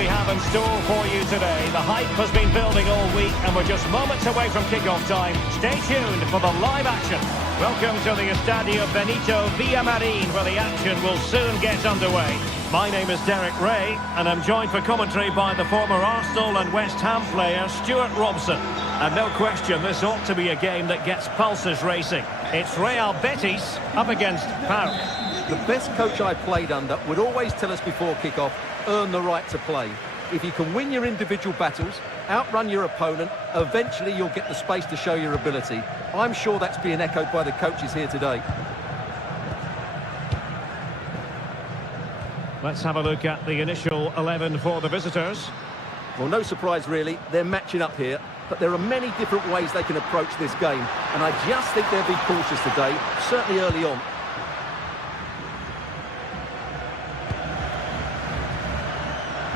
we have in store for you today. The hype has been building all week and we're just moments away from kick-off time. Stay tuned for the live action. Welcome to the Estadio Benito Villamarin, where the action will soon get underway. My name is Derek Ray and I'm joined for commentary by the former Arsenal and West Ham player Stuart Robson. And no question, this ought to be a game that gets pulses racing. It's Real Betis up against PAOK. The best coach I played under would always tell us before kick-off, earn the right to play. If you can win your individual battles, outrun your opponent, eventually you'll get the space to show your ability. I'm sure that's being echoed by the coaches here today. Let's have a look at the initial 11 for the visitors. Well, no surprise really, they're matching up here, but there are many different ways they can approach this game, and I just think they'll be cautious today, certainly early on.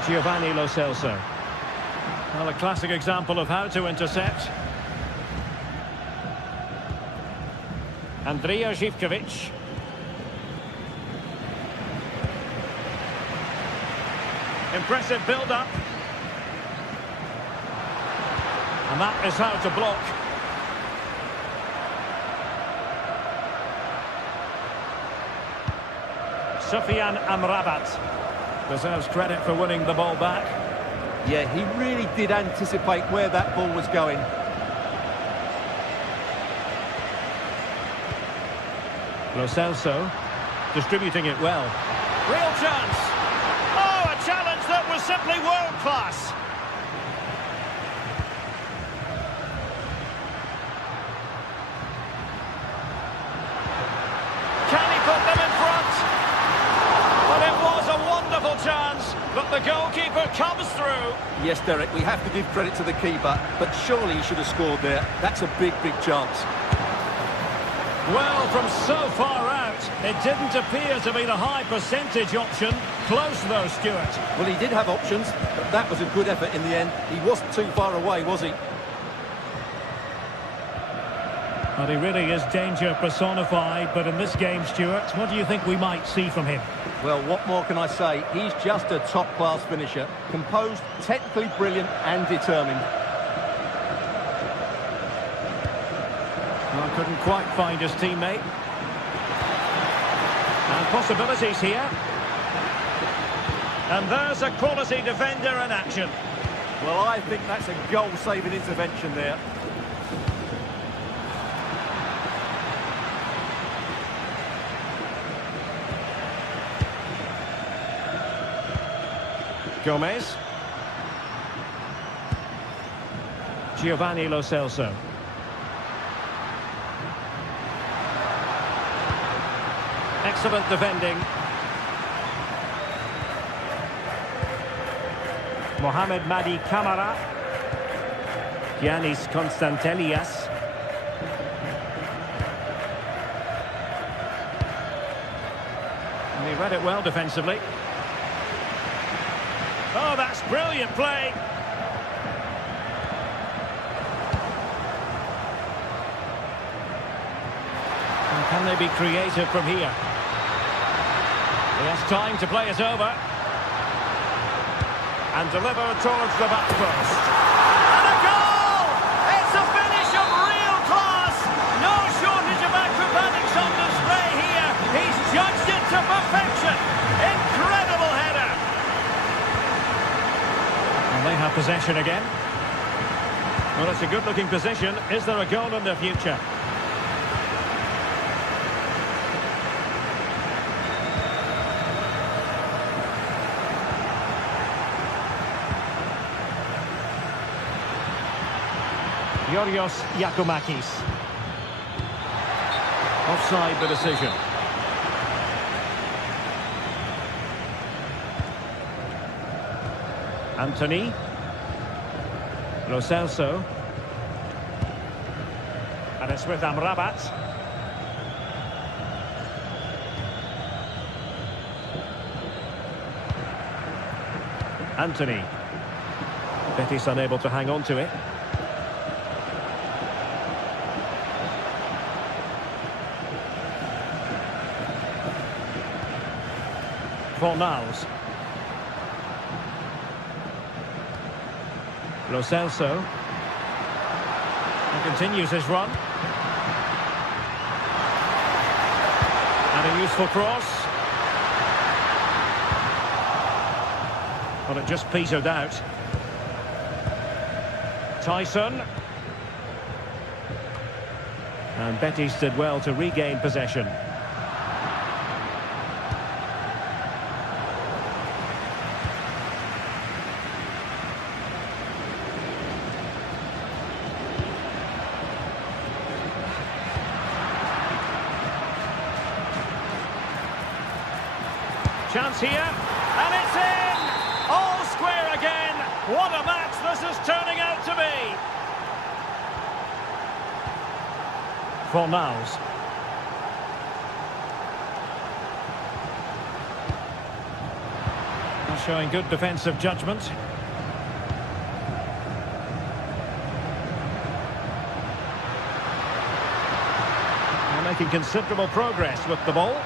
Giovanni Lo Celso. Well, a classic example of how to intercept. Andrija Živković. Impressive build-up. And that is how to block. Sufyan Amrabat deserves credit for winning the ball back. Yeah, he really did anticipate where that ball was going. Lo Celso distributing it well. Real chance. Oh, a challenge that was simply world-class. Can he put them in front? But it was a wonderful chance, but the goalkeeper comes through. Yes, Derek, we have to give credit to the keeper, but surely he should have scored there. That's a big, big chance. Well, from so far out, it didn't appear to be the high percentage option. Close though, Stuart. Well, he did have options, but that was a good effort in the end. He wasn't too far away, was he? Well, he really is danger personified, but in this game, Stuart, what do you think we might see from him? Well, what more can I say? He's just a top-class finisher. Composed, technically brilliant and determined. Well, couldn't quite find his teammate. And possibilities here. And there's a quality defender in action. Well, I think that's a goal-saving intervention there. Gomez. Giovanni Lo Celso. Excellent defending. Mohamed Madi Camara. Giannis Konstantelias. And he read it well defensively. Oh, that's brilliant play. And can they be creative from here? He has time to play it over. And deliver towards the back post. And a goal! It's a finish of real class! No shortage of acrobatics on display here. He's judged it to perfection. Incredible header. And they have possession again. Well, it's a good-looking position. Is there a goal in the future? Yorios Yakumakis. Offside the decision. Anthony. Lo Celso. And it's with Amrabat. Anthony. Betis unable to hang on to it. Fornals. Lo Celso. He continues his run. And a useful cross. But it just petered out. Tyson. And Betis did well to regain possession. Chance here, and it's in! All square again! What a match this is turning out to be! Fornals. Showing good defensive judgment. They're making considerable progress with the ball.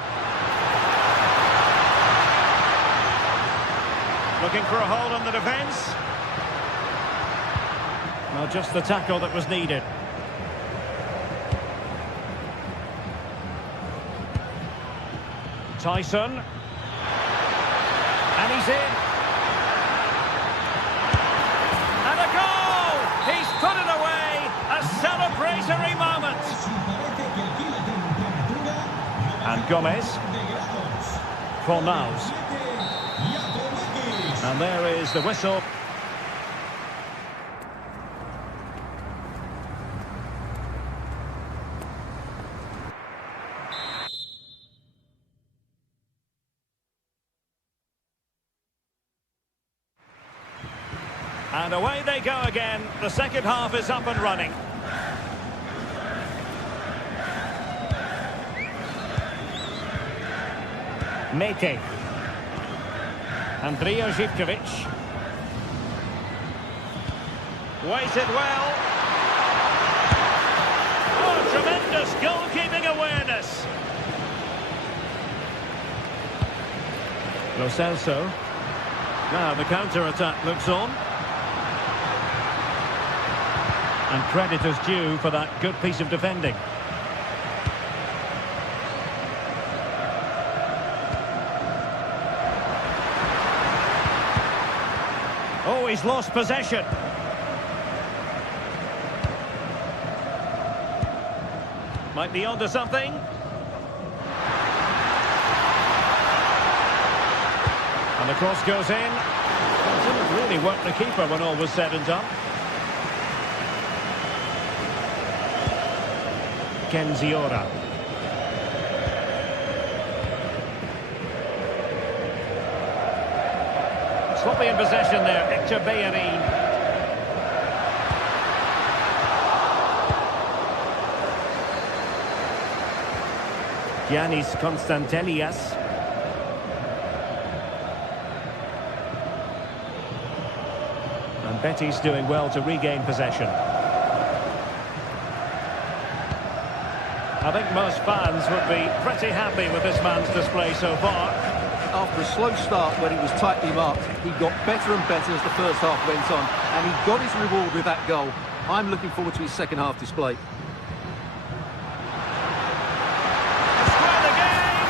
Looking for a hole in the defence. Well, just the tackle that was needed. Tyson. And he's in. And a goal! He's put it away. A celebratory moment. And Gomez. Fornals. And there is the whistle. And away they go again. The second half is up and running. Mete. Andrija Zivkovic. Waited well. Oh, tremendous goalkeeping awareness. Lo Celso. Now the counter-attack looks on. And credit is due for that good piece of defending. Oh, he's lost possession. Might be onto something. And the cross goes in. It didn't really work the keeper when all was said and done. Kenziora. Sloppy in possession there, Hector Bellerin. Giannis Constantelias. And Betis doing well to regain possession. I think most fans would be pretty happy with this man's display so far. After a slow start when he was tightly marked, he got better and better as the first half went on, and he got his reward with that goal. I'm looking forward to his second half display. Square the game!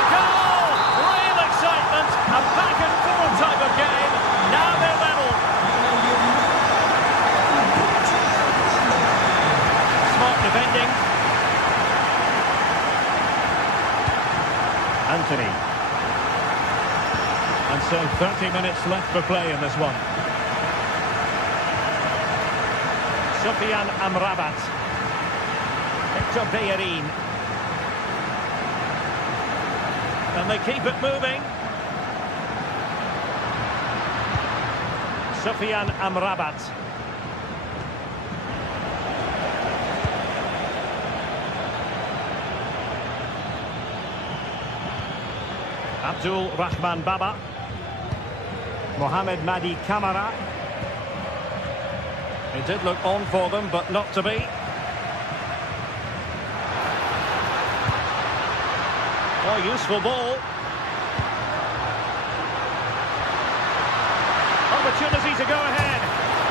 A goal! Real excitement! A back and forth type of game. Now they're level. Smart defending. Anthony. And so 30 minutes left for play in this one. Sufyan Amrabat. Hector Bellerin. And they keep it moving. Sufyan Amrabat. Abdul Rahman Baba. Mohamed Madi Kamara. It did look on for them, but not to be. Oh, useful ball. Opportunity to go ahead.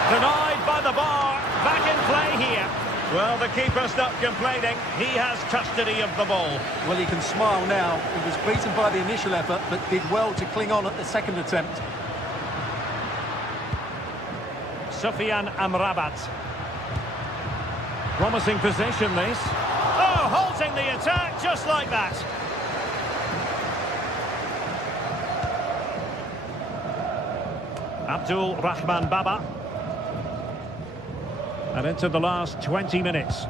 Denied by the bar. Back in play here. Well, the keeper's not complaining. He has custody of the ball. Well, he can smile now. He was beaten by the initial effort, but did well to cling on at the second attempt. Sufyan Amrabat. Promising possession, this. Oh, halting the attack just like that. Abdul Rahman Baba. And into the last 20 minutes.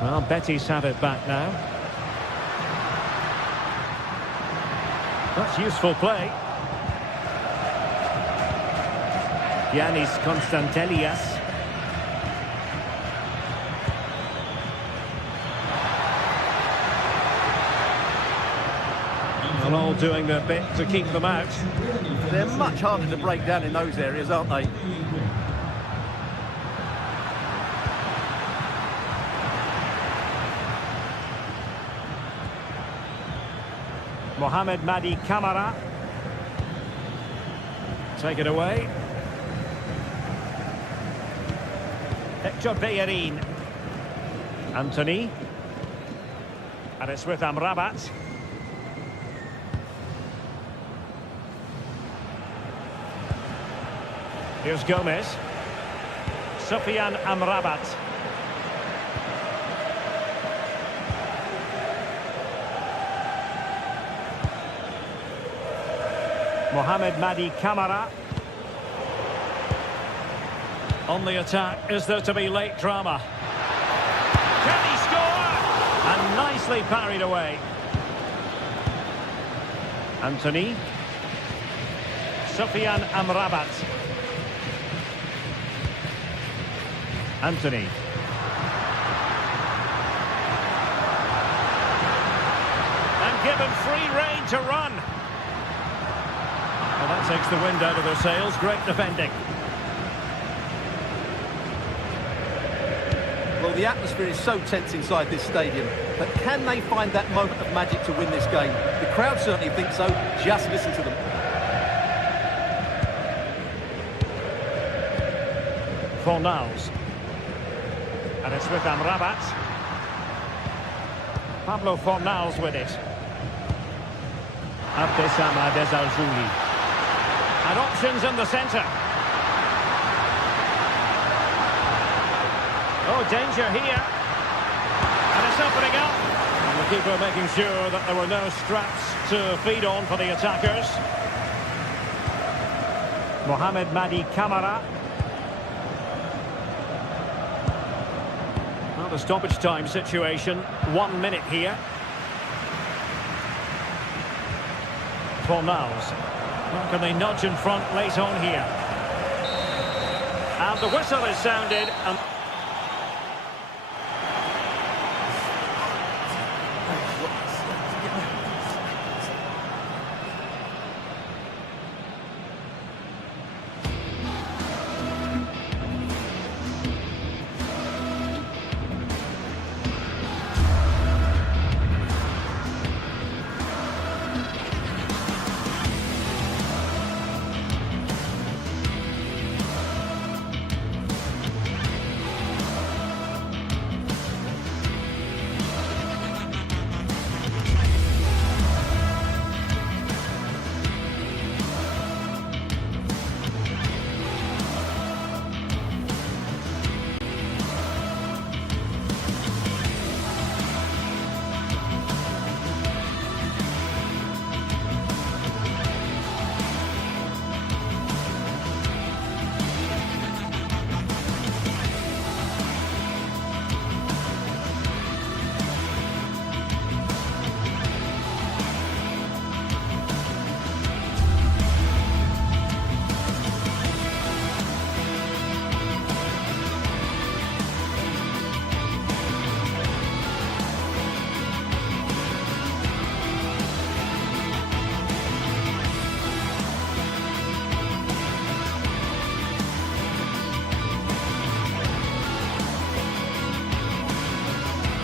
Well, Betis have it back now. That's useful play. Yanis Konstantelias. Well, all doing their bit to keep them out. They're much harder to break down in those areas, aren't they? Mohamed Madi Camara. Take it away. Hector Bellerin. Anthony. And it's with Amrabat. Here's Gomez. Sufyan Amrabat. Mohamed Madi Camara. On the attack, is there to be late drama? Can he score? And nicely parried away. Anthony. Sufyan Amrabat. Anthony. And given free rein to run. Well, that takes the wind out of their sails. Great defending. Well, the atmosphere is so tense inside this stadium, but can they find that moment of magic to win this game? The crowd certainly think so. Just listen to them. Fornals. And it's with Amrabat. Pablo Fornals with it. Abdessamad Al-Jouli. And options in the centre. Oh, danger here. And it's opening up. And the keeper making sure that there were no straps to feed on for the attackers. Mohamed Madi Camara. Well, the stoppage time situation. 1 minute here. Fornals. Well, can they nudge in front late on here? And the whistle is sounded. And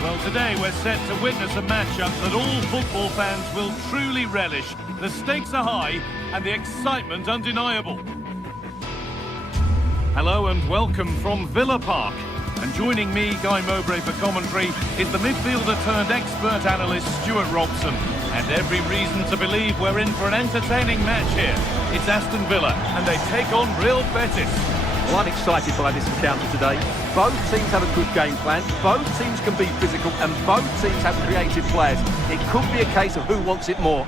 Well, today we're set to witness a matchup that all football fans will truly relish. The stakes are high and the excitement undeniable. Hello and welcome from Villa Park. And joining me, Guy Mowbray, for commentary is the midfielder turned expert analyst Stuart Robson. And every reason to believe we're in for an entertaining match here. It's Aston Villa and they take on Real Betis. Well, I'm excited by this encounter today. Both teams have a good game plan, both teams can be physical and both teams have creative players. It could be a case of who wants it more.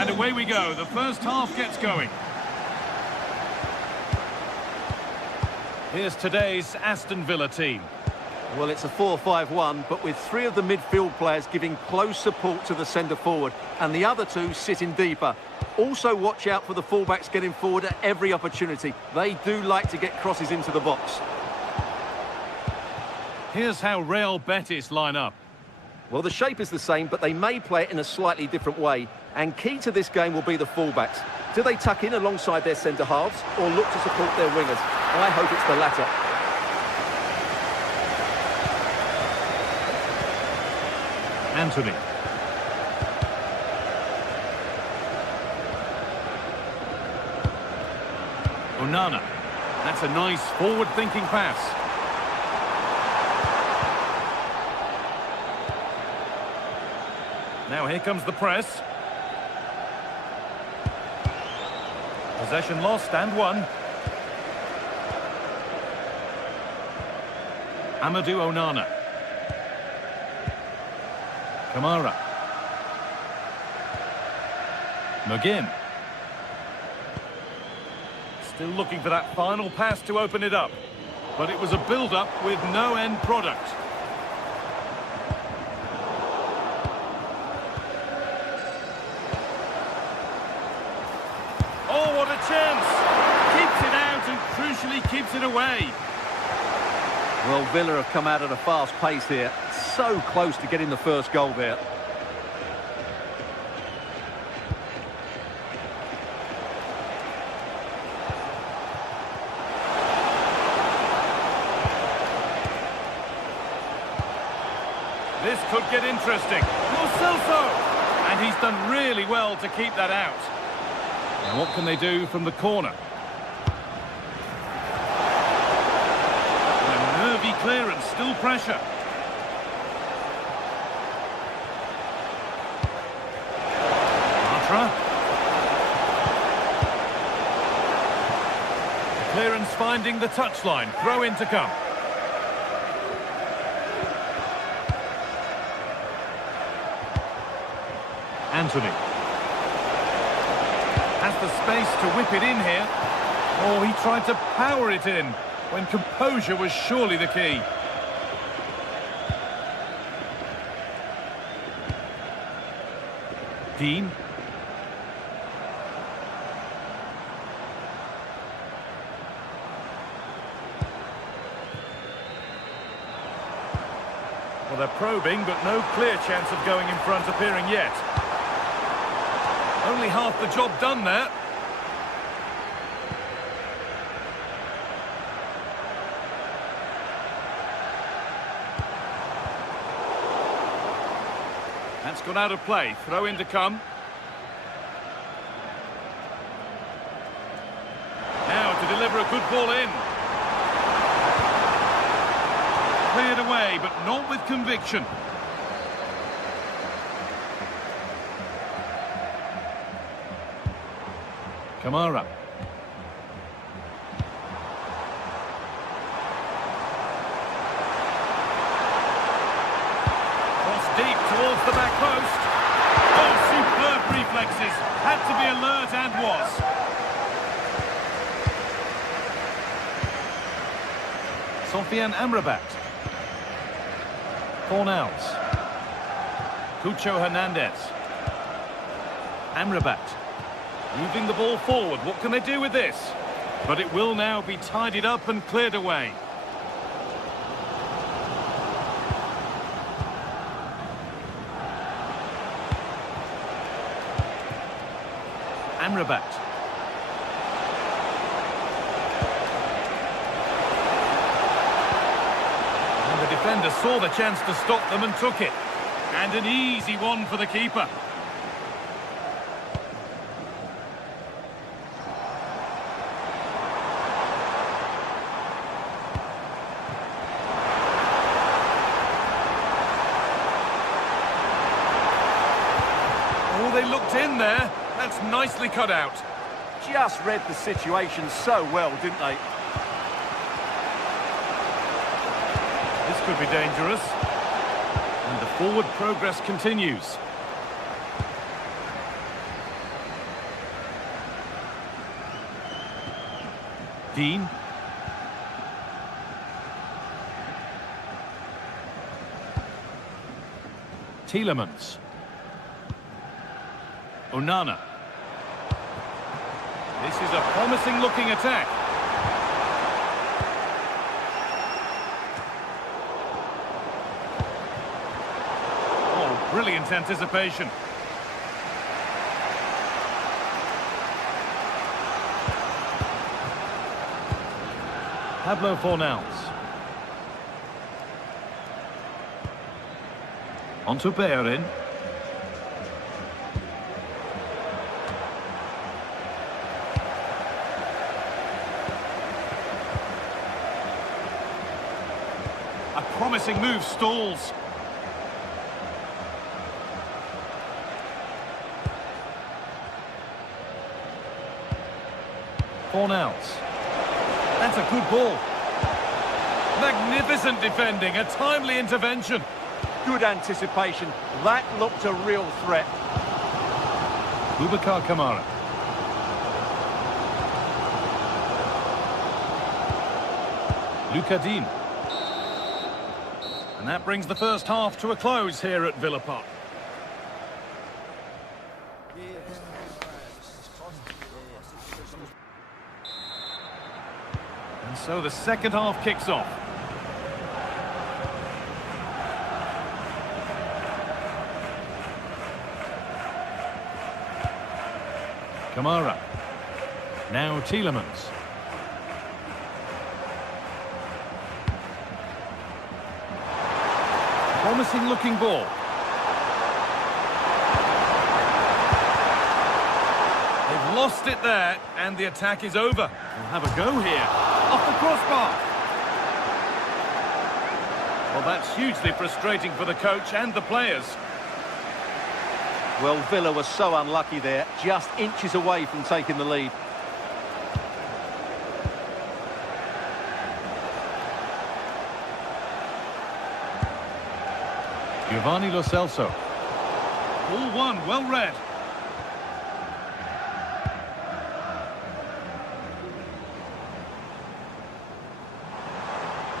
And away we go, the first half gets going. Here's today's Aston Villa team. Well, it's a 4-5-1, but with three of the midfield players giving close support to the centre forward and the other two sitting deeper. Also watch out for the fullbacks getting forward at every opportunity. They do like to get crosses into the box. Here's how Real Betis line up. Well, the shape is the same, but they may play it in a slightly different way. And key to this game will be the fullbacks. Do they tuck in alongside their centre-halves or look to support their wingers? I hope it's the latter. Anthony. Onana. That's a nice forward-thinking pass. Now here comes the press. Possession lost and won. Amadou Onana. Kamara. McGinn. Still looking for that final pass to open it up. But it was a build-up with no end product. Oh, what a chance! Keeps it out and crucially keeps it away. Well, Villa have come out at a fast pace here. So close to getting the first goal there. This could get interesting. Lo Celso! And he's done really well to keep that out. Now what can they do from the corner? A nervy clearance, still pressure. Matra. Clearance finding the touchline. Throw in to come. Anthony. Has the space to whip it in here. Oh, he tried to power it in when composure was surely the key. Dean. Well, they're probing, but no clear chance of going in front appearing yet. Only half the job done there. That's gone out of play. Throw in to come. Now to deliver a good ball in. Cleared away, but not with conviction. Kamara. Cross deep towards the back post. Oh, superb reflexes. Had to be alert and was. Sofian Amrabat. Fornals. Cucho Hernandez. Amrabat. Moving the ball forward. What can they do with this? But it will now be tidied up and cleared away. Amrabat. And the defender saw the chance to stop them and took it. And an easy one for the keeper. they looked in there. That's nicely cut out. Just read the situation so well, didn't they? This could be dangerous. And the forward progress continues. Dean. Tielemans. Onana. This is a promising looking attack. Oh, brilliant anticipation. Pablo Fornals. On to Bellerin. A promising move stalls. Fornals. That's a good ball. Magnificent defending, a timely intervention. Good anticipation. That looked a real threat. Boubacar Kamara. Luca Dean. And that brings the first half to a close here at Villa Park. And so the second half kicks off. Kamara. Now Tielemans. Promising looking ball. They've lost it there, and the attack is over. We'll have a go here. Off the crossbar. Well, that's hugely frustrating for the coach and the players. Well, Villa was so unlucky there, just inches away from taking the lead. Giovanni Lo Celso. Ball one, well read.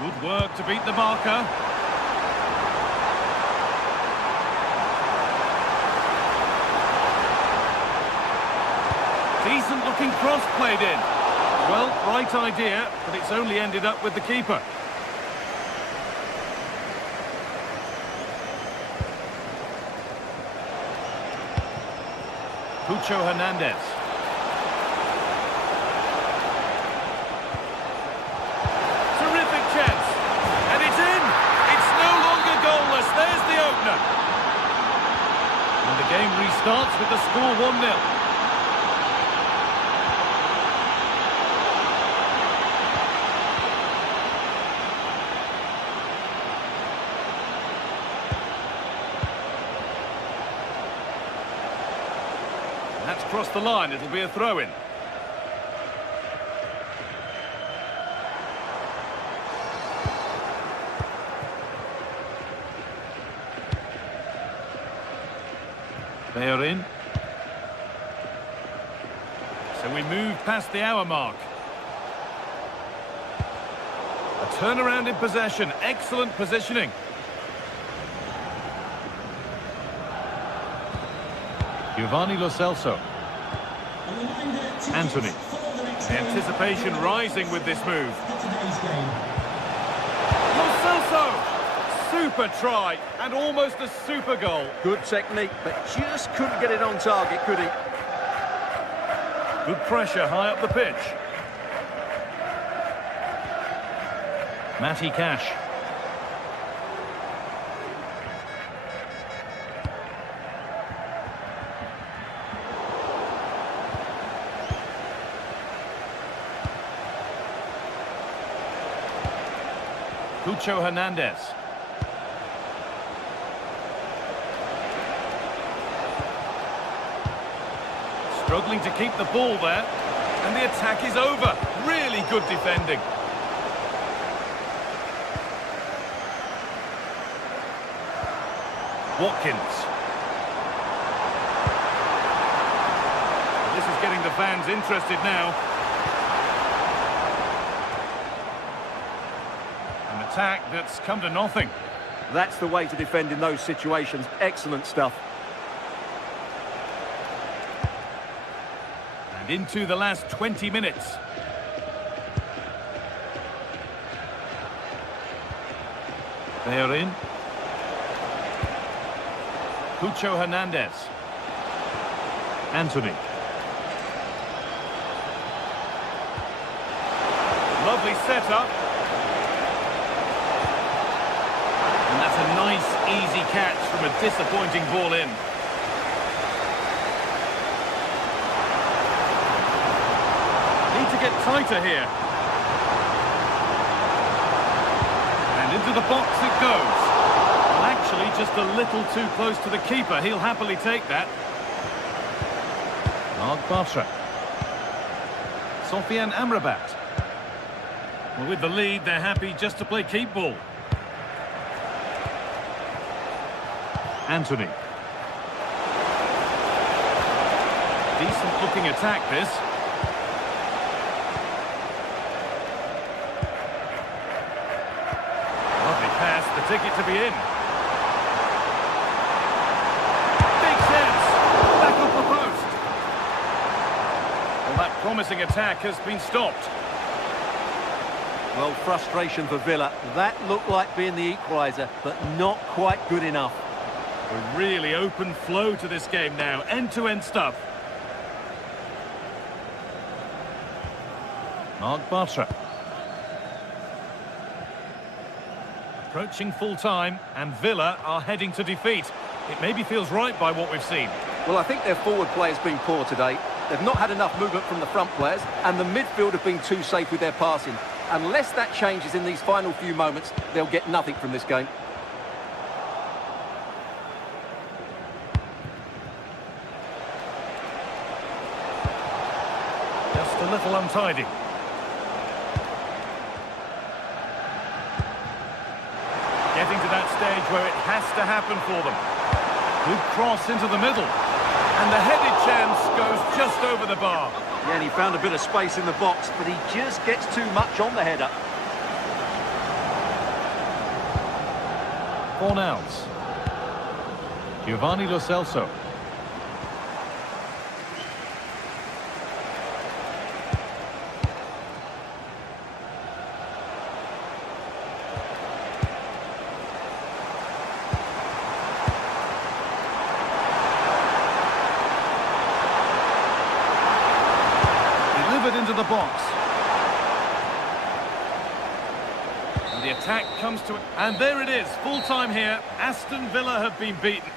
Good work to beat the marker. Decent looking cross played in. Well, right idea, but it's only ended up with the keeper. Pucho Hernandez. Terrific chance. And it's in. It's no longer goalless. There's the opener. And the game restarts with the score 1-0. That's crossed the line. It'll be a throw-in. Bellerin. So we move past the hour mark. A turnaround in possession. Excellent positioning. Giovanni Lo Celso. Anthony. The anticipation rising with this move. Lo Celso! Super try and almost a super goal. Good technique, but just couldn't get it on target, could he? Good pressure high up the pitch. Matty Cash. Pucho Hernandez. Struggling to keep the ball there. And the attack is over. Really good defending. Watkins. This is getting the fans interested now. An attack that's come to nothing. That's the way to defend in those situations. Excellent stuff. And into the last 20 minutes. They are in. Pucho Hernandez. Anthony. Lovely setup. And that's a nice, easy catch from a disappointing ball in. Need to get tighter here. And into the box it goes. Well, actually, just a little too close to the keeper. He'll happily take that. Mark Bartra. Sofian Amrabat. Well, with the lead, they're happy just to play keep ball. Anthony. Decent looking attack, this. Lovely pass, the ticket to be in. Big chance. Back off the post. Well, that promising attack has been stopped. Well, frustration for Villa. That looked like being the equaliser, but not quite good enough. A really open flow to this game now. End-to-end stuff. Mark Bartra. Approaching full time, and Villa are heading to defeat. It maybe feels right by what we've seen. Well, I think their forward play has been poor today. They've not had enough movement from the front players, and the midfield have been too safe with their passing. Unless that changes in these final few moments, they'll get nothing from this game. Just a little untidy. Getting to that stage where it has to happen for them. Good cross into the middle. And the headed chance goes just over the bar. Yeah, and he found a bit of space in the box, but he just gets too much on the header. Fornals. Giovanni Lo Celso. Into the box. And the attack comes to it. And there it is, full time here. Aston Villa have been beaten.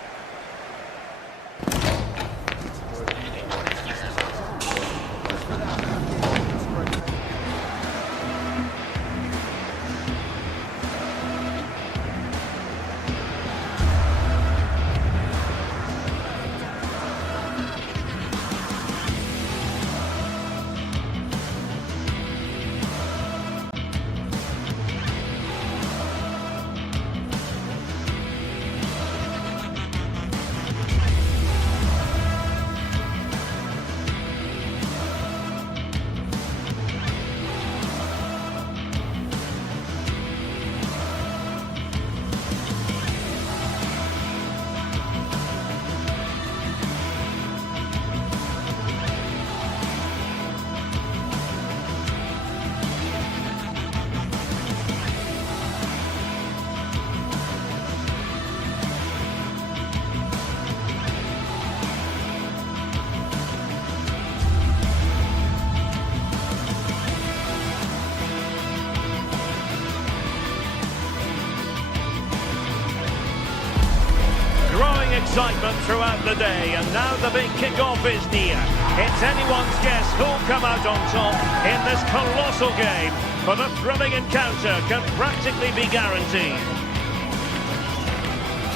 Excitement throughout the day, and now the big kick-off is near. It's anyone's guess who'll come out on top in this colossal game, but a thrilling encounter can practically be guaranteed.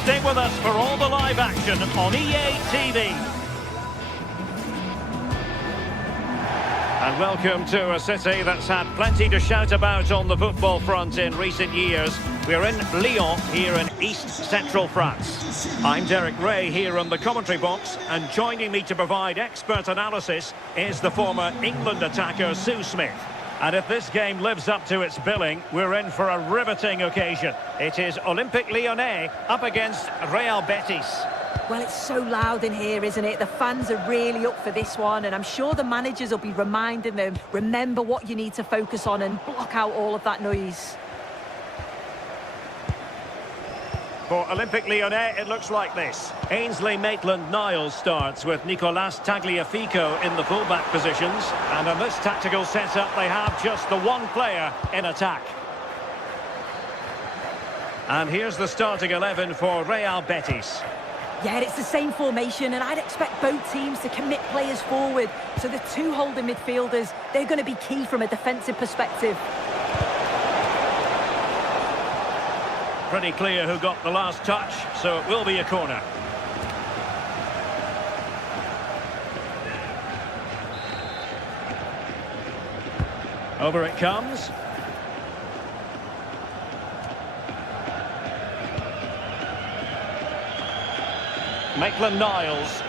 Stay with us for all the live action on EA TV. And welcome to a city that's had plenty to shout about on the football front in recent years. We're in Lyon, here in East Central France. I'm Derek Ray here on the commentary box, and joining me to provide expert analysis is the former England attacker Sue Smith. And if this game lives up to its billing, we're in for a riveting occasion. It is Olympique Lyonnais up against Real Betis. Well, it's so loud in here, isn't it? The fans are really up for this one, and I'm sure the managers will be reminding them, remember what you need to focus on and block out all of that noise. For Olympique Lyonnais, it looks like this. Ainsley Maitland-Niles starts with Nicolas Tagliafico in the fullback positions. And in this tactical setup, they have just the one player in attack. And here's the starting 11 for Real Betis. Yeah, it's the same formation, and I'd expect both teams to commit players forward. So the two holding midfielders, they're going to be key from a defensive perspective. Pretty clear who got the last touch, so it will be a corner. Over it comes. Maitland-Niles.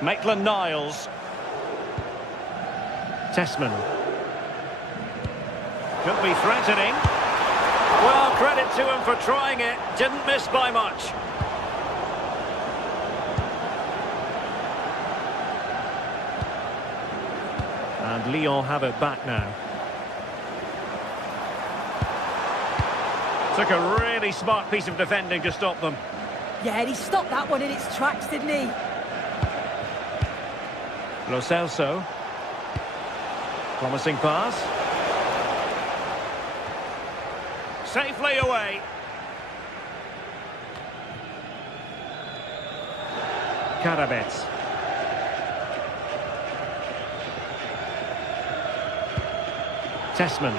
Maitland-Niles. Tessman. Could be threatening. Well, credit to him for trying it. Didn't miss by much. And Lyon have it back now. Took a really smart piece of defending to stop them. Yeah, he stopped that one in its tracks, didn't he? Lo Celso. Promising pass. Safely away. Karabets. Tessman.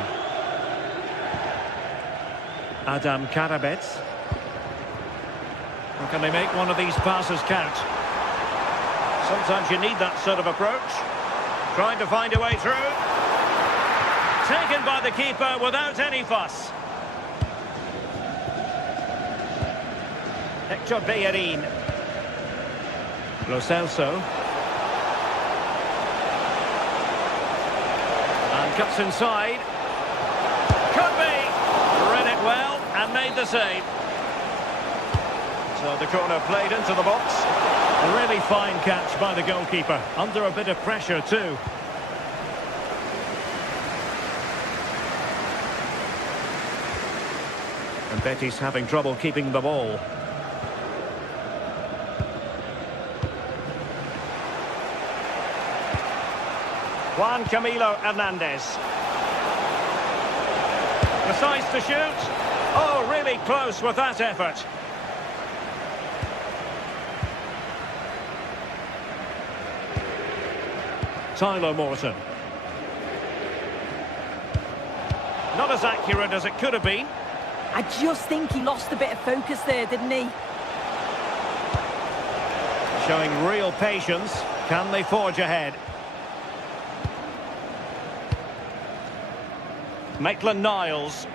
Adam Karabets. Or can they make one of these passes count? Sometimes you need that sort of approach. Trying to find a way through. Taken by the keeper without any fuss. Hector Bellerin. Lo Celso. And cuts inside. Could be. Read it well and made the save. So the corner played into the box. A really fine catch by the goalkeeper. Under a bit of pressure too. And Betis having trouble keeping the ball. Juan Camilo Hernandez. Decides to shoot. Oh, really close with that effort. Tyler Morton. Not as accurate as it could have been. I just think he lost a bit of focus there, didn't he? Showing real patience. Can they forge ahead? Maitland-Niles.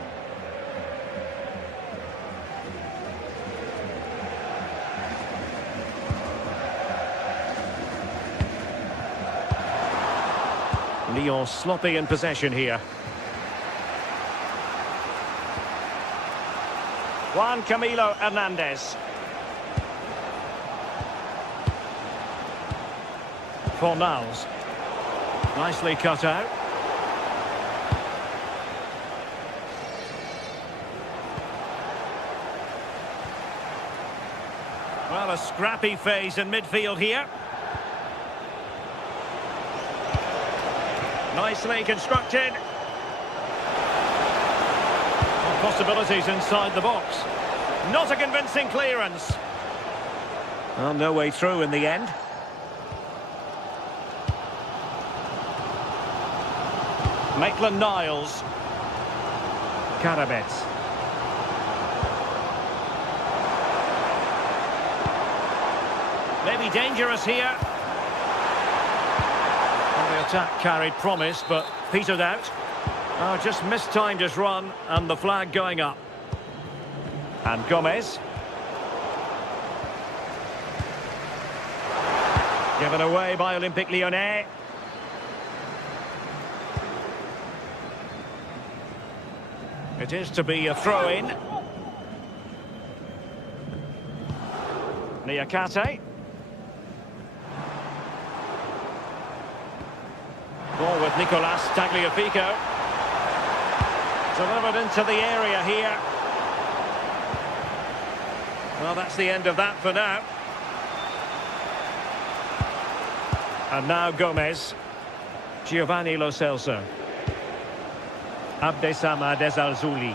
Lyon sloppy in possession here. Juan Camilo Hernandez. Fornals. Nicely cut out. Well, a scrappy phase in midfield here. Nicely constructed. Possibilities inside the box. Not a convincing clearance. Well, no way through in the end. Maitland-Niles. Karabets. Maybe dangerous here. Well, the attack carried promise, but petered out. Oh, just mistimed his run, and the flag going up. And Gomez. Given away by Olympique Lyonnais. It is to be a throw-in. Niakate. Ball with Nicolas Tagliafico. Delivered into the area here. Well, that's the end of that for now. And now Gomez. Giovanni Lo Celso. Abdessamad Ezzalzouli.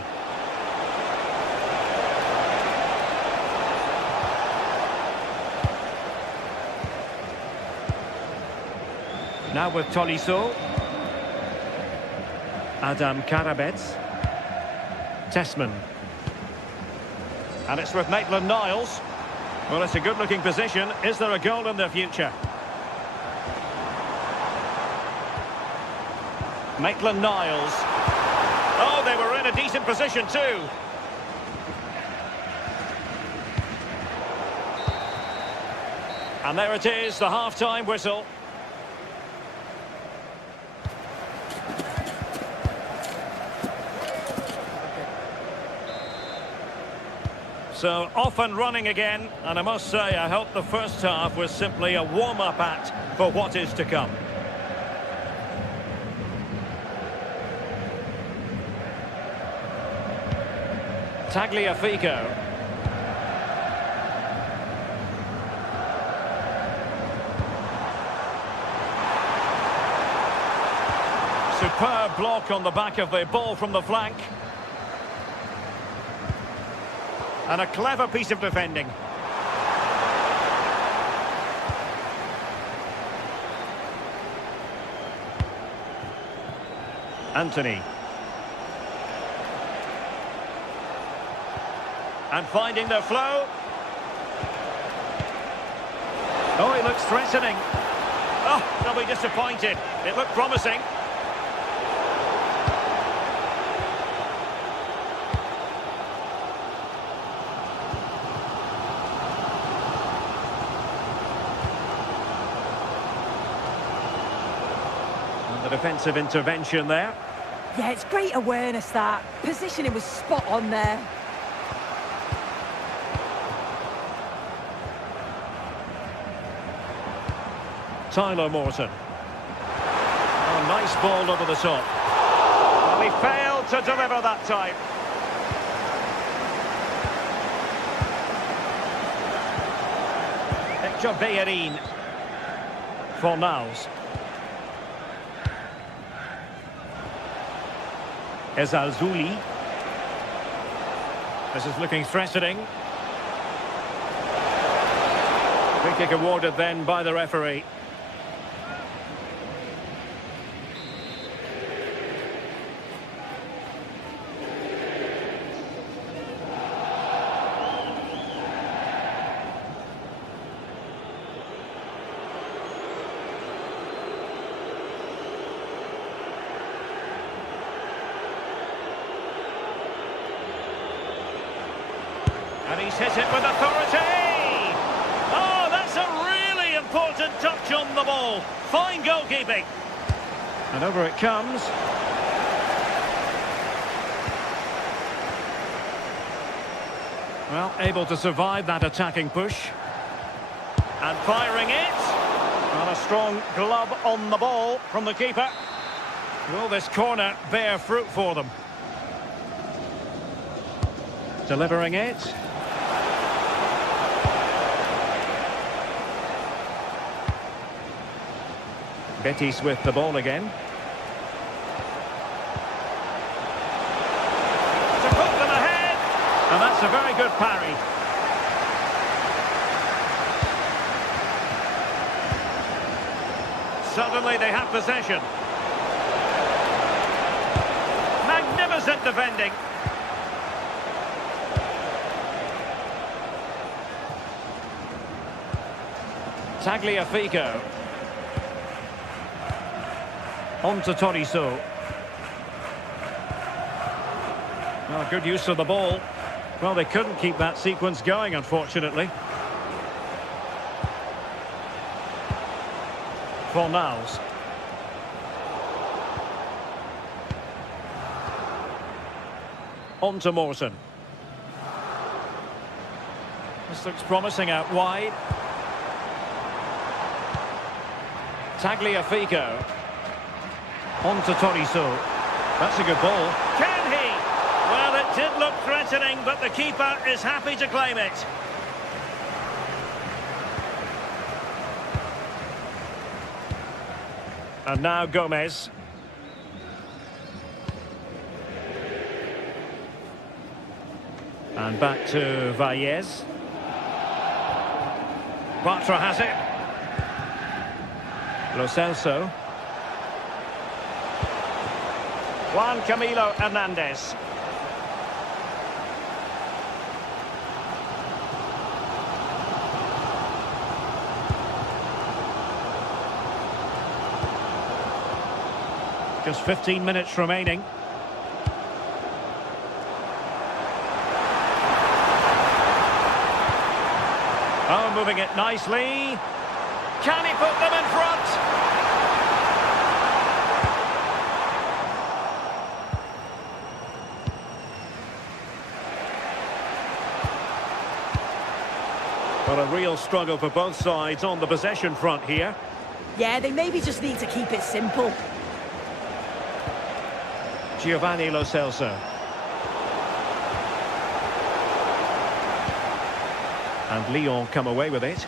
Now with Tolisso. Adam Karabets. Tessman. And it's with Maitland-Niles. Well, it's a good-looking position. Is there a goal in the future? Maitland-Niles. Oh, they were in a decent position too. And there it is, the half-time whistle. So off and running again, and I must say I hope the first half was simply a warm-up act for what is to come. Tagliafico. Superb block on the back of the ball from the flank. And a clever piece of defending. Anthony. And finding the flow. Oh, he looks threatening. Oh, they'll be disappointed. It looked promising. And the defensive intervention there. Yeah, it's great awareness, that. Positioning was spot on there. Tyler Morton. Oh, nice ball over the top. Well, he failed to deliver that time. Hector Bellerin. Fornals. Ezzalzouli. This is looking threatening. Free kick awarded then by the referee. And he's hit it with authority! Oh, that's a really important touch on the ball. Fine goalkeeping. And over it comes. Well, able to survive that attacking push. And firing it. Well, a strong glove on the ball from the keeper. Will this corner bear fruit for them? Delivering it. Betis with the ball again. To put them ahead! And that's a very good parry. Suddenly they have possession. Magnificent defending. Tagliafico. On to Toriso. Oh, good use of the ball. Well, they couldn't keep that sequence going, unfortunately. Fornals. On to Morton. This looks promising out wide. Tagliafico. On to Toriso. That's a good ball. Can he? Well, it did look threatening, but the keeper is happy to claim it. And now Gomez. And back to Valles. Bartra has it. Lo Celso. Juan Camilo Hernandez. Just 15 minutes remaining. Oh, moving it nicely. Can he put them in front? But a real struggle for both sides on the possession front here. Yeah, they maybe just need to keep it simple. Giovanni Lo Celso. And Lyon come away with it.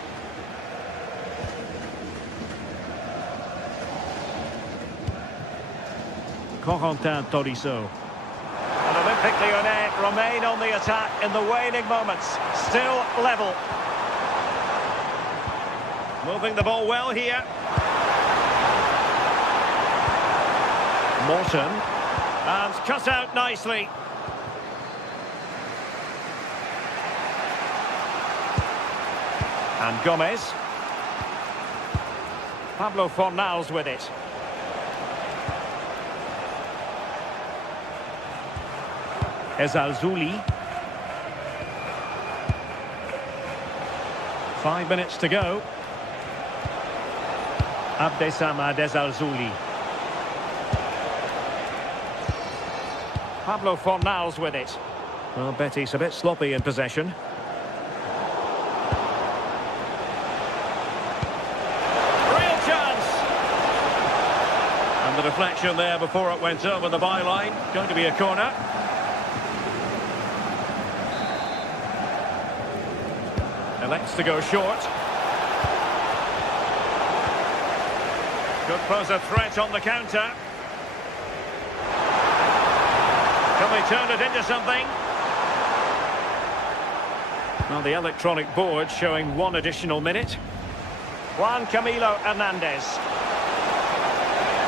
Corentin Tolisso. And Olympique Lyonnais remain on the attack in the waning moments. Still level. Moving the ball well here. Morton. And cut out nicely. And Gomez. Pablo Fornals with it. Ezalzouli. 5 minutes to go. Abdesamad Ezalzouli. Pablo Fornals with it. Well, Betis a bit sloppy in possession. Real chance! And the deflection there before it went over the byline. Going to be a corner. Elects to go short. Could pose a threat on the counter. Can they turn it into something? Well, the electronic board showing 1 additional minute. Juan Camilo Hernandez.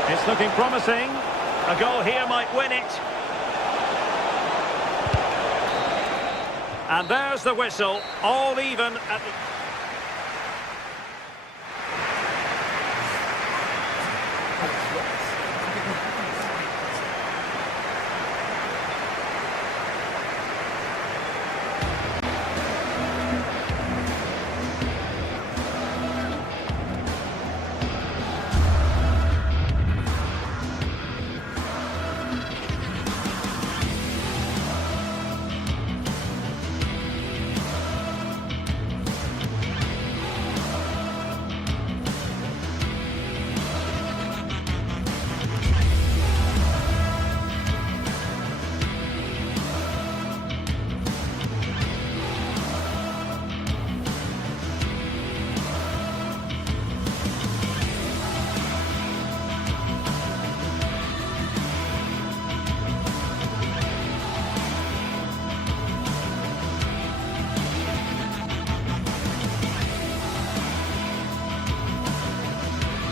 It's looking promising. A goal here might win it. And there's the whistle, all even at the...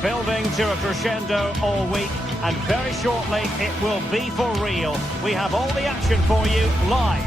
Building to a crescendo all week, and very shortly it will be for real. We have all the action for you live.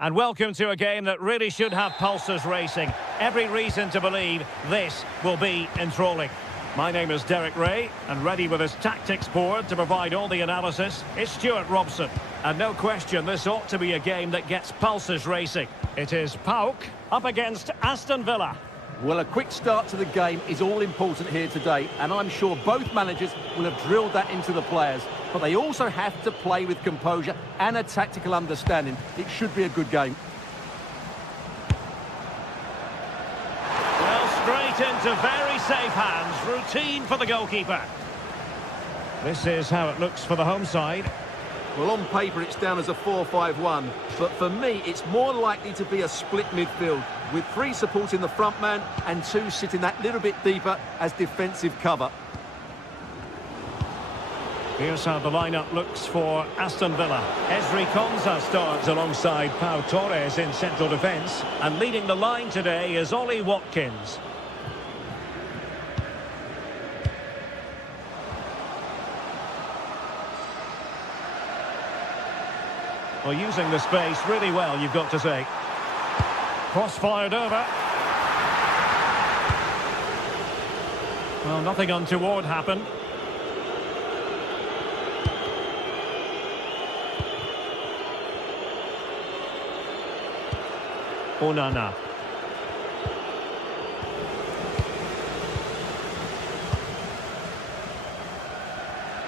And welcome to a game that really should have pulses racing. Every reason to believe this will be enthralling. My name is Derek Ray, and ready with his tactics board to provide all the analysis is Stuart Robson. And no question, this ought to be a game that gets pulses racing. It is PAOK up against Aston Villa. Well, a quick start to the game is all important here today, and I'm sure both managers will have drilled that into the players. But they also have to play with composure and a tactical understanding. It should be a good game. Well, straight into very safe hands. Routine for the goalkeeper. This is how it looks for the home side. Well, on paper, it's down as a 4-5-1. But for me, it's more likely to be a split midfield, with 3 supporting the front man and 2 sitting that little bit deeper as defensive cover. Here's how the lineup looks for Aston Villa. Ezri Konsa starts alongside Pau Torres in central defence. And leading the line today is Ollie Watkins. Well, using the space really well, you've got to say. Cross fired over. Well, nothing untoward happened. Onana.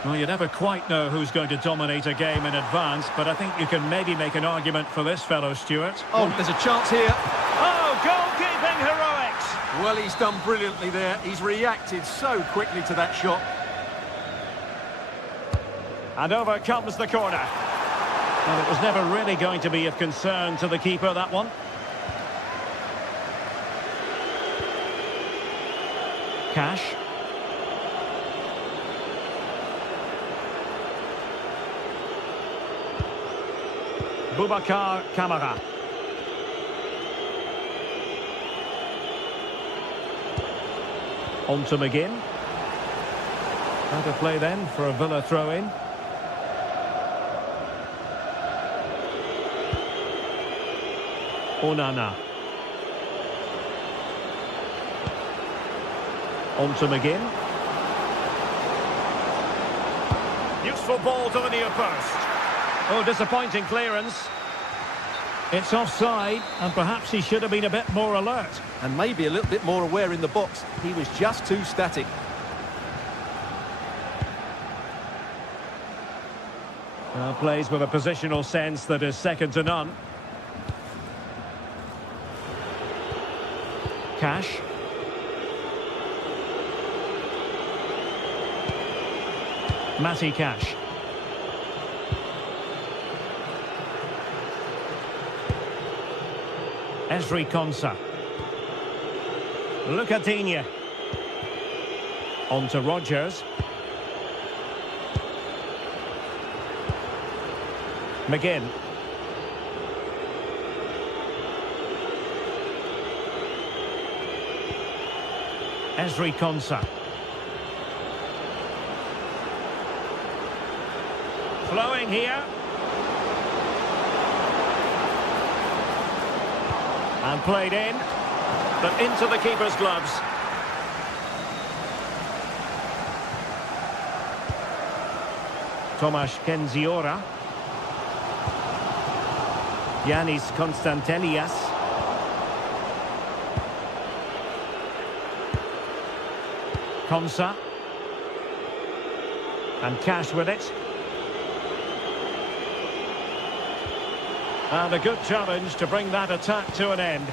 Well, you never quite know who's going to dominate a game in advance, but I think you can maybe make an argument for this fellow, Stuart. Oh, there's a chance here. Oh, goalkeeping heroics! Well, he's done brilliantly there. He's reacted so quickly to that shot. And over comes the corner. Well, it was never really going to be of concern to the keeper, that one. Cash. Boubacar Kamara. On to McGinn. How to play then for a Villa throw-in. Onana. On to McGinn. Useful ball to the near post. Oh, disappointing clearance. It's offside, and perhaps he should have been a bit more alert. And maybe a little bit more aware in the box. He was just too static. Well, plays with a positional sense that is second to none. Cash. Matty Cash. Ezri Konsa. Lucadinha. On to Rodgers. McGinn. Ezri Konsa. Flowing here. And played in, but into the keeper's gloves. Tomasz Kenziora. Yanis Konstantelias. Konsa. And Cash with it. And a good challenge to bring that attack to an end.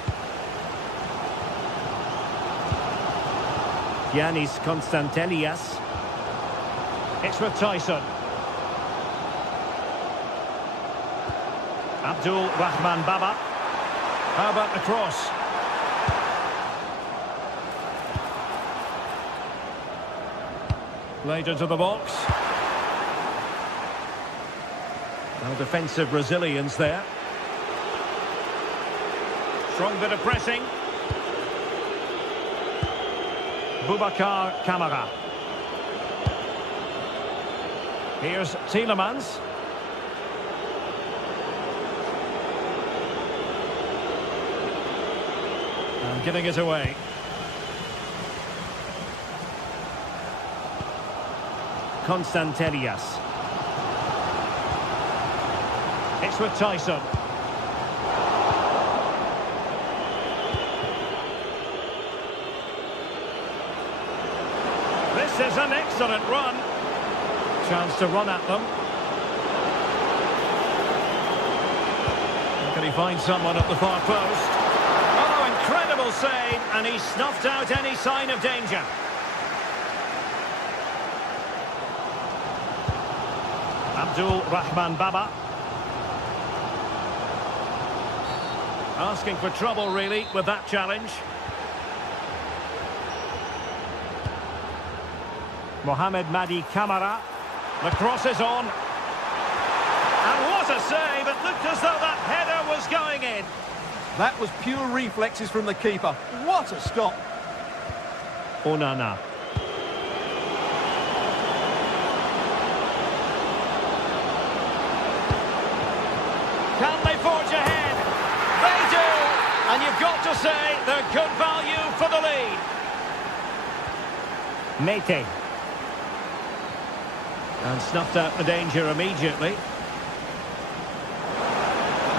Yanis Konstantelias. It's with Tyson. Abdul Rahman Baba. How about the cross? Played into the box. No defensive resilience there. Strong bit of pressing. Boubacar Kamara. Here's Tielemans. giving it away. Constantelias. It's with Tyson. This is an excellent run. Chance to run at them. Can he find someone at the far post? Oh, incredible save, and he snuffed out any sign of danger. Abdul Rahman Baba. Asking for trouble, really, with that challenge. Mohamed Madi Kamara. The cross is on. And what a save! It looked as though that header was going in. That was pure reflexes from the keeper. What a stop. Onana. Can they forge ahead? They do! And you've got to say they're good value for the lead. Mete. And snuffed out the danger immediately.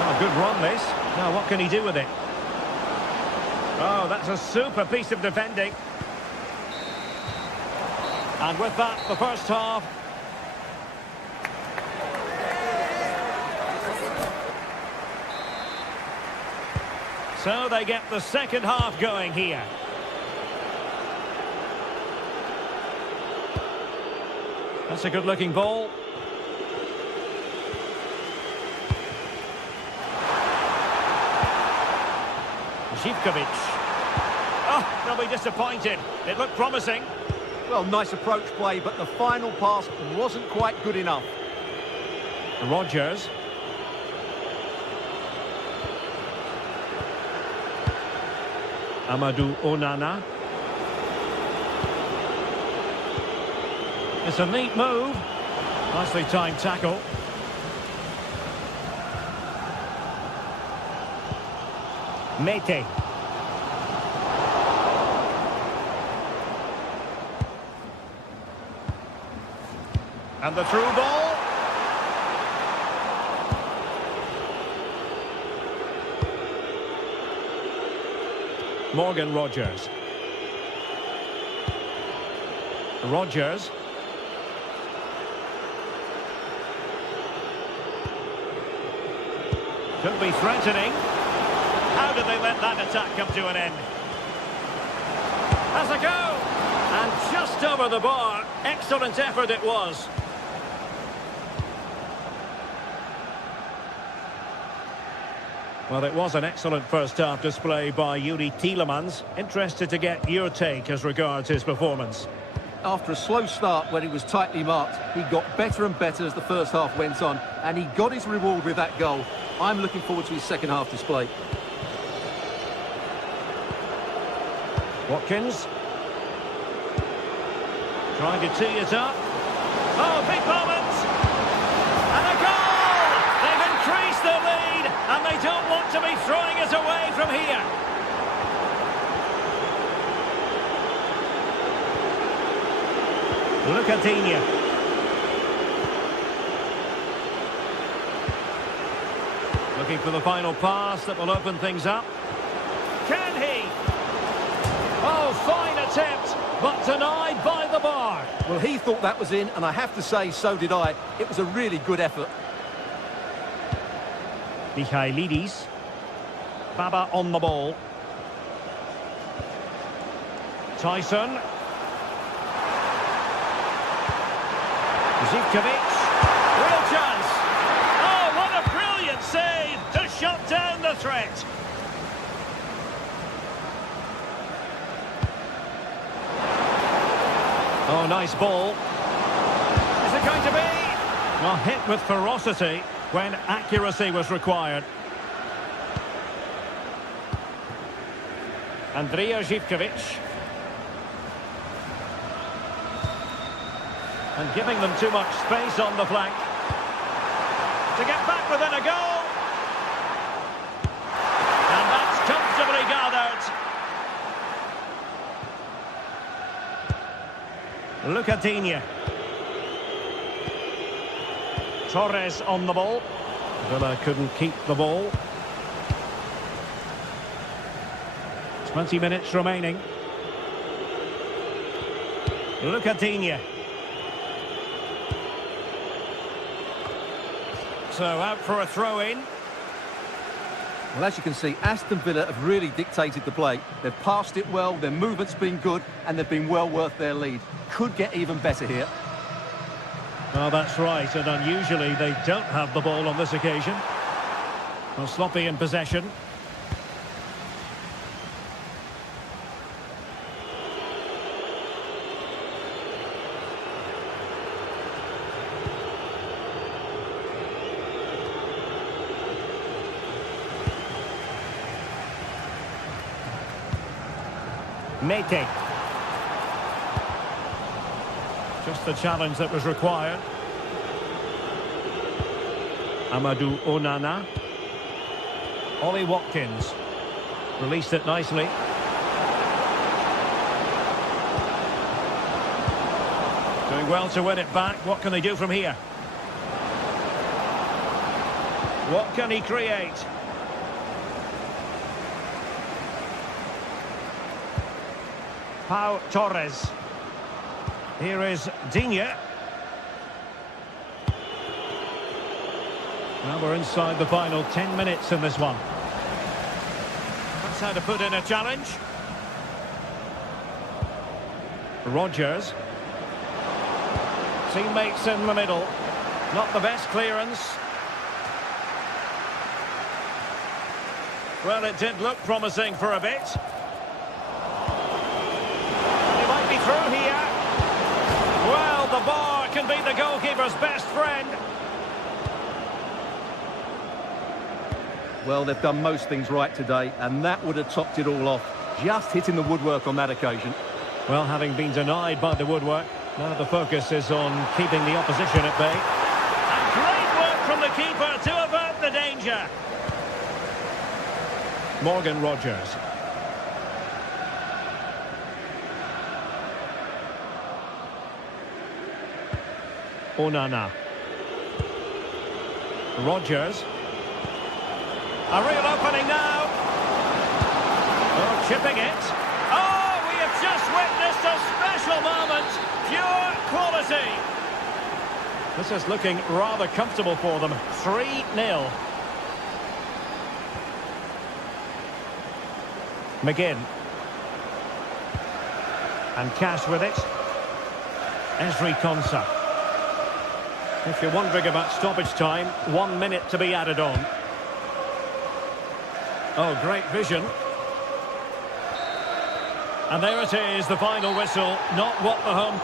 Oh, good run this. Now what can he do with it? Oh, that's a super piece of defending. And with that, the first half. So they get the second half going here. That's a good-looking ball. Zivkovic. Oh, they'll be disappointed. It looked promising. Well, nice approach play, but the final pass wasn't quite good enough. Rodgers. Amadou Onana. It's a neat move. Nicely timed tackle. Mete. And the through ball. Morgan Rodgers. Rodgers. Could be threatening. How did they let that attack come to an end? Has a go! And just over the bar. Excellent effort it was. Well, it was an excellent first-half display by Yuri Tielemans. Interested to get your take as regards his performance. After a slow start when he was tightly marked, he got better and better as the first half went on, and he got his reward with that goal. I'm looking forward to his second-half display. Watkins. Trying to tee it up. Oh, big moment! And a goal! They've increased their lead, and they don't want to be throwing it away from here. Look at Coutinho. Looking for the final pass that will open things up. Can he? Oh, fine attempt, but denied by the bar. Well, he thought that was in, and I have to say, so did I. It was a really good effort. Michailidis. Baba on the ball. Tyson. Zivkovic. Real chance. Oh, what a brilliant save to shut down the threat. Oh, nice ball. Is it going to be? Well, hit with ferocity when accuracy was required. Andrija Zivkovic. And giving them too much space on the flank. To get back within a goal. And that's comfortably gathered. Look at Digne. Torres on the ball. Villa couldn't keep the ball. 20 minutes remaining. Look at Digne. So out for a throw-in. Well, as you can see, Aston Villa have really dictated the play. They've passed it well, their movement's been good, and they've been well worth their lead. Could get even better here. Well, that's right, and unusually they don't have the ball on this occasion. Well, sloppy in possession. Mete. Just the challenge that was required. Amadou Onana. Ollie Watkins. Released it nicely. Doing well to win it back. What can they do from here? What can he create? Pau Torres. Here is Digne. Now we're inside the final 10 minutes in this one. That's how to put in a challenge. Rodgers. Teammates in the middle. Not the best clearance. Well, it did look promising for a bit. Through here. Well, the bar can be the goalkeeper's best friend. Well, they've done most things right today, and that would have topped it all off. Just hitting the woodwork on that occasion. Well, having been denied by the woodwork, now the focus is on keeping the opposition at bay. And great work from the keeper to avert the danger. Morgan Rodgers. Onana. Rodgers. A real opening now. Oh, chipping it. Oh, we have just witnessed a special moment. Pure quality. This is looking rather comfortable for them. 3-0. McGinn. And Cash with it. Ezri Konsa. If you're wondering about stoppage time, 1 minute to be added on. Oh, great vision. And there it is, the final whistle. Not what the home...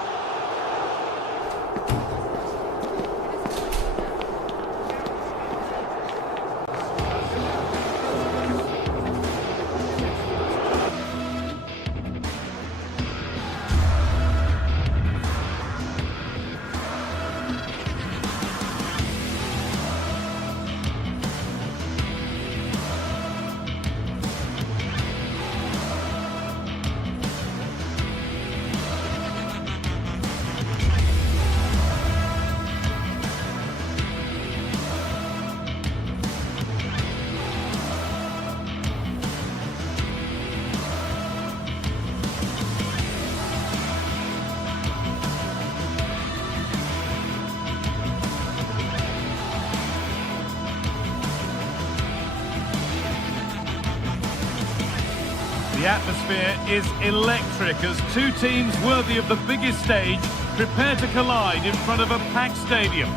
The atmosphere is electric as two teams worthy of the biggest stage prepare to collide in front of a packed stadium.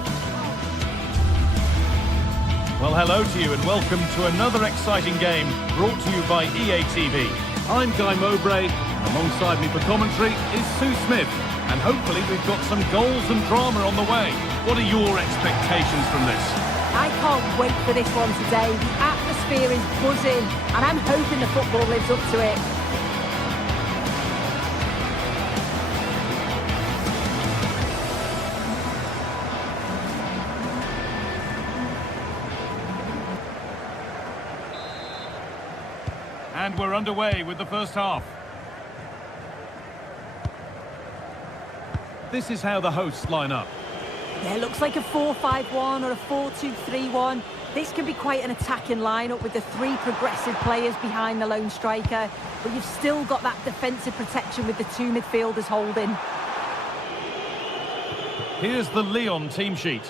Well, hello to you and welcome to another exciting game brought to you by EA TV. I'm Guy Mowbray, and alongside me for commentary is Sue Smith, and hopefully we've got some goals and drama on the way. What are your expectations from this? I can't wait for this one today. The atmosphere is buzzing, and I'm hoping the football lives up to it. And we're underway with the first half. this is how the hosts line up. Yeah, it looks like a 4-5-1 or a 4-2-3-1. This can be quite an attacking lineup with the three progressive players behind the lone striker, but you've still got that defensive protection with the two midfielders holding. Here's the Lyon team sheet.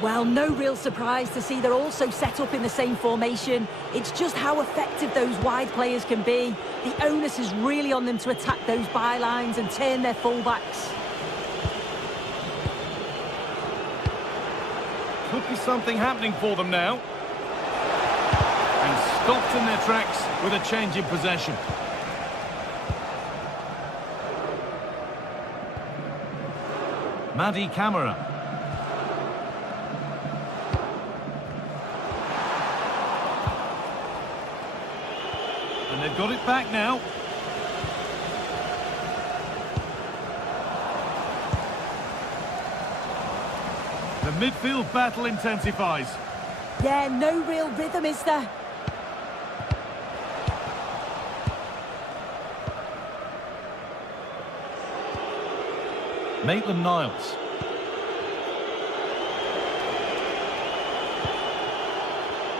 Well, no real surprise to see they're also set up in the same formation. It's just how effective those wide players can be. The onus is really on them to attack those bylines and turn their fullbacks. Could be something happening for them now. And stopped in their tracks with a change in possession. Madi Camara. And they've got it back now. The midfield battle intensifies. Yeah, no real rhythm, is there? Maitland-Niles.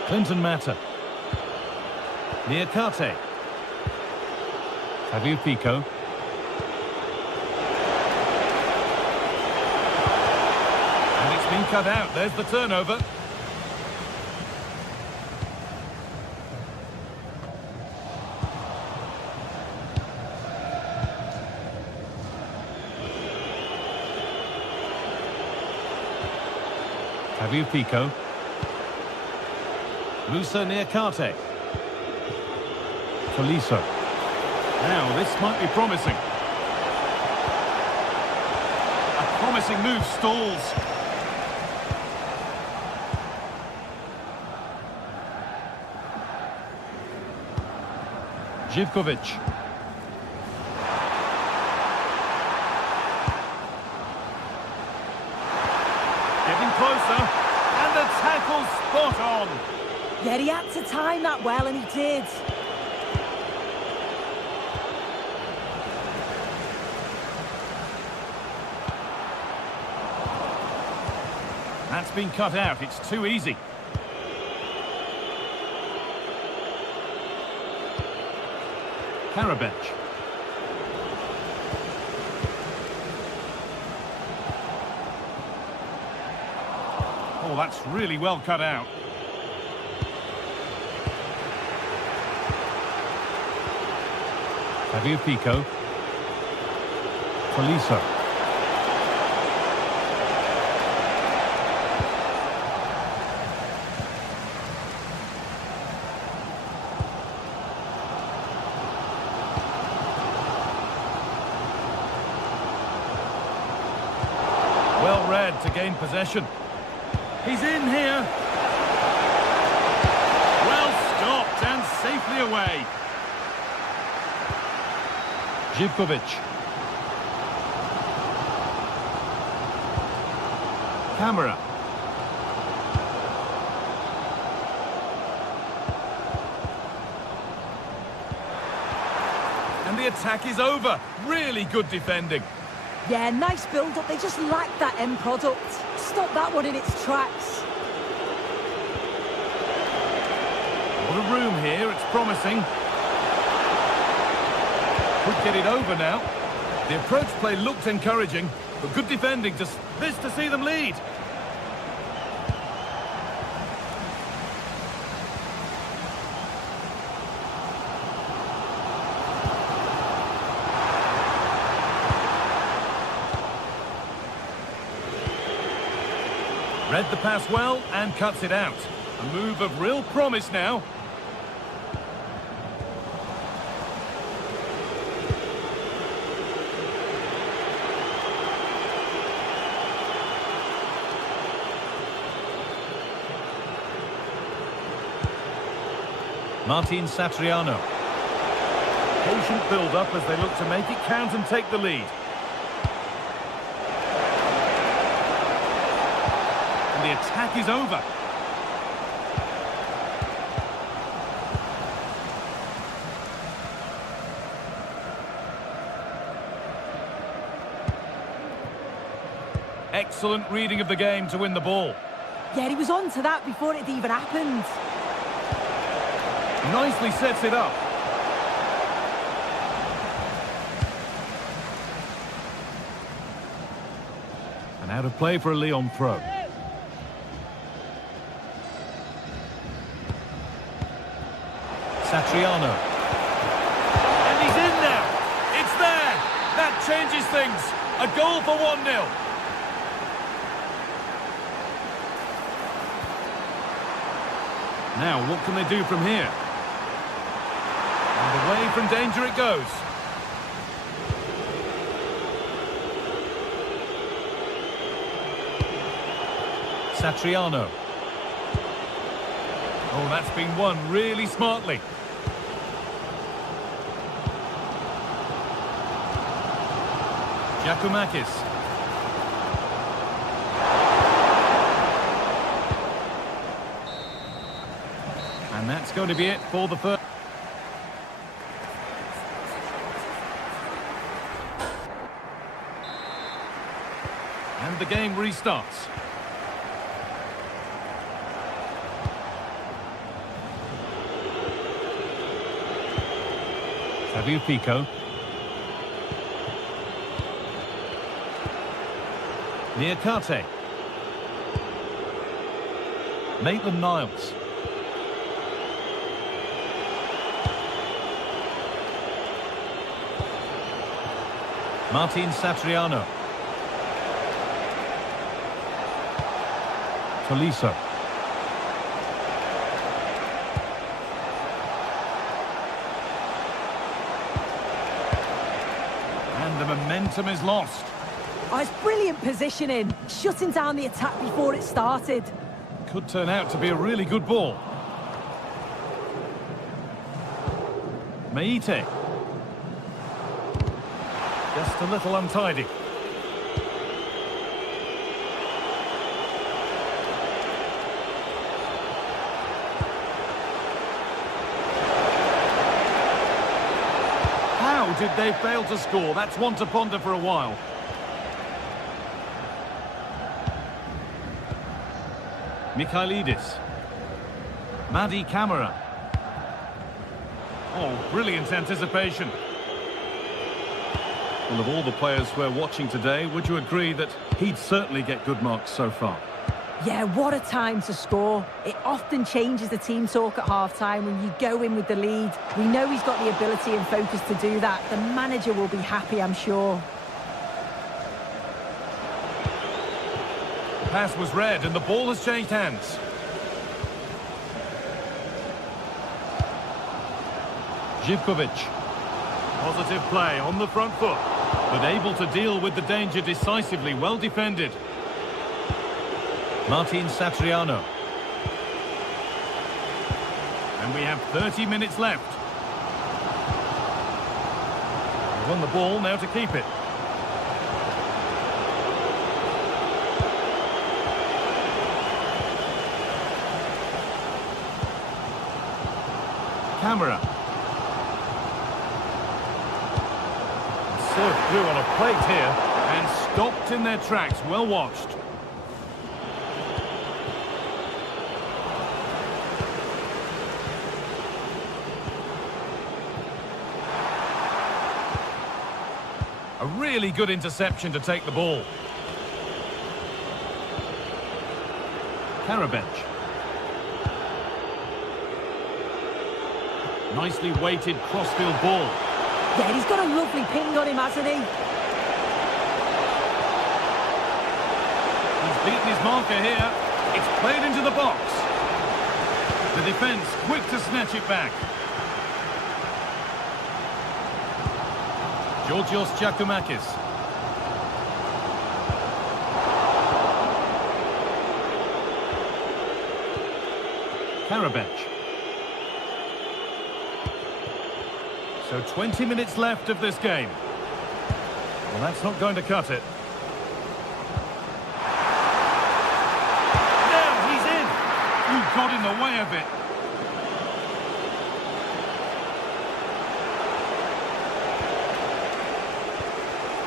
Clinton Mata. Niakate. Tagliafico. And it's been cut out. There's the turnover. Tagliafico. Musa Niakate. Tolisso. Now, this might be promising. A promising move stalls. Živkovic. Getting closer. And the tackle spot on. Yeah, he had to time that well, and he did. That's been cut out. It's too easy. Karabech. Oh, that's really well cut out. Tagliafico. Tolisso. Well read to gain possession. He's in here. Well stopped and safely away. Živkovic. Camara. And the attack is over. Really good defending. Yeah, nice build-up. They just lacked that end product. Stop that one in its tracks. What a room here. It's promising. Could get it over now. The approach play looked encouraging, but good defending to see them lead. Read the pass well and cuts it out. A move of real promise now. Martin Satriano. Patient build-up as they look to make it count and take the lead. And the attack is over. Excellent reading of the game to win the ball. Yeah, he was on to that before it even happened. Nicely sets it up. And out of play for a Lyon throw. Satriano. And he's in now. It's there. That changes things. A goal for 1-0. Now, what can they do from here? And away from danger it goes. Satriano. Oh, that's been won really smartly. Giacomakis. And that's going to be it for the first. And the game restarts. Xavier Pico. Niakate. Maitland-Niles. Martin Satriano. Tolisso. And the momentum is lost. Oh, it's brilliant positioning, shutting down the attack before it started. Could turn out to be a really good ball. Meite. Just a little untidy. How did they fail to score? That's one to ponder for a while. Mikhailidis. Madi Camara. Oh, brilliant anticipation. Well, of all the players we're watching today, would you agree that he'd certainly get good marks so far? Yeah, what a time to score. It often changes the team talk at half-time when you go in with the lead. We know he's got the ability and focus to do that. The manager will be happy, I'm sure. The pass was read and the ball has changed hands. Živkovic. Positive play on the front foot, but able to deal with the danger decisively, well defended. Martin Satriano. And we have 30 minutes left. They've won the ball, now to keep it. Camera. Served through on a plate here and stopped in their tracks. Well watched. A really good interception to take the ball. Karabench. Nicely weighted crossfield ball. Yeah, he's got a lovely ping on him, hasn't he? He's beaten his marker here. It's played into the box. The defence quick to snatch it back. Georgios Giacomakis. Karabench. So 20 minutes left of this game. Well, that's not going to cut it. Now he's in. You got in the way of it.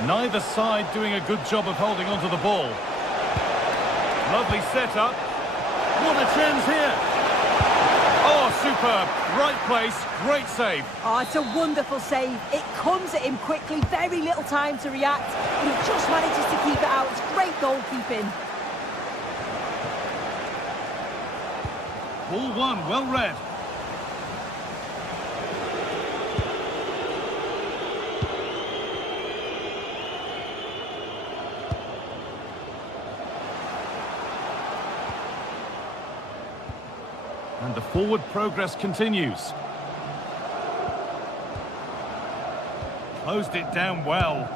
Neither side doing a good job of holding onto the ball. Lovely setup. What a chance here. Oh, superb. Right place, great save. Oh, it's a wonderful save. It comes at him quickly, very little time to react, but he just manages to keep it out. It's great goalkeeping. Ball one, well read. And the forward progress continues. Closed it down well.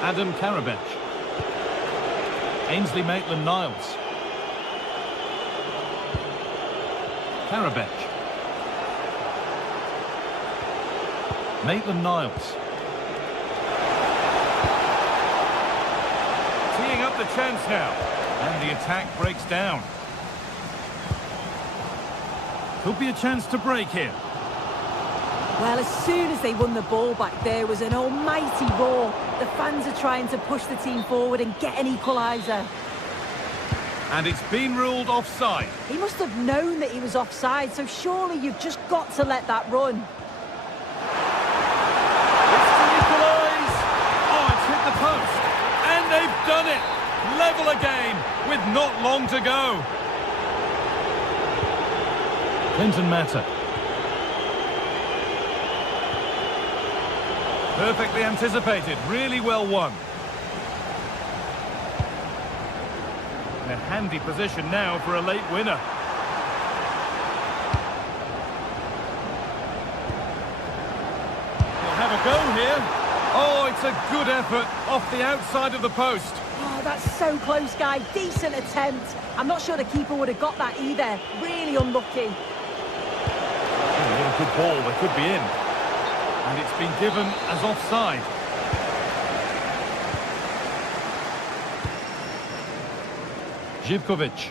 Adam Karabech. Ainsley Maitland-Niles. Karabech. Maitland-Niles. Teeing up the chance now. And the attack breaks down. Could be a chance to break here. Well, as soon as they won the ball back, there was an almighty roar. The fans are trying to push the team forward and get an equaliser. And it's been ruled offside. He must have known that he was offside, so surely you've just got to let that run. It's to equalise. Oh, it's hit the post. And they've done it. Level again with not long to go. Clinton Mata. Perfectly anticipated, really well won. In a handy position now for a late winner. He'll have a go here. Oh, it's a good effort off the outside of the post. Oh, that's so close, guy. Decent attempt. I'm not sure the keeper would have got that either. Really unlucky. Oh, what a good ball, they could be in. And it's been given as offside. Živković.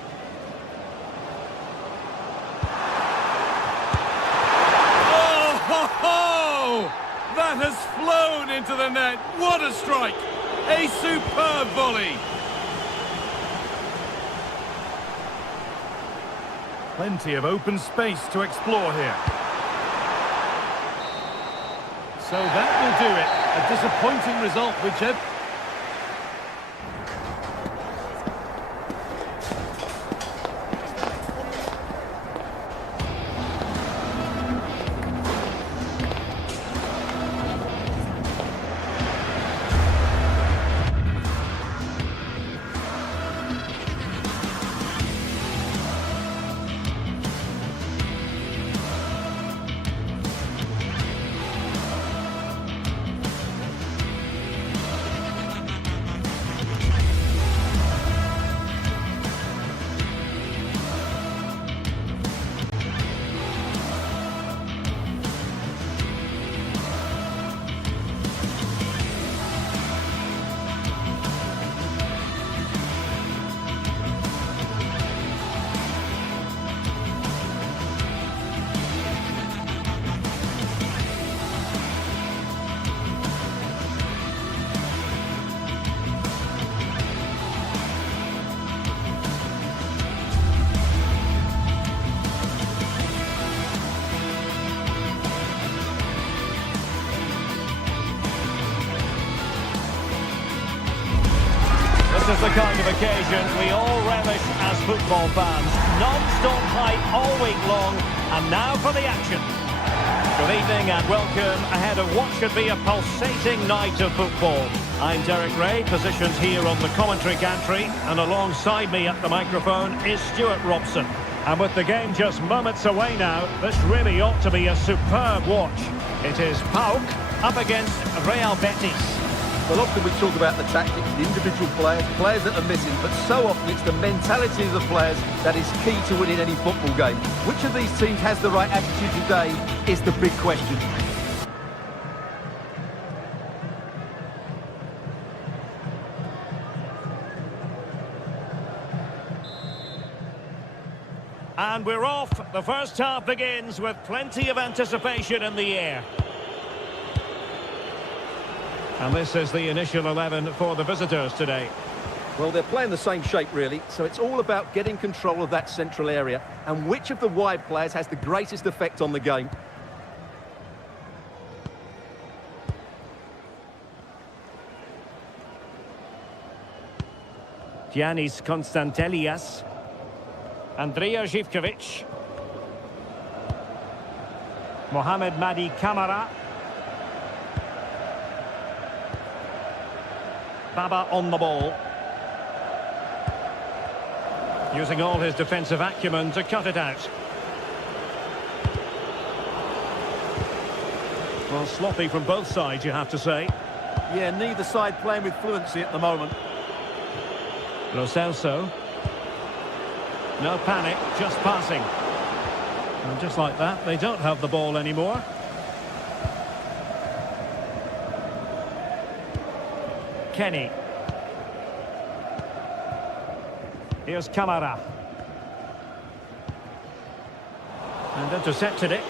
Oh, ho, ho! That has flown into the net. What a strike! A superb volley. Plenty of open space to explore here. So that will do it. A disappointing result, whichever. This is the kind of occasion we all relish as football fans. Non-stop hype all week long, and now for the action. Good evening and welcome ahead of what should be a pulsating night of football. I'm Derek Ray, positioned here on the commentary gantry, and alongside me at the microphone is Stuart Robson. And with the game just moments away now, this really ought to be a superb watch. It is PAOK up against Real Betis. Well, often we talk about the tactics, the individual players that are missing, but so often it's the mentality of the players that is key to winning any football game. Which of these teams has the right attitude today is the big question. And we're off. The first half begins with plenty of anticipation in the air. And this is the initial 11 for the visitors today. Well, they're playing the same shape, really, so it's all about getting control of that central area and which of the wide players has the greatest effect on the game. Giannis Konstantelias. Andrea Zivkovic. Mohamed Madi Camara. Baba on the ball. Using all his defensive acumen to cut it out. Well, sloppy from both sides, you have to say. Yeah, neither side playing with fluency at the moment. Lo Celso. No panic, just passing. And just like that, they don't have the ball anymore. Kenny. Here's Camara. And intercepted it.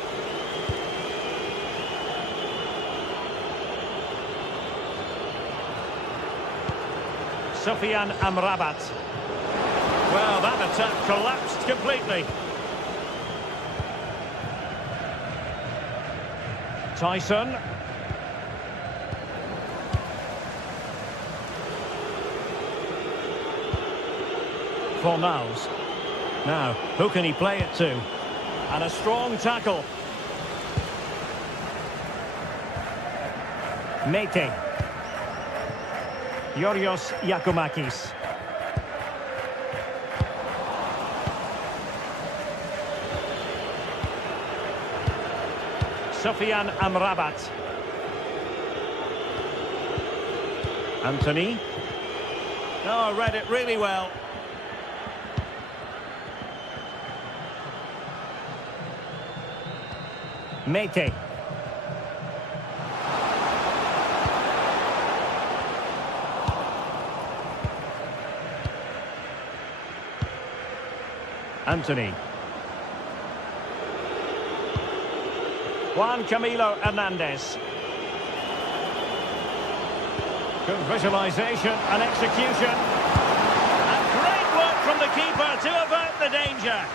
Sofian Amrabat. Well, that attack collapsed completely. Tyson. Fornals. Now, who can he play it to? And a strong tackle. Mete. Yorios Yakumakis. Sofian Amrabat. Anthony. Oh, read it really well. Mete. Anthony. Juan Camilo Hernandez. Good visualization and execution. And great work from the keeper to avert the danger.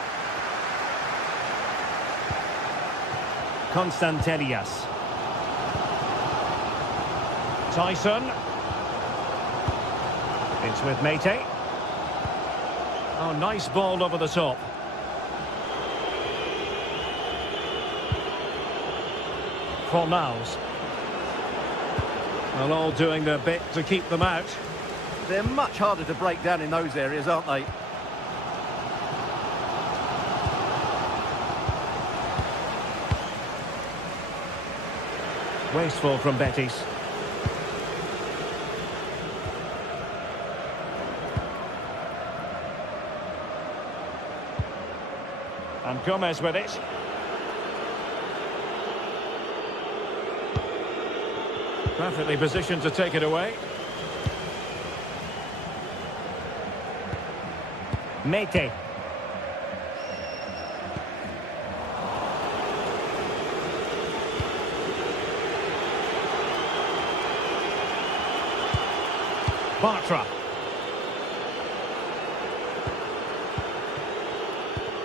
Konstantelias. Tyson. It's with Mete. Oh, nice ball over the top. Fornals. Well, all doing their bit to keep them out. They're much harder to break down in those areas, aren't they? Wasteful from Betis. And Gomez with it. Perfectly positioned to take it away. Mete. Bartra.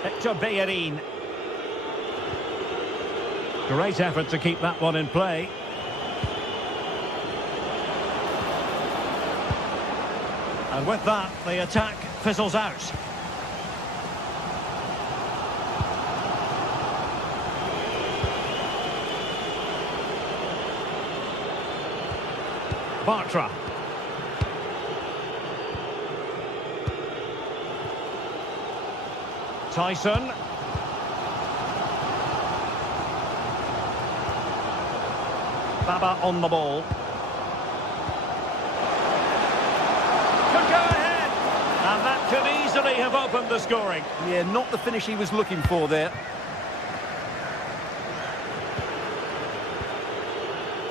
Hector Bellerin. Great effort to keep that one in play. And with that, the attack fizzles out. Bartra. Tyson. Baba on the ball. Could go ahead. And that could easily have opened the scoring. Yeah, not the finish he was looking for there.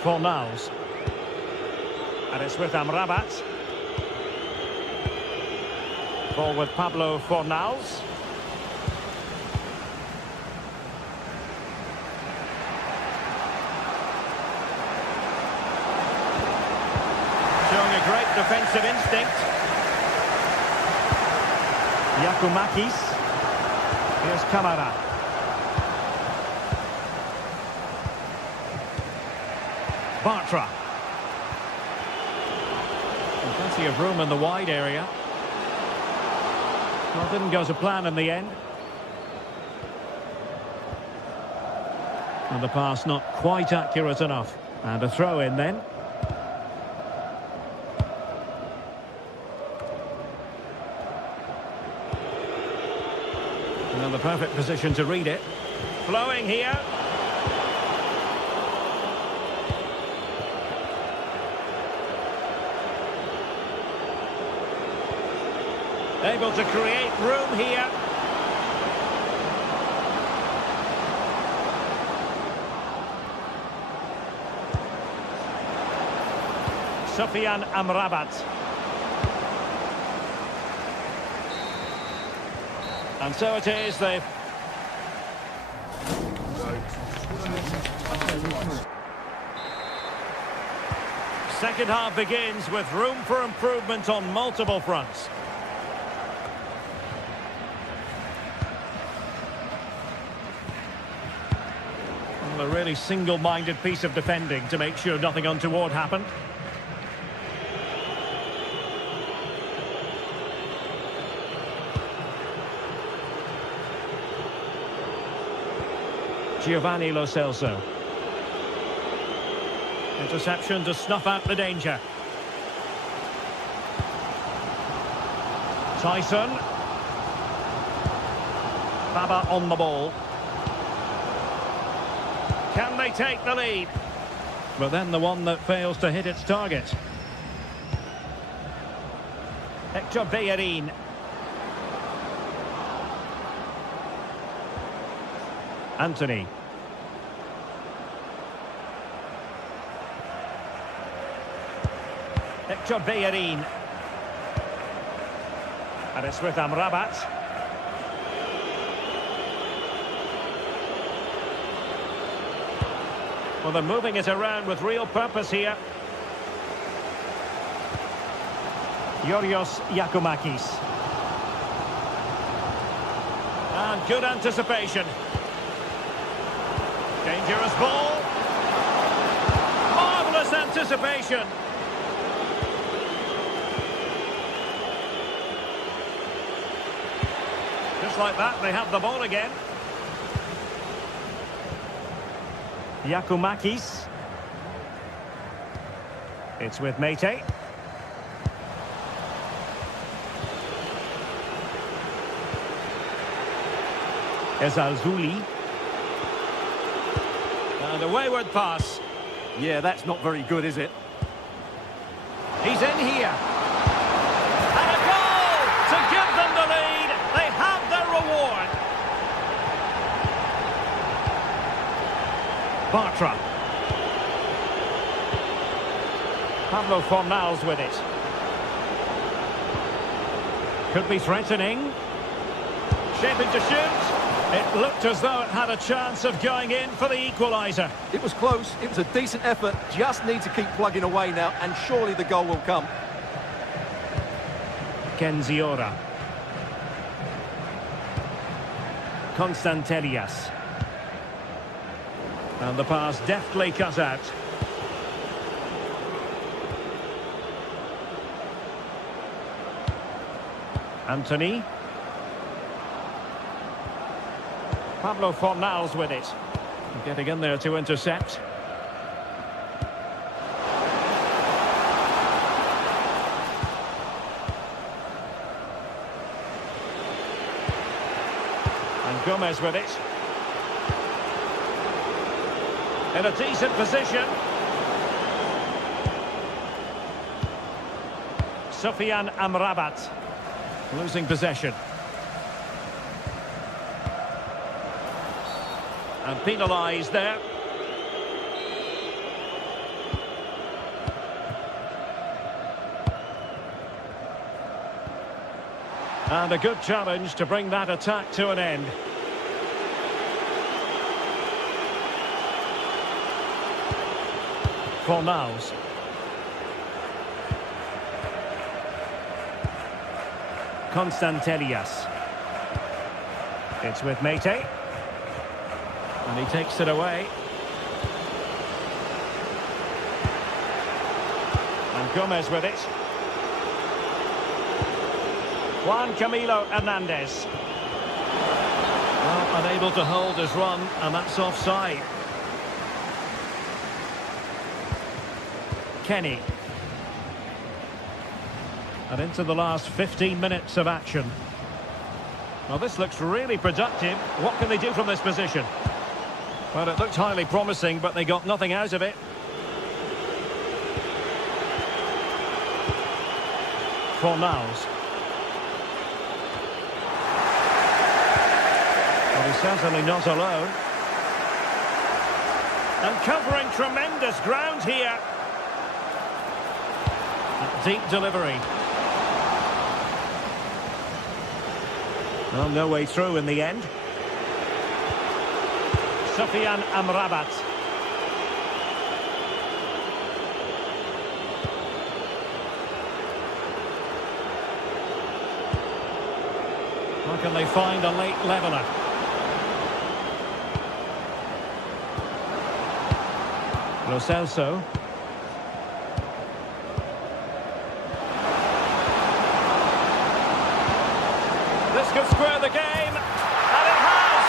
Fornals. And it's with Amrabat. Ball with Pablo Fornals. instinct. Yakumakis. Here's Kamara. Bartra. Plenty of room in the wide area. Well, didn't go to plan in the end. And the pass not quite accurate enough. And a throw in then. And the perfect position to read it. Flowing here. Able to create room here. Sufyan Amrabat. And so it is, they've... Second half begins with room for improvement on multiple fronts. A really single-minded piece of defending to make sure nothing untoward happened. Giovanni Lo Celso. Interception to snuff out the danger. Tyson. Baba on the ball. Can they take the lead? But then the one that fails to hit its target. Hector Bellerin. Anthony. Hector Bellerin. And it's with Amrabat. Well, they're moving it around with real purpose here. Yorios Yakumakis. And good anticipation. Dangerous ball. Marvellous anticipation. Just like that, they have the ball again. Yakumakis. It's with Mete. Ezalzouli. And a wayward pass. Yeah, that's not very good, is it? He's in here. And a goal to give them the lead. They have their reward. Bartra. Pablo Fornals with it. Could be threatening. Shaping to shoot. It looked as though it had a chance of going in for the equaliser. It was close. It was a decent effort. Just need to keep plugging away now, and surely the goal will come. Kenziora. Constantelias. And the pass deftly cut out. Anthony. Pablo Fornals with it. Getting in there to intercept. And Gomez with it. In a decent position. Sufyan Amrabat. Losing possession. And penalised there. And a good challenge to bring that attack to an end. Fornals. Constantelias. It's with Mete. And he takes it away. And Gomez with it. Juan Camilo Hernandez. Well, unable to hold his run, and that's offside. Kenny. And into the last 15 minutes of action. Well, this looks really productive. What can they do from this position? Well, it looked highly promising, but they got nothing out of it. Fornals. Well, he's certainly not alone. And covering tremendous ground here. Deep delivery. Well, no way through in the end. Sofian Amrabat. How can they find a late leveller? Lo Celso. This could square the game, and it has!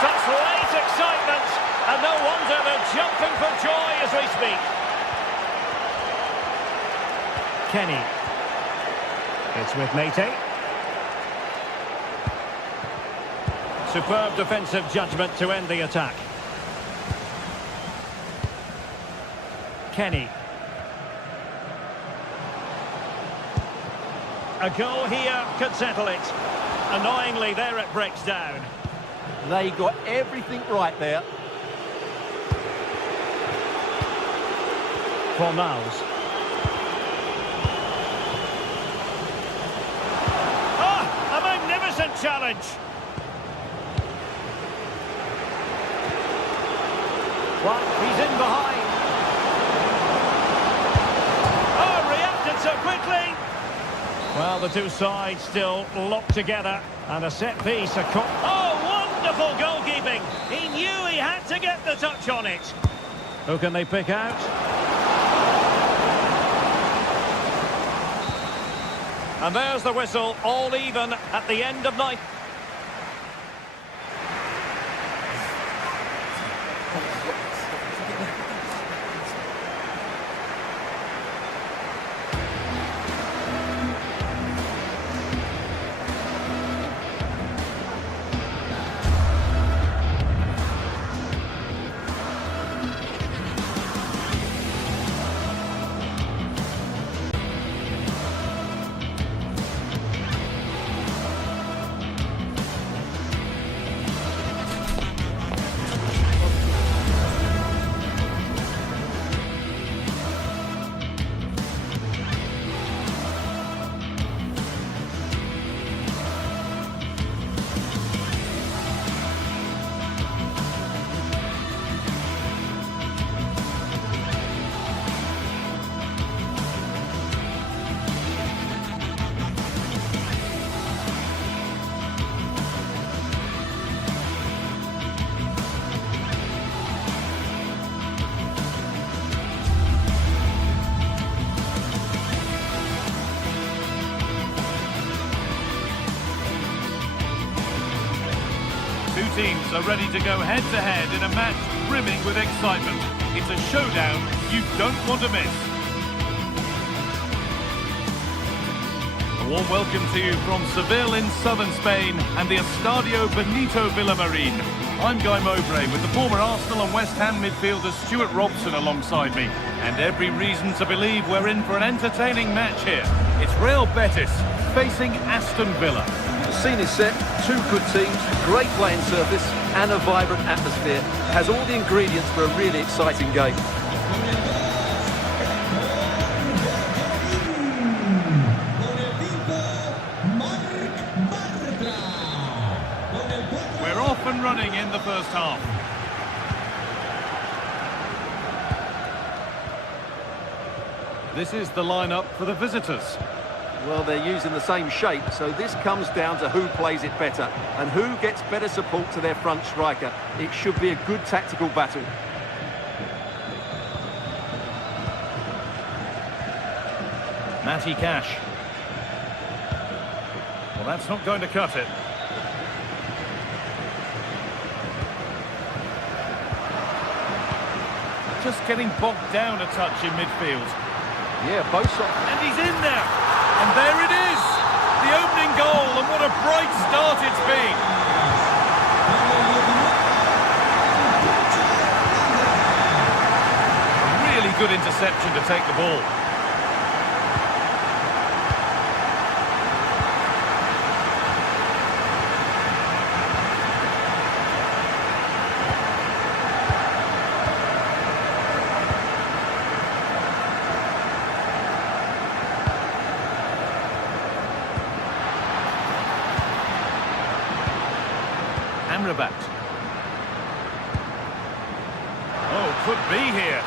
Such late excitement, and no wonder they're jumping for joy as we speak. Kenny. It's with Mete. Superb defensive judgment to end the attack. Kenny. A goal here could settle it. Annoyingly, there it breaks down. They got everything right there. Fornals. Oh, a magnificent challenge. Well, he's in behind. Oh, reacted so quickly. Well, the two sides still locked together, and a set piece. Oh, wonderful goalkeeping! He knew he had to get the touch on it. Who can they pick out? And there's the whistle, all even at the end of 90. Two teams are ready to go head-to-head in a match brimming with excitement. It's a showdown you don't want to miss. A warm welcome to you from Seville in southern Spain and the Estadio Benito Villamarin. I'm Guy Mowbray with the former Arsenal and West Ham midfielder Stuart Robson alongside me. And every reason to believe we're in for an entertaining match here. It's Real Betis facing Aston Villa. The scene is set, two good teams, great playing surface and a vibrant atmosphere. Has all the ingredients for a really exciting game. We're off and running in the first half. This is the lineup for the visitors. Well, they're using the same shape, so this comes down to who plays it better and who gets better support to their front striker. It should be a good tactical battle. Matty Cash. Well, that's not going to cut it. Just getting bogged down a touch in midfield. Yeah, both sides. And he's in there. And there it is. The opening goal, and what a bright start it's been. A really good interception to take the ball. Amrabat. Oh, could be here.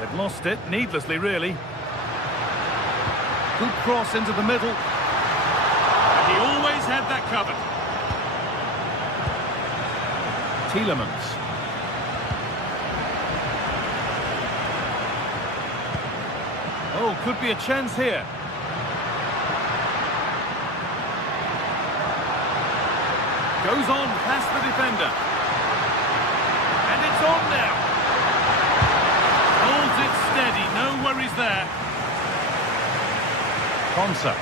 They've lost it, needlessly really. Good cross into the middle. And he always had that covered. Tielemans. Oh, could be a chance here. Goes on past the defender. And it's on now. Holds it steady, no worries there. Konsa.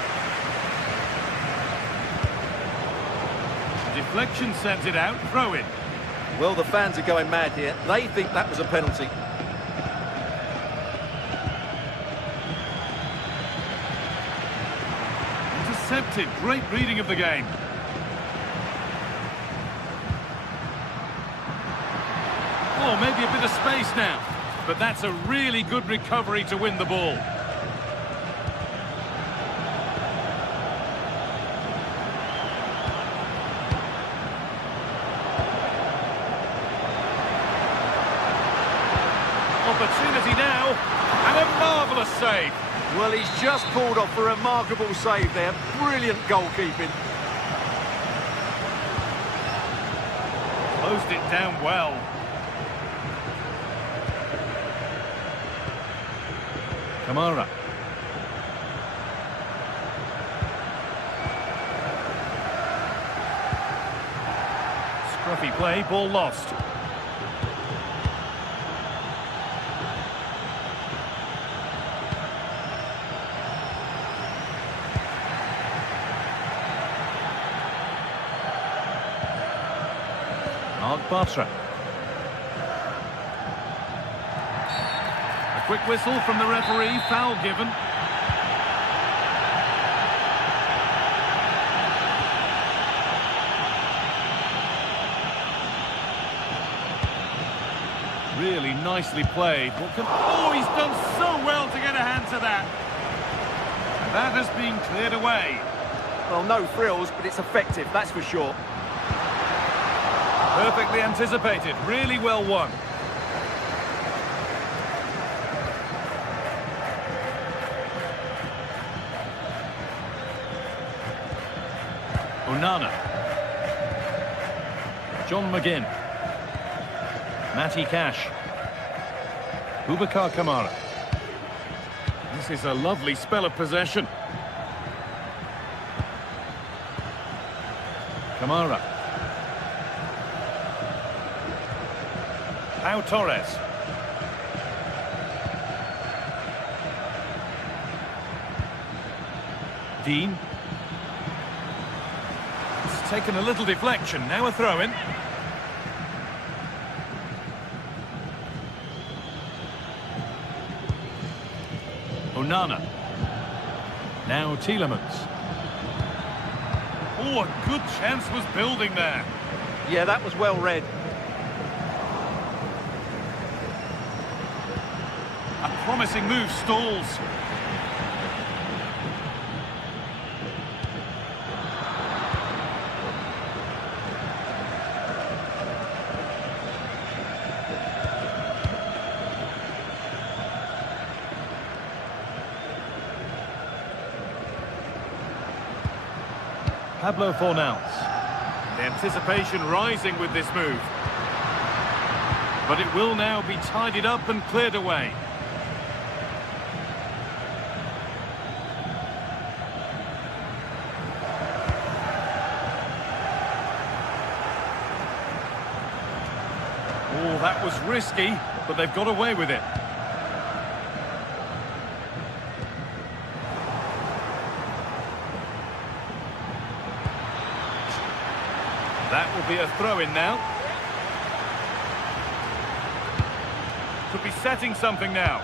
Deflection sends it out, throw in. Well, the fans are going mad here. They think that was a penalty. Intercepted, great reading of the game. Oh, maybe a bit of space now. But that's a really good recovery to win the ball. Opportunity now, and a marvellous save. Well, he's just pulled off a remarkable save there. Brilliant goalkeeping. Closed it down well. Kamara. Scruffy play, ball lost. Bartra. A quick whistle from the referee, foul given. Really nicely played. Oh, he's done so well to get a hand to that. And that has been cleared away. Well, no frills, but it's effective, that's for sure. Perfectly anticipated, really well won. Onana. John McGinn. Matty Cash. Boubacar Kamara. This is a lovely spell of possession. Kamara. Pau Torres. Dean. It's taken a little deflection, now a throw-in. Onana. Now Tielemans. Oh, a good chance was building there. Yeah, that was well read. A promising move stalls. Pablo Fornals. The anticipation rising with this move. But it will now be tidied up and cleared away. Oh, that was risky, but they've got away with it. That will be a throw-in now. Could be setting something now.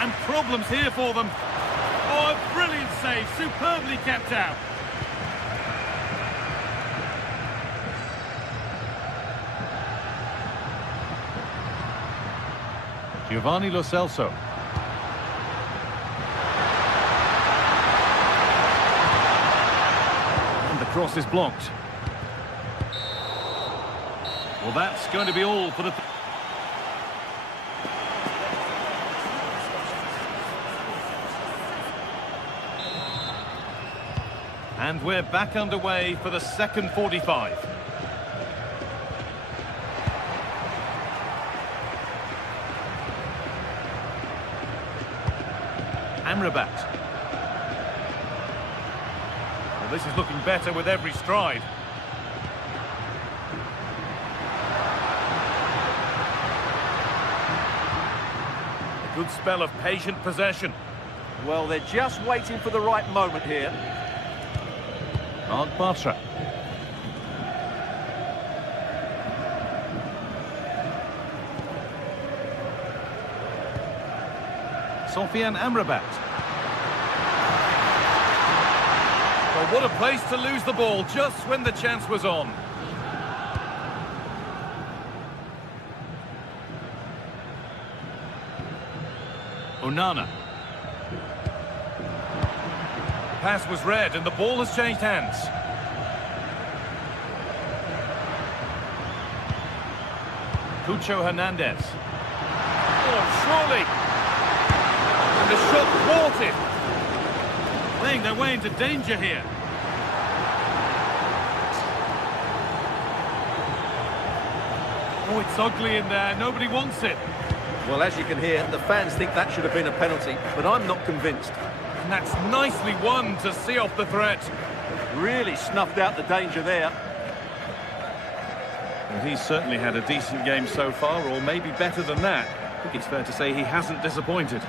And problems here for them. Oh, a brilliant save, superbly kept out. Giovanni Lo Celso. And the cross is blocked. Well, that's going to be all for the... And we're back underway for the second 45. Amrabat. Well, this is looking better with every stride. A good spell of patient possession. Well, they're just waiting for the right moment here. Marc Bartra. Sofiane Amrabat. Well, what a place to lose the ball just when the chance was on. Onana. Pass was read and the ball has changed hands. Cucho Hernandez. Oh, surely. And the shot thwarted. Playing their way into danger here. Oh, it's ugly in there. Nobody wants it. Well, as you can hear, the fans think that should have been a penalty, but I'm not convinced. And that's nicely won to see off the threat. Really snuffed out the danger there. Well, he's certainly had a decent game so far, or maybe better than that. I think it's fair to say he hasn't disappointed.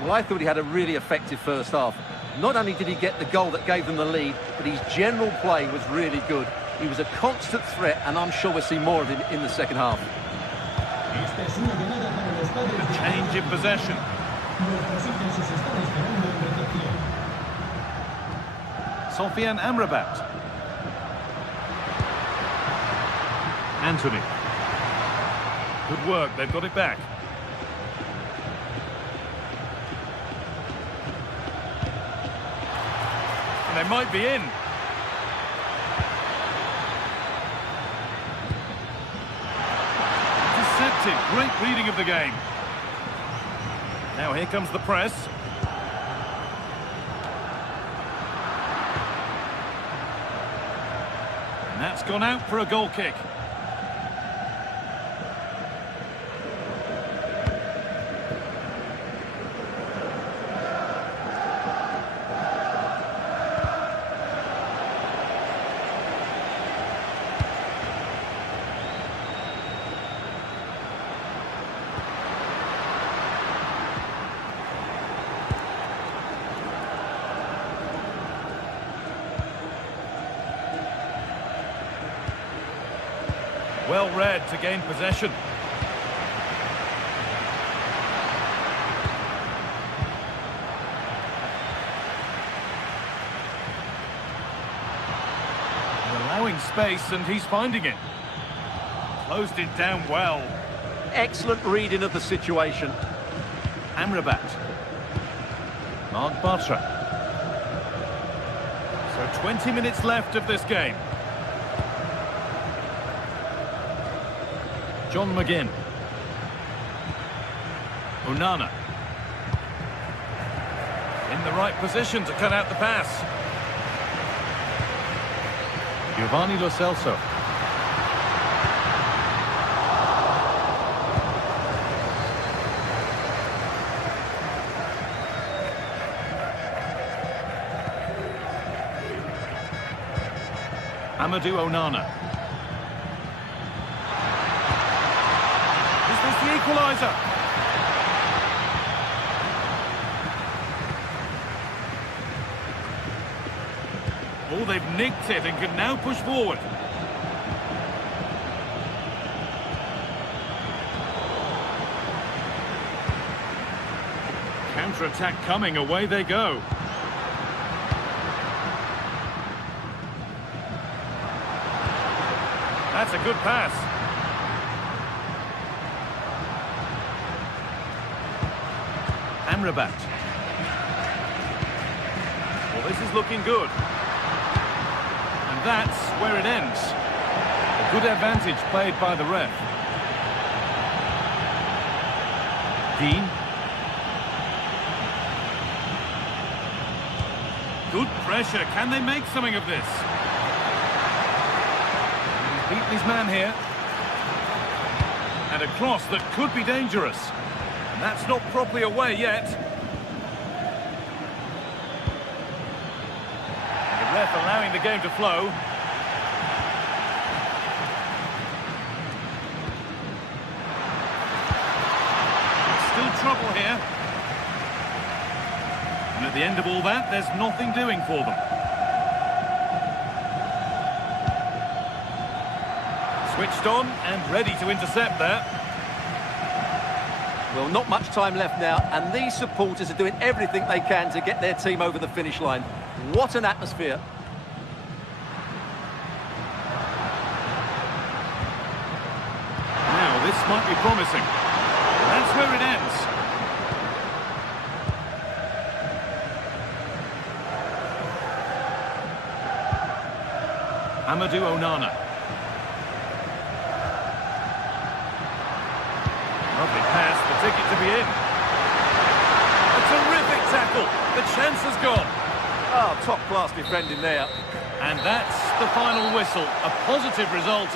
Well, I thought he had a really effective first half. Not only did he get the goal that gave them the lead, but his general play was really good. He was a constant threat, and I'm sure we'll see more of him in the second half. A change in possession. Sofiane Amrabat. Anthony. Good work, they've got it back. And they might be in. Deceptive, great reading of the game. Now here comes the press. And that's gone out for a goal kick. Well read to gain possession. Allowing space, and he's finding it. Closed it down well. Excellent reading of the situation. Amrabat. Marc Bartra. So 20 minutes left of this game. John McGinn. Onana. In the right position to cut out the pass. Giovanni Lo Celso. Amadou Onana. Is this the equaliser? Oh, they've nicked it and can now push forward. Counter-attack coming, away they go. That's a good pass. Amrabat. Well, this is looking good. And that's where it ends. A good advantage played by the ref. Dean. Good pressure. Can they make something of this? He's beaten his man here. And a cross that could be dangerous. And that's not properly away yet. The ref allowing the game to flow. Still trouble here. And at the end of all that, there's nothing doing for them. Switched on and ready to intercept there. Well, not much time left now, and these supporters are doing everything they can to get their team over the finish line. What an atmosphere. Now, this might be promising. That's where it ends. Amadou Onana. Lovely pass, the ticket to be in. A terrific tackle. The chance has gone. Oh, top-class defending there. And that's the final whistle. A positive result.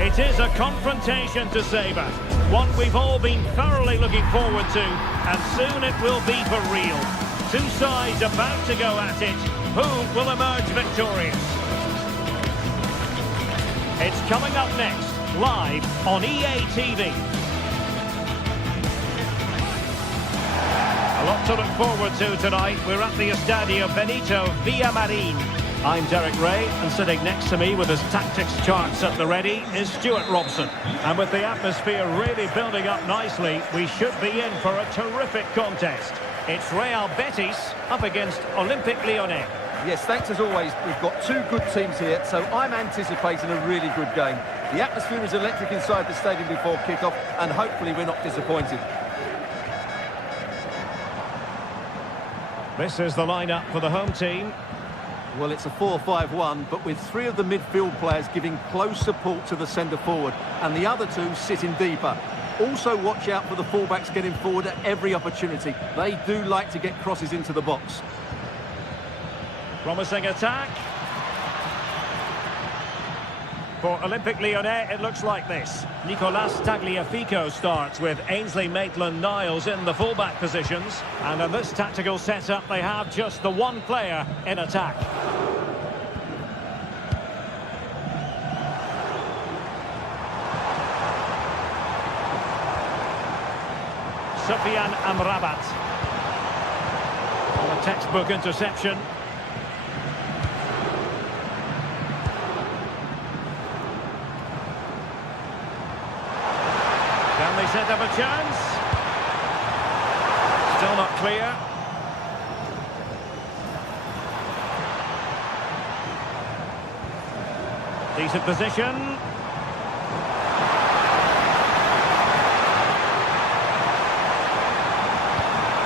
It is a confrontation to savour, one we've all been thoroughly looking forward to, and soon it will be for real. Two sides about to go at it. Who will emerge victorious? It's coming up next, live on EA TV. A lot to look forward to tonight. We're at the Estadio Benito Villamarin. I'm Derek Ray, and sitting next to me with his tactics charts at the ready is Stuart Robson. And with the atmosphere really building up nicely, we should be in for a terrific contest. It's Real Betis up against Olympique Lyonnais. Yes, thanks as always. We've got two good teams here, so I'm anticipating a really good game. The atmosphere is electric inside the stadium before kick-off, and hopefully we're not disappointed. This is the lineup for the home team. Well, it's a 4-5-1, but with three of the midfield players giving close support to the centre-forward, and the other two sitting deeper. Also watch out for the fullbacks getting forward at every opportunity. They do like to get crosses into the box. Promising attack. For Olympique Lyonnais, it looks like this. Nicolas Tagliafico starts with Ainsley Maitland-Niles in the fullback positions. And in this tactical setup, they have just the one player in attack. Soufiane Amrabat. A textbook interception. Can they set up a chance? Still not clear. Decent position.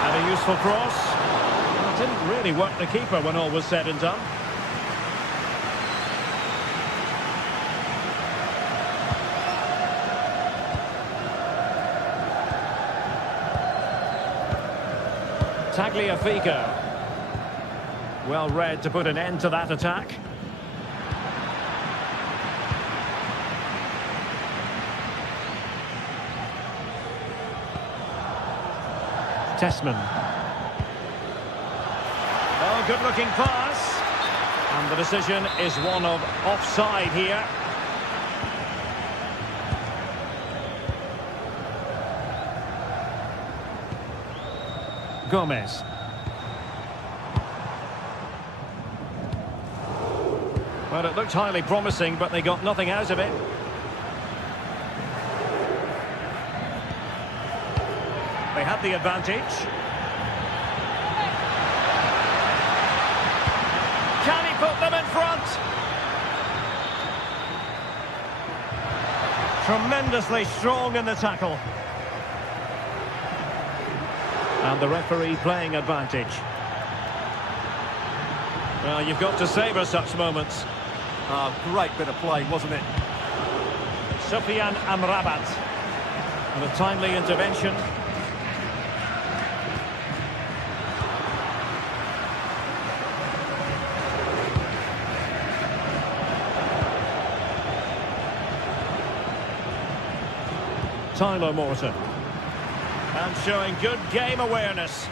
And a useful cross. Well, it didn't really work the keeper when all was said and done. Tagliafico. Well read to put an end to that attack. Tessman. Oh, good-looking pass. And the decision is one of offside here. Gomez. Well, it looked highly promising, but they got nothing out of it. They had the advantage. Can he put them in front? Tremendously strong in the tackle. And the referee playing advantage. Well, you've got to savour such moments. Great bit of play, wasn't it? Soufiane Amrabat. And a timely intervention. Tyler Morton. And showing good game awareness.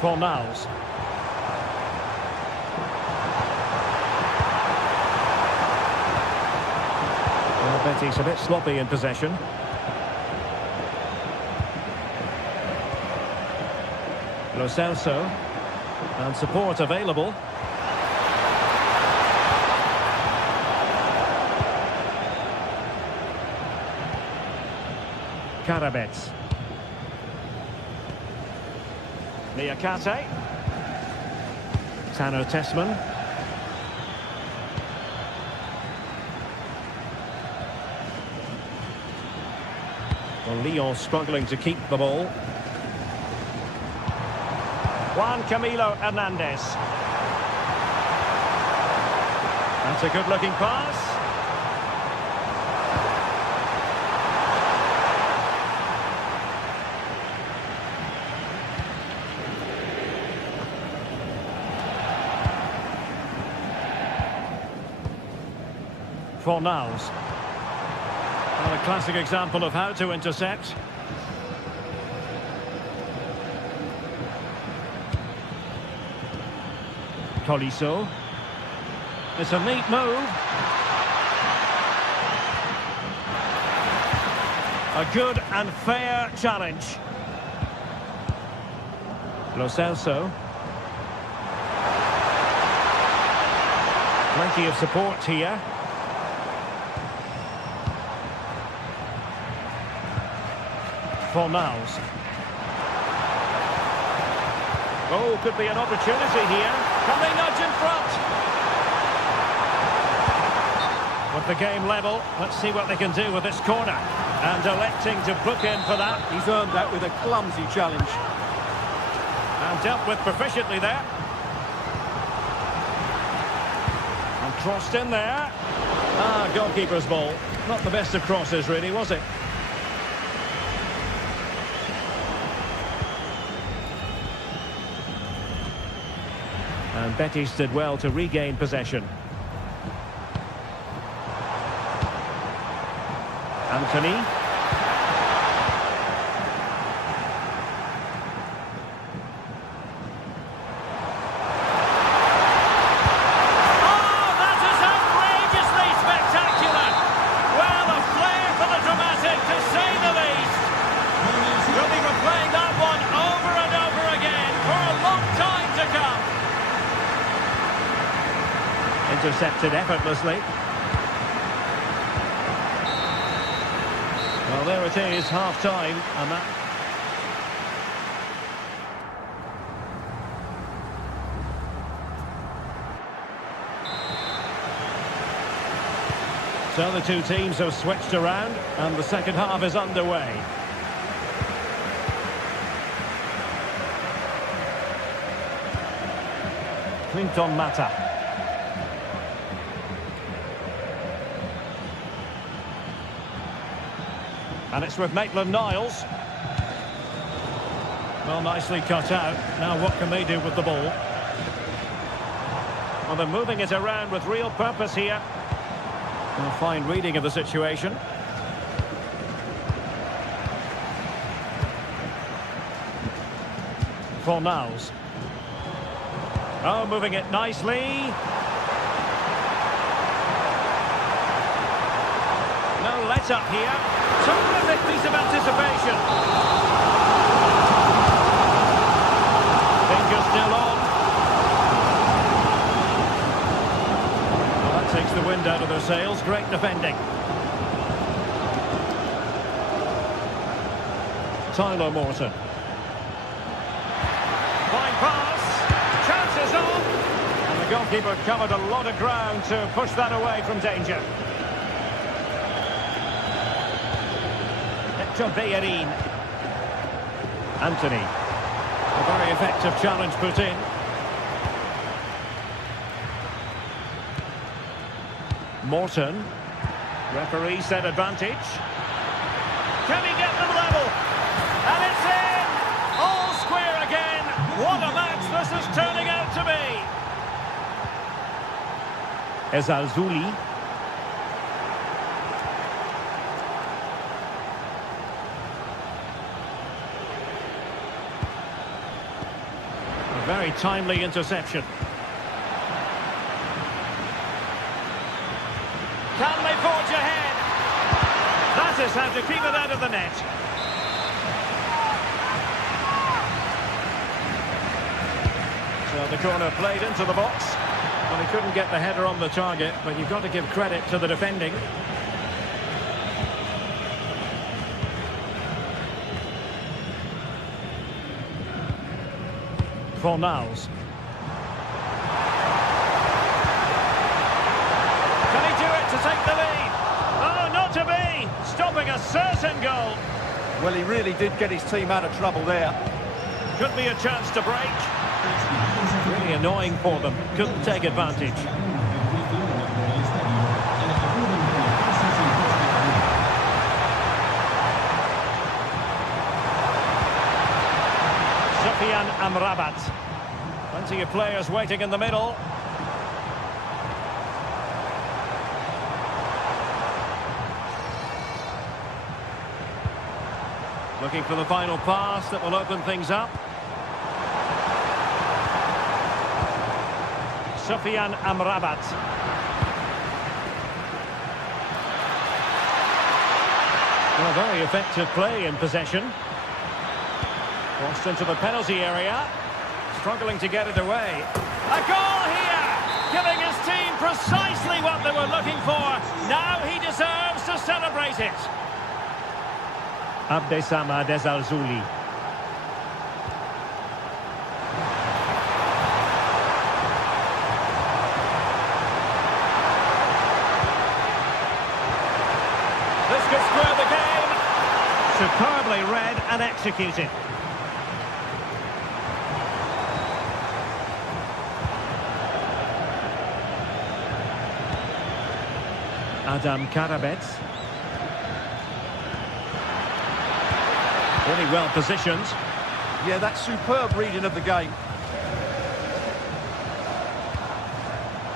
Fornals. Well, Betty's a bit sloppy in possession. Lo Celso. And support available. Karabets. Niakate. Tano Tessman. Well, Lyon struggling to keep the ball. Juan Camilo Hernandez. That's a good-looking pass. Fornals. Well, a classic example of how to intercept. Tolisso. It's a neat move. A good and fair challenge. Lo Celso. Plenty of support here. Fornals. Oh, could be an opportunity here. Can they nudge in front? With the game level, let's see what they can do with this corner. And electing to book in for that. He's earned that with a clumsy challenge. And dealt with proficiently there. And crossed in there. Ah, goalkeeper's ball. Not the best of crosses, really, was it? And Betis did well to regain possession. Anthony. Intercepted effortlessly. Well, there it is, half-time, and that... So the two teams have switched around, and the second half is underway. Clinton Mata. And it's with Maitland-Niles. Well, nicely cut out. Now what can they do with the ball? Well, they're moving it around with real purpose here. A fine reading of the situation. Fornals. Oh, moving it nicely. No let-up here. Terrific piece of anticipation. Fingers still on. Well, that takes the wind out of their sails. Great defending. Tyler Morton. Fine pass. Chances on. And the goalkeeper covered a lot of ground to push that away from danger. Bellerin. Anthony. A very effective challenge put in. Morton. Referee set advantage. Can he get them level? And it's in! All square again. What a match this is turning out to be. Ezalzouli. Very timely interception. Can they forge ahead? That is how to keep it out of the net. So the corner played into the box. Well, he couldn't get the header on the target, but you've got to give credit to the defending. Fornals. Can he do it to take the lead? Oh, not to be! Stopping a certain goal. Well, he really did get his team out of trouble there. Could be a chance to break. Really annoying for them. Couldn't take advantage. Sofian Amrabat. Plenty of players waiting in the middle. Looking for the final pass that will open things up. Sofian Amrabat. Well, very effective play in possession. Crossed into the penalty area. Struggling to get it away. A goal here! Giving his team precisely what they were looking for. Now he deserves to celebrate it. Abdessamad Ezalzouli. could square the game. Superbly read and executed. Adam Karabets. Really well positioned. Yeah, that's superb reading of the game.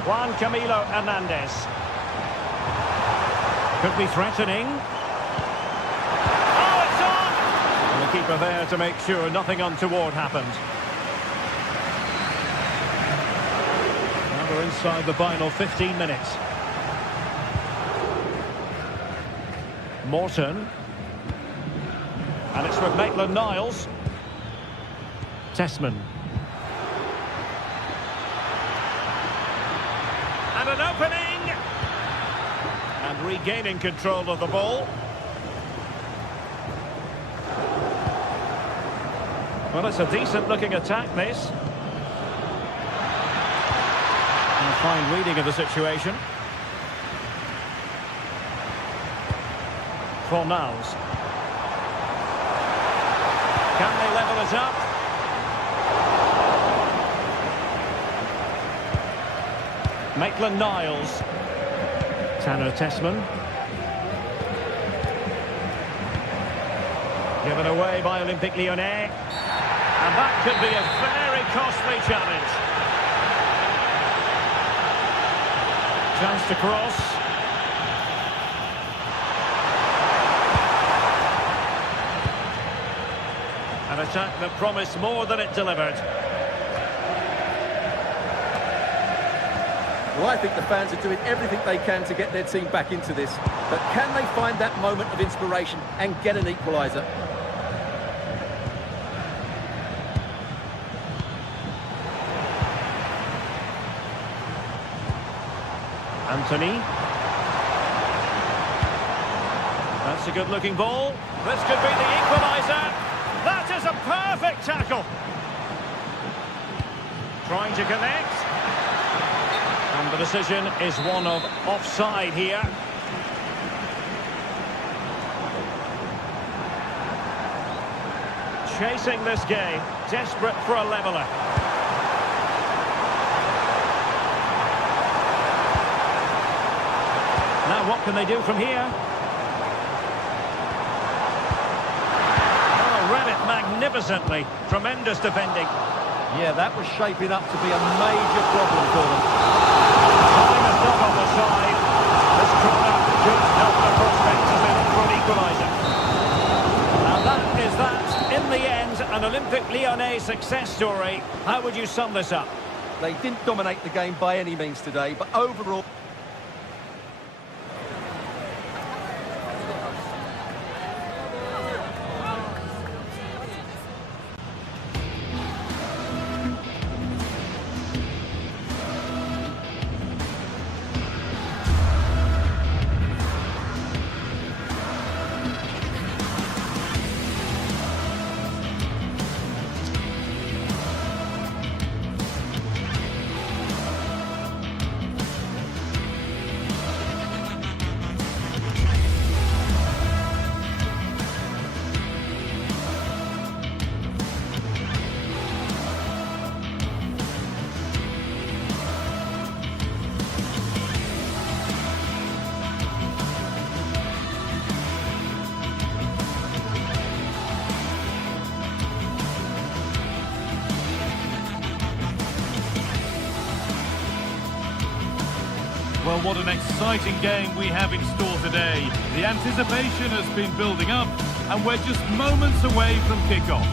Juan Camilo Hernandez. Could be threatening. Oh, it's on! And the keeper there to make sure nothing untoward happened. Now we're inside the final 15 minutes. Morton. And it's with Maitland-Niles. Tessman. And an opening! And regaining control of the ball. Well, it's a decent-looking attack, this. And a fine reading of the situation. Fornals. Can they level it up? Maitland-Niles. Tanner Tessman. Given away by Olympique Lyonnais. And that could be a very costly challenge. Chance to cross. An attack that promised more than it delivered. Well, I think the fans are doing everything they can to get their team back into this. But can they find that moment of inspiration and get an equaliser? Anthony. That's a good-looking ball. This could be the equaliser. That is a perfect tackle. Trying to connect. And the decision is one of offside here. Chasing this game, desperate for a leveller. Now what can they do from here? Read it magnificently. Tremendous defending. Yeah, that was shaping up to be a major problem for them. Trying to stop on the side. This corner should help the prospects as they look for an equaliser. And that is that. In the end, an Olympique Lyonnais success story. How would you sum this up? They didn't dominate the game by any means today, but overall... Well, what an exciting game we have in store today. The anticipation has been building up, and we're just moments away from kick-off.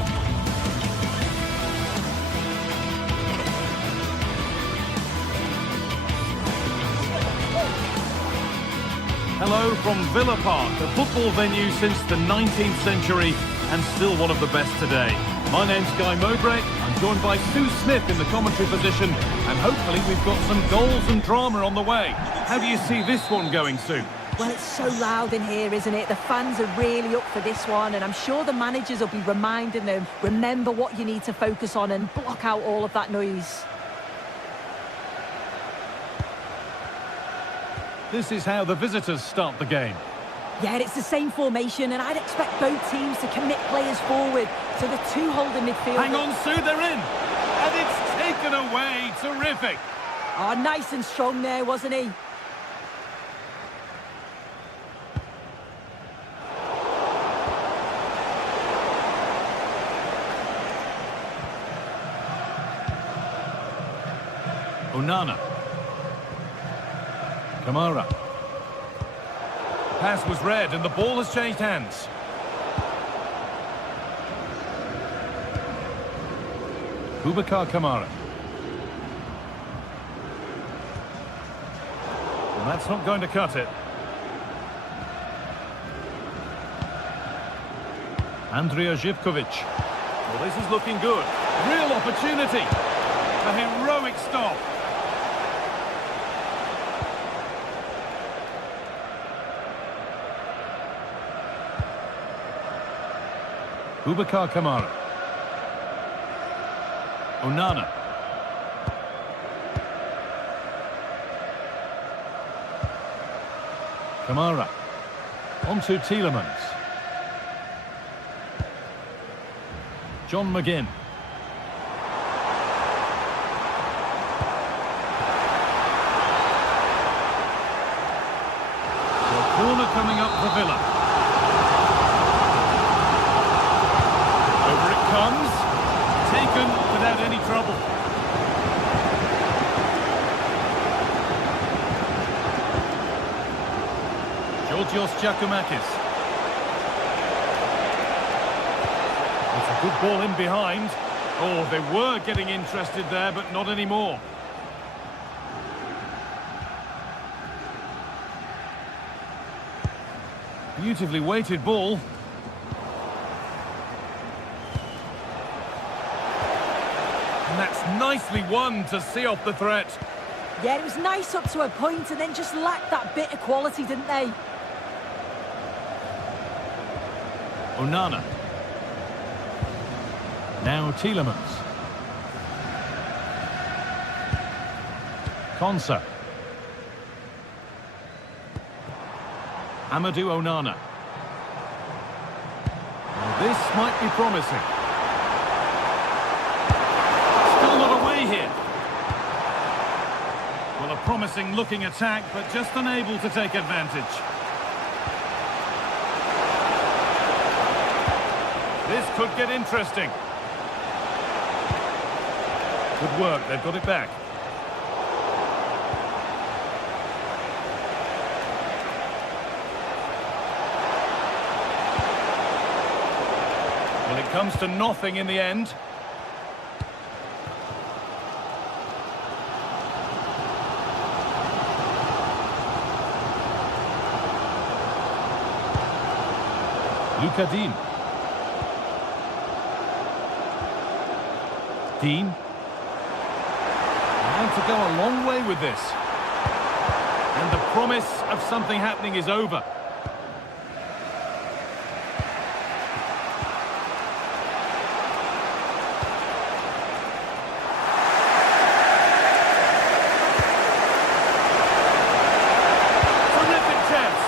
Hello from Villa Park, a football venue since the 19th century, and still one of the best today. My name's Guy Mowbray. I'm joined by Sue Smith in the commentary position, and hopefully we've got some goals and drama on the way. How do you see this one going, Sue? Well, it's so loud in here, isn't it? The fans are really up for this one, and I'm sure the managers will be reminding them, remember what you need to focus on and block out all of that noise. This is how the visitors start the game. Yeah, it's the same formation, and I'd expect both teams to commit players forward. So the two holding midfield. Hang on, Sue, they're in. And it's taken away. Terrific. Oh, nice and strong there, wasn't he? Onana. Kamara. Pass was read and the ball has changed hands. Boubacar Kamara. Well, that's not going to cut it. Andrija Živković. Well, this is looking good. Real opportunity. A heroic stop. Boubacar Kamara. Onana. Kamara. On to Tielemans. John McGinn. The corner coming up for Villa. Over it comes. Taken without any trouble. Georgios Giacomakis. It's a good ball in behind. Oh, they were getting interested there, but not anymore. Beautifully weighted ball. And that's nicely won to see off the threat. Yeah, it was nice up to a point and then just lacked that bit of quality, didn't they? Onana. Now Tielemans. Konsa. Amadou Onana. Well, this might be promising. Still not away here. Well, a promising looking attack, but just unable to take advantage. This could get interesting. Good work, they've got it back. Well, it comes to nothing in the end. Luca Dean. Dean. And to go a long way with this. And the promise of something happening is over. Terrific chance.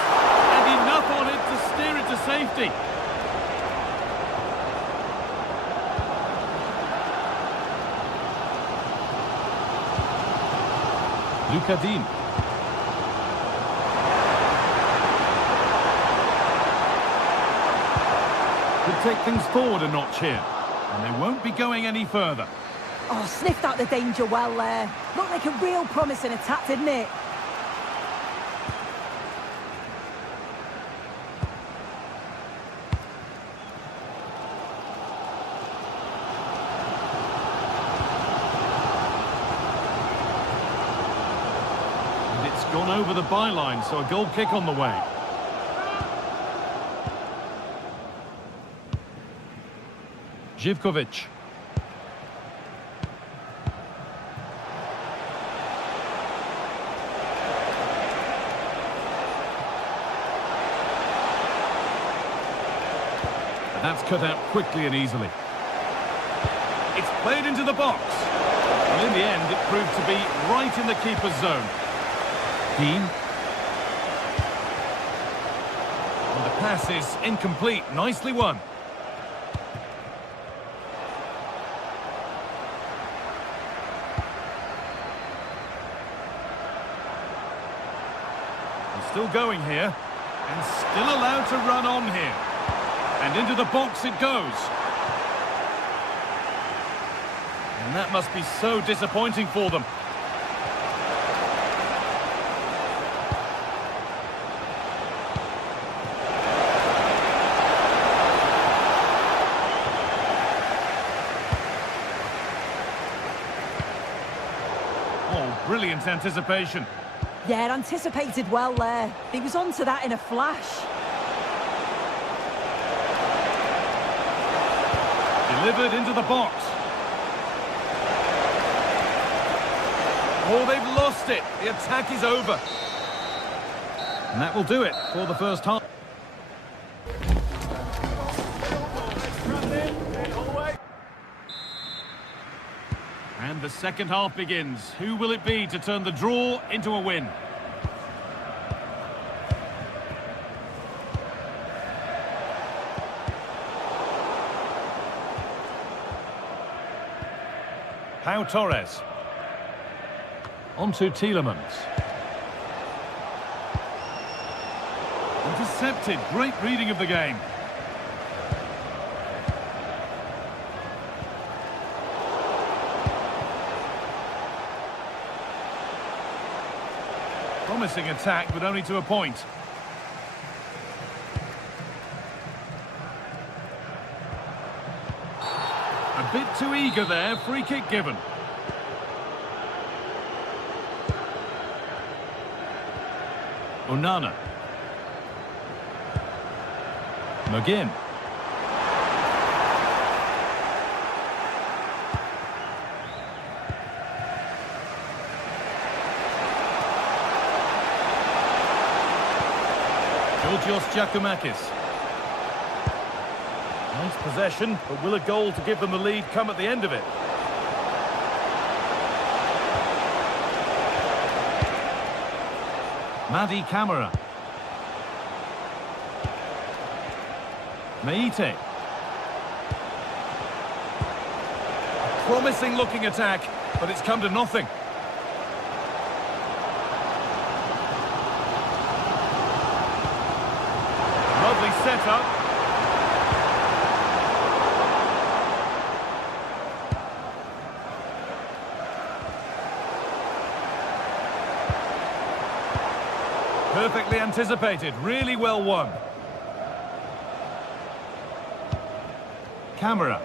And enough on it to steer it to safety. Luca Dean. Could take things forward a notch here. And they won't be going any further. Oh, sniffed out the danger well there. Looked like a real promising attack, didn't it? Gone over the byline, so a goal kick on the way. Živković. And that's cut out quickly and easily. It's played into the box. And in the end, it proved to be right in the keeper's zone. Dean. pass is incomplete. Nicely won. Still going here, and still allowed to run on here. And into the box it goes. And that must be so disappointing for them. Oh, brilliant anticipation. Yeah, anticipated well there. He was onto that in a flash. Delivered into the box. Oh, they've lost it. The attack is over. And that will do it for the first half. And the second half begins. Who will it be to turn the draw into a win? Pau Torres. On to Tielemans. Intercepted. Great reading of the game. Promising attack, but only to a point. A bit too eager there. Free kick given. Onana. McGinn. Georgios Giacomakis. Nice possession, but will a goal to give them the lead come at the end of it? Madi Camara. Meite. Promising looking attack, but it's come to nothing. Lovely setup. Perfectly anticipated, really well won. Camera.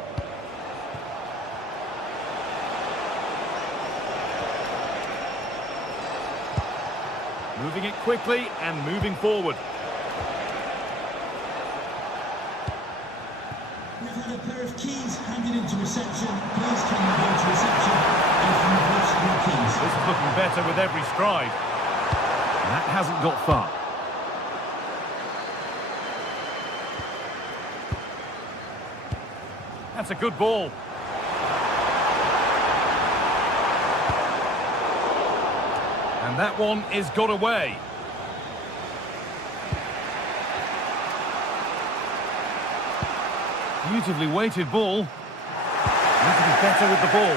Moving it quickly and moving forward. We've had a pair of keys handed into reception. Please can you go to reception if you've lost your keys? This is looking better with every stride. That hasn't got far. That's a good ball. And that one is got away. Beautifully weighted ball. Need to be better with the ball.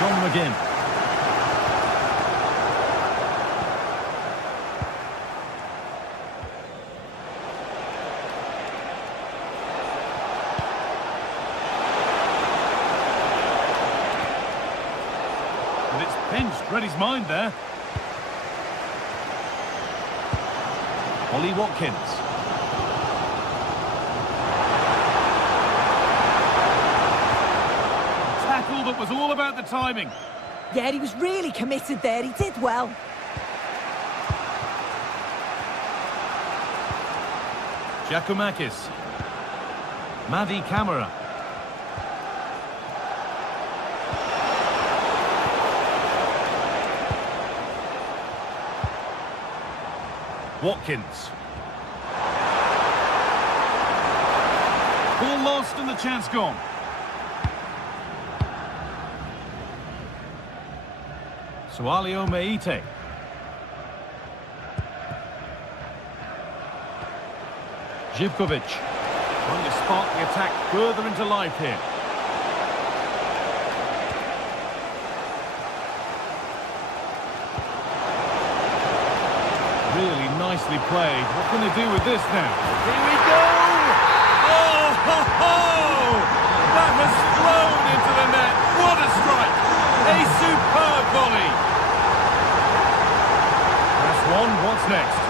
John McGinn. And it's pinched, read his mind there. Ollie Watkins. Tackle that was all about the timing. Yeah, he was really committed there. He did well. Giacomakis. Madi Camara. Watkins. Ball lost and the chance gone. Sualio Meite. Živkovic trying to spark the attack further into life here. Really nicely played. What can they do with this now? Here we go! Oh, ho, ho! That has flown into the net. What a strike! A superb volley. That's one. What's next?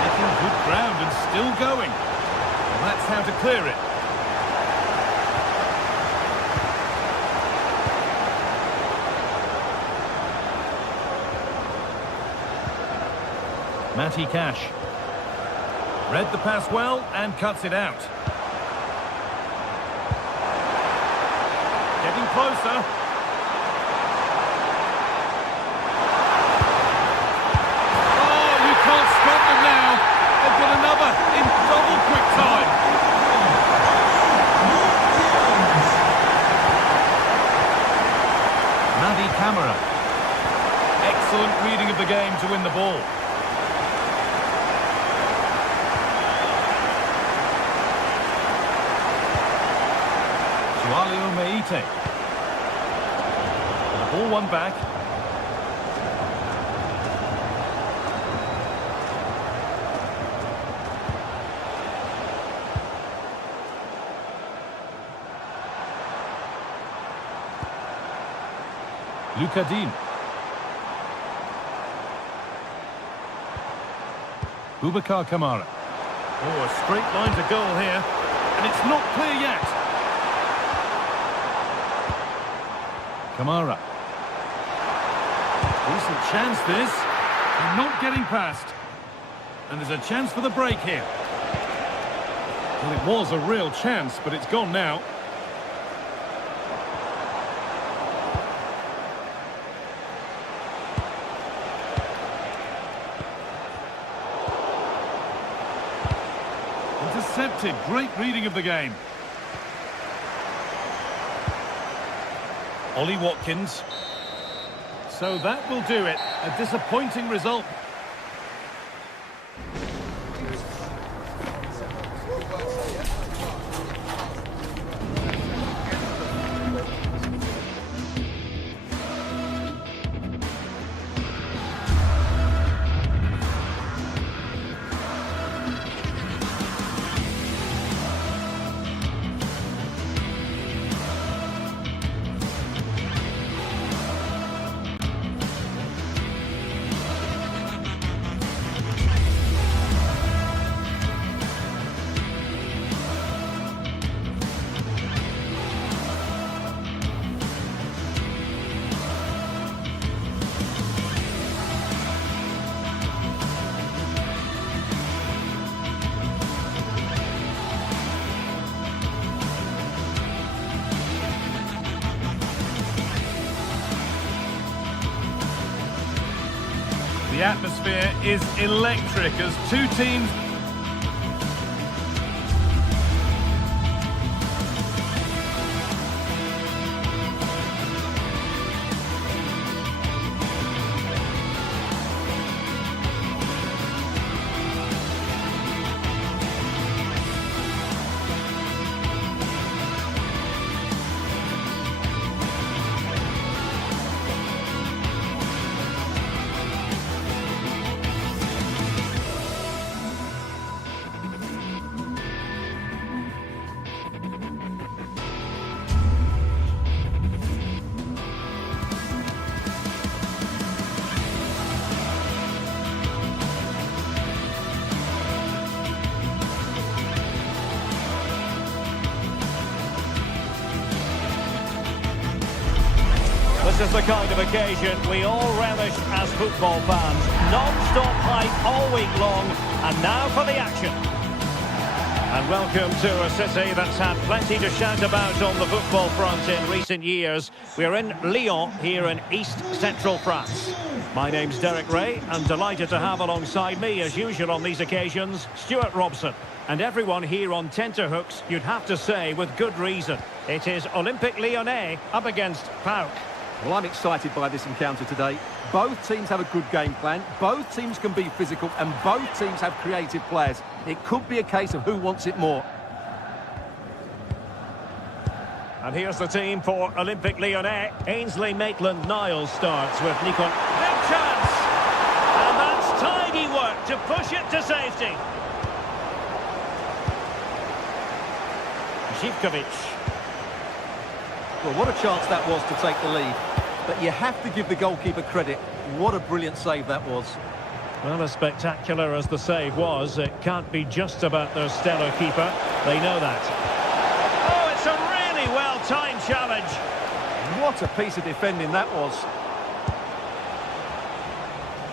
Making good ground and still going. Well, that's how to clear it. Matty Cash. Read the pass well and cuts it out. Getting closer. Oh, you can't stop them now. They've got another in double quick time. Navi Camara. Excellent reading of the game to win the ball. Meite. The ball won back. Lukadin. Boubacar Kamara. Oh, a straight line to goal here. And it's not clear yet. Kamara. Decent chance this. They're not getting past. And there's a chance for the break here. Well, it was a real chance, but it's gone now. Intercepted. Great reading of the game. Ollie Watkins. So that will do it. A disappointing result. The atmosphere is electric as two teams... This is the kind of occasion we all relish as football fans. Non-stop hype all week long, and now for the action. And welcome to a city that's had plenty to shout about on the football front in recent years. We're in Lyon, here in east-central France. My name's Derek Ray, and delighted to have alongside me, as usual on these occasions, Stuart Robson. And everyone here on tenterhooks, you'd have to say, with good reason. It is Olympique Lyonnais up against PAOK. Well, I'm excited by this encounter today. Both teams have a good game plan, both teams can be physical, and both teams have creative players. It could be a case of who wants it more. And here's the team for Olympique Lyonnais. Ainsley Maitland-Niles starts with Nico. Big chance! And that's tidy work to push it to safety. Zivkovic. Well, what a chance that was to take the lead. But you have to give the goalkeeper credit. What a brilliant save that was. Well, as spectacular as the save was, it can't be just about their stellar keeper. They know that. Oh, it's a really well-timed challenge. What a piece of defending that was.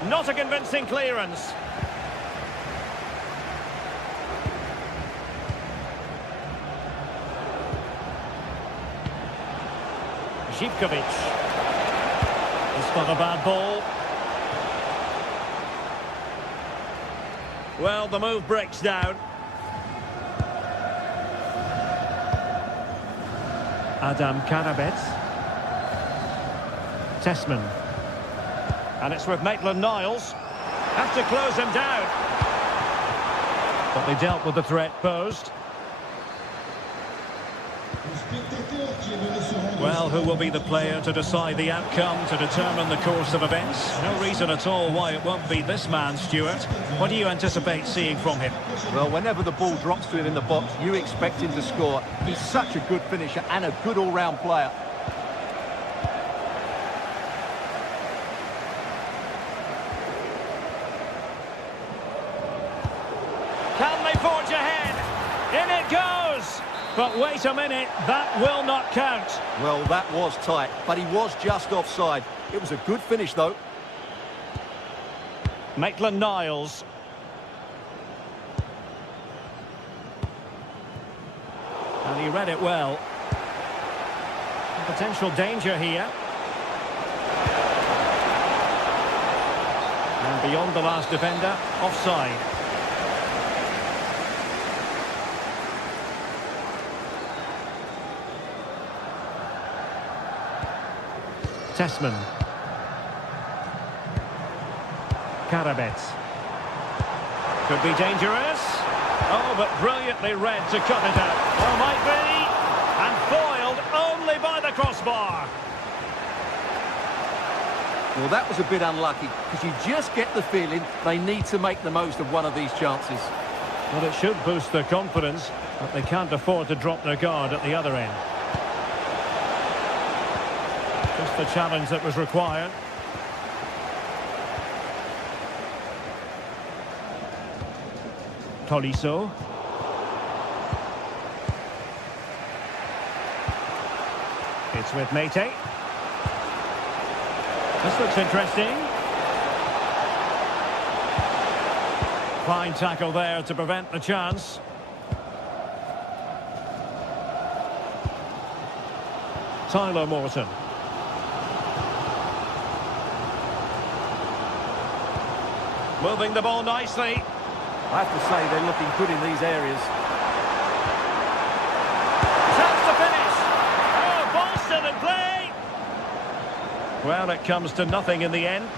Not a convincing clearance. Zivkovic. It's not a bad ball. Well, the move breaks down. Adam Karabets. Tessman. And it's with Maitland-Niles. Have to close him down. But they dealt with the threat posed. Well, who will be the player to decide the outcome, to determine the course of events? No reason at all why it won't be this man, Stuart. What do you anticipate seeing from him? Well, whenever the ball drops to him in the box, you expect him to score. He's such a good finisher and a good all-round player. Can they forge ahead? In it goes! But wait a minute, that will not count. Well, that was tight, but he was just offside. It was a good finish, though. Maitland-Niles. And he read it well. Potential danger here. And beyond the last defender, offside. Tessman. Karabets. Could be dangerous. Oh, but brilliantly read to cut it out. Oh, might be. And foiled only by the crossbar. Well, that was a bit unlucky, because you just get the feeling they need to make the most of one of these chances. Well, it should boost their confidence, but they can't afford to drop their guard at the other end. Just the challenge that was required. Tolisso. It's with Mete. This looks interesting. Fine tackle there to prevent the chance. Tyler Morton. Moving the ball nicely. I have to say they're looking good in these areas. Chance to finish. Oh, ball still in play. Well, it comes to nothing in the end.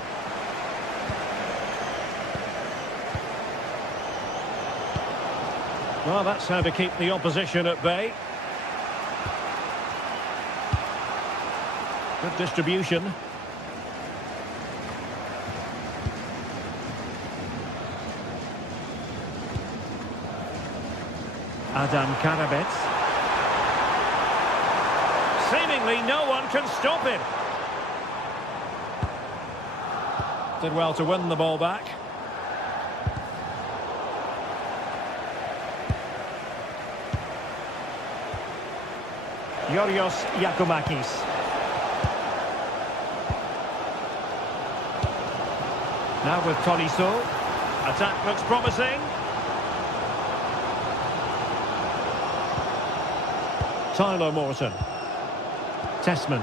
Well, that's how to keep the opposition at bay. Good distribution. Adam Karabets. Seemingly no one can stop him. Did well to win the ball back. Yorios Yakumakis. Now with Tolisso. Attack looks promising. Tyler Morton. Tessman.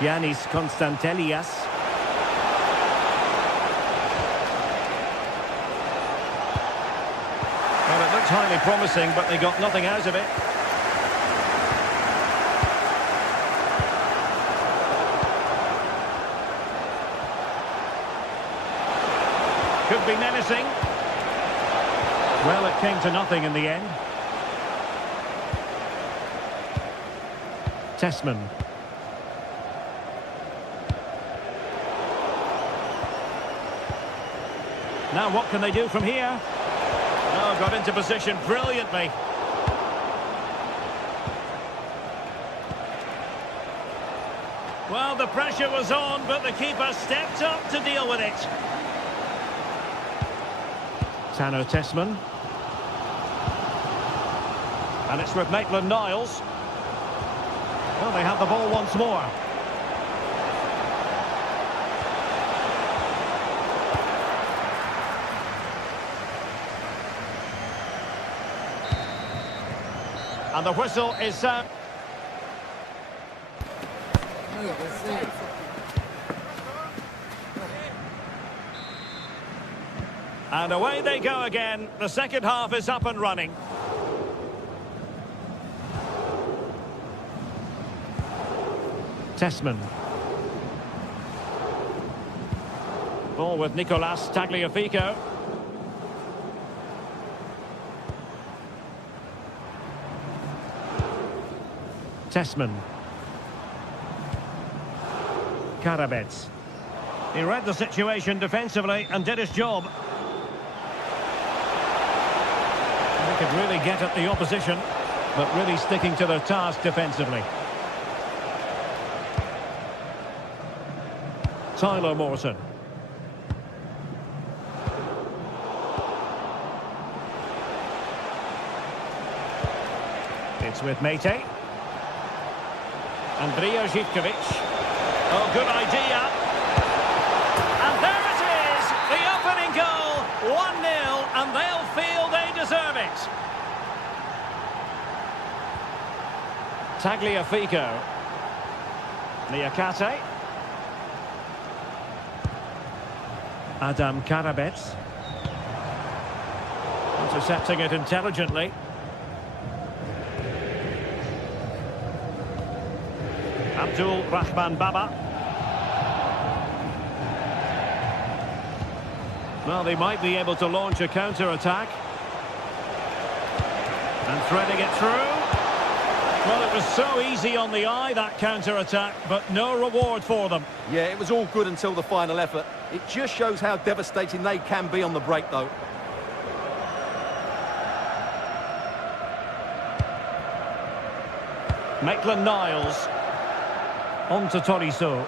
Yanis Konstantelias. Well, it looked highly promising, but they got nothing out of it. Could be menacing. Well, it came to nothing in the end. Tessman. Now what can they do from here? Oh, got into position brilliantly. Well, the pressure was on, but the keeper stepped up to deal with it. Tano Tessman. And it's with Maitland-Niles. Well, they have the ball once more. And the whistle is sound. And away they go again. The second half is up and running. Tessman. Ball with Nicolas Tagliafico. Tessman. Karabets. He read the situation defensively and did his job. They could really get at the opposition, but really sticking to their task defensively. Tyler Morton. It's with Mete. Andrija Živkovic. Oh, good idea. And there it is, the opening goal, 1-0, and they'll feel they deserve it. Tagliafico. Niakate. Adam Karabets. Intercepting it intelligently. Abdul Rahman Baba. Well, they might be able to launch a counter-attack. And threading it through. Well, it was so easy on the eye, that counter-attack, but no reward for them. Yeah, it was all good until the final effort. It just shows how devastating they can be on the break, though. Maitland-Niles. On to Tolisso.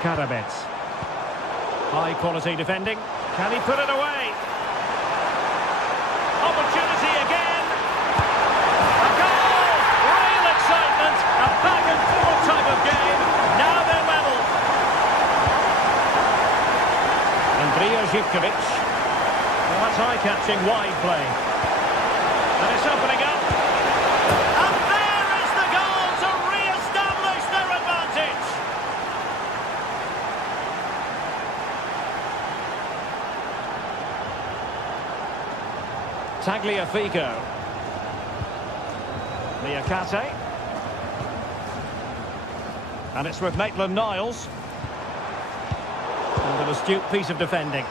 Karabets. High quality defending. Can he put it away? Opportunity again. A goal! Real excitement. A back and forth type of game. Now they're level. Andrija Živkovic. Well, that's eye-catching wide play. And it's opening up. And there is the goal to re-establish their advantage. Tagliafico. Niakate. And it's with Maitland-Niles. And an astute piece of defending.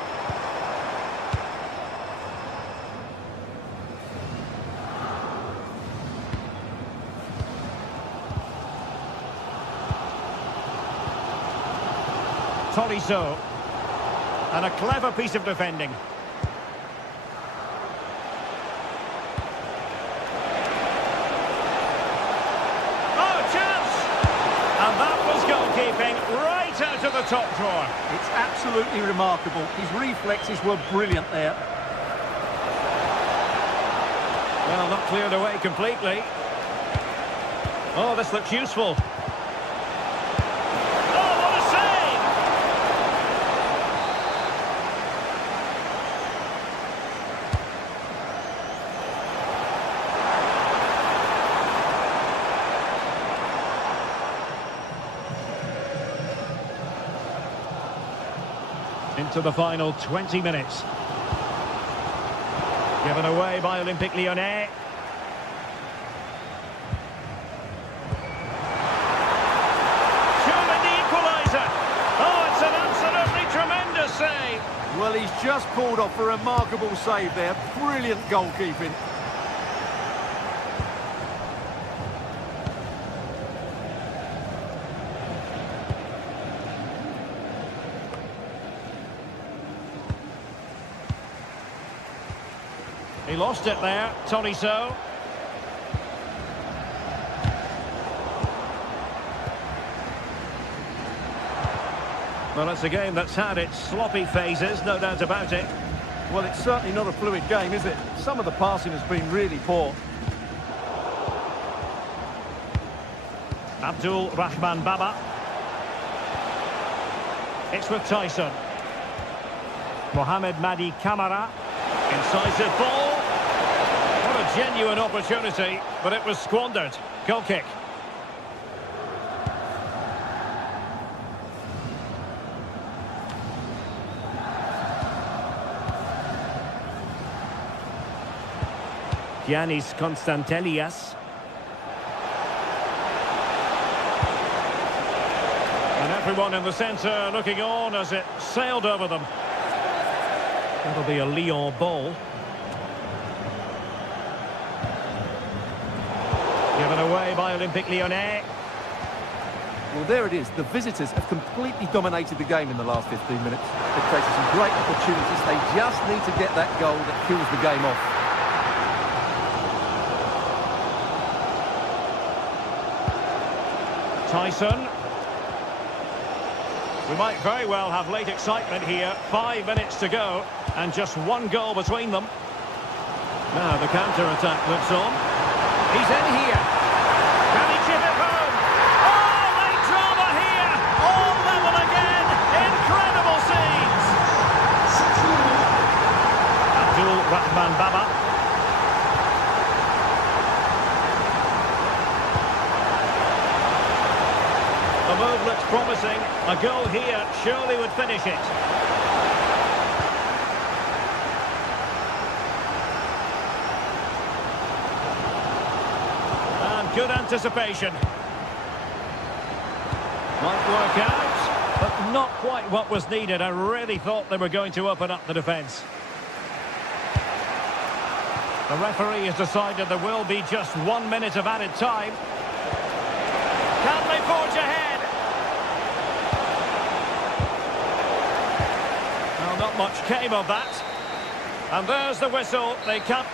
Tolisso. And a clever piece of defending. Oh, chance! And that was goalkeeping right out of the top drawer. It's absolutely remarkable. His reflexes were brilliant there. Well, not cleared away completely. Oh, this looks useful. Into the final 20 minutes. Given away by Olympique Lyonnais. Surely the equaliser. Oh, it's an absolutely tremendous just pulled off a remarkable save there. Brilliant goalkeeping. He lost it there, Tolisso. Well, it's a game that's had its sloppy phases, no doubt about it. Well, it's certainly not a fluid game, is it? Some of the passing has been really poor. Abdul Rahman Baba. It's with Tyson. Mohamed Madi Kamara. Incisive ball. What a genuine opportunity, but it was squandered. Goal kick. Giannis Constantelias. And everyone in the centre looking on as it sailed over them. That'll be a Lyon ball. Given away by Olympique Lyonnais. Well, there it is. The visitors have completely dominated the game in the last 15 minutes. They've created some great opportunities. They just need to get that goal that kills the game off. Tyson. We might very well have late excitement here. 5 minutes to go and just one goal between them. Now the counter-attack looks on. He's in here. Can he chip it home? Oh, late drama here. All level again. Incredible scenes. Abdul Rahman Baba. The move looks promising. A goal here surely would finish it. And good anticipation. Might work out, but not quite what was needed. I really thought they were going to open up the defence. The referee has decided there will be just 1 minute of added time. Can they forge ahead? Well, not much came of that. And there's the whistle. They come.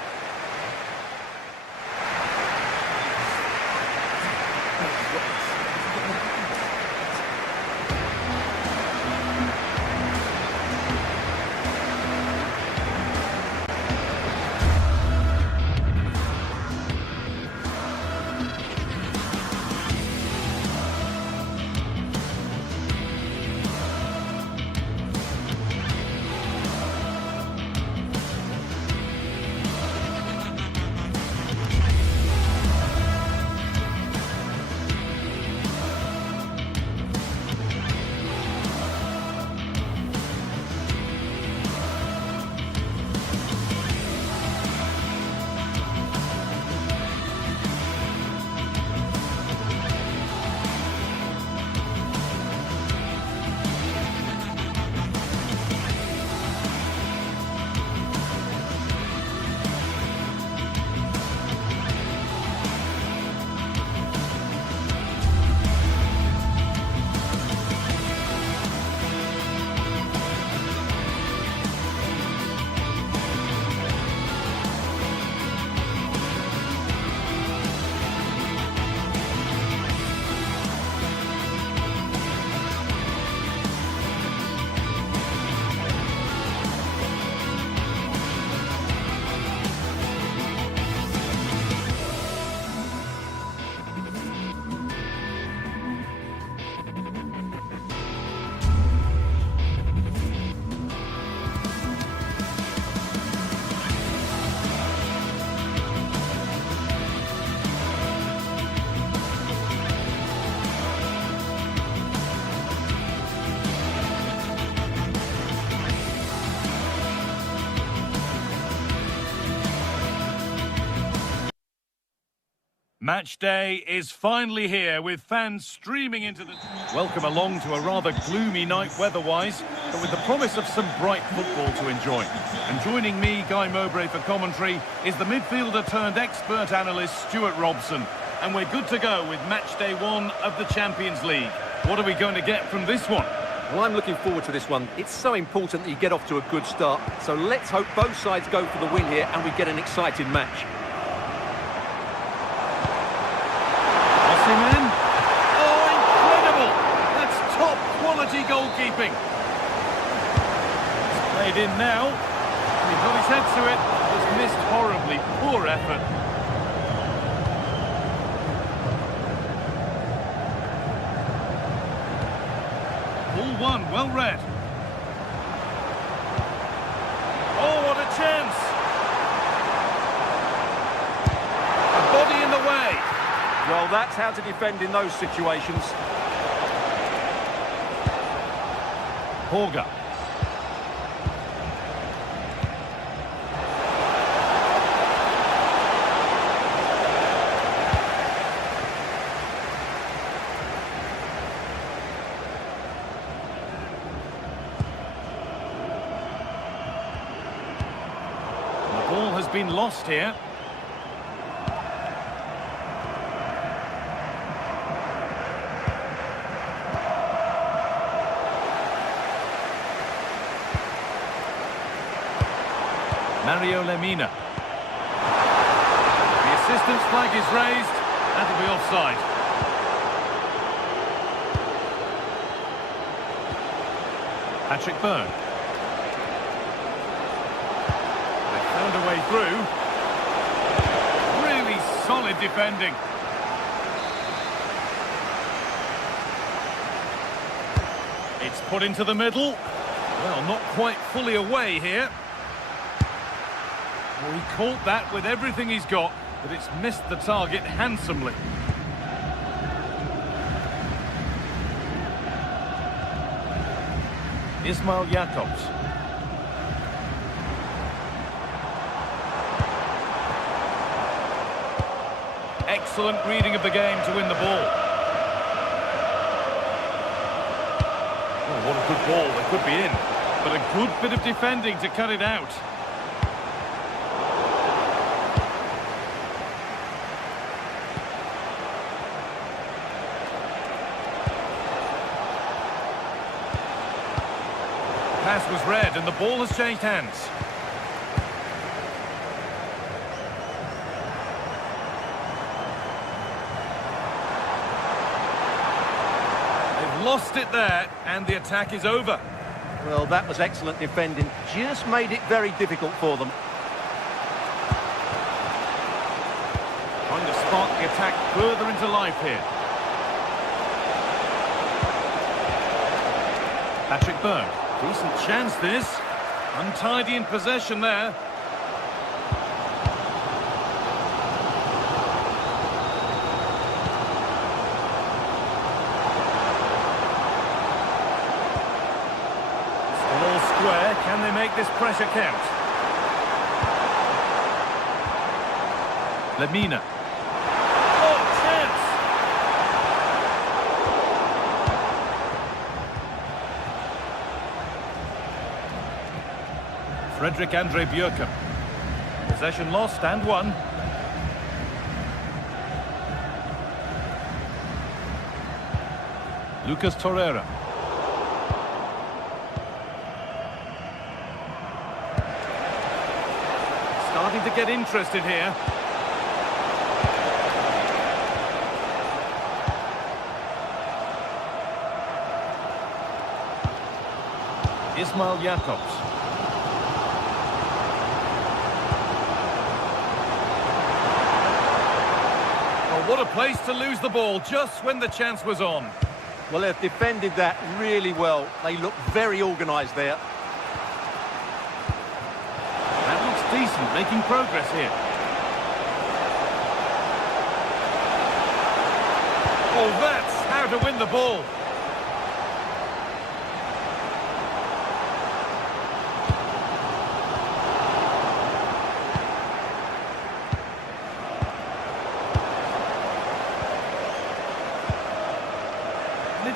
Match day is finally here with fans streaming into the... Welcome along to a rather gloomy night weather-wise, but with the promise of some bright football to enjoy. And joining me, Guy Mowbray, for commentary is the midfielder-turned-expert analyst Stuart Robson. And we're good to go with match day 1 of the Champions League. What are we going to get from this one? Well, I'm looking forward to this one. It's so important that you get off to a good start. So let's hope both sides go for the win here and we get an exciting match. Man. Oh, incredible! That's top quality goalkeeping. It's played in now. He got his head to it. Just missed horribly. Poor effort. Ball one, well read. Oh, what a chance! A body in the way. Well, that's how to defend in those situations. Horga. The ball has been lost here. Mario Lemina. The assistant's flag is raised. That'll be offside. Patrick Byrne. They found a way through. Really solid defending. It's put into the middle. Well, not quite fully away here. Well, he caught that with everything he's got, but it's missed the target handsomely. Ismail Jakobs. Excellent reading of the game to win the ball. Oh, what a good ball. They could be in, but a good bit of defending to cut it out. Pass was read and the ball has changed hands. They've lost it there and the attack is over. Well, that was excellent defending. Just made it very difficult for them. Trying to spark the attack further into life here. Patrick Byrne. Decent chance this. Untidy in possession there. Still all square. Can they make this pressure count? Lemina. Oh, chance! Frederick Andre Björken. Possession lost and won. Lucas Torreira. Starting to get interested here. Ismail Jakobs. What a place to lose the ball just when the chance was on. Well, they've defended that really well. They look very organised there. That looks decent, making progress here. Oh, that's how to win the ball.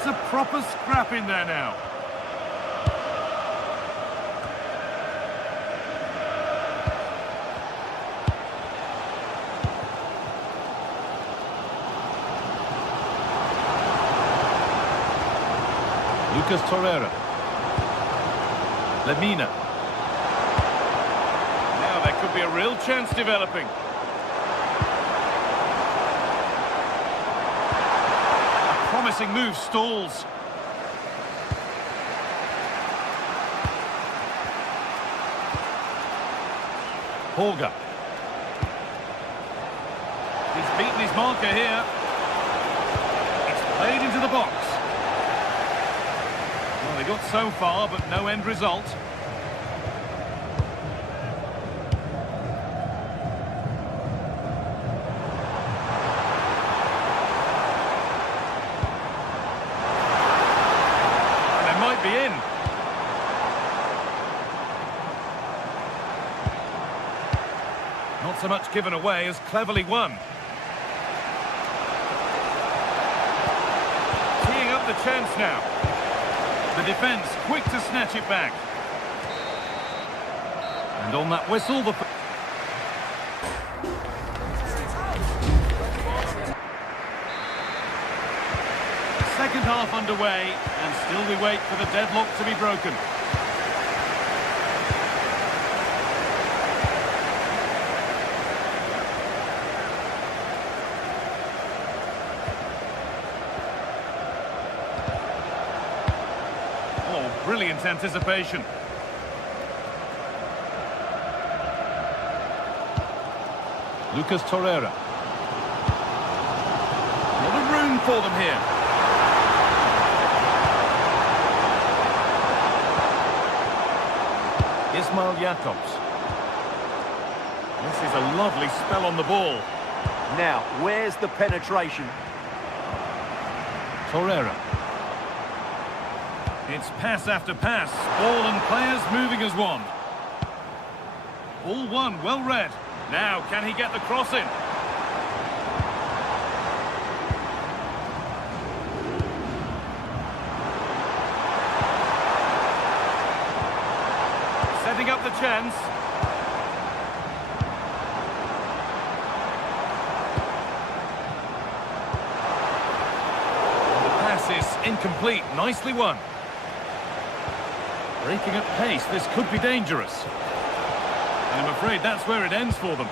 It's a proper scrap in there now. Lucas Torreira. Lemina. Now there could be a real chance developing. A promising move stalls. Holger. He's beaten his marker here. It's played into the box. Well, they got so far, but no end result. And they might be in. Not so much given away as cleverly won. Teeing up the chance now. The defence quick to snatch it back. And on that whistle, the... Second half underway, and still we wait for the deadlock to be broken. Brilliant anticipation. Lucas Torreira. A lot of room for them here. Ismail Jakobs. This is a lovely spell on the ball. Now, where's the penetration? Torreira. It's pass after pass, ball and players moving as one. All one, well read. Now, can he get the cross in? Setting up the chance. The pass is incomplete, nicely won. Breaking at pace, this could be dangerous. And I'm afraid that's where it ends for them.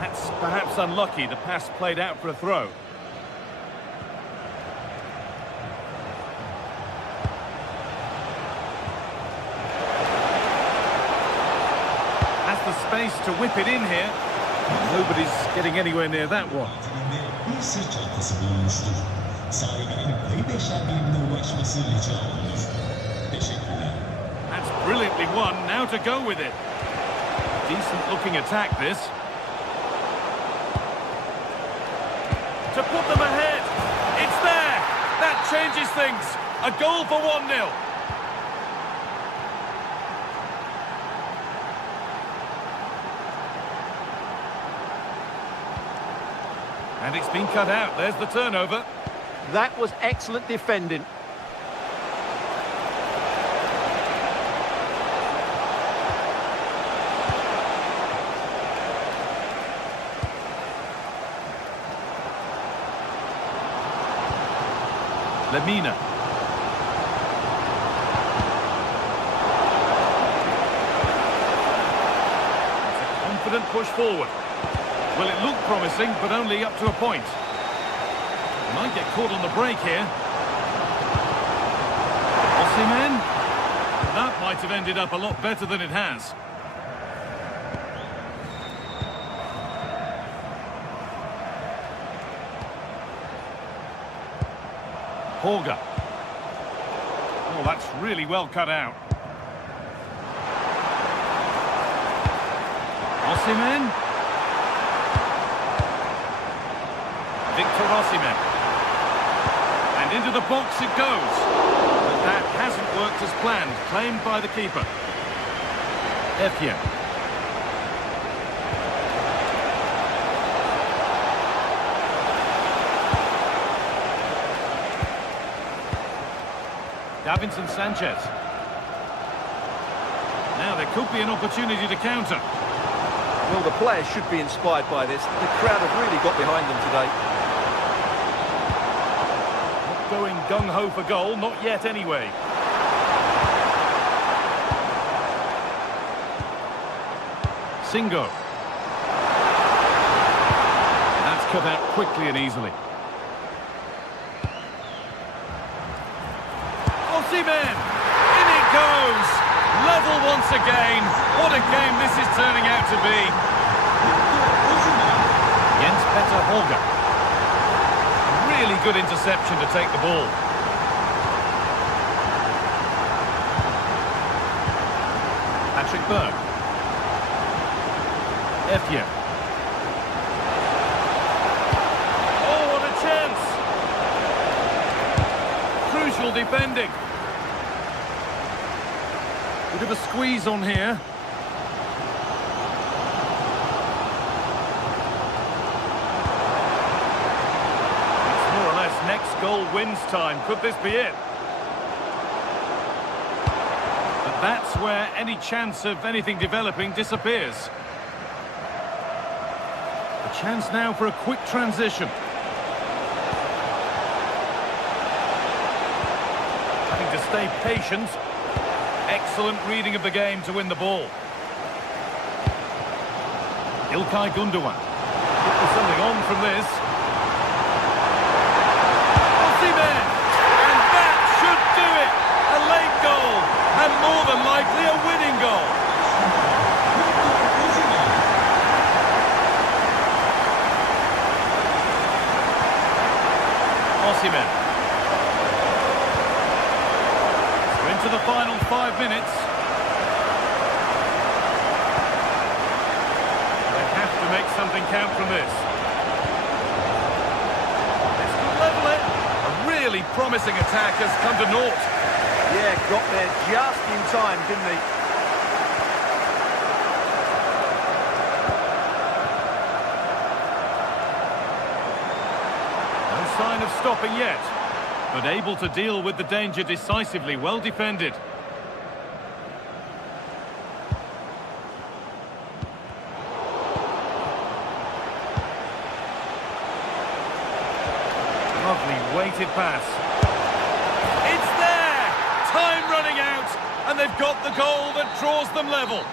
That's perhaps unlucky, the pass played out for a throw. Has the space to whip it in here. Nobody's getting anywhere near that one. Bir sırt çantası bulunmuştur. Sahibinin ayı beşer birimine ulaşması rica olunur. Teşekkürler. That's brilliantly won, now to go with it. Decent looking attack this. To put them ahead. It's there. That changes things. A goal for 1-0. And it's been cut out. There's the turnover. That was excellent defending. Lemina. It's a confident push forward. Well, it looked promising, but only up to a point. Might get caught on the break here. Osimhen. That might have ended up a lot better than it has. Holger. Oh, that's really well cut out. Osimhen. Victor Osimhen. And into the box it goes. But that hasn't worked as planned. Claimed by the keeper. Etienne. Davinson Sanchez. Now there could be an opportunity to counter. Well, the players should be inspired by this. The crowd have really got behind them today. Not going gung-ho for goal, not yet anyway. Singo. That's cut out quickly and easily. Osimhen! In it goes! Level once again. What a game this is turning out to be. Jens Petter Holger. Really good interception to take the ball. Patrick Berg. Effier. Oh, what a chance! Crucial defending. Bit of a squeeze on here. It's more or less next goal wins time. Could this be it? But that's where any chance of anything developing disappears. A chance now for a quick transition. Having to stay patient. Excellent reading of the game to win the ball. İlkay Gundogan. There's something on from this. Osimhen! And that should do it! A late goal, and more than likely a winning goal. Osimhen. Into the final 5 minutes. They have to make something count from this. This could level it. A really promising attack has come to naught. Yeah, got there just in time, didn't he? No sign of stopping yet. But able to deal with the danger decisively, well defended. Lovely weighted pass. It's there! Time running out, and they've got the goal that draws them level.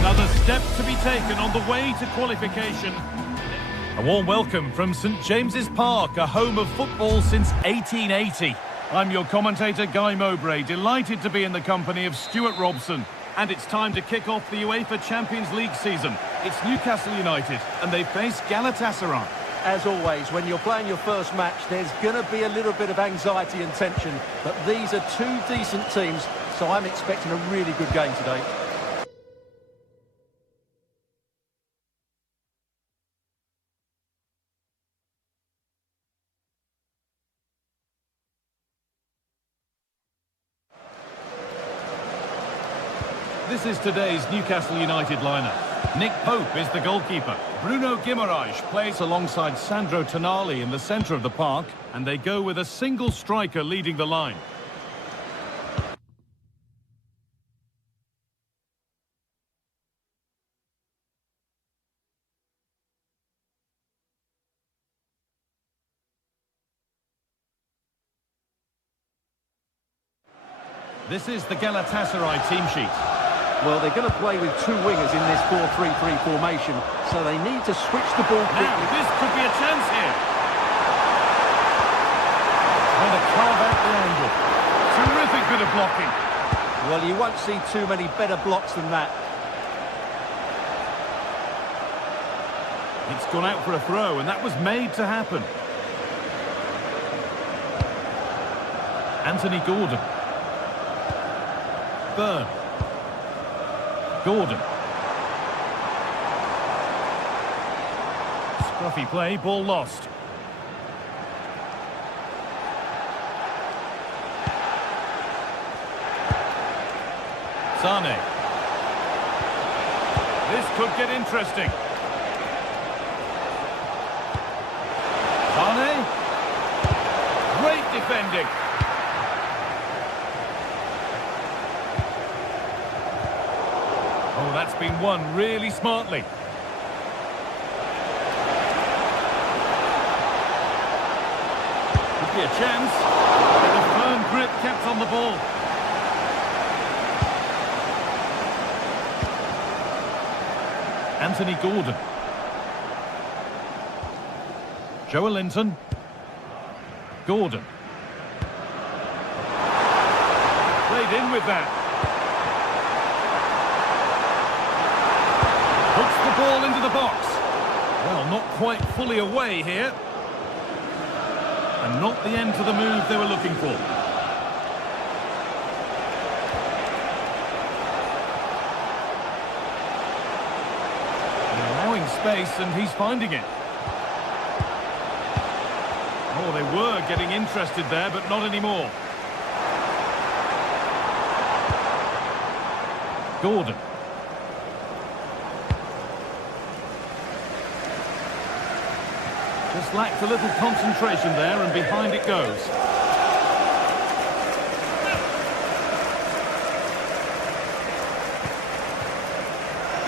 Another step to be taken on the way to qualification. A warm welcome from St James's Park, a home of football since 1880. I'm your commentator, Guy Mowbray, delighted to be in the company of Stuart Robson. And it's time to kick off the UEFA Champions League season. It's Newcastle United, and they face Galatasaray. As always, when you're playing your first match, there's going to be a little bit of anxiety and tension. But these are two decent teams, so I'm expecting a really good game today. This is today's Newcastle United lineup. Nick Pope is the goalkeeper. Bruno Guimaraes plays alongside Sandro Tonali in the centre of the park, and they go with a single striker leading the line. This is the Galatasaray team sheet. Well, they're going to play with two wingers in this 4-3-3 formation, so they need to switch the ball quickly. Now, this could be a chance here. Trying to carve out the angle. Terrific bit of blocking. Well, you won't see too many better blocks than that. It's gone out for a throw, and that was made to happen. Anthony Gordon. Burn. Gordon. Scruffy play, ball lost. Sane. This could get interesting. Sane. Great defending. Oh, that's been won really smartly. Could be a chance. With a firm grip kept on the ball. Anthony Gordon. Joelinton. Gordon. Played in with that. Puts the ball into the box. Well, not quite fully away here. And not the end to the move they were looking for. They're allowing space and he's finding it. Oh, they were getting interested there, but not anymore. Gordon. Just lacked a little concentration there, and behind it goes.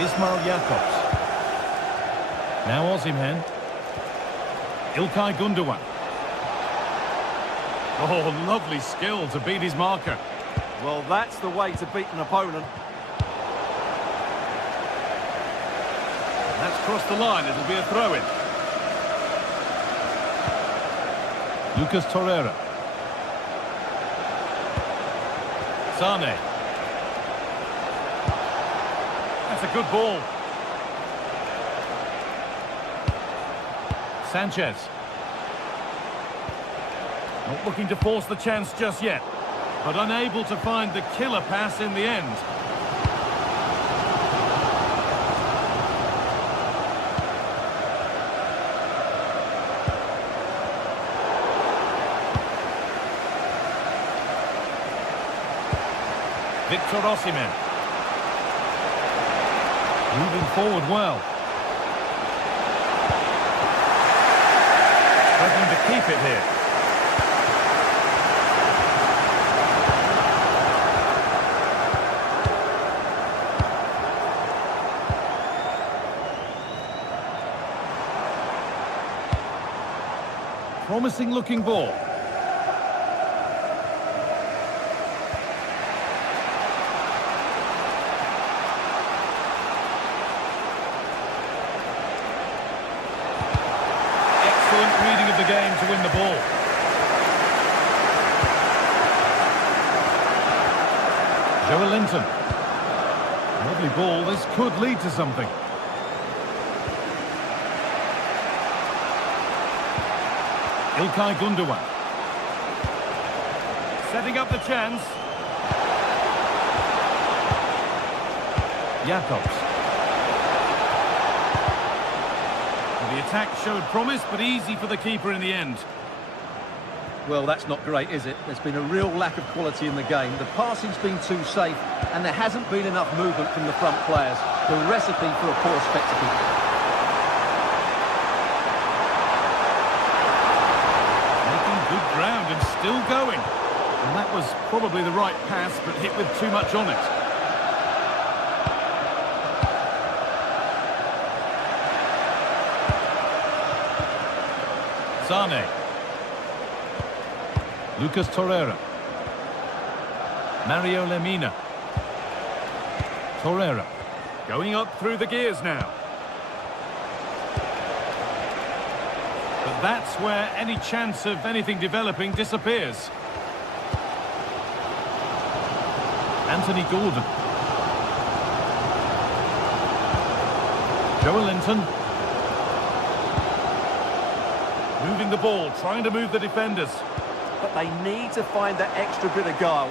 Ismail Jakobs. Now Osimhen. Ilkay Gundogan. Oh, lovely skill to beat his marker. Well, that's the way to beat an opponent. That's crossed the line. It'll be a throw-in. Lucas Torreira. Sane. That's a good ball. Sanchez. Not looking to force the chance just yet, but unable to find the killer pass in the end. Victor Osimhen. Moving forward well. Struggling to keep it here. Promising looking ball. Reading of the game to win the ball. Joelinton. Lovely ball. This could lead to something. Ilkay Gundogan. Setting up the chance. Jakobs. The attack showed promise, but easy for the keeper in the end. Well, that's not great, is it? There's been a real lack of quality in the game. The passing's been too safe, and there hasn't been enough movement from the front players. The recipe for a poor spectacle. Making good ground and still going. And that was probably the right pass, but hit with too much on it. Sane. Lucas Torreira. Mario Lemina. Torreira. Going up through the gears now. But that's where any chance of anything developing disappears. Anthony Gordon. Joelinton. Moving the ball, trying to move the defenders. But they need to find that extra bit of guile.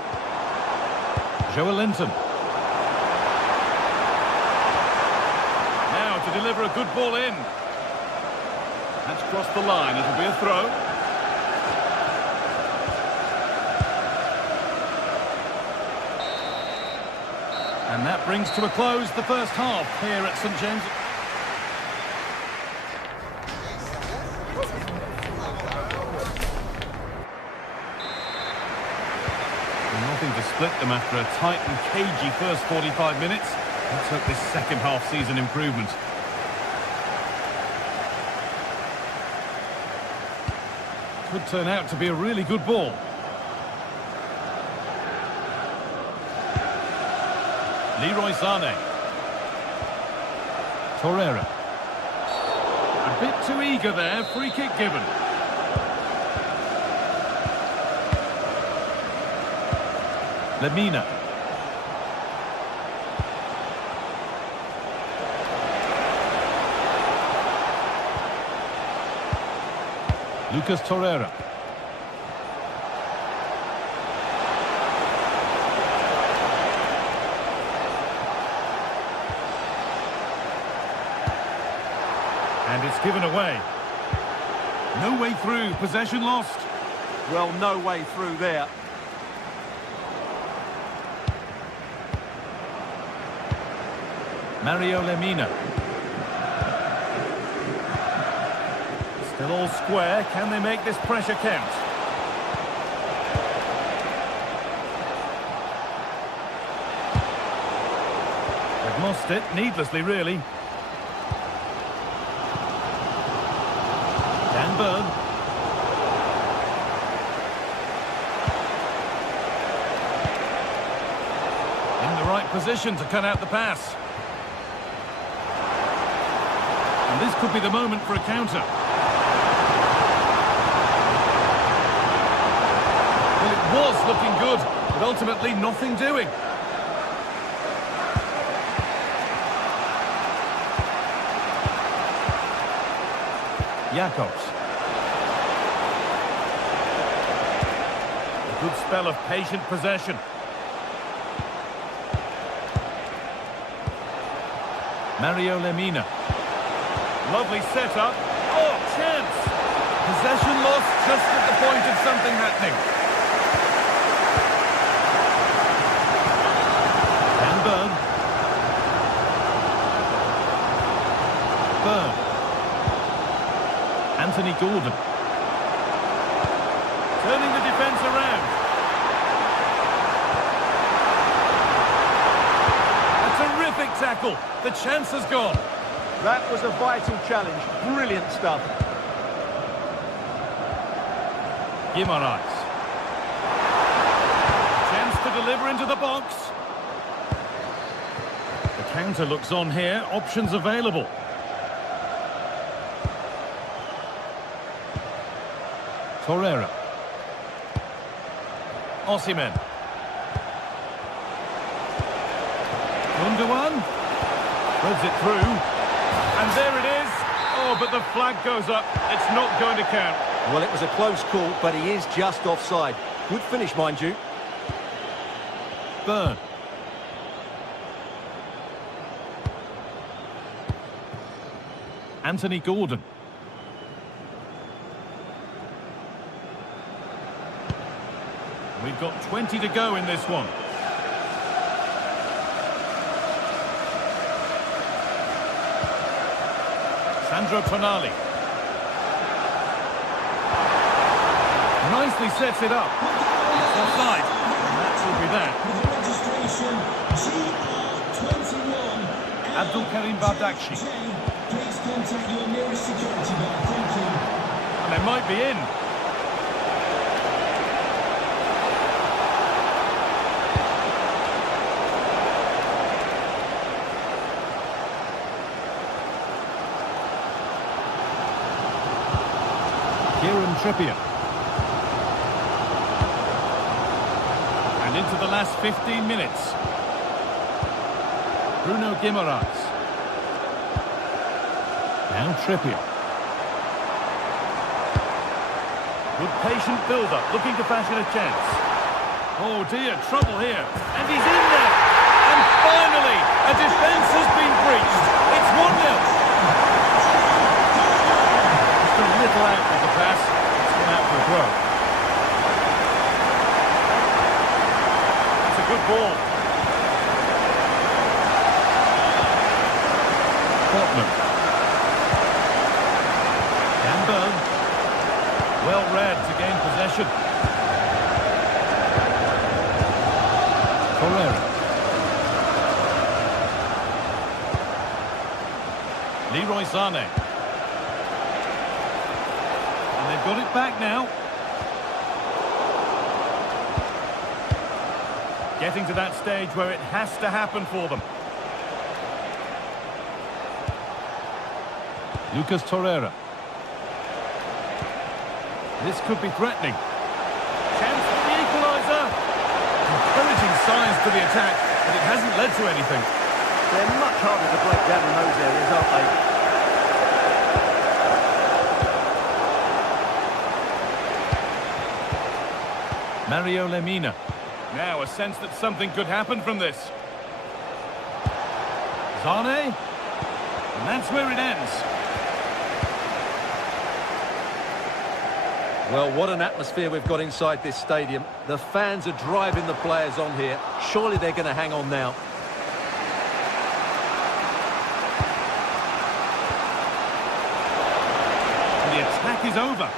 Joelinton. Now to deliver a good ball in. That's crossed the line, it'll be a throw. And that brings to a close the first half here at St James. Nothing to split them after a tight and cagey first 45 minutes. Let's hope this second half sees an improvement. Could turn out to be a really good ball. Leroy Sane. Torreira. A bit too eager there, free kick given. Lemina. Lucas Torreira. And it's given away. No way through, possession lost. Well, no way through there. Mario Lemina. Still all square. Can they make this pressure count? They've lost it, needlessly really. Dan Burn. In the right position to cut out the pass. And this could be the moment for a counter. Well, it was looking good, but ultimately nothing doing. Jacobs. A good spell of patient possession. Mario Lemina. Lovely setup. Oh, chance! Possession lost just at the point of something happening. Dan Burn. Burn. Anthony Gordon. Turning the defence around. A terrific tackle. The chance has gone. That was a vital challenge. Brilliant stuff. Guimaraes. Chance to deliver into the box. The counter looks on here. Options available. Torreira. Osimhen. Gundogan. Threads it through. And there it is. Oh, but the flag goes up. It's not going to count. Well, it was a close call, but he is just offside. Good finish, mind you. Burn. Anthony Gordon. We've got 20 to go in this one. Sandro Tonali. Nicely sets it up. It's offside. And that will be that. Registration GR21. Abdul Karim Bardakshi. Please contact your nearest security guard. Thank you. And they might be in. Kieran Trippier. And into the last 15 minutes. Bruno Guimaraes. Now Trippier. Good patient build-up, looking to fashion a chance. Oh dear, trouble here. And he's in there. And finally, a defence has been breached. It's 1-0. Just a little out with the pass. It's gone out for a throw. That's a good ball. Botman. Campbell. Well read to gain possession. Torreira. Leroy Sané. And they've got it back now. Getting to that stage where it has to happen for them. Lucas Torreira. This could be threatening. Chance for the equaliser. Encouraging signs to the attack, but it hasn't led to anything. They're much harder to break down in those areas, aren't they? Mario Lemina. Now a sense that something could happen from this. Zane. And that's where it ends. Well, what an atmosphere we've got inside this stadium. The fans are driving the players on here. Surely they're going to hang on now. And the attack is over.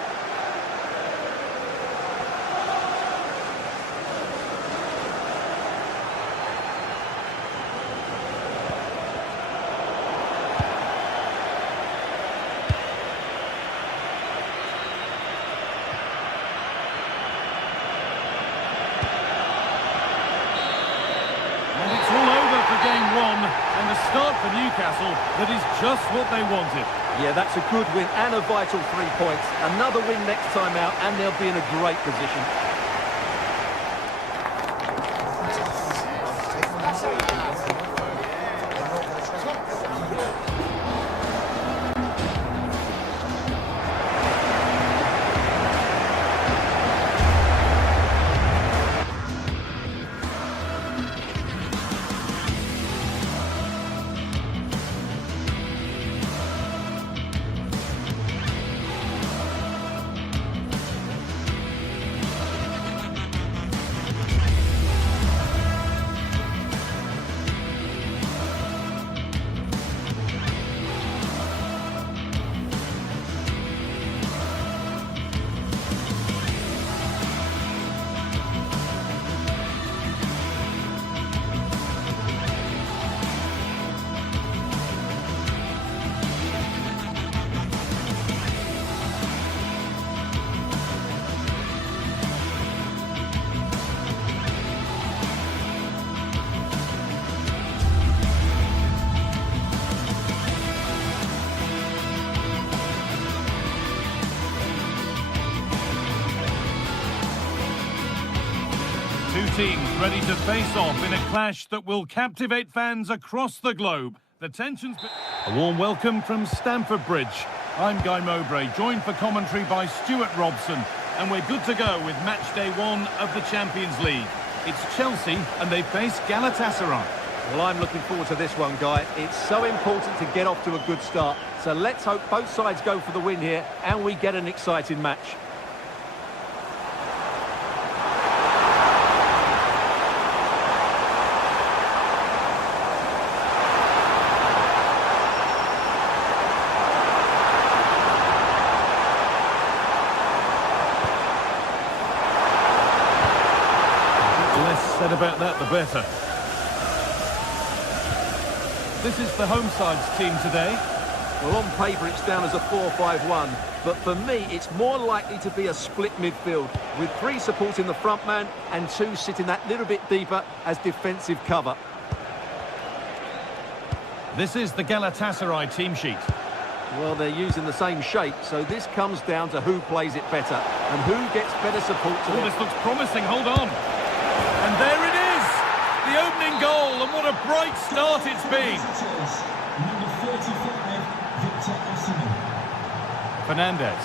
Game one, and a start for Newcastle that is just what they wanted. Yeah, that's a good win and a vital 3 points. Another win next time out, and they'll be in a great position. Two teams ready to face off in a clash that will captivate fans across the globe. The tensions... A warm welcome from Stamford Bridge. I'm Guy Mowbray, joined for commentary by Stuart Robson, and we're good to go with match day one of the Champions League. It's Chelsea and they face Galatasaray. Well, I'm looking forward to this one, Guy. It's so important to get off to a good start. So let's hope both sides go for the win here and we get an exciting match. less said about that, the better. This is the home side's team today. Well, on paper it's down as a 4-5-1, but for me it's more likely to be a split midfield, with 3 supporting the front man and 2 sitting that little bit deeper as defensive cover. This is the Galatasaray team sheet. Well, they're using the same shape, so this comes down to who plays it better and who gets better support to Oh, them. this looks promising, hold on. And there it is! The opening goal, and what a bright start it's been. Visitors, number 35, Victor Osimhen. Fernandez.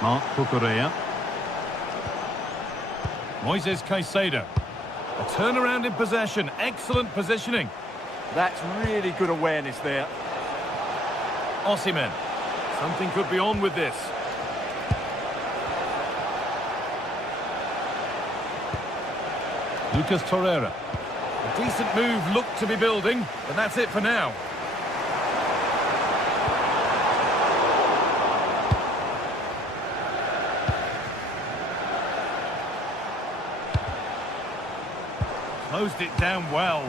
Marc Cucurella. Moises Caicedo. A turnaround in possession, excellent positioning. That's really good awareness there. Osimhen. Something could be on with this. Lucas Torreira. A decent move looked to be building, but that's it for now. Closed it down well.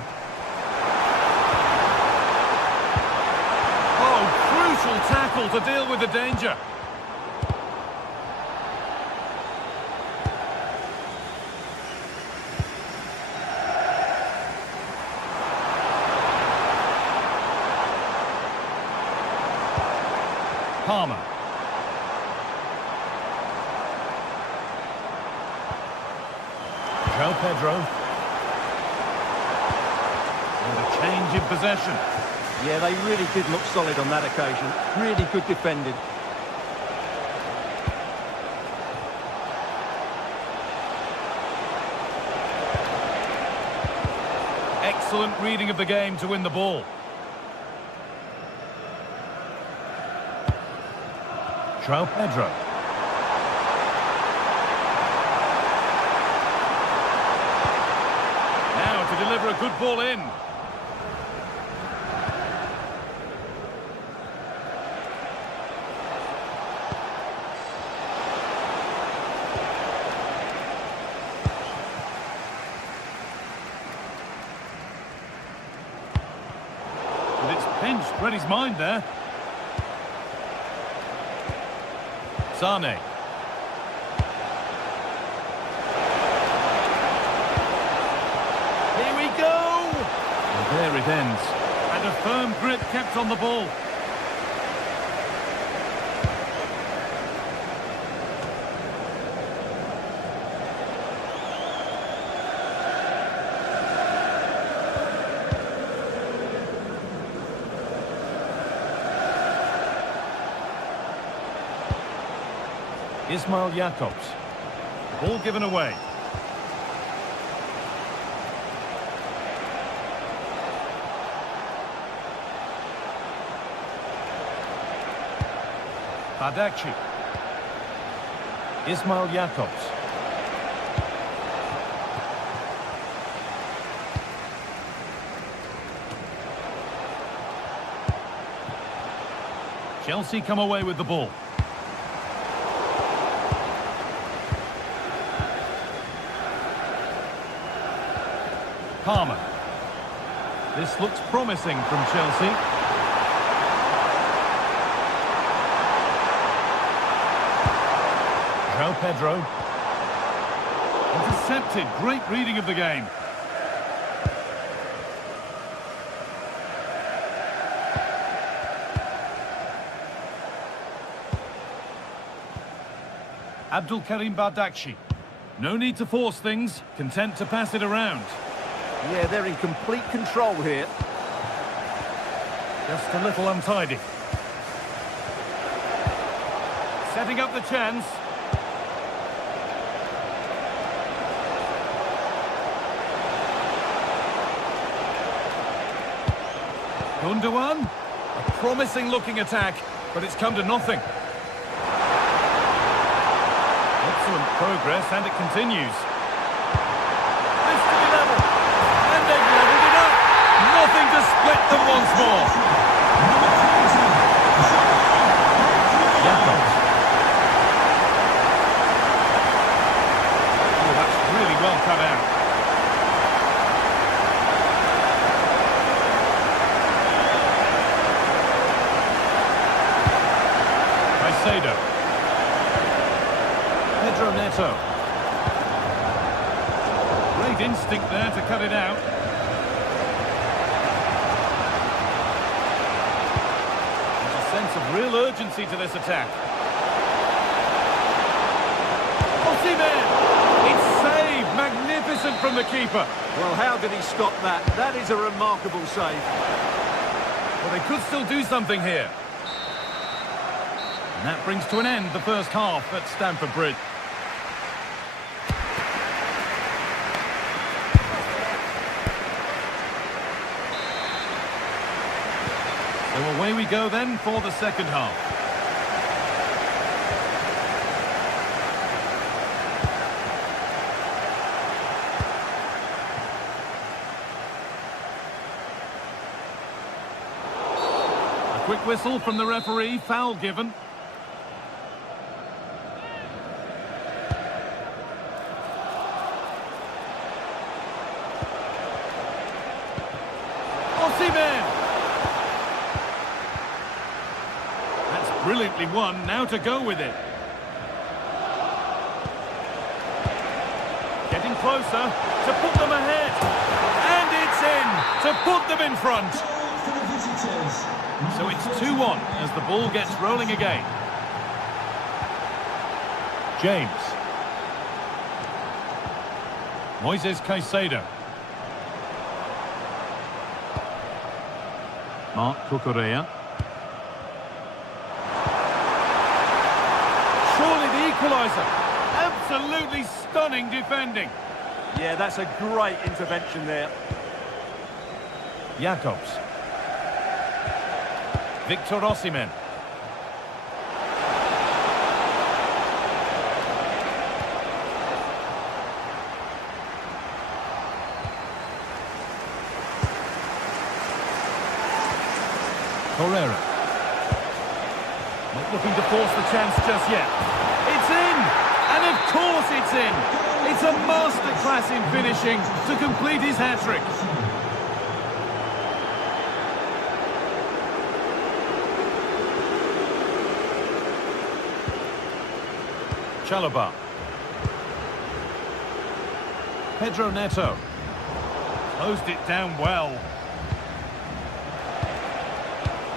Oh, crucial tackle to deal with the danger. Palmer. João Pedro. And a change in possession. Yeah, they really did look solid on that occasion. Really good defending. Excellent reading of the game to win the ball. João Pedro. Now to deliver a good ball in. And it's pinched, read his mind there. Sane. Here we go! And there it ends. And a firm grip kept on the ball. Ismail Jakobs. Ball given away. Bardakci. Ismail Jakobs. Chelsea come away with the ball. Palmer. This looks promising from Chelsea. João Pedro. Intercepted. Great reading of the game. Abdul Karim Bardakci. No need to force things. Content to pass it around. Yeah, they're in complete control here. Just a little untidy. Setting up the chance. Gundogan. A promising looking attack, but it's come to nothing. Excellent progress, and it continues. This to be level. And they've levelled it up. Nothing to split them once more. Jakobs. Oh, that's instinct there to cut it out. There's a sense of real urgency to this attack. Osimhen! It's saved! Magnificent from the keeper. Well, how did he stop that? That is a remarkable save. Well, they could still do something here. And that brings to an end the first half at Stamford Bridge. So away we go then for the second half. A quick whistle from the referee, foul given. Osimhen! That's brilliantly won, now to go with it. Getting closer to put them ahead. And it's in to put them in front. For the visitors. So it's 2-1 as the ball gets rolling again. James. Moises Caicedo. Marc Cucurella. Surely the equaliser. Absolutely stunning defending. Yeah, that's a great intervention there. Jacobs. Victor Osimhen. Torreira. Not looking to force the chance just yet. It's in! And of course it's in! It's a masterclass in finishing to complete his hat-trick. Chalobah. Pedro Neto. Closed it down well.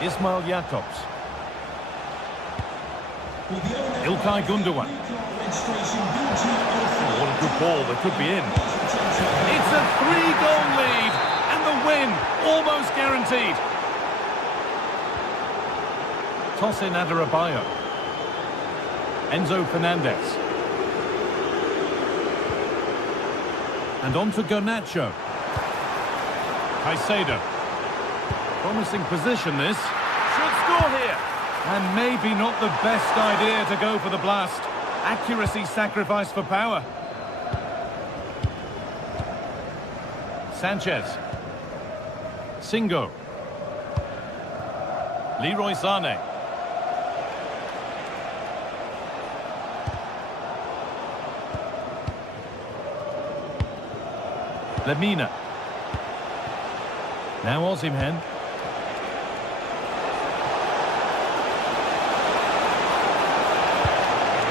Ismail Jacobs. Ilkay Gundogan. Oh, what a good ball, they could be in. It's a 3-goal lead, and the win almost guaranteed. Tosin Adarabioyo. Enzo Fernandez. And on to Garnacho. Caicedo. Promising position this. Should score here. And maybe not the best idea to go for the blast. Accuracy sacrificed for power. Sanchez. Singo. Leroy Sané. Lemina. Now Osimhen.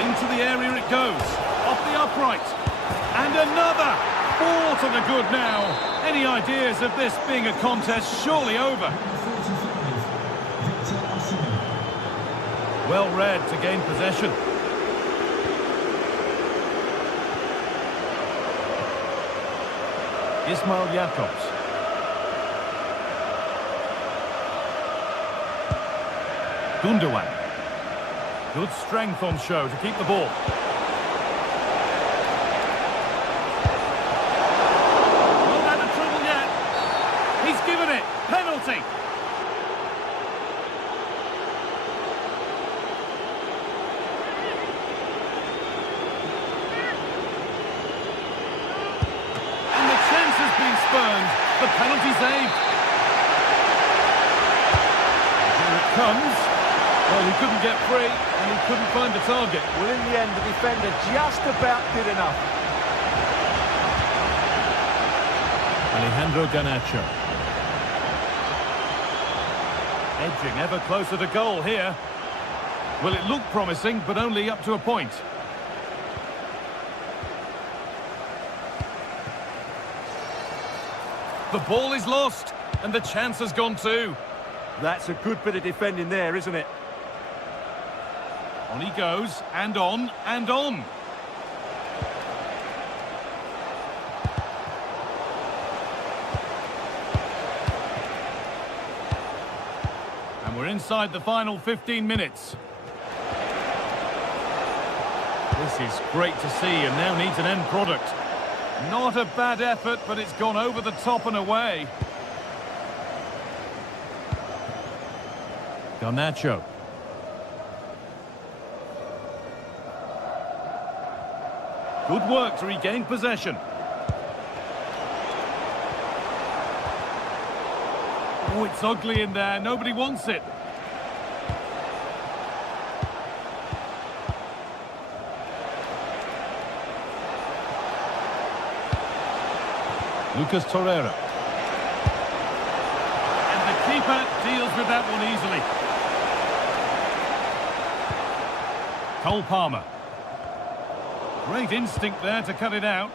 Into the area it goes. Off the upright. And another. 4 to the good now. Any ideas of this being a contest surely over? Well read to gain possession. Ismail Jacobs. Gundogan. Good strength on show to keep the ball. Not out of trouble yet. He's given it. Penalty. And the chance has been spurned. The penalty saved. Here it comes. Well, he couldn't get free, and he couldn't find the target. Well, in the end, the defender just about did enough. Alejandro Garnacho. Edging ever closer to goal here. Well, it looked promising, but only up to a point. The ball is lost, and the chance has gone too. That's a good bit of defending there, isn't it? On he goes, and on, and on. And we're inside the final 15 minutes. This is great to see and now needs an end product. Not a bad effort, but it's gone over the top and away. Garnacho. Good work to regain possession. Oh, it's ugly in there. Nobody wants it. Lucas Torreira. And the keeper deals with that one easily. Cole Palmer. Great instinct there to cut it out.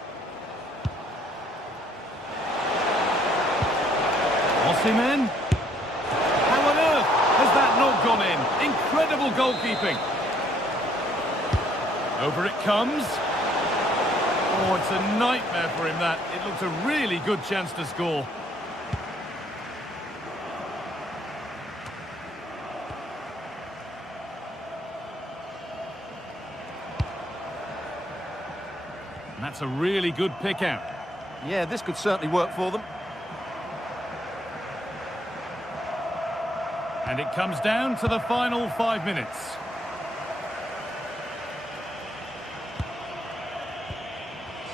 Osimhen. How on earth has that not gone in? Incredible goalkeeping. Over it comes. Oh, it's a nightmare for him, that. It looked a really good chance to score. And that's a really good pick out. Yeah, this could certainly work for them. And it comes down to the final 5 minutes.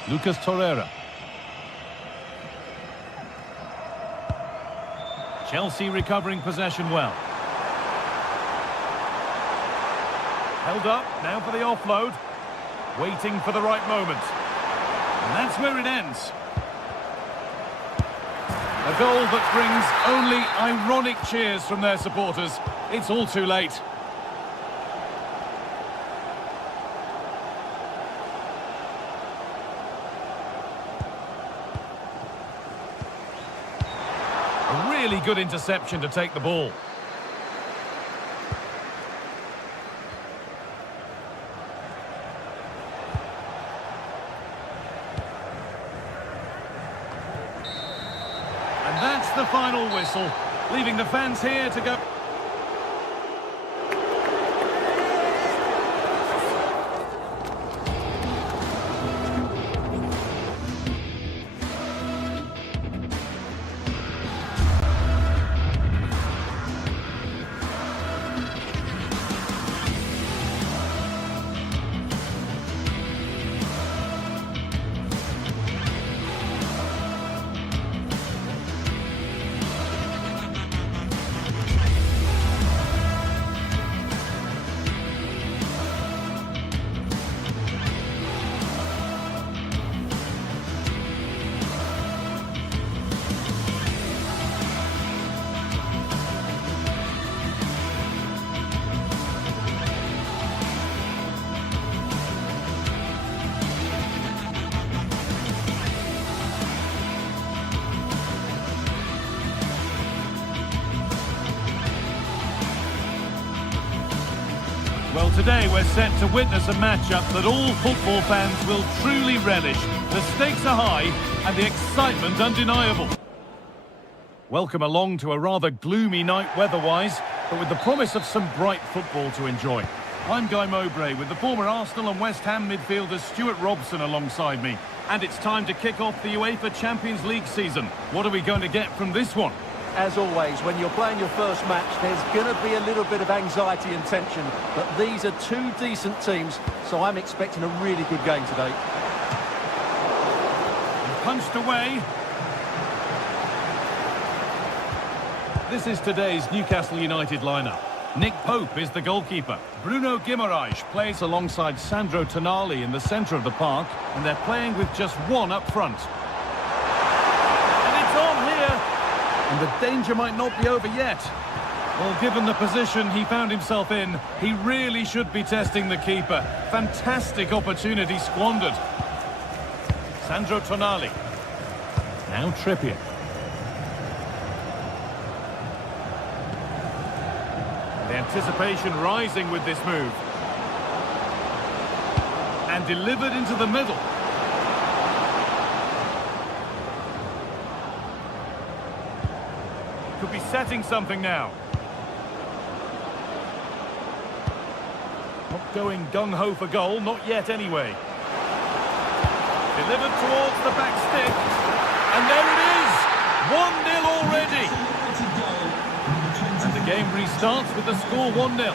Lucas Torreira. Chelsea recovering possession well. Held up, now for the offload. Waiting for the right moment. And that's where it ends. A goal that brings only ironic cheers from their supporters. It's all too late. A really good interception to take the ball. And that's the final whistle, leaving the fans here to go. Well, today we're set to witness a matchup that all football fans will truly relish. The stakes are high and the excitement undeniable. Welcome along to a rather gloomy night weather-wise, but with the promise of some bright football to enjoy. I'm Guy Mowbray with the former Arsenal and West Ham midfielder Stuart Robson alongside me. And it's time to kick off the UEFA Champions League season. What are we going to get from this one? As always, when you're playing your first match, there's going to be a little bit of anxiety and tension. But these are two decent teams, so I'm expecting a really good game today. And punched away. This is today's Newcastle United lineup. Nick Pope is the goalkeeper. Bruno Guimaraes plays alongside Sandro Tonali in the centre of the park, and they're playing with just one up front. And it's on here! And the danger might not be over yet. Well, given the position he found himself in, he really should be testing the keeper. Fantastic opportunity squandered. Sandro Tonali. Now Trippier. The anticipation rising with this move. And delivered into the middle. Could be setting something now. Not going gung-ho for goal, not yet anyway. Delivered towards the back stick. And there it is! 1-0 already! And the game restarts with the score 1-0.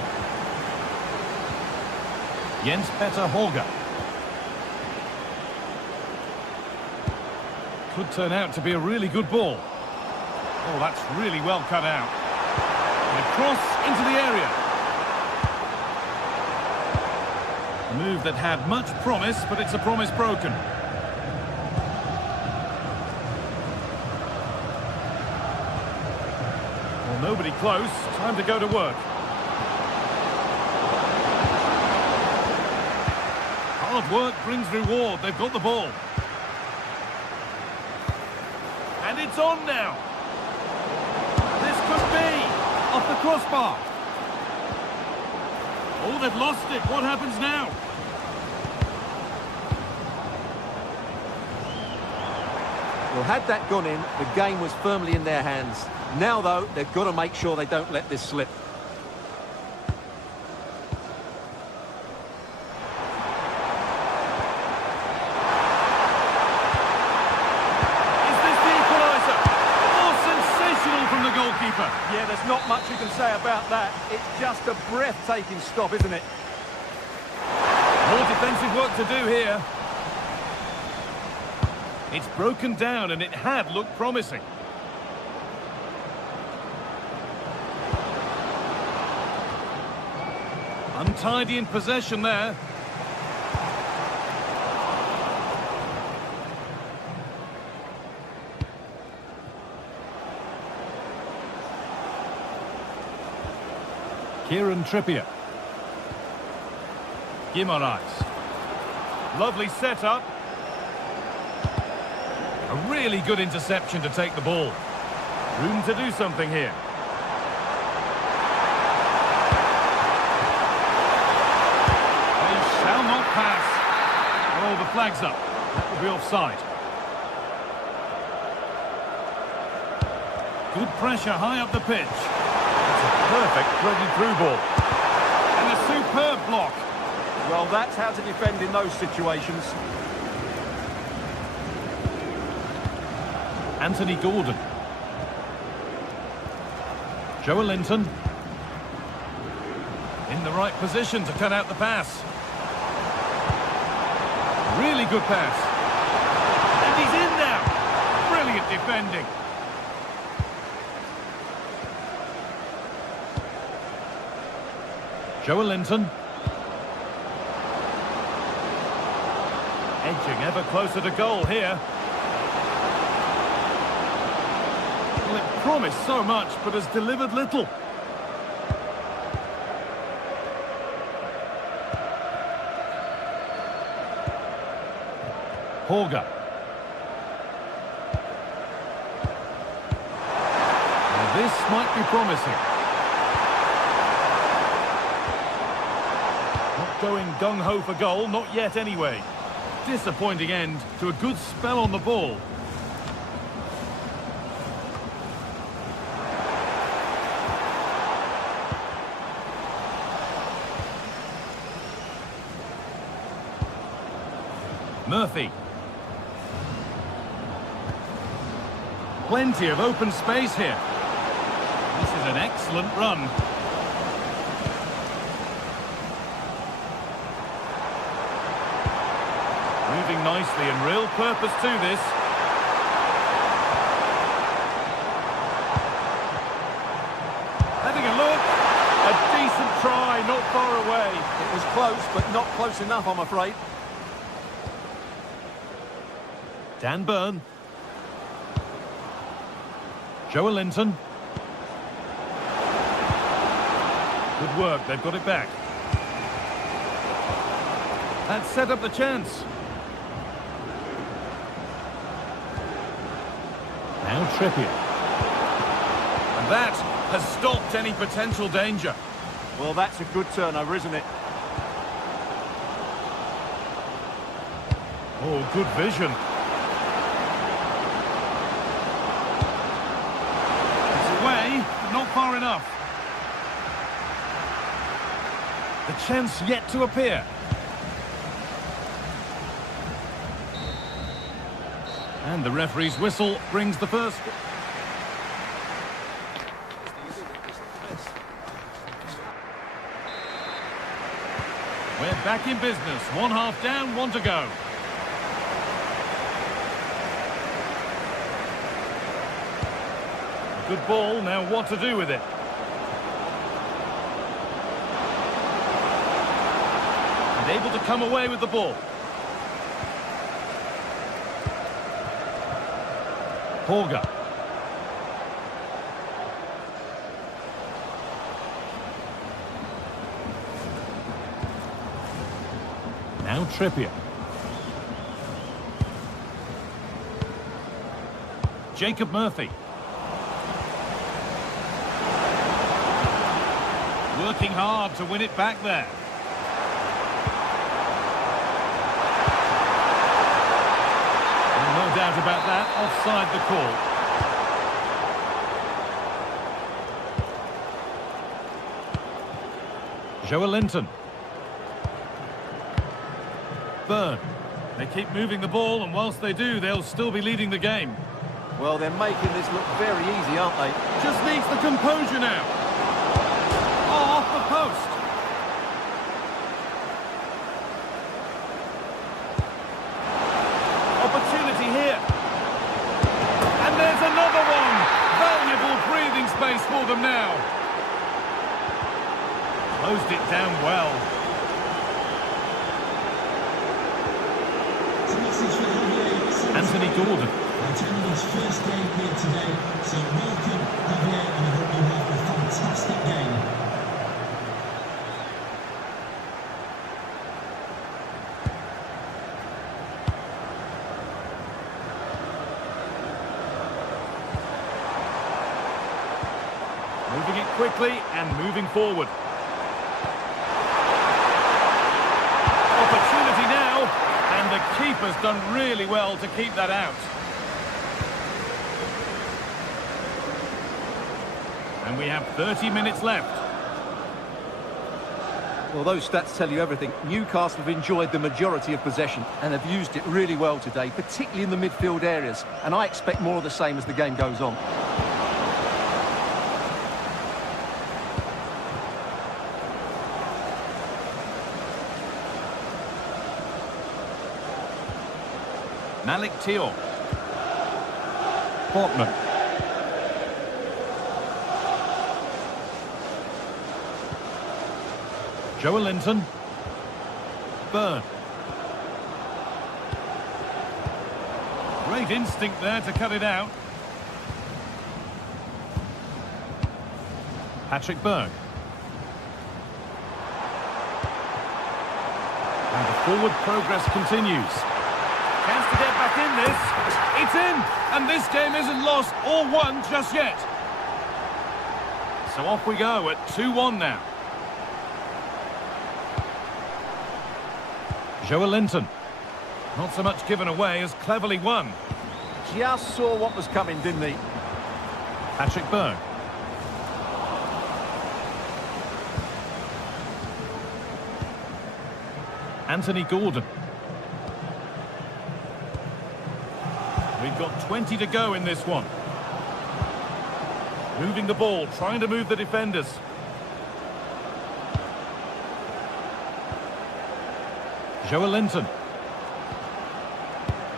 Jens-Peter Holger. Could turn out to be a really good ball. Oh, that's really well cut out. And a cross into the area. A move that had much promise, but it's a promise broken. Well, nobody close. Time to go to work. Hard work brings reward. They've got the ball. And it's on now. This could be off the crossbar. Oh, they've lost it. What happens now? Well, had that gone in, the game was firmly in their hands. Now, though, they've got to make sure they don't let this slip. Yeah, there's not much you can say about that. It's just a breathtaking stop, isn't it? More defensive work to do here. It's broken down and it had looked promising. Untidy in possession there. Kieran Trippier. Guimaraes. Lovely setup. A really good interception to take the ball. Room to do something here. They shall not pass. Oh, the flag's up. That will be offside. Good pressure high up the pitch. Perfect threaded through ball. And a superb block. Well, that's how to defend in those situations. Anthony Gordon. Joe Linton. In the right position to cut out the pass. Really good pass. And he's in now. Brilliant defending. Joe Linton. Edging ever closer to goal here. Well, it promised so much, but has delivered little. Holger. Well, this might be promising. Going gung-ho for goal, not yet anyway. Disappointing end to a good spell on the ball. Murphy. Plenty of open space here. This is an excellent run. Moving nicely and real purpose to this. Having a look. A decent try, not far away. It was close, but not close enough, I'm afraid. Dan Burn. Joe Linton. Good work, they've got it back. That set up the chance. Now Trippier. And that has stopped any potential danger. Well, that's a good turnover, isn't it? Oh, good vision. It's away, but not far enough. The chance yet to appear. And the referee's whistle brings the first... We're back in business. 1 half down, 1 to go. Good ball, now what to do with it? And able to come away with the ball. Holger. Now Trippier. Jacob Murphy. Working hard to win it back there. And no doubt about that, offside the call. Joelinton. Burn. They keep moving the ball, and whilst they do, they'll still be leading the game. Well, they're making this look very easy, aren't they? Just needs the composure now. Oh, off the post. Opportunity here. And there's another one. Valuable breathing space for them now. Closed it down well. Anthony Gordon. Attending his first game here today, so welcome, Javier, and I hope you have a fantastic game. Moving it quickly and moving forward. Opportunity now, and the keeper's done really well to keep that out. And we have 30 minutes left. Well, those stats tell you everything. Newcastle have enjoyed the majority of possession and have used it really well today, particularly in the midfield areas. And I expect more of the same as the game goes on. Malik Thiaw. Portman. Joelinton. Burn. Great instinct there to cut it out. Patrick Berg. And the forward progress continues. Chance to get back in this. It's in! And this game isn't lost or won just yet. So off we go at 2-1 now. Joelinton. Not so much given away as cleverly won. Just saw what was coming, didn't he? Patrick Berg. Anthony Gordon. We've got 20 to go in this one. Moving the ball, trying to move the defenders. Joelinton.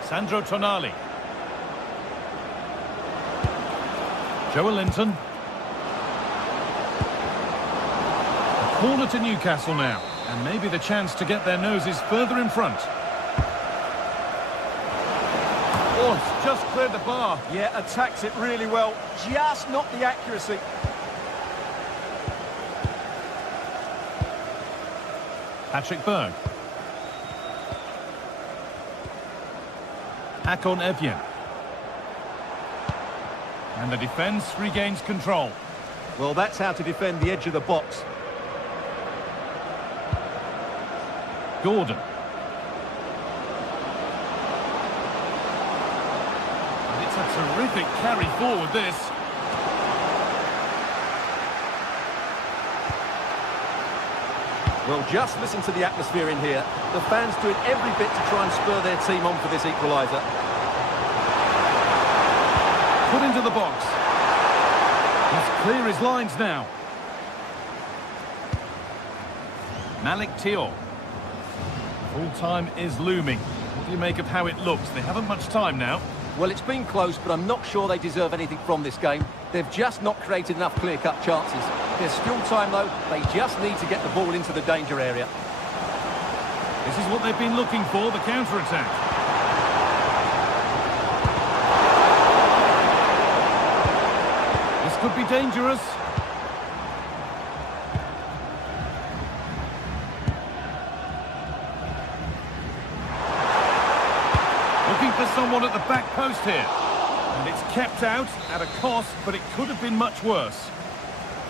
Sandro Tonali. Joelinton. A corner to Newcastle now, and maybe the chance to get their noses further in front. Oh, it's just cleared the bar. Yeah, attacks it really well. Just not the accuracy. Patrick Berg. Akon Evjen. And the defence regains control. Well, that's how to defend the edge of the box. Gordon. And it's a terrific carry forward, this. Well, just listen to the atmosphere in here. The fans doing every bit to try and spur their team on for this equaliser. Put into the box. He's clear his lines now. Malik Teo. Full time is looming. What do you make of how it looks? They haven't much time now. Well, it's been close, but I'm not sure they deserve anything from this game. They've just not created enough clear-cut chances. There's still time, though. They just need to get the ball into the danger area. This is what they've been looking for, the counter-attack. This could be dangerous. Looking for someone at the back post here. And it's kept out at a cost, but it could have been much worse.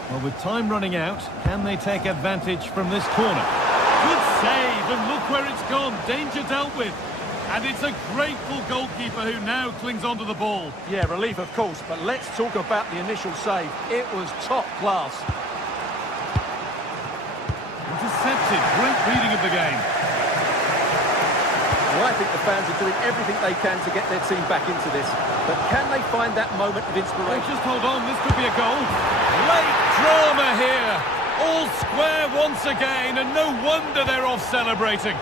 Well, with time running out, can they take advantage from this corner? Good save, and look where it's gone. Danger dealt with. And it's a grateful goalkeeper who now clings onto the ball. Yeah, relief, of course, but let's talk about the initial save. It was top class. Intercepted. Great reading of the game. Well, I think the fans are doing everything they can to get their team back into this. But can they find that moment of Oh, inspiration? just hold on, this could be a goal. Late drama here. All square once again, and no wonder they're off celebrating.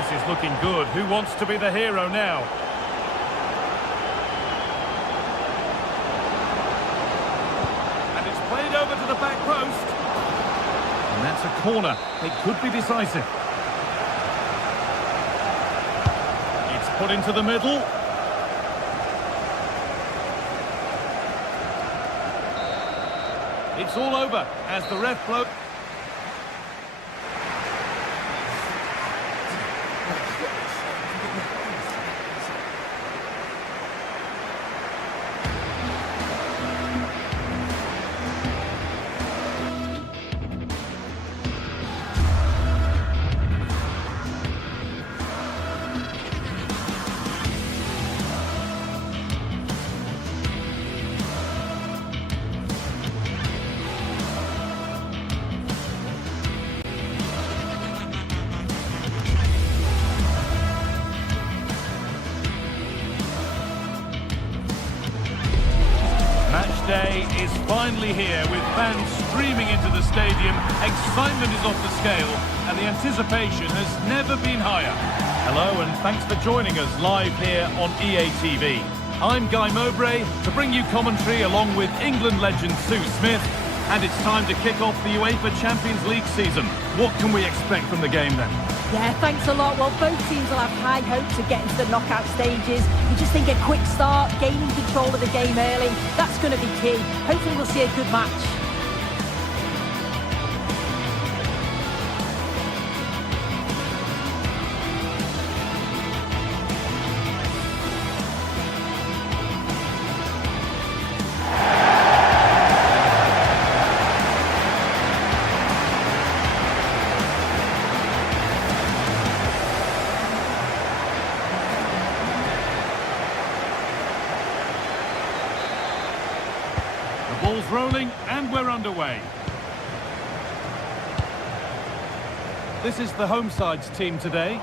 This is looking good. Who wants to be the hero now? And it's played over to the back post. And that's a corner. It could be decisive. It's put into the middle. It's all over as the ref blows. Day is finally here with fans streaming into the stadium. Excitement is off the scale and the anticipation has never been higher. Hello and thanks for joining us live here on EA TV. I'm Guy Mowbray to bring you commentary along with England legend Sue Smith, and it's time to kick off the UEFA Champions League season. What can we expect from the game then? Yeah, thanks a lot. Well, both teams will have high hopes of getting to the knockout stages. You just think a quick start, gaining control of the game early, that's going to be key. Hopefully we'll see a good match. Ball's rolling and we're underway. This is the home side's team today.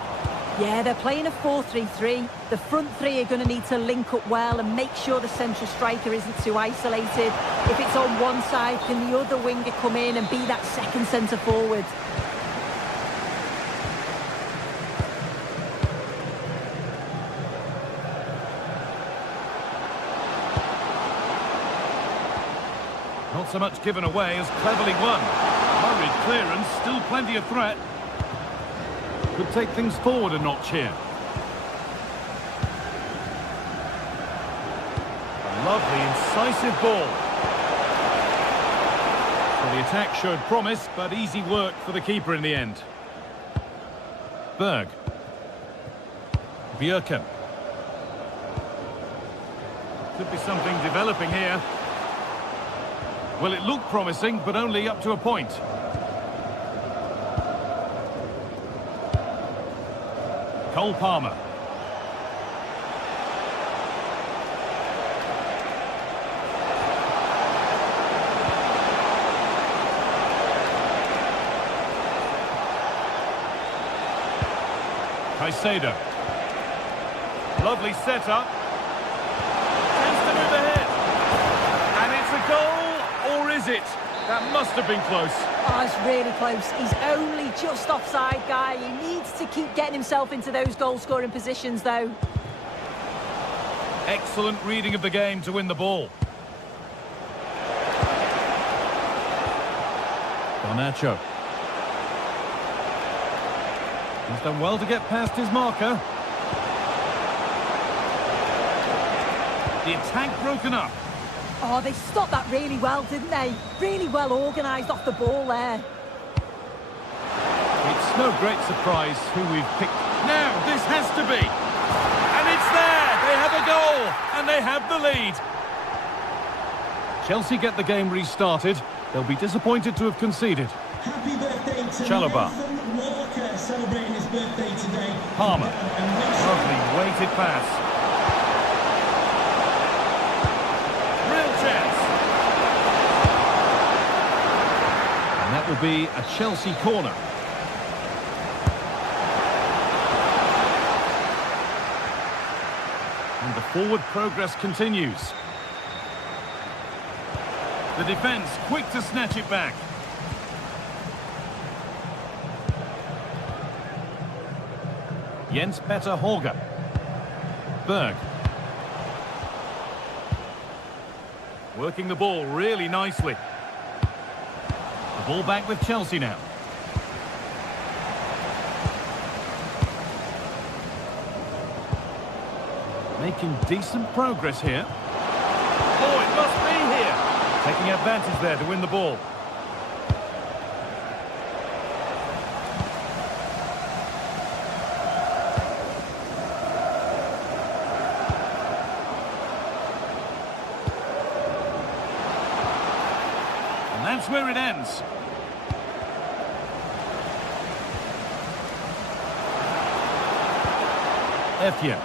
Yeah, they're playing a 4-3-3. The front three are going to need to link up well and make sure the central striker isn't too isolated. If it's on one side, can the other winger come in and be that second centre forward? Not so much given away as cleverly won. Hurried clearance, still plenty of threat. Could take things forward a notch here. A lovely, incisive ball. Well, the attack showed promise, but easy work for the keeper in the end. Berg. Bjerke. Could be something developing here. Well, it looked promising, but only up to a point. Cole Palmer. Caicedo. Lovely setup. Chance to move ahead. And it's a goal, or is it? That must have been close. Oh, it's really close. He's only just offside, guy. He needs to keep getting himself into those goal-scoring positions, though. Excellent reading of the game to win the ball. Garnacho. He's done well to get past his marker. The attack broken up. Oh, they stopped that really well, didn't they? Really well organised off the ball there. It's no great surprise who we've picked. Now, this has to be. And it's there! They have a goal! And they have the lead. Chelsea get the game restarted. They'll be disappointed to have conceded. Happy birthday to Chalobah. Nathan Walker, celebrating his birthday today. Palmer. Lovely weighted pass. Real chance. And that will be a Chelsea corner. And the forward progress continues. The defence quick to snatch it back. Jens Petter Holger. Berg. Working the ball really nicely. The ball back with Chelsea now. Making decent progress here. Oh, it must be here. Taking advantage there to win the ball. And that's where it ends. Effier.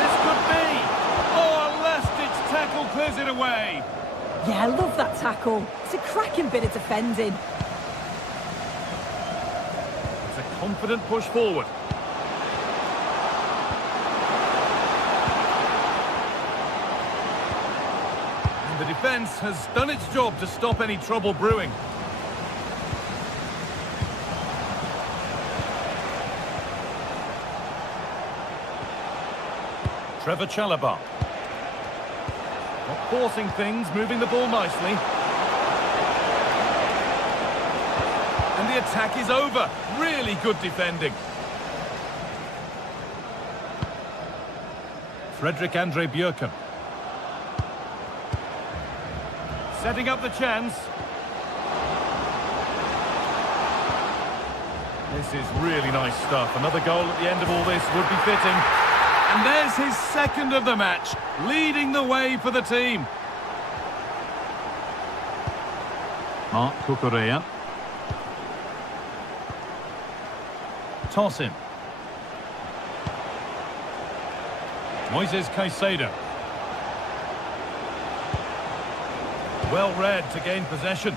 This could be. Oh, a last-ditch tackle clears it away. Yeah, I love that tackle. It's a cracking bit of defending. It's a confident push forward. And the defence has done its job to stop any trouble brewing. Trevor Chalobah. Not forcing things, moving the ball nicely. And the attack is over. Really good defending. Fredrik Andre Bjørken. Setting up the chance. This is really nice stuff. Another goal at the end of all this would be fitting. And there's his second of the match, leading the way for the team. Mark Cucurella. Toss in. Moises Caicedo. Well read to gain possession.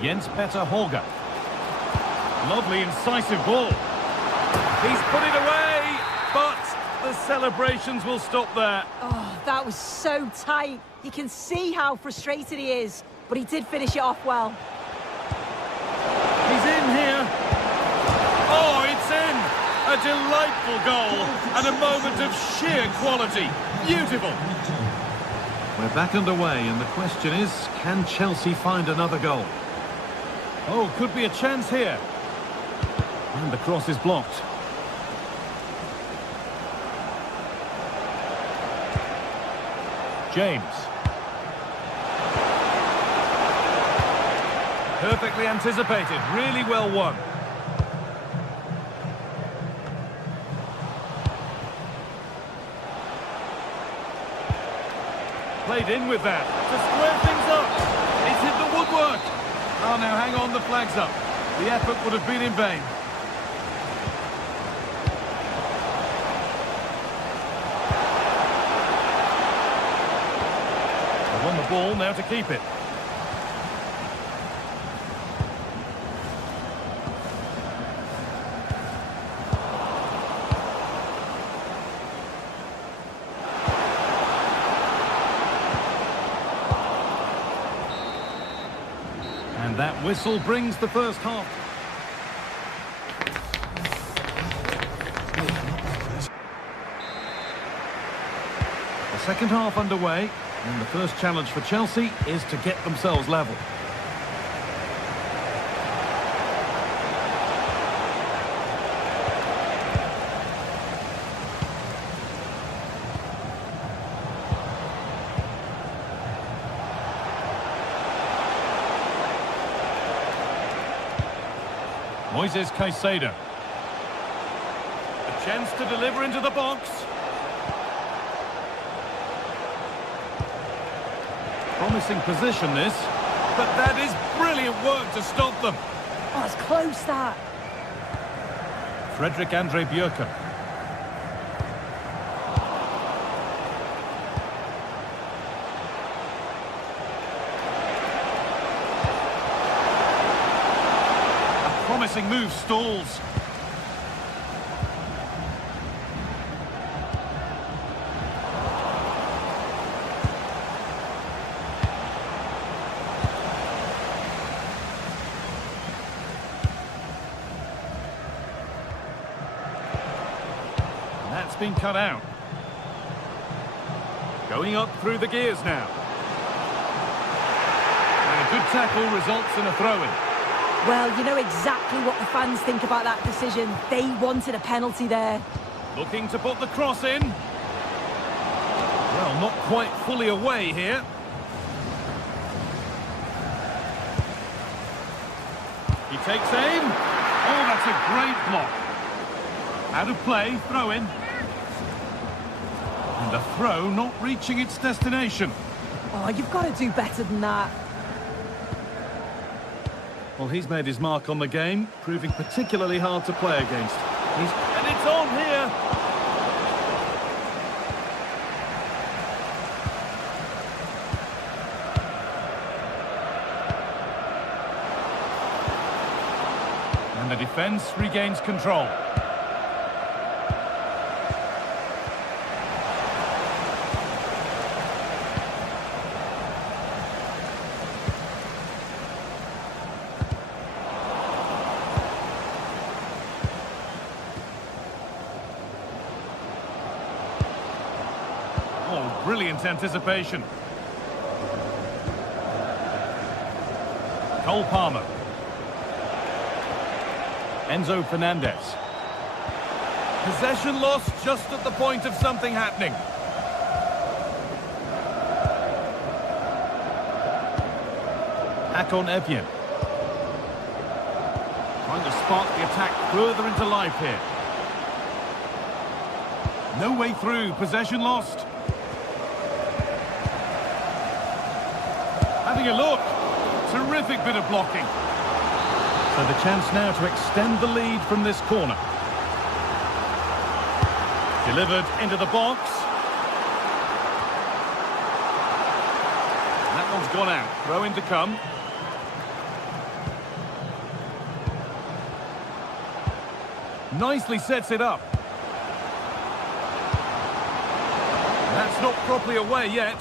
Jens Petter Holger. Lovely incisive ball. He's put it away, but the celebrations will stop there. Oh, that was so tight. You can see how frustrated he is, but he did finish it off well. He's in here. Oh, it's in. A delightful goal and a moment of sheer quality. Beautiful. We're back underway, and the question is, can Chelsea find another goal? Oh, could be a chance here. And the cross is blocked. James. Perfectly anticipated, really well won. Played in with that to square things up. It's hit the woodwork. Oh, now hang on, the flag's up. The effort would have been in vain. They've won the ball, now to keep it. And that whistle brings the first half. The second half underway, and the first challenge for Chelsea is to get themselves level. Moises Caicedo. A chance to deliver into the box. Promising position this, but that is brilliant work to stop them. Oh, it's close, that. Frederick Andre Bjerken. Promising move stalls. And that's been cut out. Going up through the gears now. And a good tackle results in a throw-in. Well, you know exactly what the fans think about that decision. They wanted a penalty there. Looking to put the cross in. Well, not quite fully away here. He takes aim. Oh, that's a great block. Out of play, throw in. And the throw not reaching its destination. Oh, you've got to do better than that. Well, he's made his mark on the game, proving particularly hard to play against. And it's on here! And the defence regains control. Oh, brilliant anticipation. Cole Palmer. Enzo Fernandez. Possession lost just at the point of something happening. Akon Evian. Trying to spark the attack further into life here. No way through, possession lost. Having a look. Terrific bit of blocking. So the chance now to extend the lead from this corner. Delivered into the box. That one's gone out. Throw in to come. Nicely sets it up. That's not properly away yet.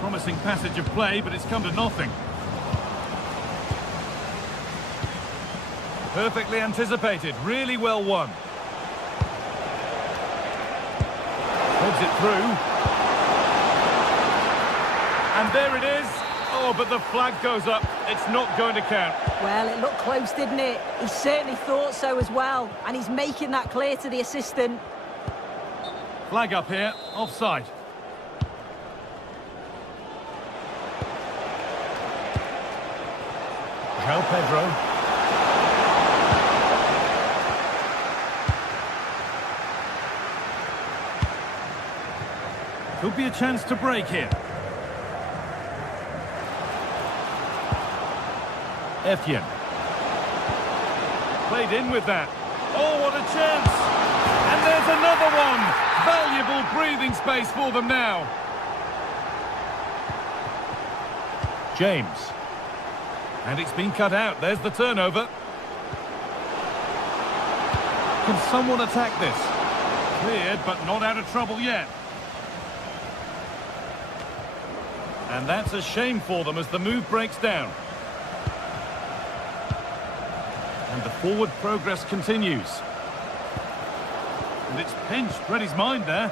Promising passage of play, but it's come to nothing. Perfectly anticipated, really well won. Heads it through. And there it is. Oh, but the flag goes up. It's not going to count. Well, it looked close, didn't it? He certainly thought so as well. And he's making that clear to the assistant. Flag up here, offside. João Pedro. Could be a chance to break here. Evian. Played in with that. Oh, what a chance! And there's another one! Valuable breathing space for them now. James. And it's been cut out. There's the turnover. Can someone attack this? Cleared, but not out of trouble yet. And that's a shame for them as the move breaks down. And the forward progress continues. And it's pinched, read his mind there.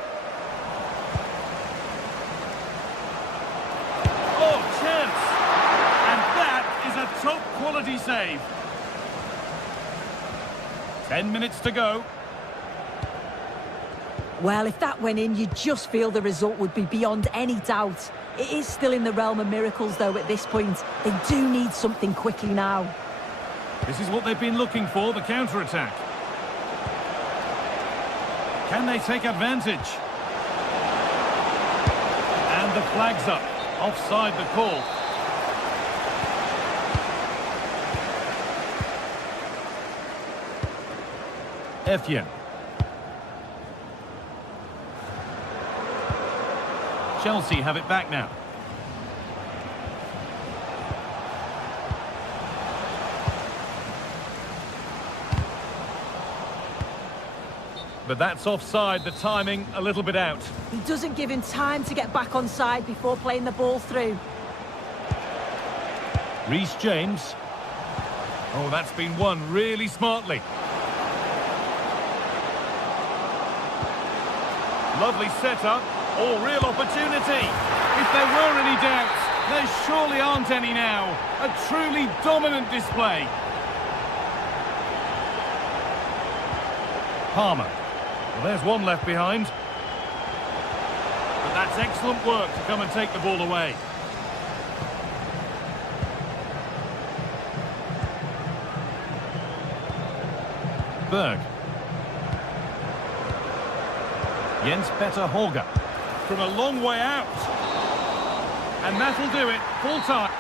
Oh, chance! And that is a top quality save. 10 minutes to go. Well, if that went in, you just feel the result would be beyond any doubt. It is still in the realm of miracles, though, at this point. They do need something quickly now. This is what they've been looking for, the counter-attack. Can they take advantage? And the flag's up. Offside the call. Etienne. Chelsea have it back now. But that's offside, the timing a little bit out. He doesn't give him time to get back on side before playing the ball through. Reece James. Oh, that's been won really smartly. Lovely setup. Oh, real opportunity. If there were any doubts, there surely aren't any now. A truly dominant display. Palmer. Well, there's one left behind. But that's excellent work to come and take the ball away. Berg. Jens Petter Holger. From a long way out. And that'll do it. Full time.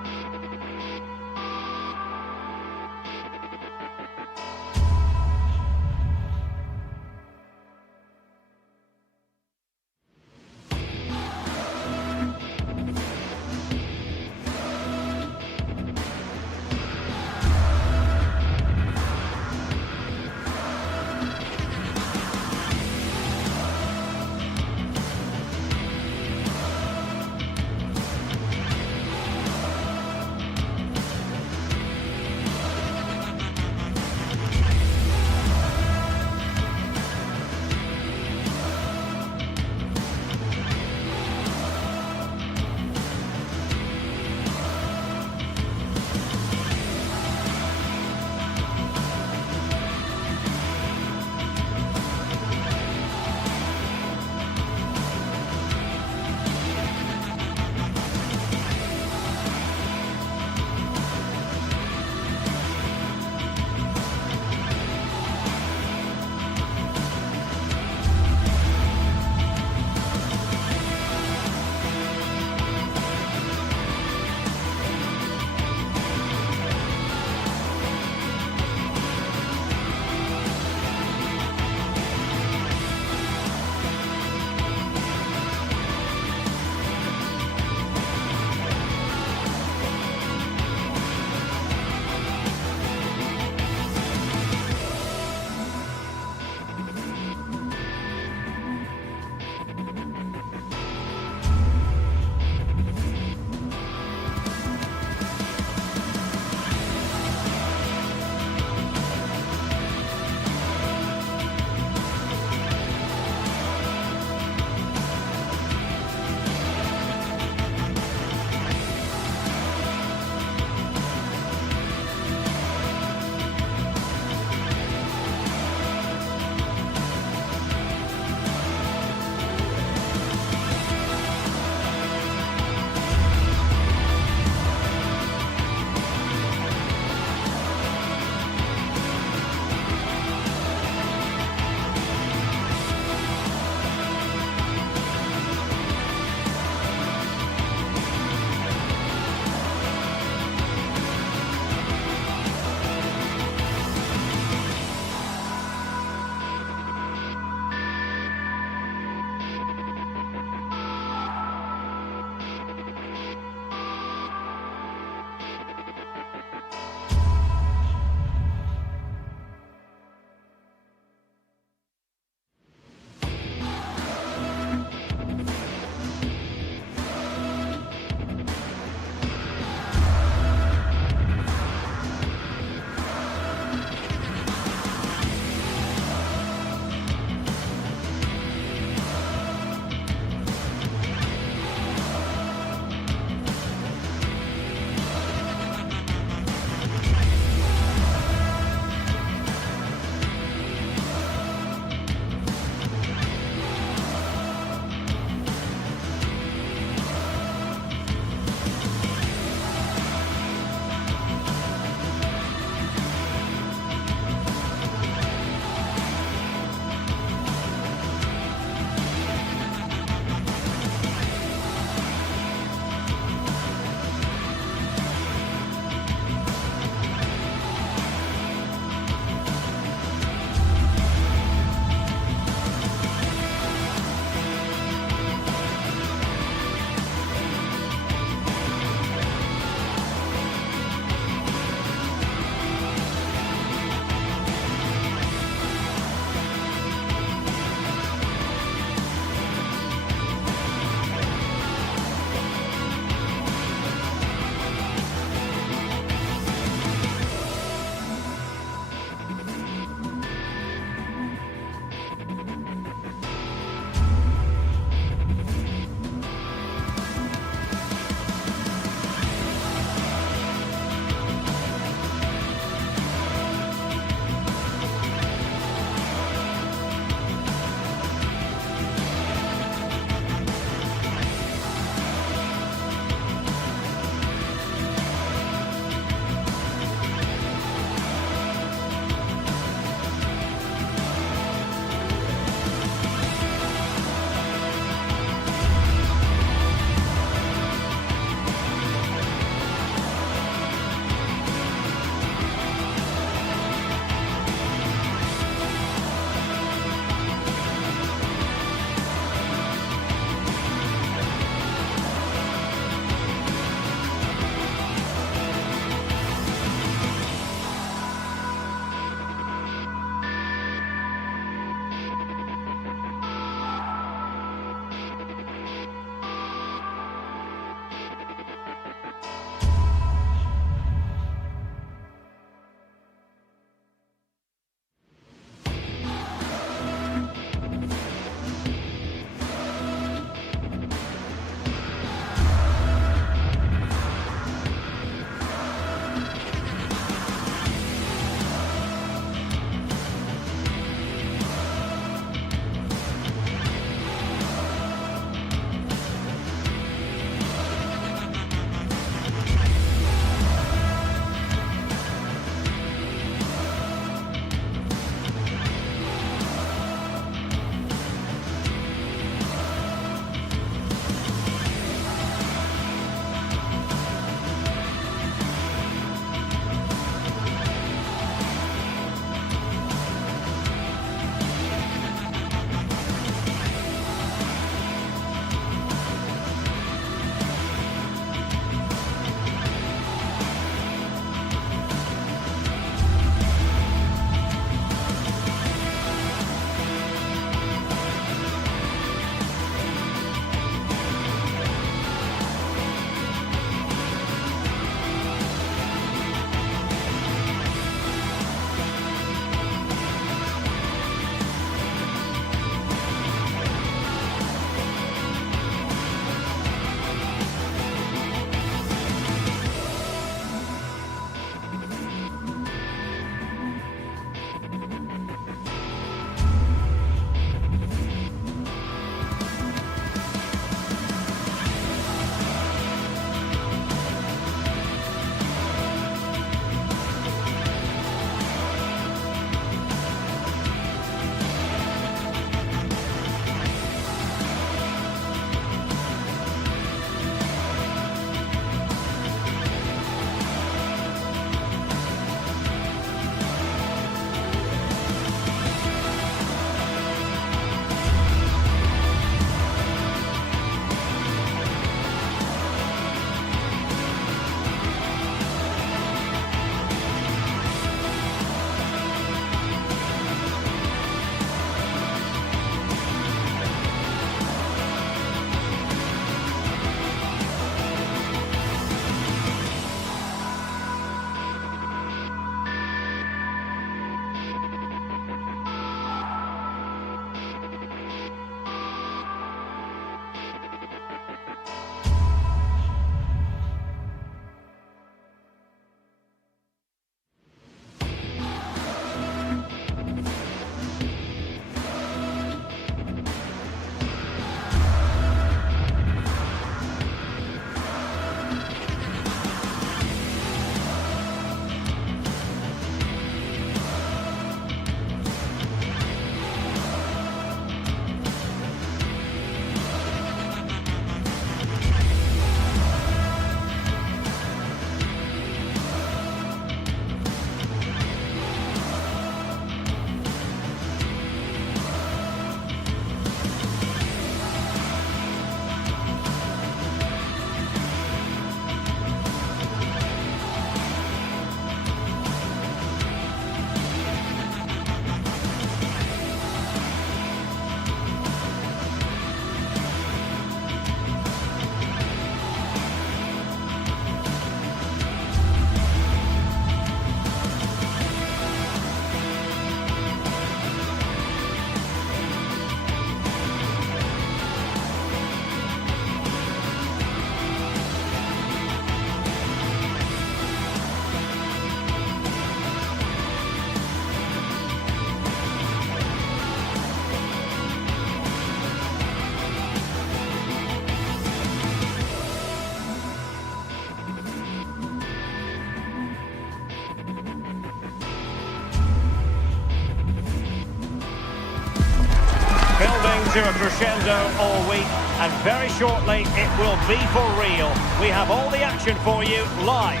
to a crescendo all week, and very shortly it will be for real. We have all the action for you live.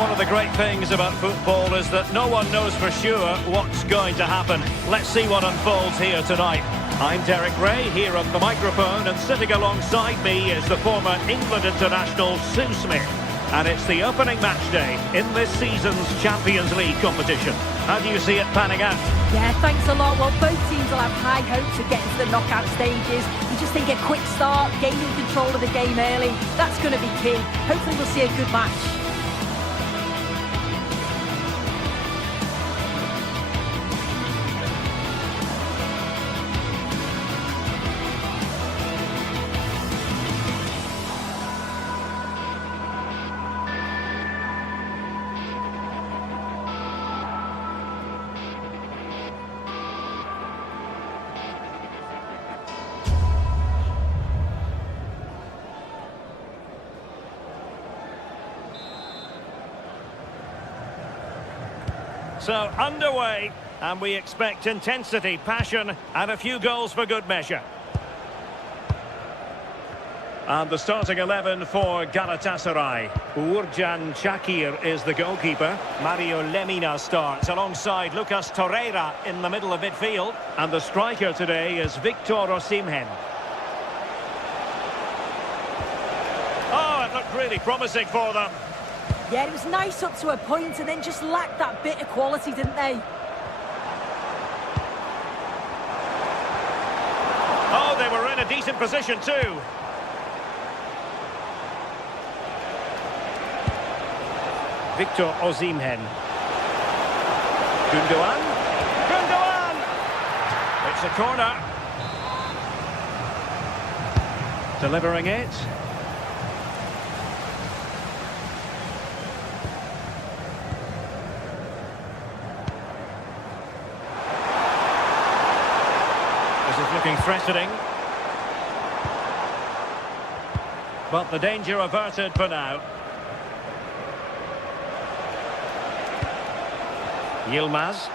One of the great things about football is that no one knows for sure what's going to happen. Let's see what unfolds here tonight. I'm Derek Ray, here at the microphone, and sitting alongside me is the former England international Sue Smith. And it's the opening match day in this season's Champions League competition. How do you see it panning out? Yeah, thanks a lot. Well, both teams will have high hopes of getting to the knockout stages. You just think a quick start, gaining control of the game early, that's going to be key. Hopefully we'll see a good match. So, underway, and we expect intensity, passion, and a few goals for good measure. And the starting 11 for Galatasaray. Uğurcan Çakır is the goalkeeper. Mario Lemina starts alongside Lucas Torreira in the middle of midfield. And the striker today is Victor Osimhen. Oh, it looked really promising for them. Yeah, it was nice up to a point and then just lacked that bit of quality, didn't they? Oh, they were in a decent position too. Victor Osimhen. Gundogan. Gundogan! It's a corner. Delivering it. Looking threatening. But the danger averted for now. Yilmaz.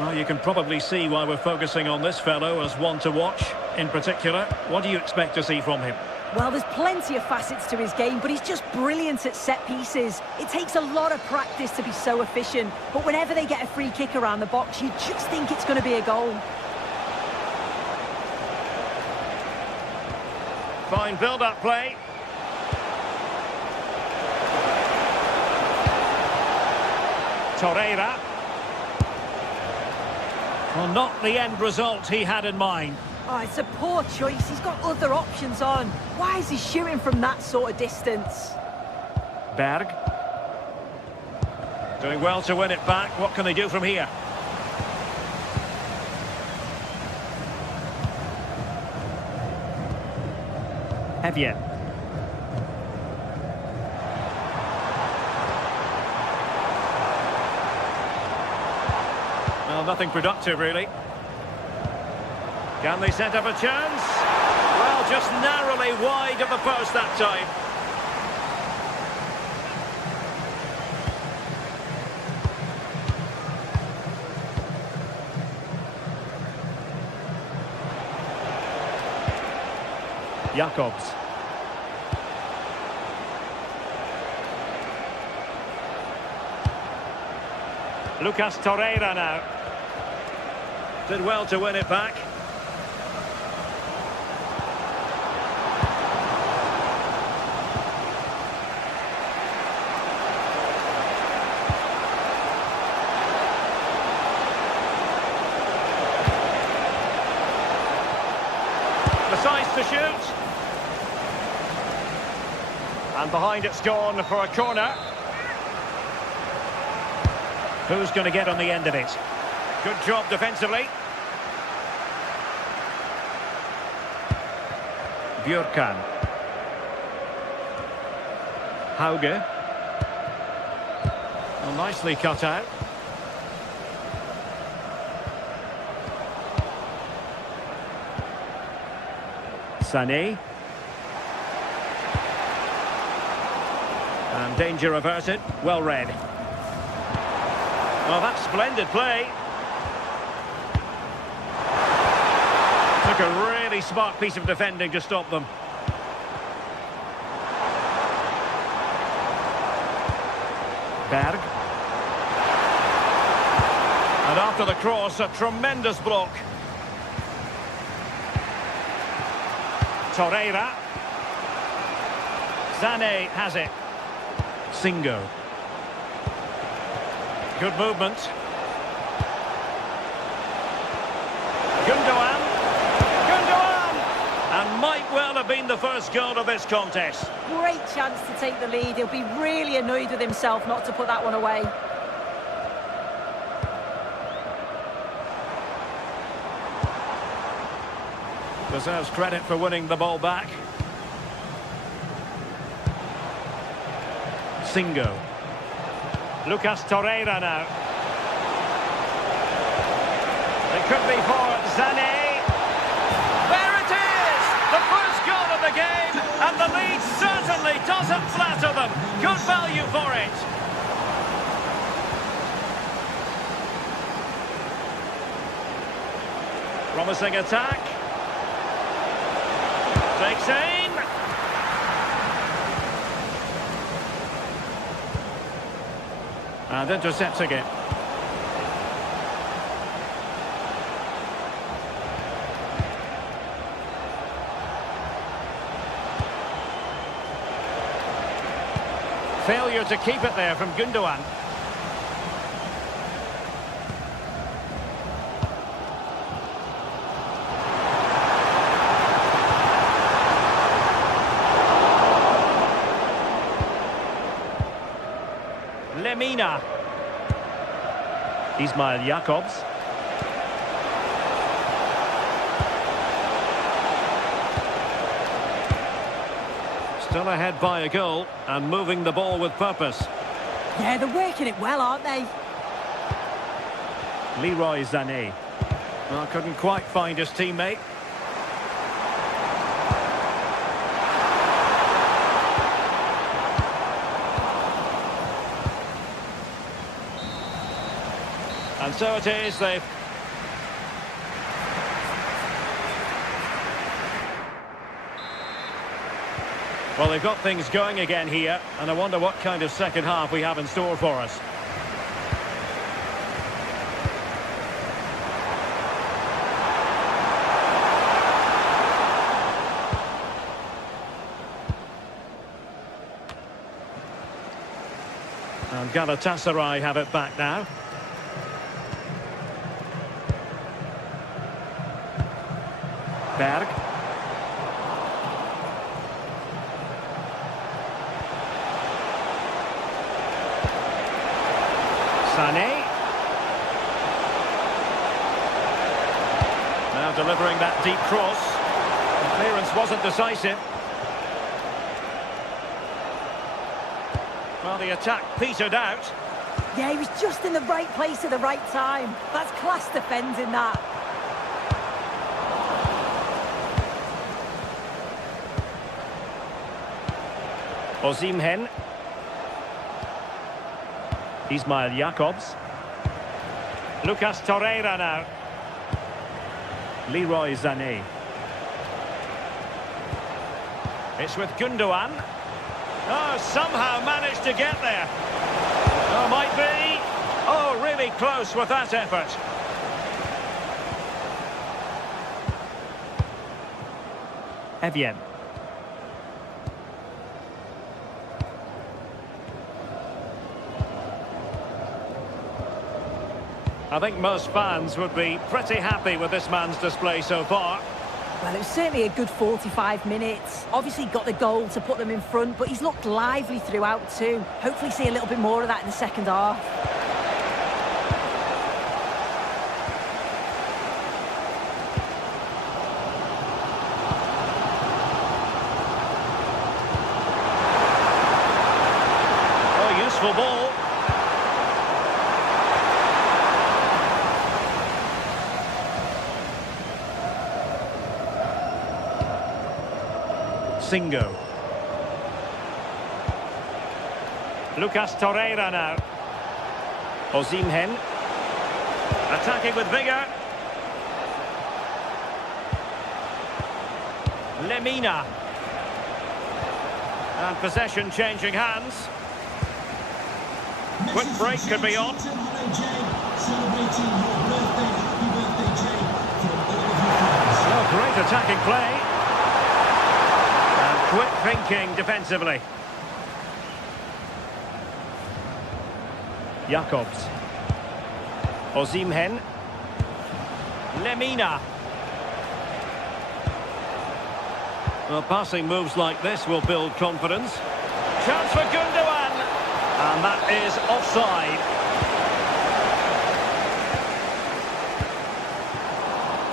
Well, you can probably see why we're focusing on this fellow as one to watch. In particular, what do you expect to see from him? Well, there's plenty of facets to his game, but he's just brilliant at set pieces. It takes a lot of practice to be so efficient, but whenever they get a free kick around the box, you just think it's going to be a goal. Fine build-up play. Torreira. Well, not the end result he had in mind. Oh, it's a poor choice. He's got other options on. Why is he shooting from that sort of distance? Berg. Doing well to win it back. What can they do from here? Javier. Well, nothing productive, really. Can they set up a chance? Well, just narrowly wide of the post that time. Jacobs. Lucas Torreira now. Did well to win it back. Decides to shoot. And behind it's gone for a corner. Who's going to get on the end of it? Good job defensively. Björkan. Hauge. Well, nicely cut out. Sané. And danger averted. Well read. Well, that's splendid play. Took a really smart piece of defending to stop them. Berg. And after the cross, a tremendous block. Torreira. Sané has it. Singo. Good movement. Gundogan. Gundogan! And might well have been the first goal of this contest. Great chance to take the lead. He'll be really annoyed with himself not to put that one away. Deserves credit for winning the ball back. Singo. Lucas Torreira now. It could be for Sané. There it is! The first goal of the game, and the lead certainly doesn't flatter them. Good value for it. Promising attack. Takes aim. And intercepts again. Failure to keep it there from Gundogan. Lemina. Ismail Jakobs. Still ahead by a goal and moving the ball with purpose. Yeah, they're working it well, aren't they? Leroy Sané. Well, couldn't quite find his teammate. And so it is, they've... Well, they've got things going again here, and I wonder what kind of second half we have in store for us. And Galatasaray have it back now. Berg. Sané. Now delivering that deep cross. The clearance wasn't decisive. Well, the attack petered out. Yeah, he was just in the right place at the right time. That's class defending, that. Osimhen. Ismail Jakobs. Lucas Torreira now. Leroy Sané. It's with Gundogan. Oh, somehow managed to get there. Oh, might be. Oh, really close with that effort. Evian. I think most fans would be pretty happy with this man's display so far. Well, it was certainly a good 45 minutes. Obviously got the goal to put them in front, but he's looked lively throughout too. Hopefully see a little bit more of that in the second half. Oh, useful ball. Singo. Lucas Torreira now. Osimhen. Attacking with vigour. Lemina. And possession changing hands. Quick break could be on. Oh, great attacking play. And quick thinking defensively. Jakobs. Osimhen. Lemina. Well, passing moves like this will build confidence. Chance for Gundogan. And that is offside.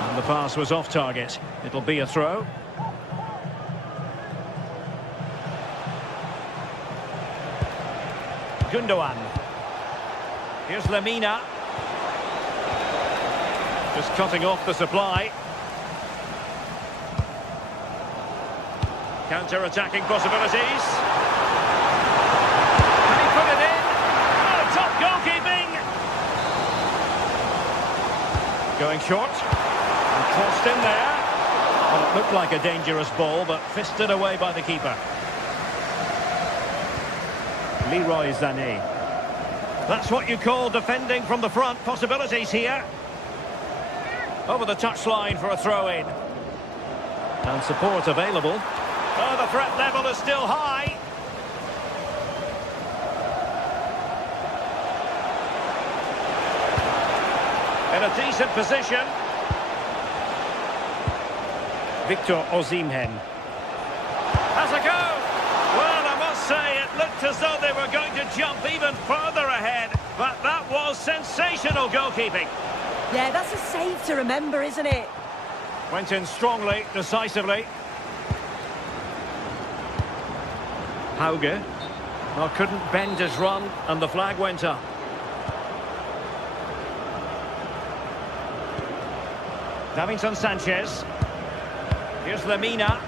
And the pass was off target. It'll be a throw. Gundogan. Here's Lemina. Just cutting off the supply. Counter-attacking possibilities. Can he put it in? Oh, top goalkeeping! Going short. And tossed in there. Well, it looked like a dangerous ball, but fisted away by the keeper. Leroy Sané. That's what you call defending from the front. Possibilities here. Over the touchline for a throw-in. And support available. Oh, the threat level is still high. In a decent position. Victor Osimhen. Has a go. Well, I must say, it looked as though they were going to jump even further ahead. But that was sensational goalkeeping. Yeah, that's a save to remember, isn't it? Went in strongly, decisively. Hauge. Well, couldn't bend his run, and the flag went up. Davinson Sanchez. Here's Lemina.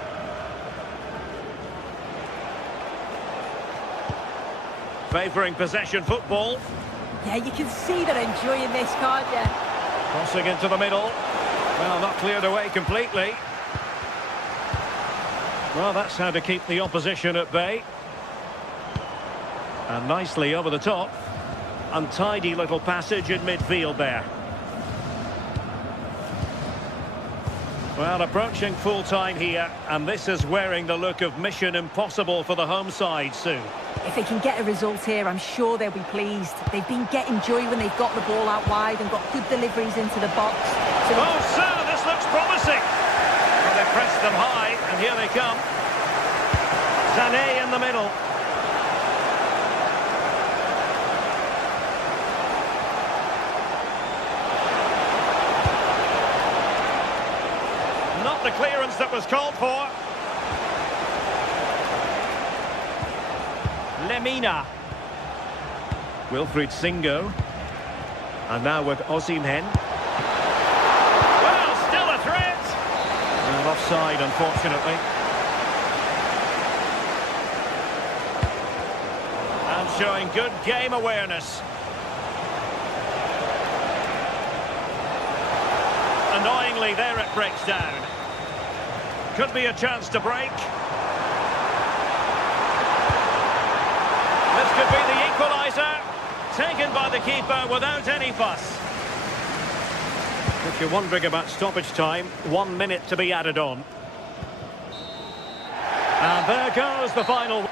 Favouring possession football. Yeah, you can see they're enjoying this, can't you? Crossing into the middle. Well, not cleared away completely. Well, that's how to keep the opposition at bay. And nicely over the top. Untidy little passage in midfield there. Well, approaching full-time here, and this is wearing the look of mission impossible for the home side soon. If they can get a result here, I'm sure they'll be pleased. They've been getting joy when they've got the ball out wide and got good deliveries into the box. So oh, sir, this looks promising. Well, they pressed them high, and here they come. Sané in the middle. Not the clearance that was called for. Lemina. Wilfried Singo. And now with Osimhen. Well, still a threat. And offside, unfortunately. And showing good game awareness. Annoyingly, there it breaks down. Could be a chance to break. This could be the equaliser. Taken by the keeper without any fuss. If you're wondering about stoppage time, 1 minute to be added on. And there goes the final.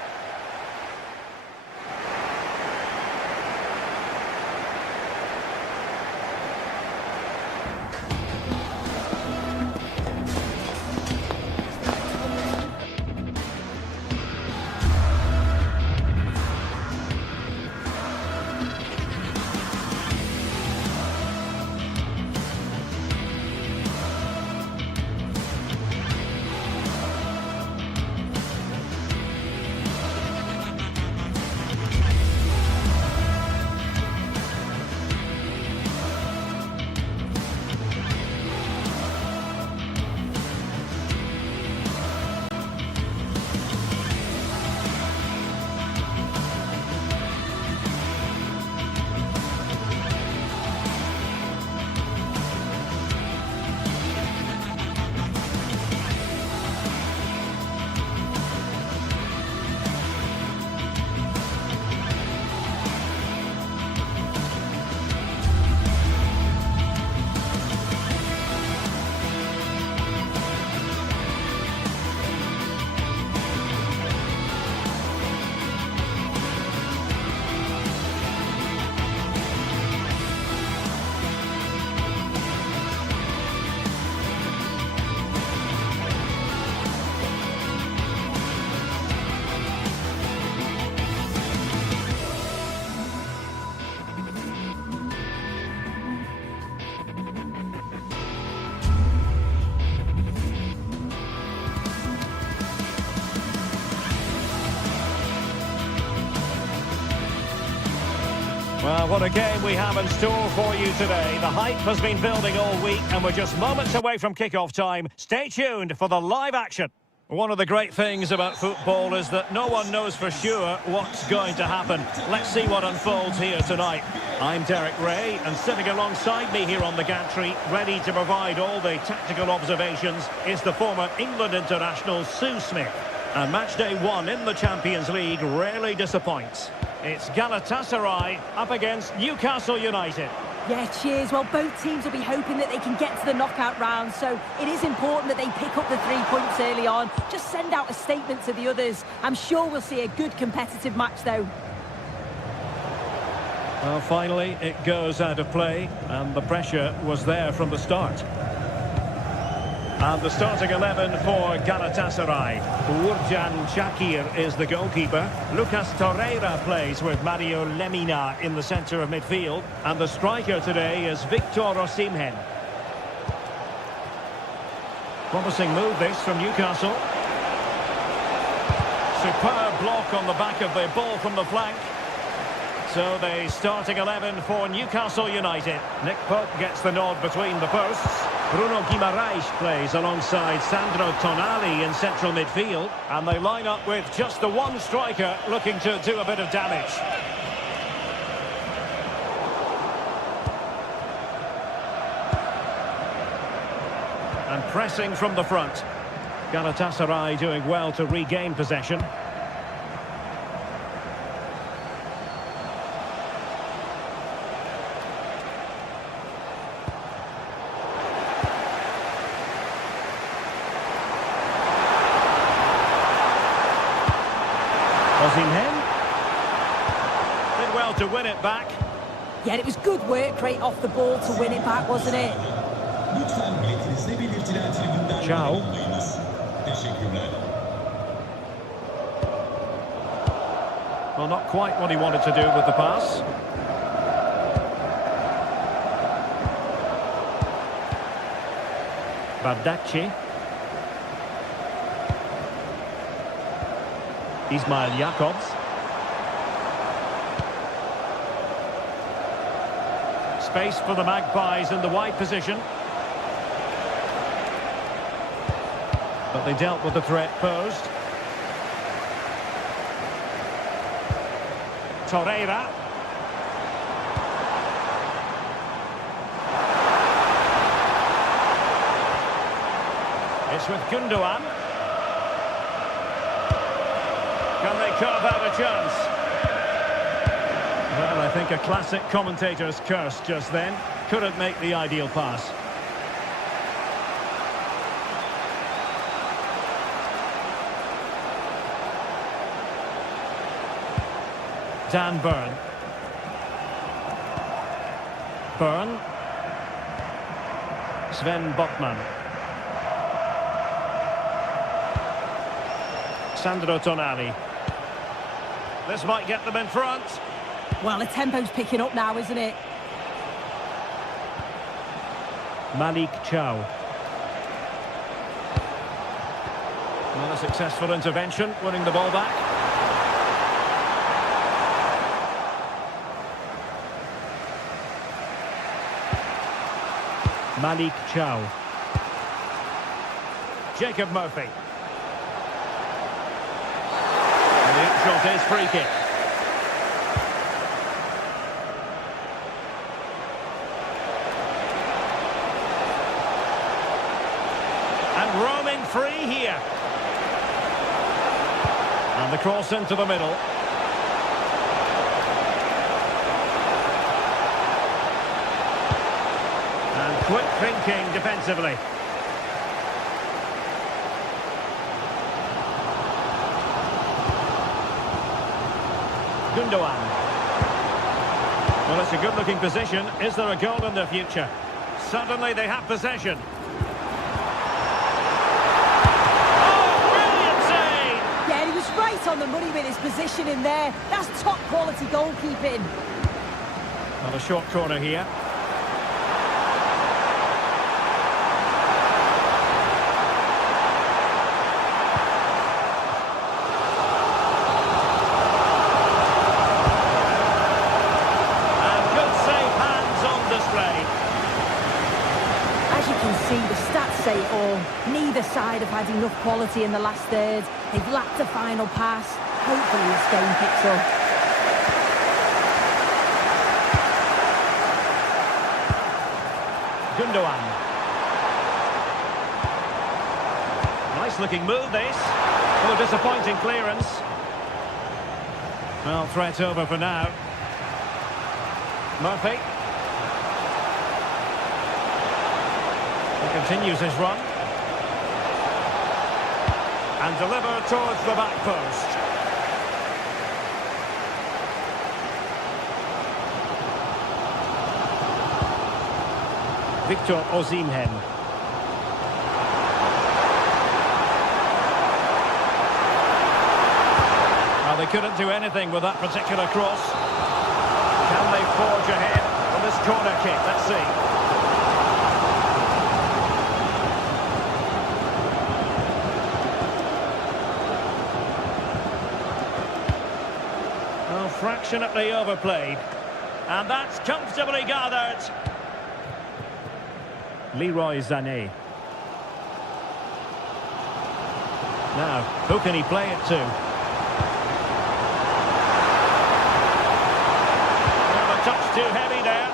what a game we have in store for you today. The hype has been building all week and we're just moments away from kick-off time. Stay tuned for the live action. One of the great things about football is that no one knows for sure what's going to happen. Let's see what unfolds here tonight. I'm Derek Ray, and sitting alongside me here on the gantry, ready to provide all the tactical observations, is the former England international Sue Smith. And match day 1 in the Champions League rarely disappoints. It's Galatasaray up against Newcastle United. Yeah, cheers. Well, both teams will be hoping that they can get to the knockout round, so it is important that they pick up the 3 points early on. Just send out a statement to the others. I'm sure we'll see a good competitive match, though. Well, finally, it goes out of play, and the pressure was there from the start. And the starting 11 for Galatasaray. Uğurcan Çakır is the goalkeeper. Lucas Torreira plays with Mario Lemina in the centre of midfield. And the striker today is Victor Osimhen. Promising move this from Newcastle. Superb block on the back of the ball from the flank. So the starting 11 for Newcastle United. Nick Pope gets the nod between the posts. Bruno Guimaraes plays alongside Sandro Tonali in central midfield. And they line up with just the one striker looking to do a bit of damage. And pressing from the front. Galatasaray doing well to regain possession. Osimhen did well to win it back. Yeah, it was good work right off the ball to win it back, wasn't it? Lütfen biletinizde belirtilen tribünden Ciao. ayrılmayınız. Teşekkürler. Well, not quite what he wanted to do with the pass. Bardakci. Ismail Jakobs. Space for the Magpies in the wide position. But they dealt with the threat posed. Torreira. It's with Gundogan. Can they carve out a chance? Well, I think a classic commentator's curse just then. Couldn't make the ideal pass. Dan Burn. Burn. Sven Botman. Sandro Tonali. This might get them in front. Well, the tempo's picking up now, isn't it? Malik Chow. Not a successful intervention, winning the ball back. Malik Chow. Jacob Murphy. And the shot is free kick. And roaming free here. And the cross into the middle. And quick thinking defensively. Gundogan. Well, it's a good-looking position. Is there a goal in the future? Suddenly they have possession. Right on the money with his position in there. That's top quality goalkeeping. On a short corner here. And see, the stats say it all. Neither side have had enough quality in the last third. They've lacked a final pass. Hopefully this game picks up. Gundogan. Nice looking move this. Oh, disappointing clearance. Well, threat over for now. Murphy. He continues his run. And delivered towards the back post. Victor Osimhen. Well, they couldn't do anything with that particular cross. Can they forge ahead on this corner kick? Let's see. Well, fractionately overplayed. And that's comfortably gathered. Leroy Sané. Now, who can he play it to? Well, a touch too heavy there.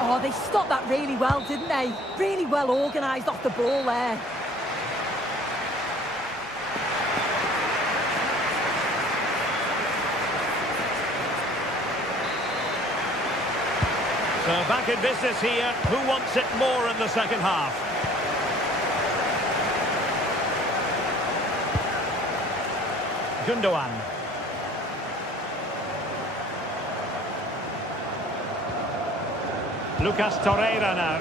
Oh, they stopped that really well, didn't they? Really well organised off the ball there. So back in business here. Who wants it more in the second half? Gundogan. Lucas Torreira now.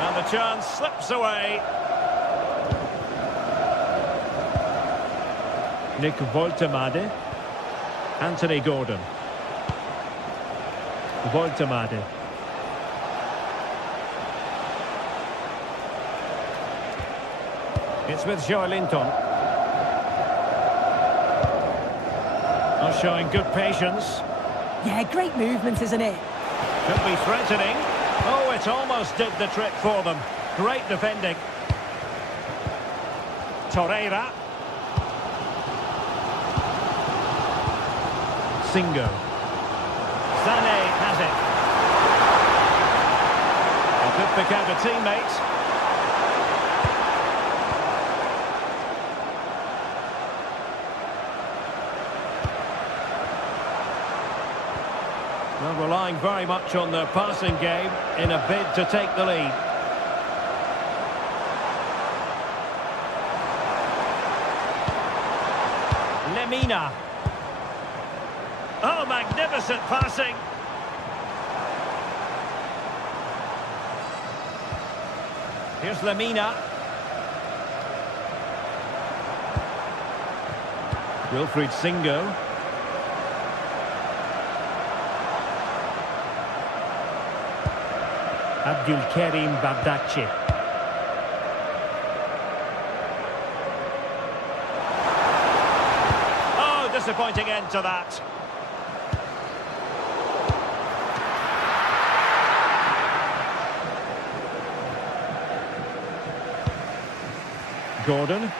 And the chance slips away. Nick Woltemade. Anthony Gordon. Woltemade. It's with Joelinton. Not showing good patience. Yeah, great movement, isn't it? Could be threatening. Oh, it almost did the trick for them. Great defending. Torreira. Singo. Sané has it. A good pick out a teammate. Well, relying very much on their passing game in a bid to take the lead. Lemina. Oh, magnificent passing. Here's Lemina. Wilfried Singo. Abdulkarim Bardakci. Oh, disappointing end to that. Gordon.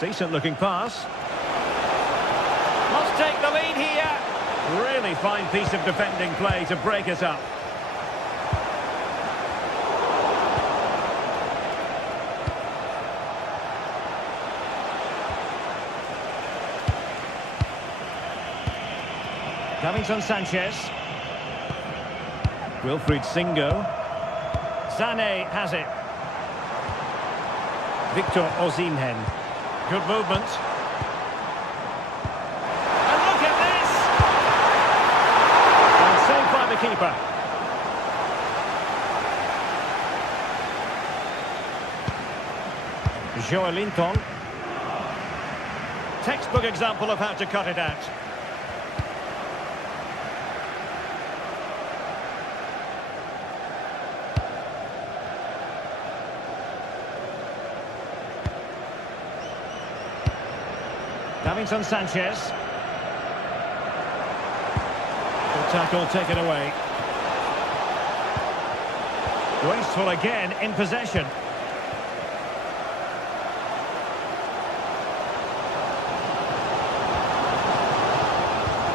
Decent looking pass. Must take the lead here. Really fine piece of defending play to break it up. Davinson Sanchez. Wilfried Singo. Sané has it. Victor Osimhen. Good movement. And look at this! And saved by the keeper. Joelinton. Textbook example of how to cut it out. Davinson Sanchez. tackle taken away. Wasteful again in possession.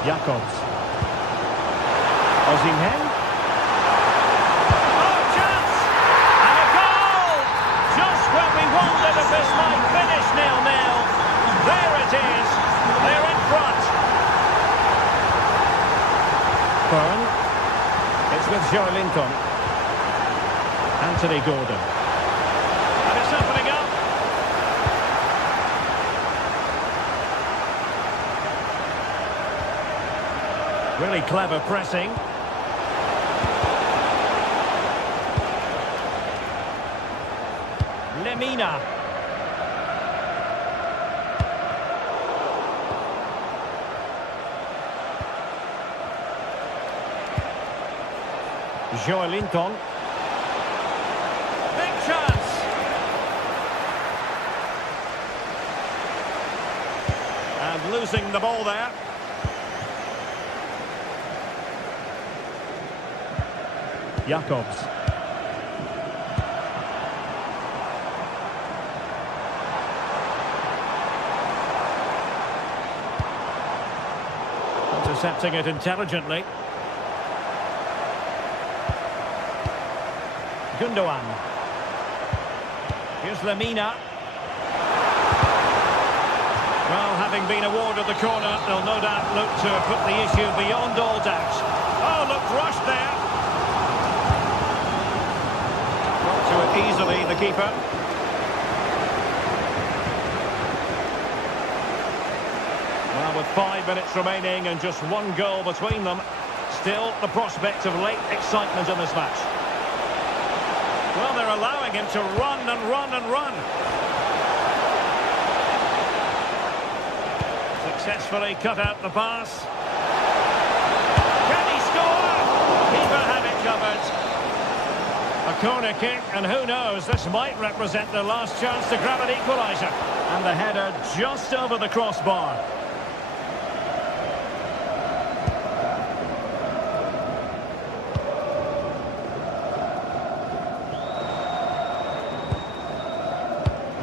Jakobs. Osimhen. Oh, chance! And a goal! Just when we wondered if this might finish 0-0. There it is. They're in front. Byrne. It's with Joelinton. Anthony Gordon. And it's opening up. Really clever pressing. Lemina. Joelinton. Big chance. And losing the ball there. Jakobs. Intercepting it intelligently. Gundogan. Here's Lemina. Well, having been awarded the corner, they'll no doubt look to put the issue beyond all doubt. Oh, looked rushed there. Got to it easily, the keeper. Well, with 5 minutes remaining and just one goal between them, still the prospect of late excitement in this match. Well, they're allowing him to run and run and run. Successfully cut out the pass. Can he score? Keeper had it covered. A corner kick, and who knows, this might represent the last chance to grab an equaliser. And the header just over the crossbar.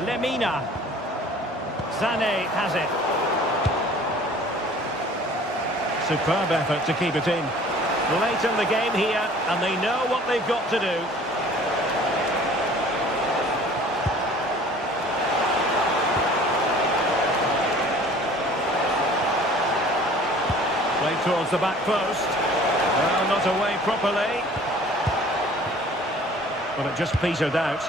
Lemina. Sané has it. Superb effort to keep it in. Late in the game here, and they know what they've got to do. Played towards the back post. Well, not away properly. But it just petered out.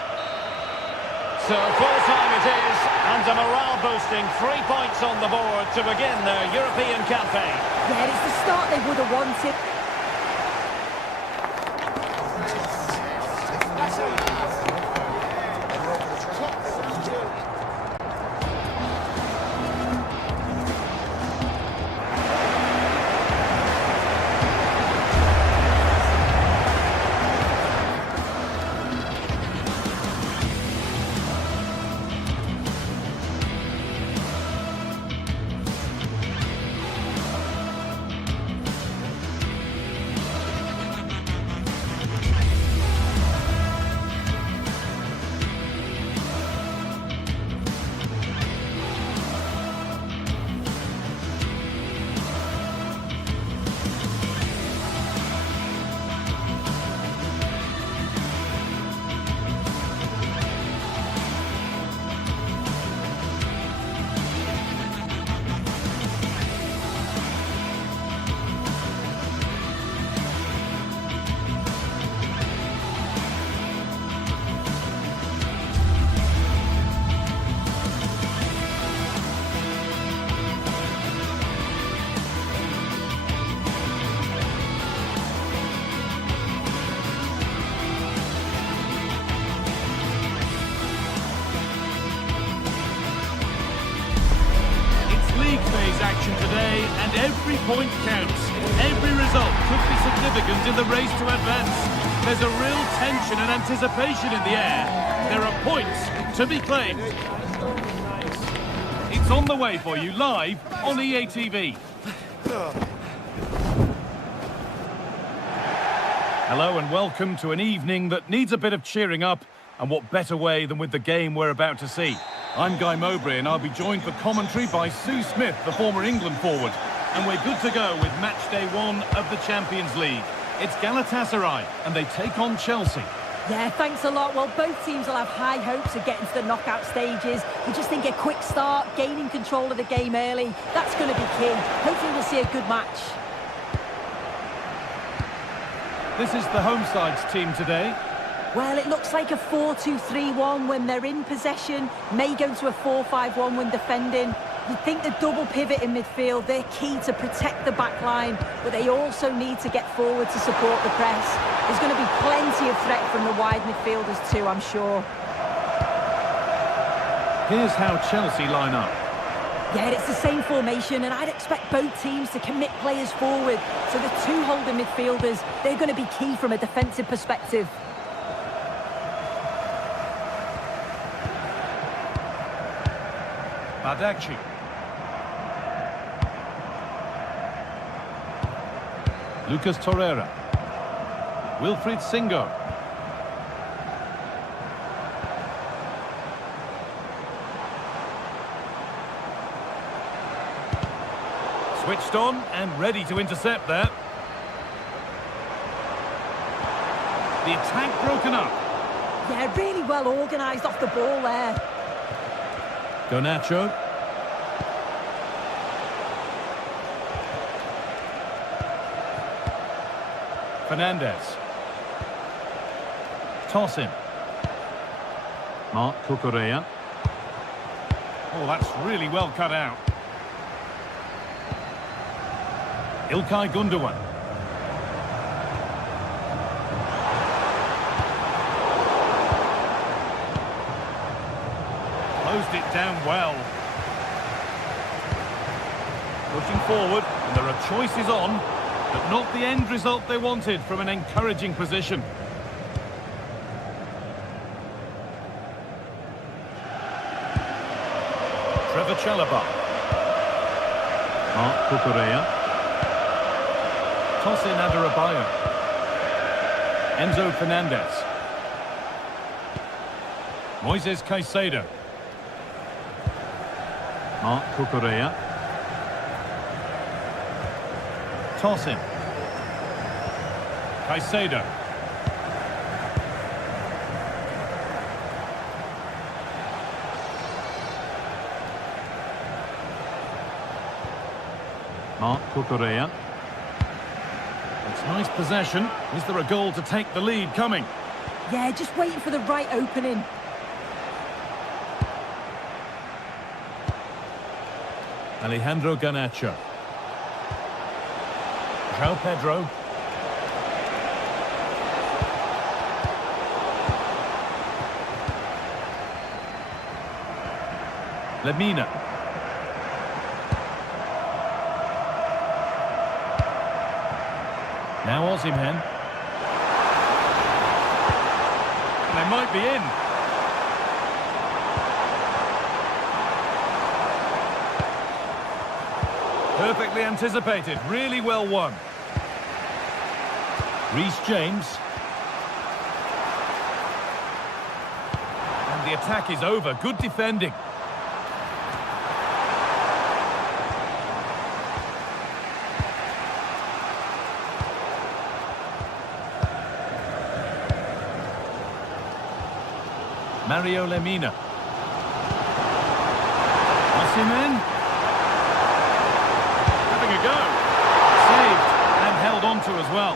So full-time it is, and a morale-boosting 3 points on the board to begin their European campaign. Yeah, it's the start they would have wanted. Action today, and every point counts. Every result could be significant in the race to advance. There's a real tension and anticipation in the air. There are points to be claimed. It's on the way for you live on EA TV. Hello and welcome to an evening that needs a bit of cheering up, and what better way than with the game we're about to see. I'm Guy Mowbray and I'll be joined for commentary by Sue Smith, the former England forward. And we're good to go with match day 1 of the Champions League. It's Galatasaray and they take on Chelsea. Yeah, thanks a lot. Well, both teams will have high hopes of getting to the knockout stages. We just think a quick start, gaining control of the game early, that's going to be key. Hopefully we'll see a good match. This is the home side's team today. Well, it looks like a 4-2-3-1 when they're in possession. May go to a 4-5-1 when defending. You think the double pivot in midfield, they're key to protect the back line, but they also need to get forward to support the press. There's going to be plenty of threat from the wide midfielders too, I'm sure. Here's how Chelsea line up. Yeah, it's the same formation, and I'd expect both teams to commit players forward. So the two holding midfielders, they're going to be key from a defensive perspective. Bardakci. Lucas Torreira. Wilfried Singo. Switched on and ready to intercept there. The attack broken up. Yeah, really well organised off the ball there. Garnacho. Fernandez. Toss in. Marc Cucurella. Oh, that's really well cut out. Ilkay Gundogan. Closed it down well. Pushing forward, and there are choices on, but not the end result they wanted from an encouraging position. Trevor Chalobah. Marc Cucurella. Toss in Adarabioyo. Enzo Fernandez. Moises Caicedo. Marc Cucurella. Toss in. Caicedo. Marc Cucurella. It's nice possession. Is there a goal to take the lead coming? Yeah, just waiting for the right opening. Alejandro Garnacho. João Pedro. Lemina. Now Osimhen. They might be in. Perfectly anticipated, really well won. Reece James. And the attack is over, good defending. Mario Lemina. Osimhen. Having a go. Saved and held on to as well.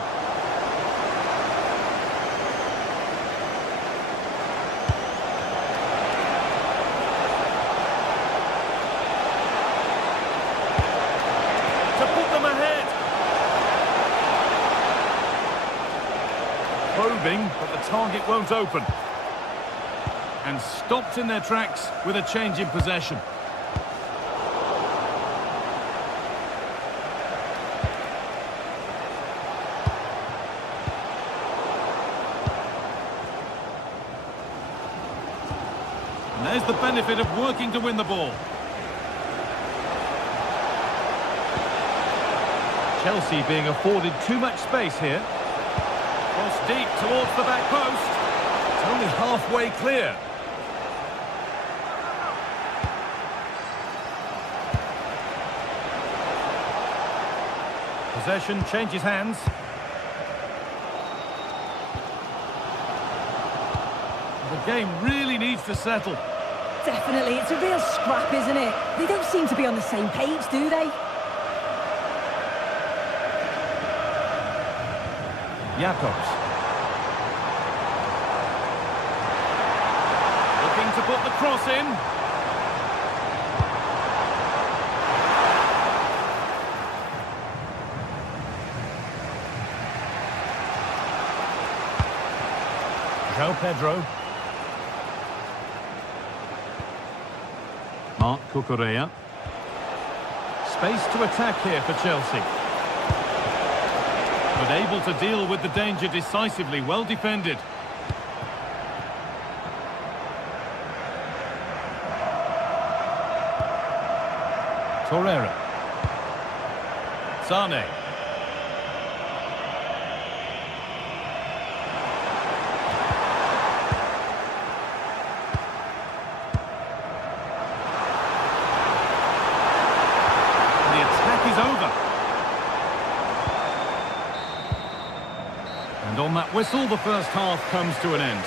To put them ahead. Probing, but the target won't open. And stopped in their tracks with a change in possession. And there's the benefit of working to win the ball. Chelsea being afforded too much space here. Cross deep towards the back post. It's only halfway clear. Possession changes hands. The game really needs to settle. Definitely, it's a real scrap, isn't it? They don't seem to be on the same page, do they? Jacobs. Looking to put the cross in. João Pedro. Marc Cucurella. Space to attack here for Chelsea. But able to deal with the danger decisively, well defended. Torreira. Sane. The attack is over. And on that whistle, the first half comes to an end.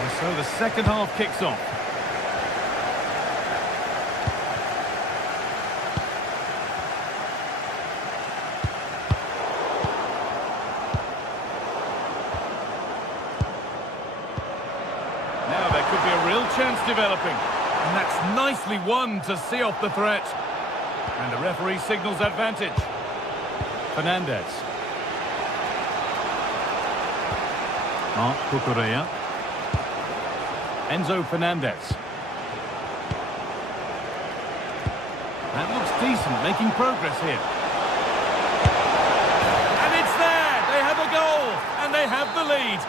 And so the second half kicks off. Now there could be a real chance developing. And that's nicely won to see off the threat. And the referee signals advantage. Fernandez. Marc Cucurella. Enzo Fernandez. That looks decent, making progress here. And it's there! They have a goal, and they have the lead.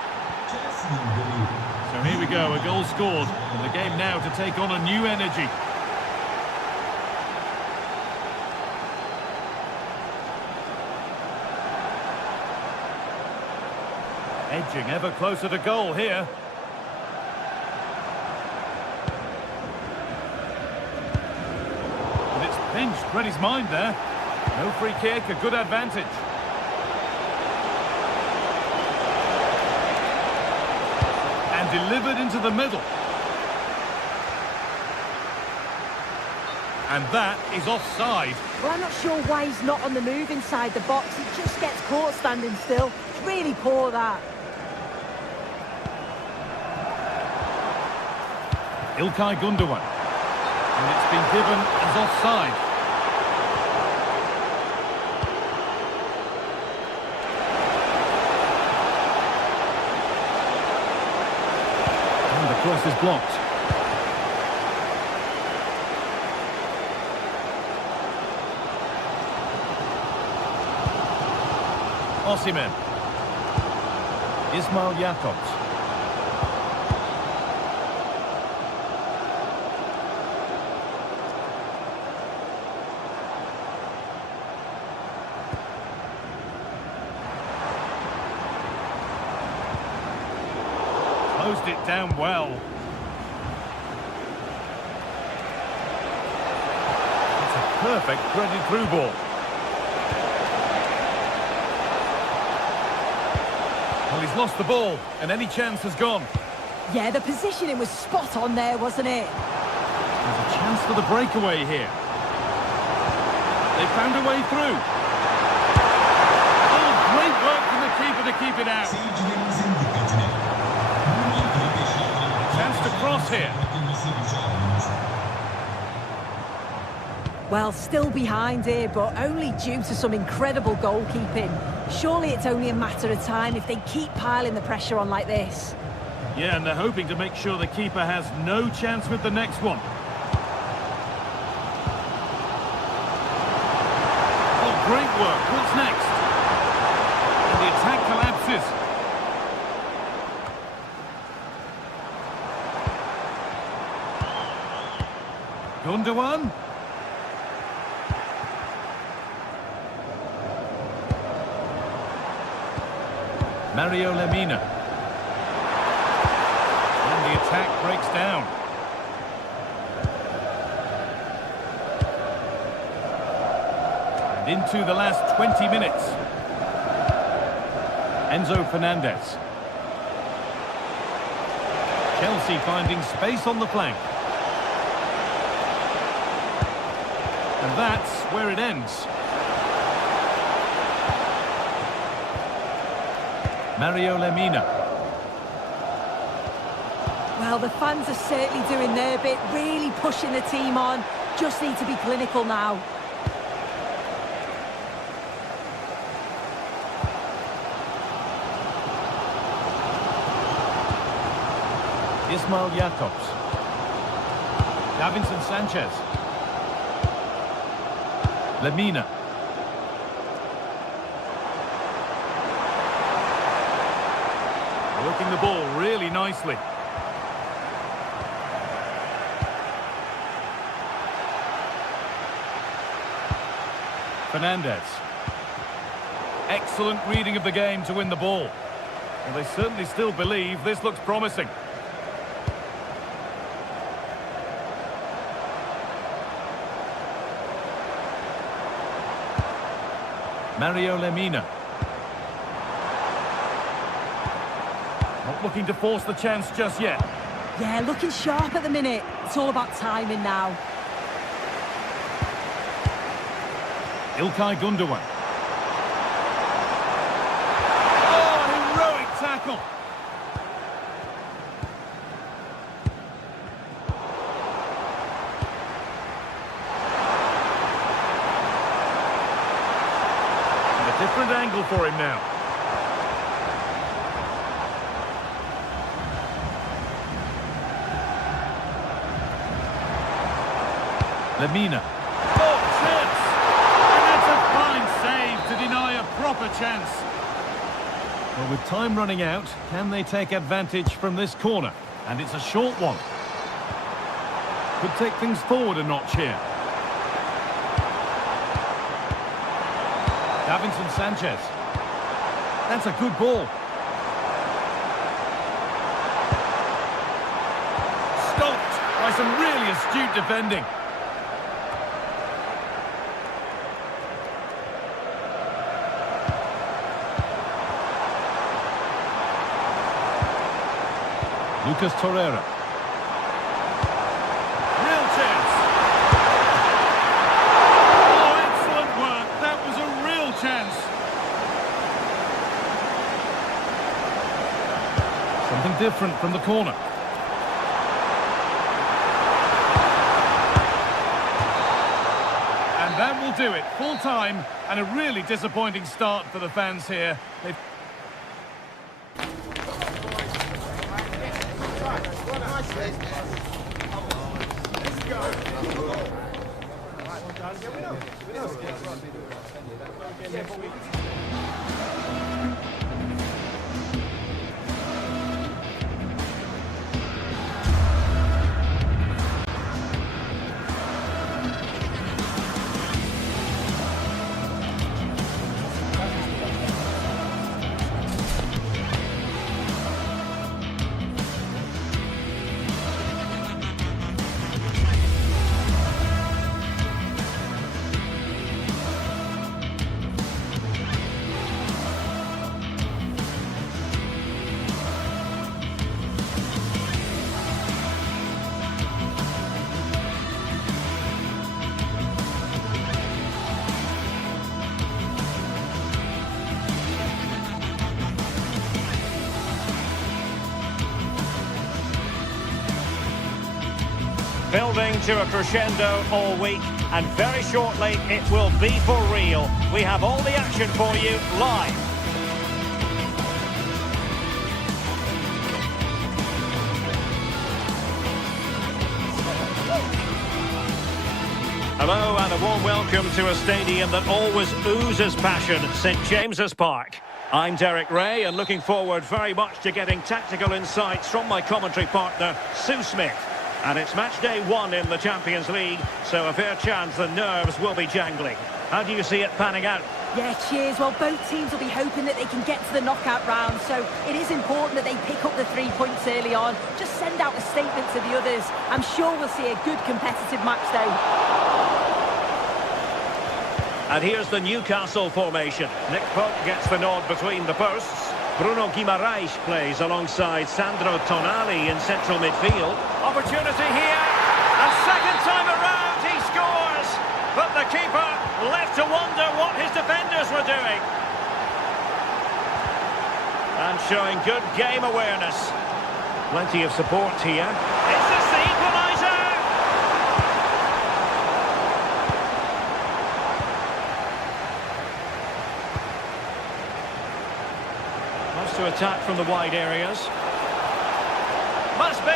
So here we go, a goal scored, and the game now to take on a new energy. Edging ever closer to goal here. And it's pinched, read his mind there. No free kick, a good advantage. Delivered into the middle. And that is offside. Well, I'm not sure why he's not on the move inside the box. He just gets caught standing still. It's really poor, that. Ilkay Gundogan. And it's been given as offside. Cross is blocked. Osimhen. Ismail Jacobs. Closed it down well. It's a perfect threaded through ball. Well, he's lost the ball, and any chance has gone. Yeah, the positioning was spot on there, wasn't it? There's a chance for the breakaway here. They found a way through. Oh, great work from the keeper to keep it out. Chance to cross here. Well, still behind here, but only due to some incredible goalkeeping. Surely it's only a matter of time if they keep piling the pressure on like this. Yeah, and they're hoping to make sure the keeper has no chance with the next one. Oh, great work. What's next? And the attack collapses. Gundogan. Mario Lemina. And the attack breaks down. And into the last 20 minutes. Enzo Fernandez. Chelsea finding space on the flank. And that's where it ends. Mario Lemina. Well, the fans are certainly doing their bit, really pushing the team on. Just need to be clinical now. Ismail Jakobs. Davinson Sanchez. Lemina. Working the ball really nicely. Fernandez. Excellent reading of the game to win the ball. Well, they certainly still believe this looks promising. Mario Lemina. Not looking to force the chance just yet. Yeah, looking sharp at the minute. It's all about timing now. Ilkay Gundogan. Oh, heroic tackle. And a different angle for him now. Lemina. Oh, chance! And that's a fine save to deny a proper chance. Well, with time running out, can they take advantage from this corner? And it's a short one. Could take things forward a notch here. Davinson Sanchez. That's a good ball. Stopped by some really astute defending. Lucas Torreira. Real chance. Oh, excellent work. That was a real chance. Something different from the corner. And that will do it. Full time and a really disappointing start for the fans here. They've building to a crescendo all week, and very shortly it will be for real. We have all the action for you live. Hello and a warm welcome to a stadium that always oozes passion, St James's Park. I'm Derek Ray and looking forward very much to getting tactical insights from my commentary partner, Sue Smith. And it's match day 1 in the Champions League, so a fair chance the nerves will be jangling. How do you see it panning out? Yeah, cheers. Well, both teams will be hoping that they can get to the knockout round, so it is important that they pick up the 3 points early on. Just send out a statement to the others. I'm sure we'll see a good competitive match, though. And here's the Newcastle formation. Nick Pope gets the nod between the posts. Bruno Guimaraes plays alongside Sandro Tonali in central midfield. Opportunity here. A second time around he scores. But the keeper left to wonder what his defenders were doing. And showing good game awareness. Plenty of support here. Is this the equaliser? Loves to attack from the wide areas. Must be.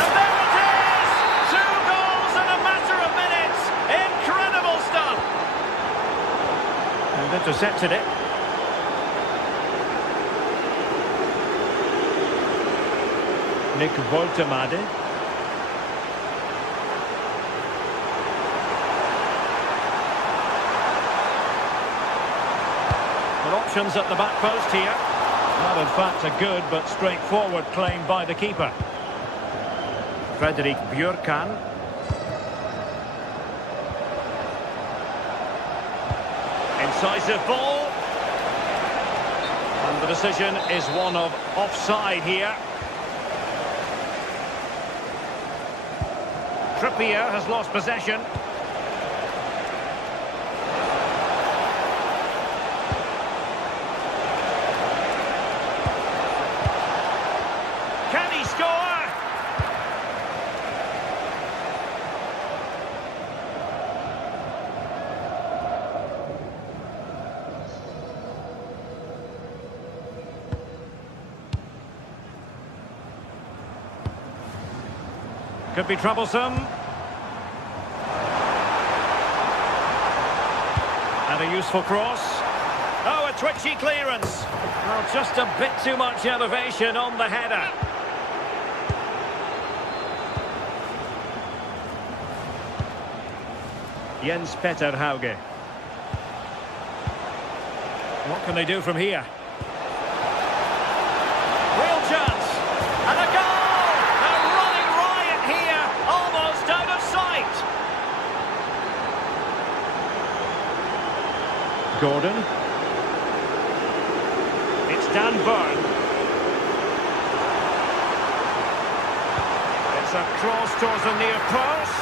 And there it is! 2 goals in a matter of minutes. Incredible stuff. And intercepted it. Nick Woltemade. Options at the back post here. Not in fact a good but straightforward claim by the keeper. Fredrik Björkan. Incisive ball. And the decision is one of offside here. Trippier has lost possession. Can he score? Could be troublesome. And a useful cross. Oh, a twitchy clearance. Well, just a bit too much elevation on the header. Jens Petter Hauge. What can they do from here? Real chance. And a goal! A running riot here, almost out of sight. Gordon. It's Dan Burn. It's a cross towards the near post.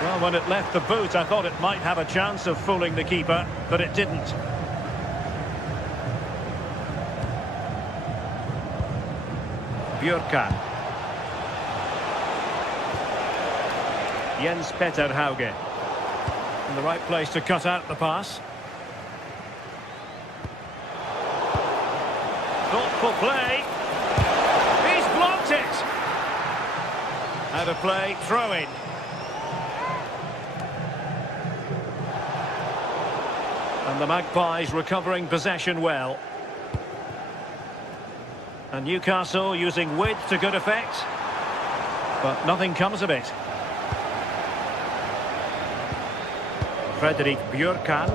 Well, when it left the boot, I thought it might have a chance of fooling the keeper, but it didn't. Björkan. Jens Petter Hauge. In the right place to cut out the pass. Thoughtful play. He's blocked it. Out of play, throw in. And the Magpies recovering possession well. And Newcastle using width to good effect. But nothing comes of it. Fredrik Björkan.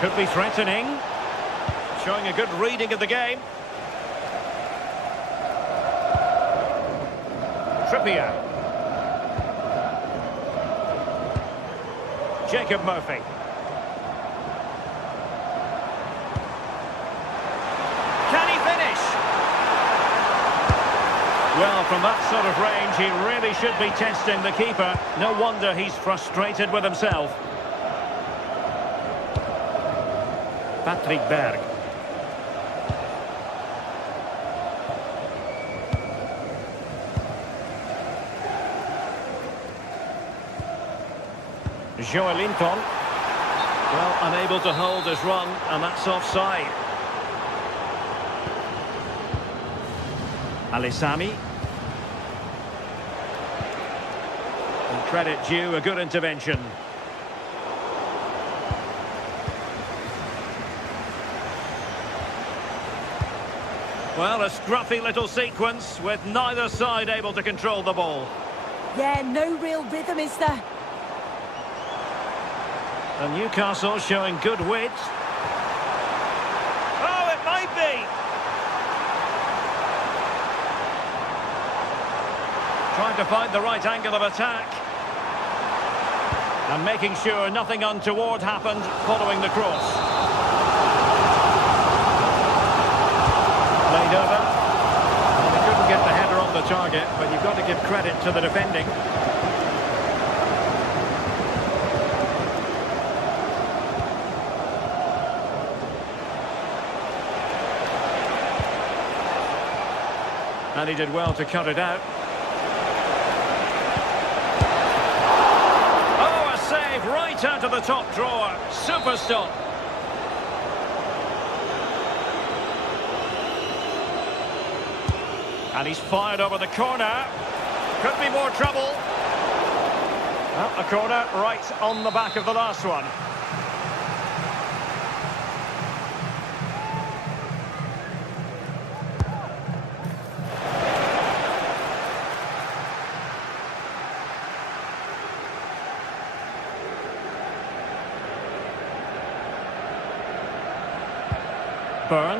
Could be threatening. Showing a good reading of the game. Trippier. Jacob Murphy. Can he finish? Well, from that sort of range, he really should be testing the keeper. No wonder he's frustrated with himself. Patrick Berg. Joelinton. Well, unable to hold his run, and that's offside. Alisami. And credit due, a good intervention. Well, a scruffy little sequence with neither side able to control the ball. Yeah, no real rhythm, is there? And Newcastle showing good wit. Oh, it might be! Trying to find the right angle of attack. And making sure nothing untoward happened following the cross. Played over. Well, they couldn't get the header on the target, but you've got to give credit to the defending. And he did well to cut it out. Oh, a save right out of the top drawer. Super stop. And he's fired over the corner. Could be more trouble. Well, a corner right on the back of the last one. Burn.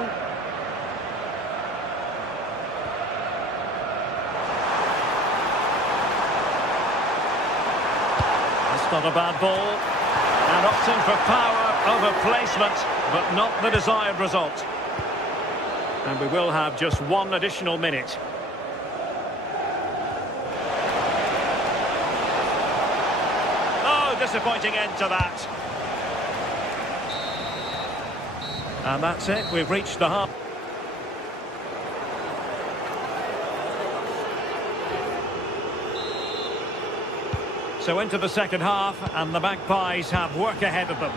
That's not a bad ball. And opting for power over placement, but not the desired result. And we will have just one additional minute. Oh, disappointing end to that. And that's it, we've reached the half. So into the second half, and the Magpies have work ahead of them.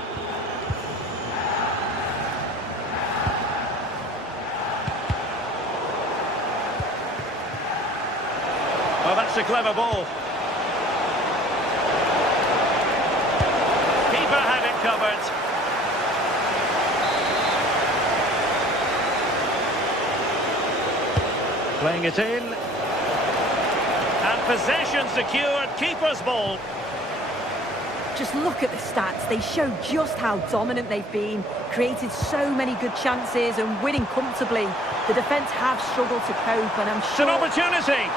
Oh, that's a clever ball. Keeper had it covered. Playing it in. And possession secured. Keeper's ball. Just look at the stats. They show just how dominant they've been. Created so many good chances and winning comfortably. The defence have struggled to cope, and I'm sure... It's an opportunity.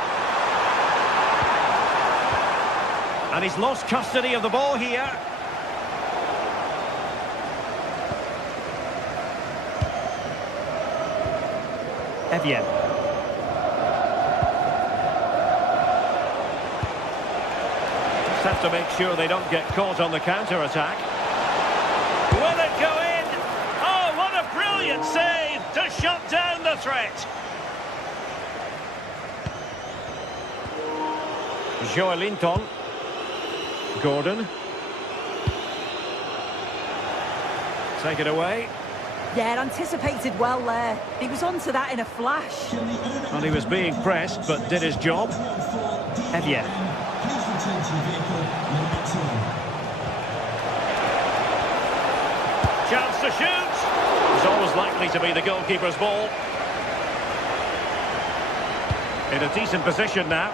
And he's lost custody of the ball here. Evian. Just have to make sure they don't get caught on the counter-attack. Will it go in? Oh, what a brilliant save to shut down the threat. Joelinton. Gordon. Take it away. Yeah, anticipated well there. He was onto that in a flash. Well, he was being pressed, but did his job. Evian. Chance to shoot. It's always likely to be the goalkeeper's ball. In a decent position now.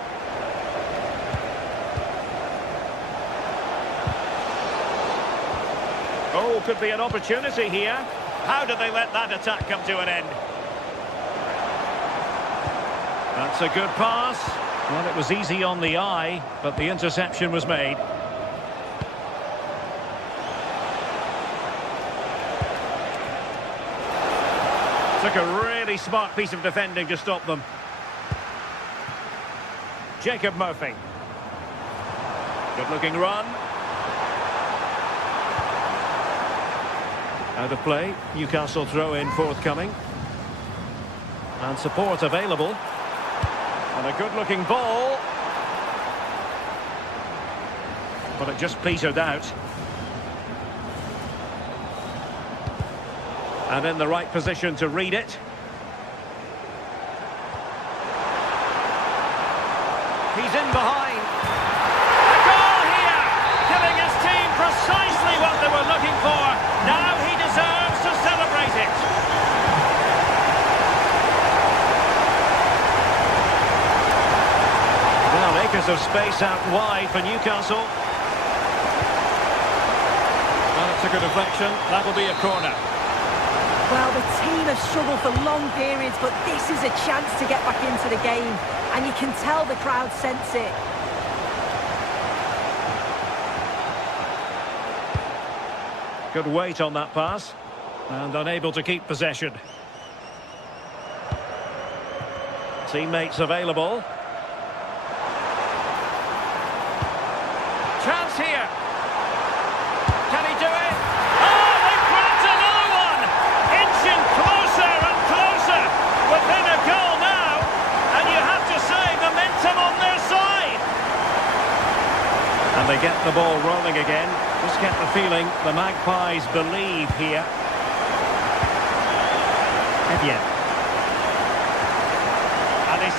Oh, could be an opportunity here. How did they let that attack come to an end? That's a good pass. Well, it was easy on the eye, but the interception was made. Took a really smart piece of defending to stop them. Jacob Murphy. Good-looking run. Out of play. Newcastle throw-in forthcoming. And support available. And a good-looking ball. But it just petered out. And in the right position to read it. He's in behind. A goal here! Giving his team precisely what they were looking for. Now he deserves to celebrate it. of space out wide for Newcastle. Well, it's a good deflection. That'll be a corner. Well, the team has struggled for long periods, but this is a chance to get back into the game. And you can tell the crowd sense it. Good weight on that pass. And unable to keep possession. Teammates available. Chance here. Can he do it? Oh, they've brought another one! Inching closer and closer. Within a goal now. And you have to say, momentum on their side. And they get the ball rolling again. Just get the feeling the Magpies believe here.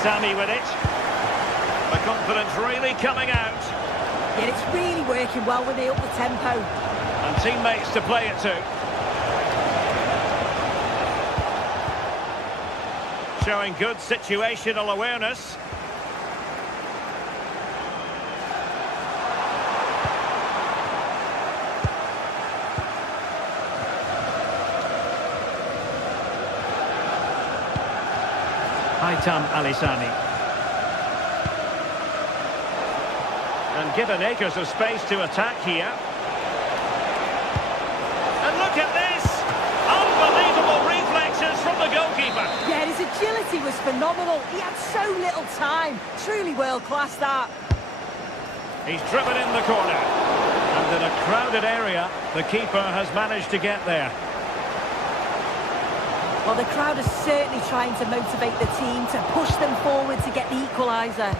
Sammy with it. The confidence really coming out. Yeah, it's really working well when they up the tempo. And teammates to play it to. Showing good situational awareness. Aitam Alisani. And given acres of space to attack here. And look at this! Unbelievable reflexes from the goalkeeper. Yeah, his agility was phenomenal. He had so little time. Truly world-class, that. He's driven in the corner. And in a crowded area, the keeper has managed to get there. Well, the crowd is certainly trying to motivate the team to push them forward to get the equaliser.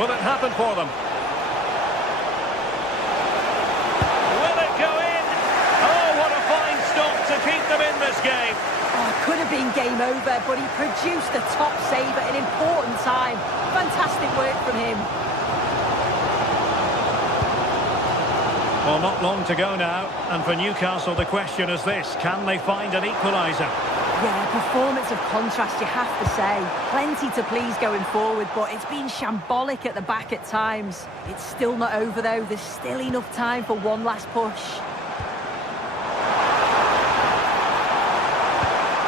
Will it happen for them? Will it go in? Oh, what a fine stop to keep them in this game. Oh, could have been game over, but he produced the top save at an important time. Fantastic work from him. Well, not long to go now, and for Newcastle the question is this: can they find an equaliser? Yeah, performance of contrast, you have to say. Plenty to please going forward, but it's been shambolic at the back at times. It's still not over though. There's still enough time for one last push.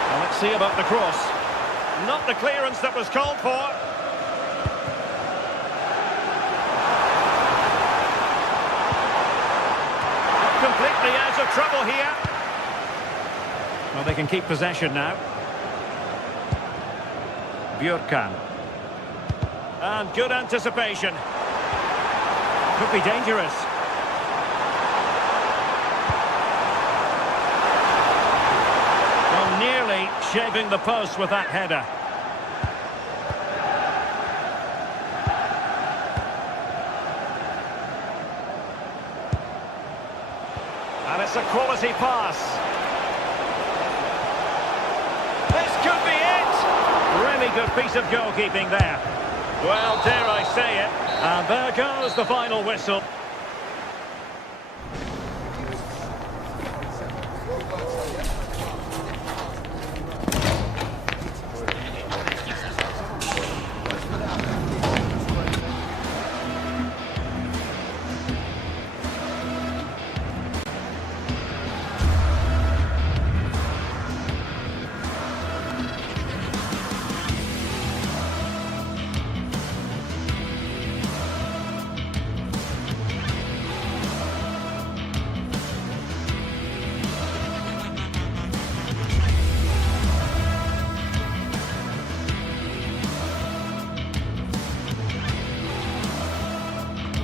Well, let's see about the cross. Not the clearance that was called for. Completely out of trouble here. Well, they can keep possession now. Björkan. And good anticipation. Could be dangerous. Well, nearly shaving the post with that header. And it's a quality pass. This could be it. Really good piece of goalkeeping there. Well, dare I say it. And there goes the final whistle.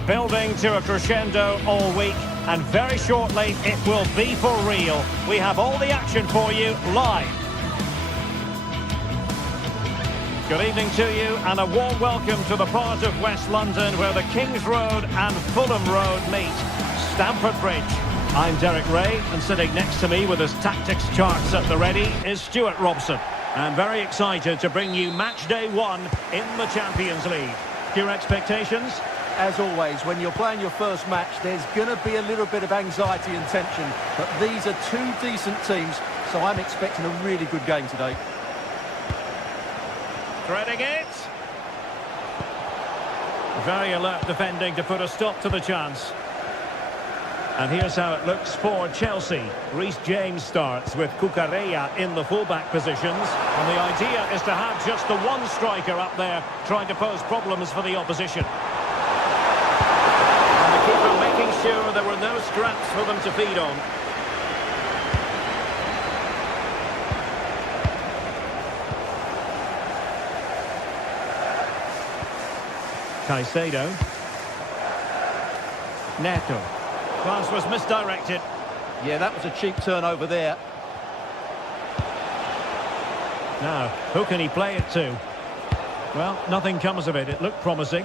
Building to a crescendo all week, and very shortly it will be for real. We have all the action for you live. Good evening to you, and a warm welcome to the part of West London where the Kings Road and Fulham Road meet, Stamford Bridge. I'm Derek Ray, and sitting next to me with his tactics charts at the ready is Stuart Robson. I'm very excited to bring you match day 1 in the Champions League. Your expectations? As always, when you're playing your first match, there's going to be a little bit of anxiety and tension. But these are two decent teams, so I'm expecting a really good game today. Threading it. Very alert defending to put a stop to the chance. And here's how it looks for Chelsea. Reece James starts with Cucurella in the fullback positions. And the idea is to have just the one striker up there trying to pose problems for the opposition. And the keeper making sure there were no scraps for them to feed on. Caicedo. Neto. Pass was misdirected. Yeah, that was a cheap turnover there. Now, who can he play it to? Well, nothing comes of it. It looked promising.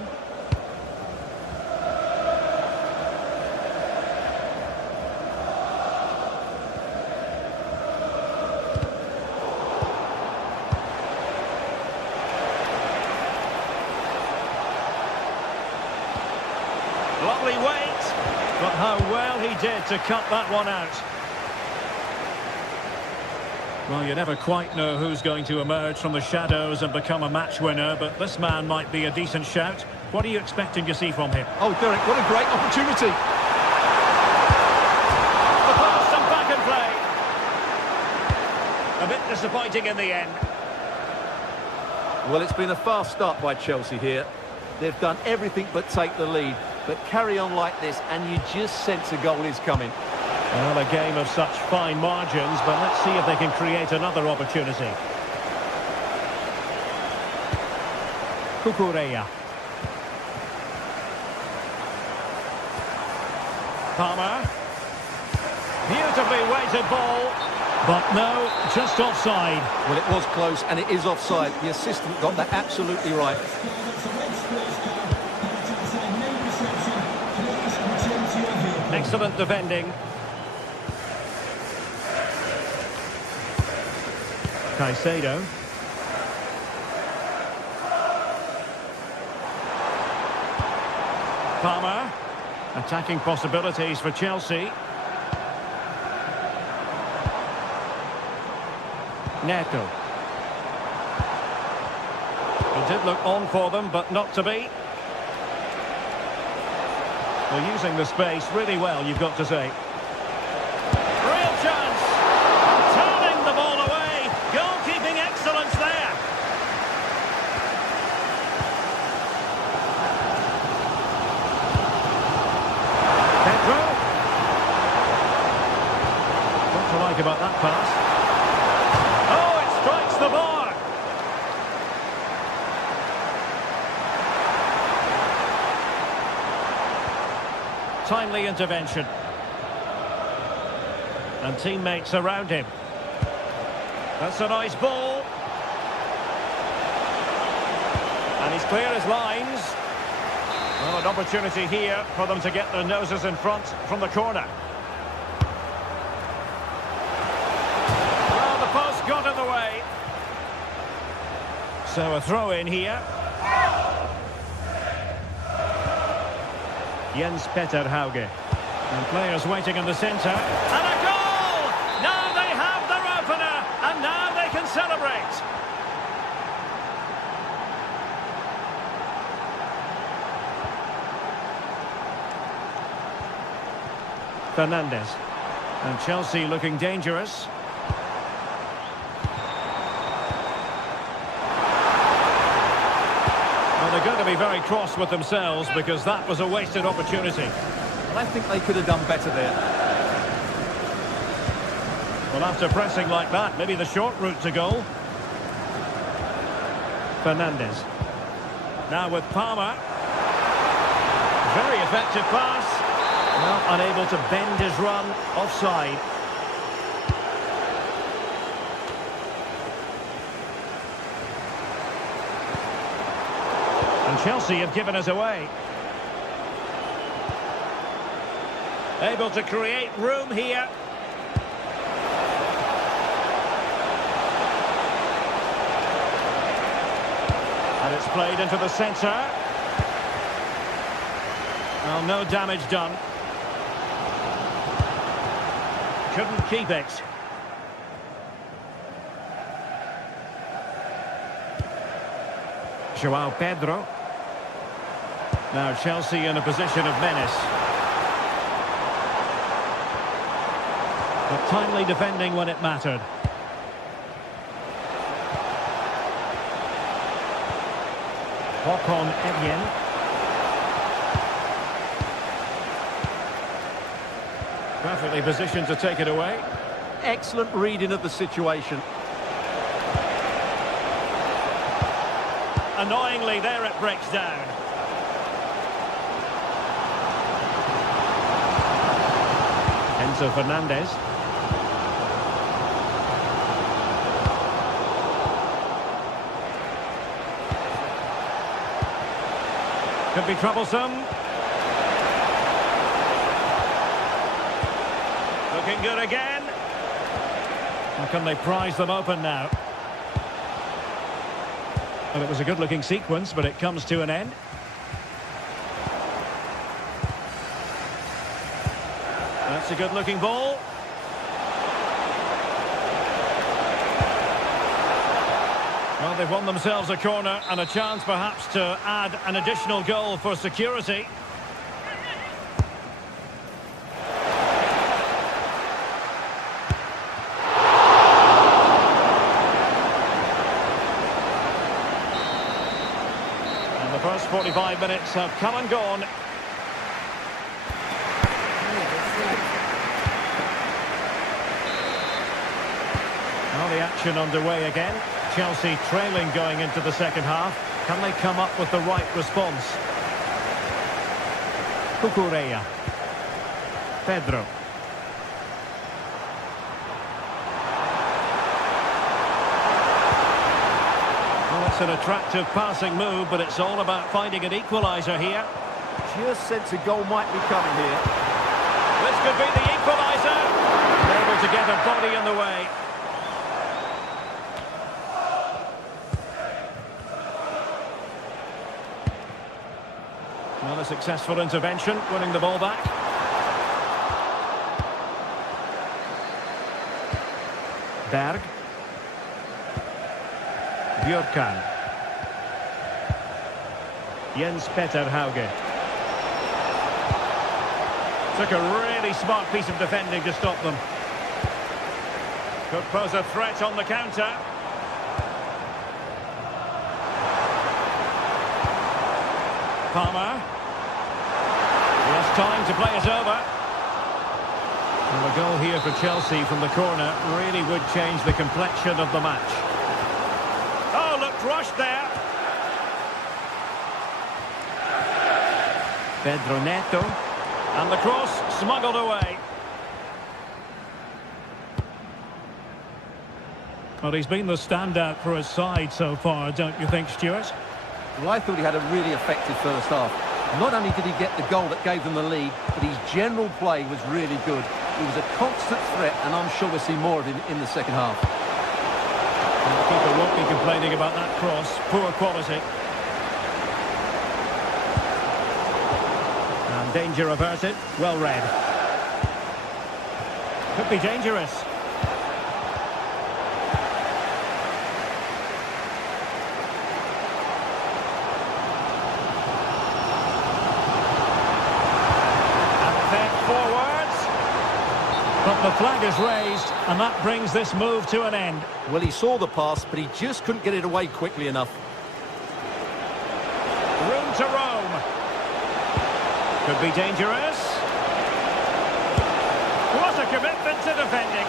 Lovely weight, but how well he did to cut that one out. Well, you never quite know who's going to emerge from the shadows and become a match winner, but this man might be a decent shout. What are you expecting to see from him? Oh, Derek, what a great opportunity. The pass and back and play. A bit disappointing in the end. Well, it's been a fast start by Chelsea here. They've done everything but take the lead. But carry on like this and you just sense a goal is coming. Well, a game of such fine margins, but let's see if they can create another opportunity. Cucurella. Palmer. Beautifully weighted ball. But no, just offside. Well, it was close and it is offside. The assistant got that absolutely right. Excellent defending. Caicedo. Palmer. Attacking possibilities for Chelsea. Neto. It did look on for them, but not to be. They're using the space really well, you've got to say. Real chance! Turning the ball away. Goalkeeping excellence there. Pedro. What to like about that pass? Oh, it strikes the bar. Timely intervention. And teammates around him. That's a nice ball. And he's clear his lines. Well, an opportunity here for them to get their noses in front from the corner. Well, the post got in the way. So a throw in here. Jens Peter Hauge. And players waiting in the centre. And a goal! Now they have their opener, and now they can celebrate. Fernandes. And Chelsea looking dangerous. Well, they're going to be very cross with themselves because that was a wasted opportunity. Well, I think they could have done better there. Well, after pressing like that, maybe the short route to goal. Fernandes. Now with Palmer. Very effective pass. Well, unable to bend his run. Offside. And Chelsea have given us away. Able to create room here. And it's played into the centre. Well, no damage done. Couldn't keep it. João Pedro. Now Chelsea in a position of menace. But timely defending when it mattered. Håkon Evjen. Perfectly positioned to take it away. Excellent reading of the situation. Annoyingly, there it breaks down. Enzo Fernandez. Could be troublesome. Looking good again. And can they prise them open now? Well, it was a good-looking sequence, but it comes to an end. That's a good-looking ball. Well, they've won themselves a corner and a chance perhaps to add an additional goal for security. And the first 45 minutes have come and gone. Now the action underway again. Chelsea trailing going into the second half. Can they come up with the right response? Cucurella. Pedro. Well, it's an attractive passing move, but it's all about finding an equaliser here. Just sense a goal might be coming here. This could be the equaliser. Able to get a body in the way. Well, a successful intervention, winning the ball back. Berg. Björkan. Jens Peter Hauge. Took a really smart piece of defending to stop them. Could pose a threat on the counter. Palmer. He has time to play it over. And a goal here for Chelsea from the corner really would change the complexion of the match. Oh, looked rushed there. Pedro Neto. And the cross smuggled away. Well, he's been the standout for his side so far, don't you think, Stuart? Well, I thought he had a really effective first half. Not only did he get the goal that gave them the lead, but his general play was really good. He was a constant threat, and I'm sure we'll see more of him in the second half. And the keeper won't be complaining about that cross. Poor quality. And danger averted. Well read. Could be dangerous. But the flag is raised, and that brings this move to an end. Well, he saw the pass, but he just couldn't get it away quickly enough. Room to roam. Could be dangerous. What a commitment to defending.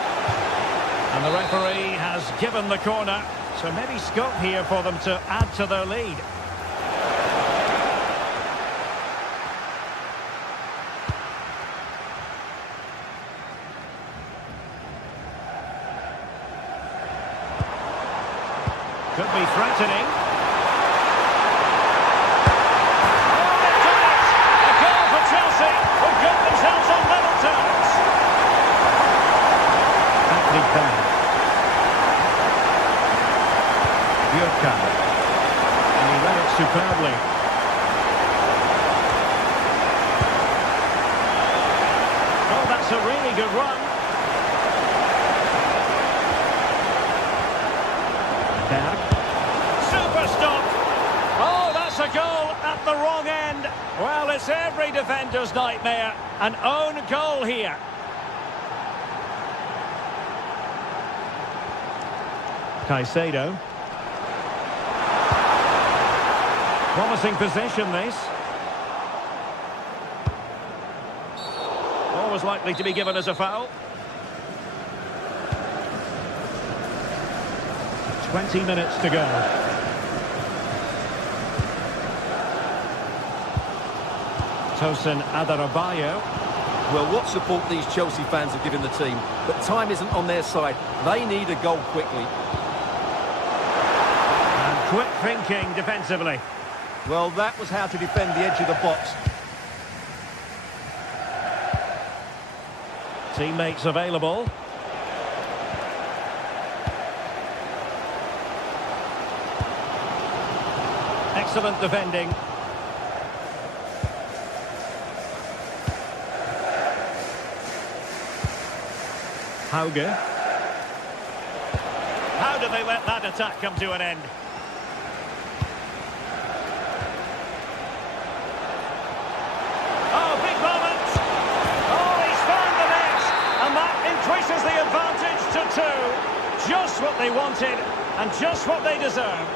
And the referee has given the corner, so maybe scope here for them to add to their lead. Could be threatening. Oh, they've done it! A goal for Chelsea, who've got themselves on level terms. Patrick Berg. Björkan. And he read it superbly. That's a really good run. Berg. Super stop. Oh, that's a goal at the wrong end. Well, it's every defender's nightmare. An own goal here. Caicedo. Promising possession, this. Always likely to be given as a foul. 20 minutes to go. Tosin Adarabioyo. Well, what support these Chelsea fans have given the team, but time isn't on their side. They need a goal quickly. And quick thinking defensively. Well, that was how to defend the edge of the box. Teammates available. Excellent defending. Hauge. How do they let that attack come to an end? Oh, big moment! Oh, he's found the net! And that increases the advantage to 2. Just what they wanted, and just what they deserve.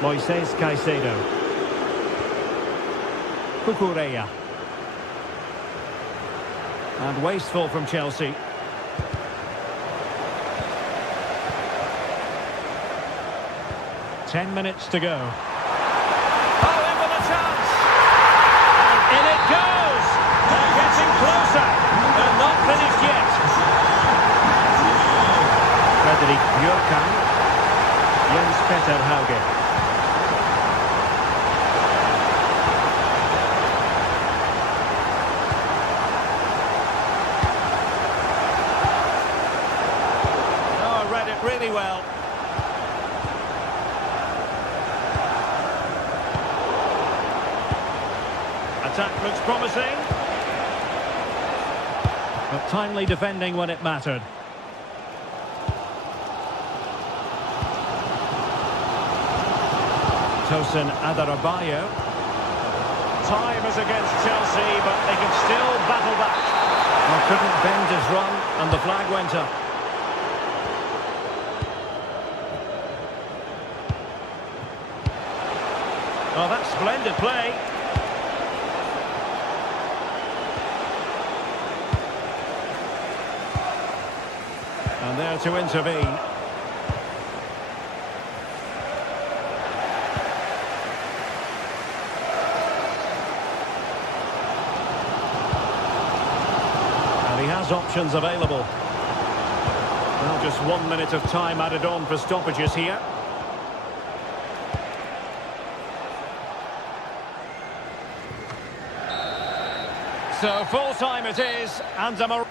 Moises Caicedo. Cucurella. And wasteful from Chelsea. Ten minutes to go. Oh, in with a chance! And in it goes! They're getting closer. They're not finished yet. Frederik Bjørkan. Jens Petter Hauge. Really well. Attack looks promising. But timely defending when it mattered. Tosin Adarabioyo. Time is against Chelsea, but they can still battle back. Well, couldn't bend his run, and the flag went up. Oh, that's splendid play. And there to intervene. And he has options available. Well, just 1 minute of time added on for stoppages here. So full time it is, and a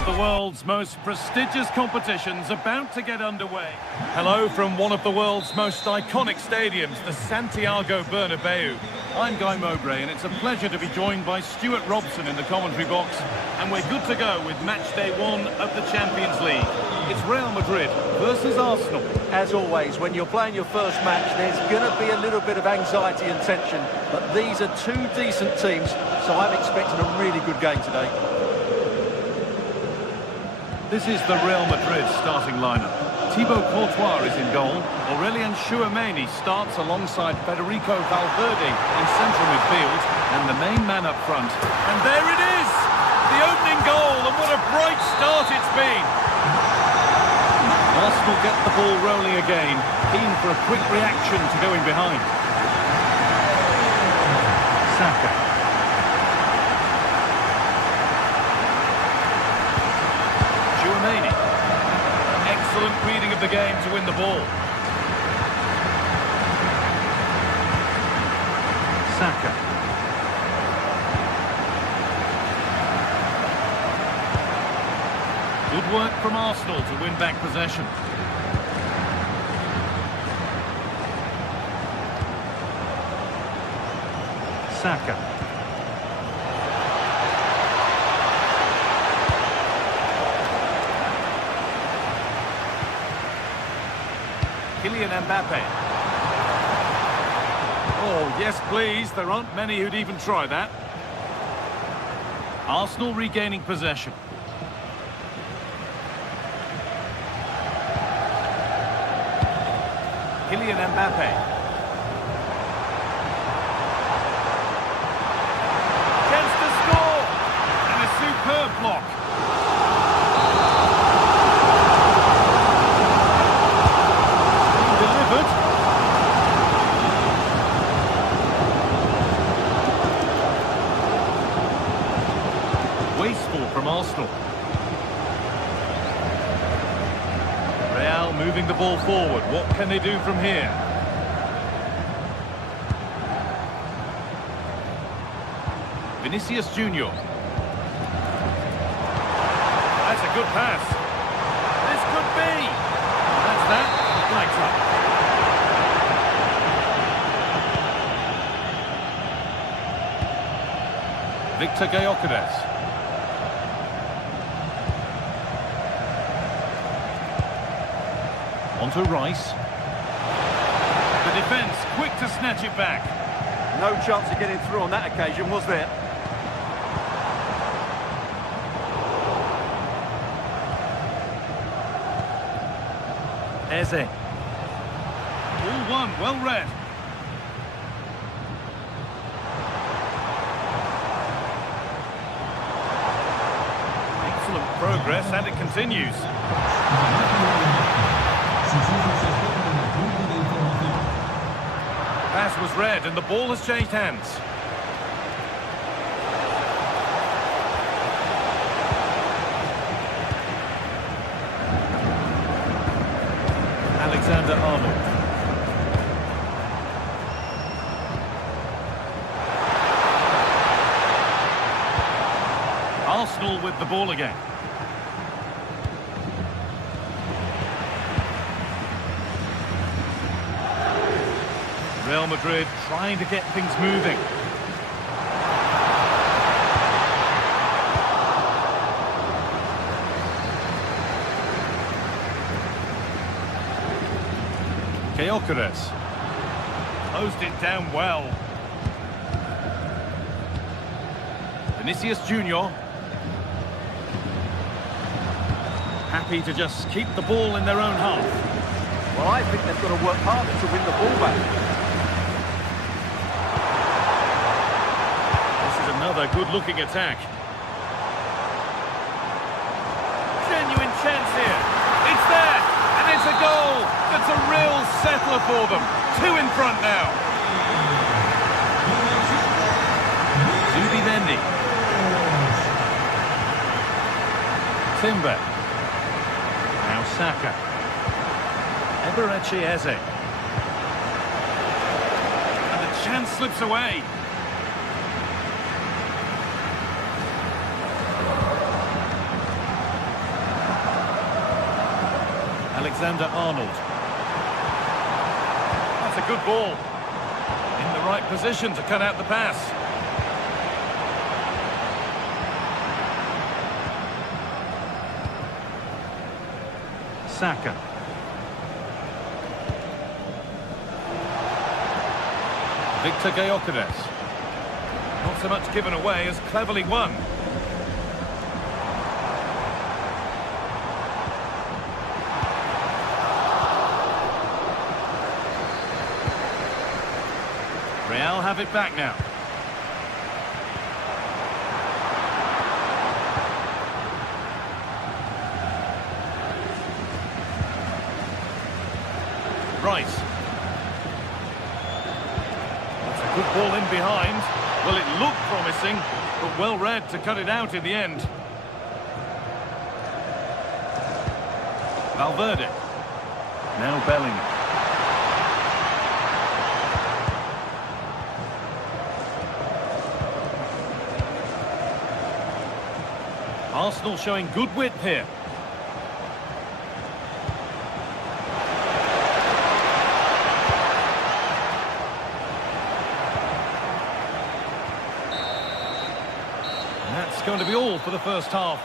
of the world's most prestigious competitions about to get underway. Hello from one of the world's most iconic stadiums, the Santiago Bernabeu. I'm Guy Mowbray, and it's a pleasure to be joined by Stuart Robson in the commentary box. And we're good to go with match day 1 of the Champions League. It's Real Madrid versus Arsenal. As always, when you're playing your first match, there's going to be a little bit of anxiety and tension. But these are two decent teams, so I'm expecting a really good game today. This is the Real Madrid starting lineup. Thibaut Courtois is in goal. Aurelien Tchouameni starts alongside Federico Valverde in central midfield. And the main man up front. And there it is! The opening goal, and what a bright start it's been! Arsenal get the ball rolling again, keen for a quick reaction to going behind. Saka. Tchouameni. Excellent reading of the game to win the ball. Saka. Good work from Arsenal to win back possession. Saka. Kylian Mbappe. Oh, yes, please. There aren't many who'd even try that. Arsenal regaining possession. Kylian Mbappe. Chance to score! And a superb block. Delivered. Wasteful from Arsenal. Real moving the ball forward. What can they do from here? Vinicius Junior. That's a good pass. This could be. That's that. Lights up. Victor Gyökeres. Onto Rice. The defence quick to snatch it back. No chance of getting through on that occasion, was there? Eze. All one, well read. Excellent progress, and it continues. Pass was read, and the ball has changed hands. Alexander-Arnold. Arsenal with the ball again. Real Madrid trying to get things moving. Gyökeres closed it down well. Vinicius Junior. Happy to just keep the ball in their own half. Well, I think they've got to work harder to win the ball back. This is another good-looking attack. Genuine chance here. It's there, and it's a goal. That's a real settler for them. 2 in front now. Zubimendi. Timber. Now Saka. Eberechi Eze. And the chance slips away. Alexander-Arnold. That's a good ball. In the right position to cut out the pass. Saka. Victor Gyökeres. Not so much given away as cleverly won. Real have it back now. Rice. That's a good ball in behind. Well, it looked promising, but well read to cut it out in the end. Valverde. Now Bellingham. Arsenal showing good width here. And that's going to be all for the first half.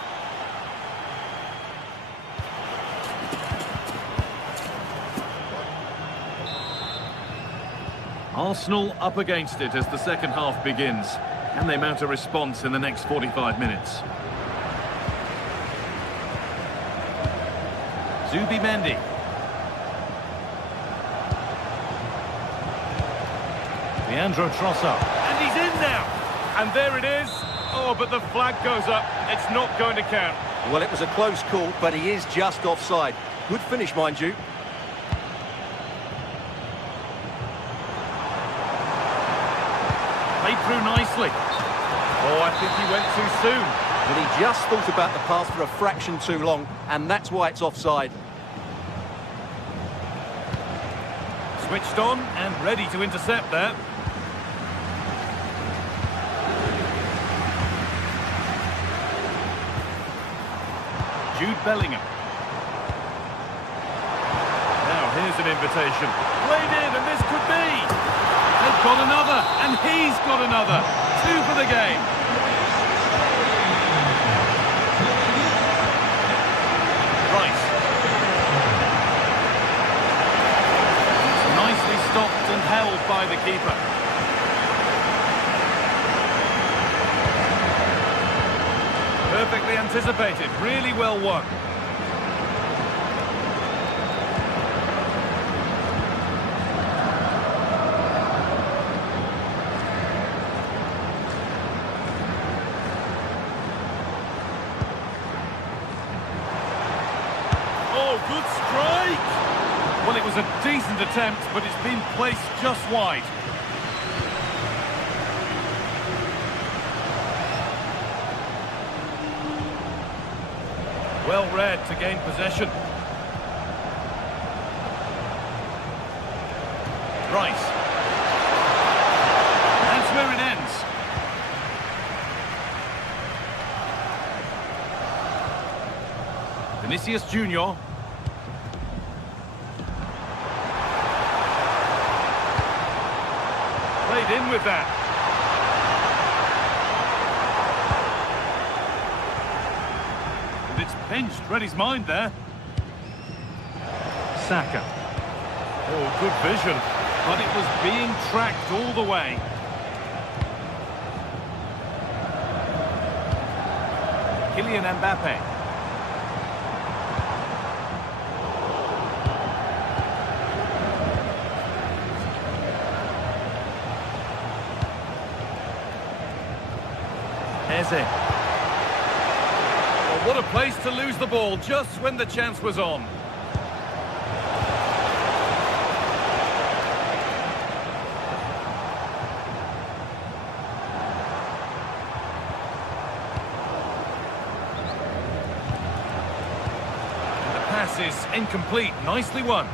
Arsenal up against it as the second half begins. Can they mount a response in the next 45 minutes? Zubimendi. Leandro Trossard. And he's in now. And there it is. Oh, but the flag goes up. It's not going to count. Well, it was a close call, but he is just offside. Good finish, mind you. Played through nicely. Oh, I think he went too soon. But he just thought about the pass for a fraction too long, and that's why it's offside. Switched on and ready to intercept there. Jude Bellingham. Now here's an invitation. Played in, and this could be. They've got another, and he's got another. 2 for the game. Rice. Nicely stopped and held by the keeper. Perfectly anticipated, really well won. Oh, good strike! Well, it was a decent attempt, but it's been placed just wide. Well read to gain possession. Rice. That's where it ends. Vinicius Junior. Played in with that. Pinched, read his mind there. Saka. Oh, good vision. But it was being tracked all the way. Kylian Mbappe. Eze. What a place to lose the ball just when the chance was on. And the pass is incomplete. Nicely won.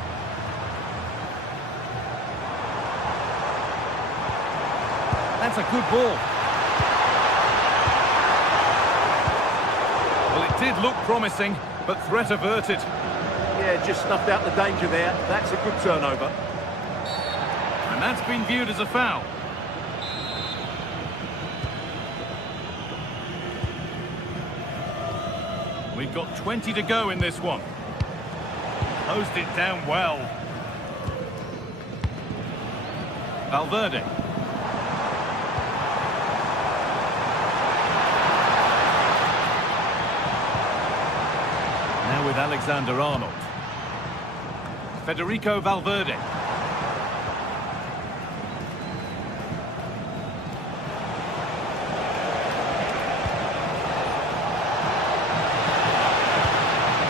That's a good ball. Did look promising, but threat averted. Yeah, just snuffed out the danger there. That's a good turnover. And that's been viewed as a foul. We've got 20 to go in this one. Closed it down well. Valverde. Now with Alexander-Arnold. Federico Valverde.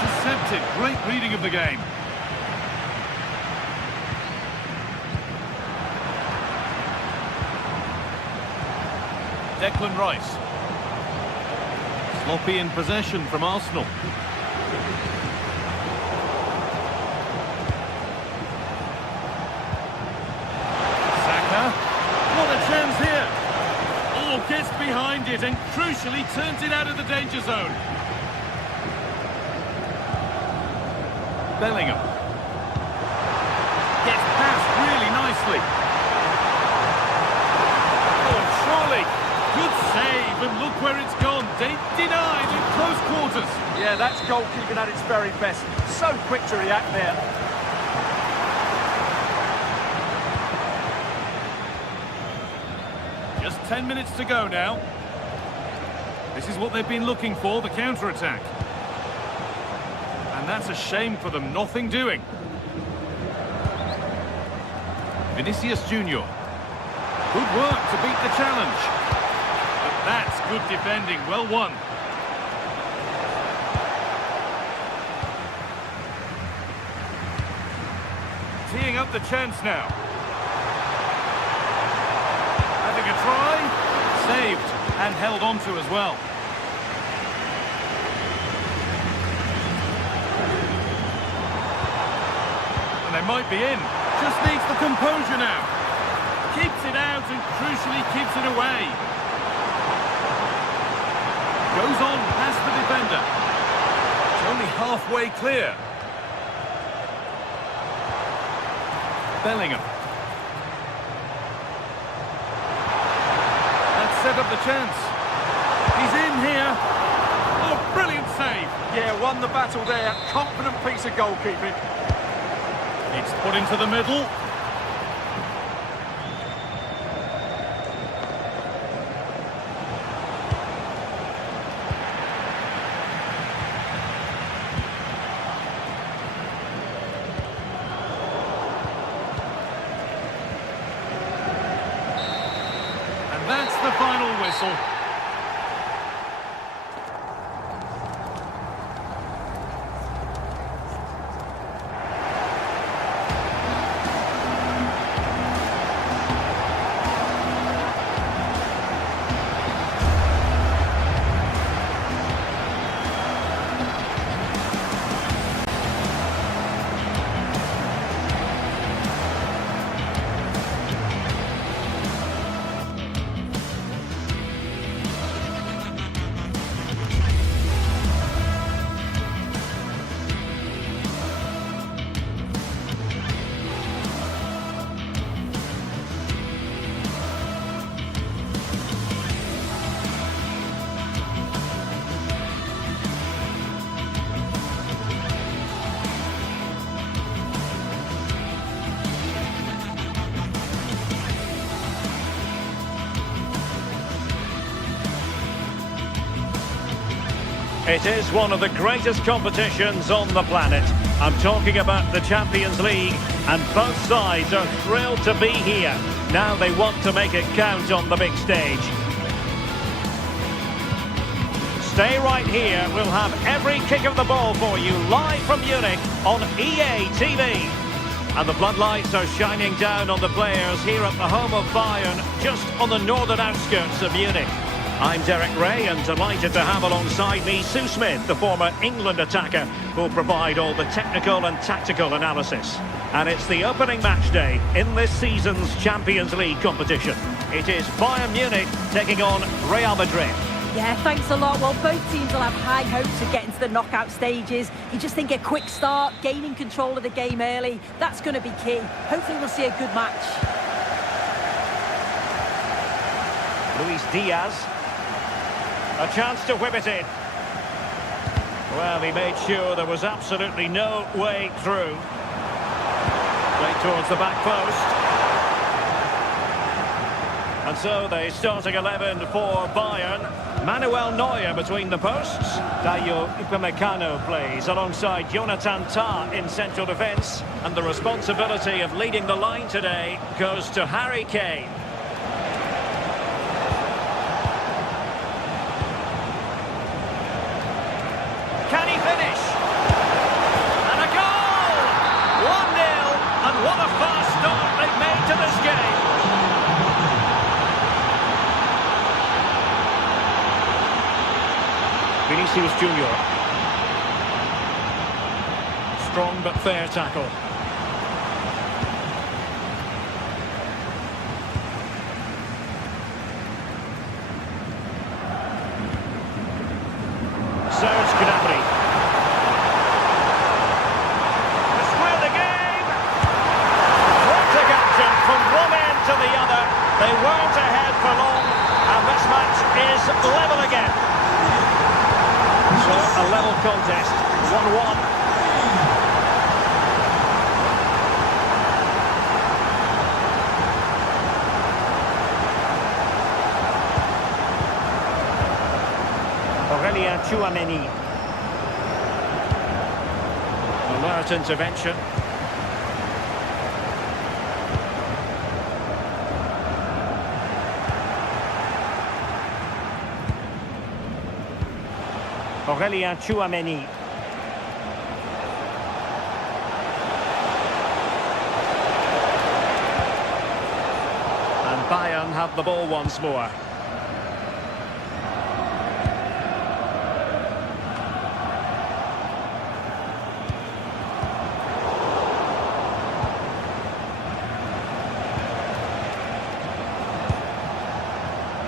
Deceptive, great reading of the game. Declan Rice. Sloppy in possession from Arsenal. Saka. What a chance here. Oh, gets behind it and crucially turns it out of the danger zone. Bellingham. Gets past really nicely. Oh, surely. Good save, and look where it's gone. Denied in close quarters. Yeah, that's goalkeeping at its very best. So quick to react there. Just 10 minutes to go now. This is what they've been looking for, the counter-attack. And that's a shame for them, nothing doing. Vinicius Junior. Good work to beat the challenge. But that's good defending, well won. Teeing up the chance now. Having a try. Saved and held on to as well. And they might be in. Just needs the composure now. Keeps it out and crucially keeps it away. Goes on past the defender. It's only halfway clear. Bellingham. That set up the chance. He's in here. Oh, brilliant save. Yeah, won the battle there. Confident piece of goalkeeping. It's put into the middle. And that's the final whistle. It is one of the greatest competitions on the planet. I'm talking about the Champions League, and both sides are thrilled to be here. Now they want to make it count on the big stage. Stay right here. We'll have every kick of the ball for you live from Munich on EA TV. And the floodlights are shining down on the players here at the home of Bayern, just on the northern outskirts of Munich. I'm Derek Ray, and delighted to have alongside me Sue Smith, the former England attacker, who'll provide all the technical and tactical analysis. And it's the opening match day in this season's Champions League competition. It is Bayern Munich taking on Real Madrid. Yeah, thanks a lot. Well, both teams will have high hopes of getting to the knockout stages. You just think a quick start, gaining control of the game early, that's going to be key. Hopefully we'll see a good match. Luis Diaz. A chance to whip it in. Well, he made sure there was absolutely no way through. Played towards the back post. And so the starting 11 for Bayern. Manuel Neuer between the posts. Dayo Upamecano plays alongside Jonathan Tah in central defence. And the responsibility of leading the line today goes to Harry Kane. Can he finish? And a goal! 1-0, and what a fast start they've made to this game. Vinicius Junior. Strong but fair tackle. Serge Gnabry. To square the game. Frantic action from one end to the other. They weren't ahead for long, and this match is level again. So a level contest, 1-1. Aurelien Tchouameni. Alert intervention. Aurelien Tchouameni. And Bayern have the ball once more.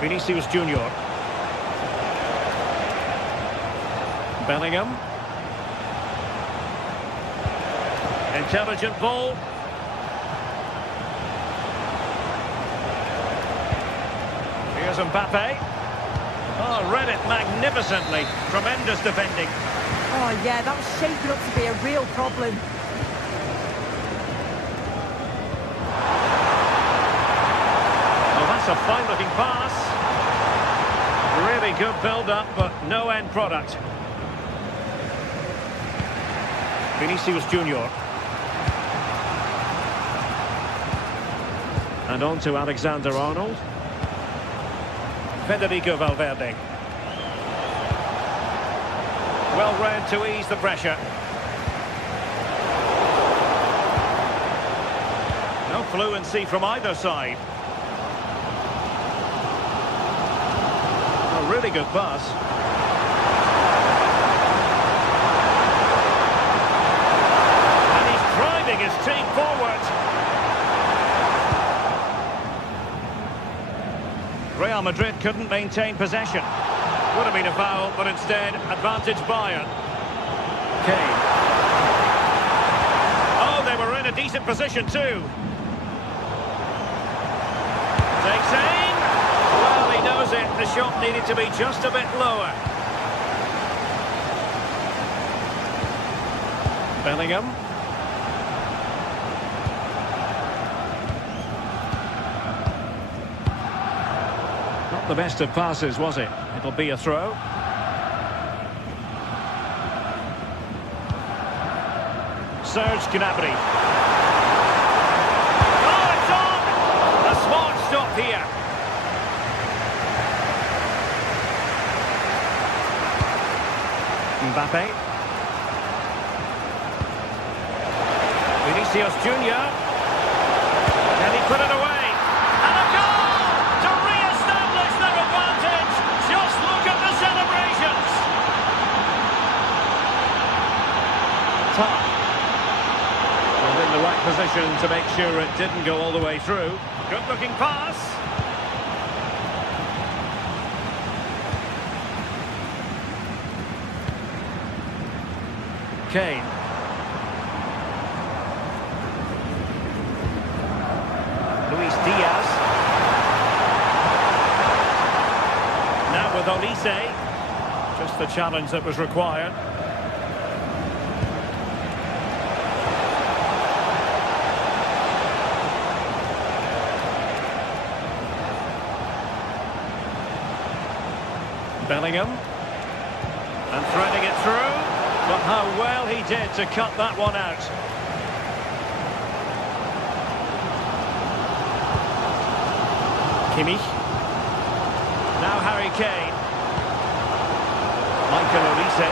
Vinicius Junior. Bellingham. Intelligent ball. Here's Mbappe. Oh, read it magnificently. Tremendous defending. Oh, yeah, that was shaping up to be a real problem. Oh, that's a fine-looking pass. Really good build-up, but no end product. Vinicius Junior. And on to Alexander-Arnold. Federico Valverde. Well read to ease the pressure. No fluency from either side. A really good pass. His team forward. Real Madrid couldn't maintain possession. Would have been a foul, but instead advantage Bayern. Kane. Oh, they were in a decent position too. Takes aim. Well, he knows it. The shot needed to be just a bit lower. Bellingham. Not the best of passes, was it? It'll be a throw. Serge Gnabry. Oh, it's on! A smart stop here. Mbappe. Vinicius Junior. Can he put it away? And a goal to re-establish their advantage. Just look at the celebrations. Tough. And in the right position to make sure it didn't go all the way through. Good looking pass. Kane. Luis Diaz. Now with Olise. Just the challenge that was required. Bellingham. And threading it through. But how well he did to cut that one out. Kimmich. Now Harry Kane. Michael Olise.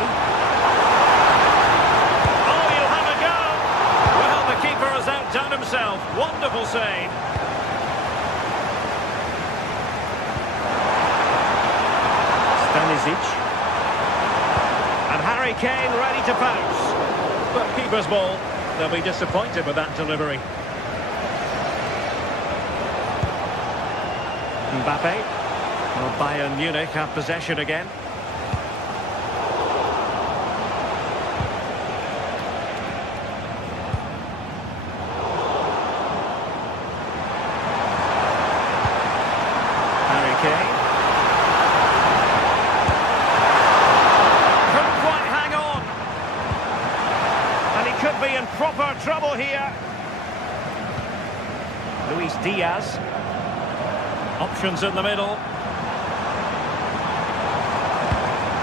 Oh, you'll have a go! Well, the keeper has outdone himself. Wonderful save. Stanisic. And Harry Kane ready to pounce. But keeper's ball. They'll be disappointed with that delivery. Mbappe. Well, Bayern Munich have possession again. Harry Kane. Couldn't quite hang on. And he could be in proper trouble here. Luis Diaz. Options in the middle.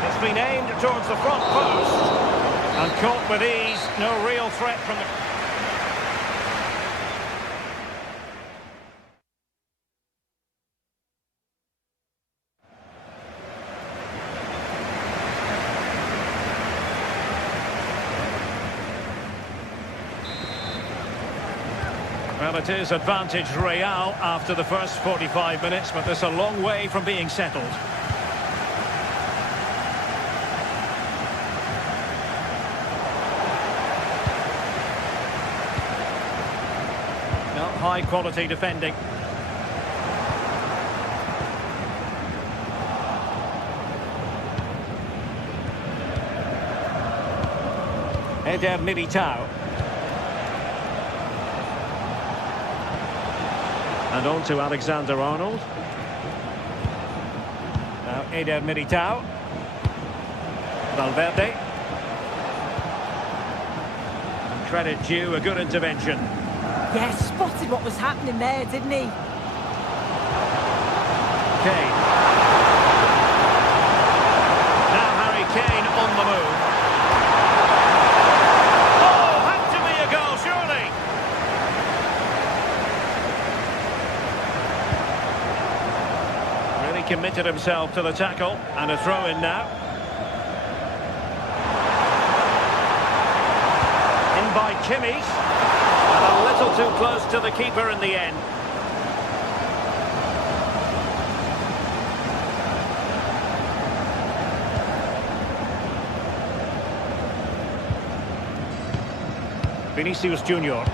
It's been aimed towards the front post. And caught with ease. No real threat from the... Well, it is advantage Real after the first 45 minutes, but there's a long way from being settled. No, high quality defending. Eder Militao. And on to Alexander-Arnold. Now Eder Militao. Valverde. And credit due, a good intervention. Yeah, spotted what was happening there, didn't he? Kane. Now Harry Kane on the move. Oh, had to be a goal, surely. Committed himself to the tackle, and a throw in now. In by Kimmich, and a little too close to the keeper in the end. Vinicius Junior.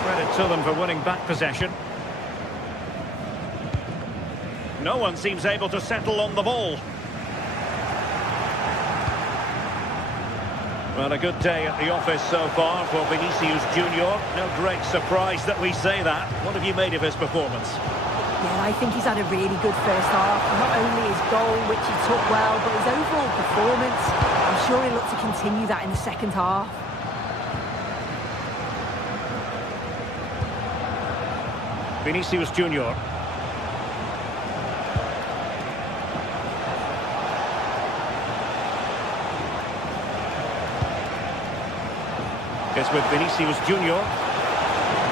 Credit to them for winning back possession. No one seems able to settle on the ball. Well, a good day at the office so far for Vinicius Junior. No great surprise that we say that. What have you made of his performance? Yeah, I think he's had a really good first half. Not only his goal, which he took well, but his overall performance. I'm sure he'll look to continue that in the second half. Vinicius Junior. It's with Vinicius Junior.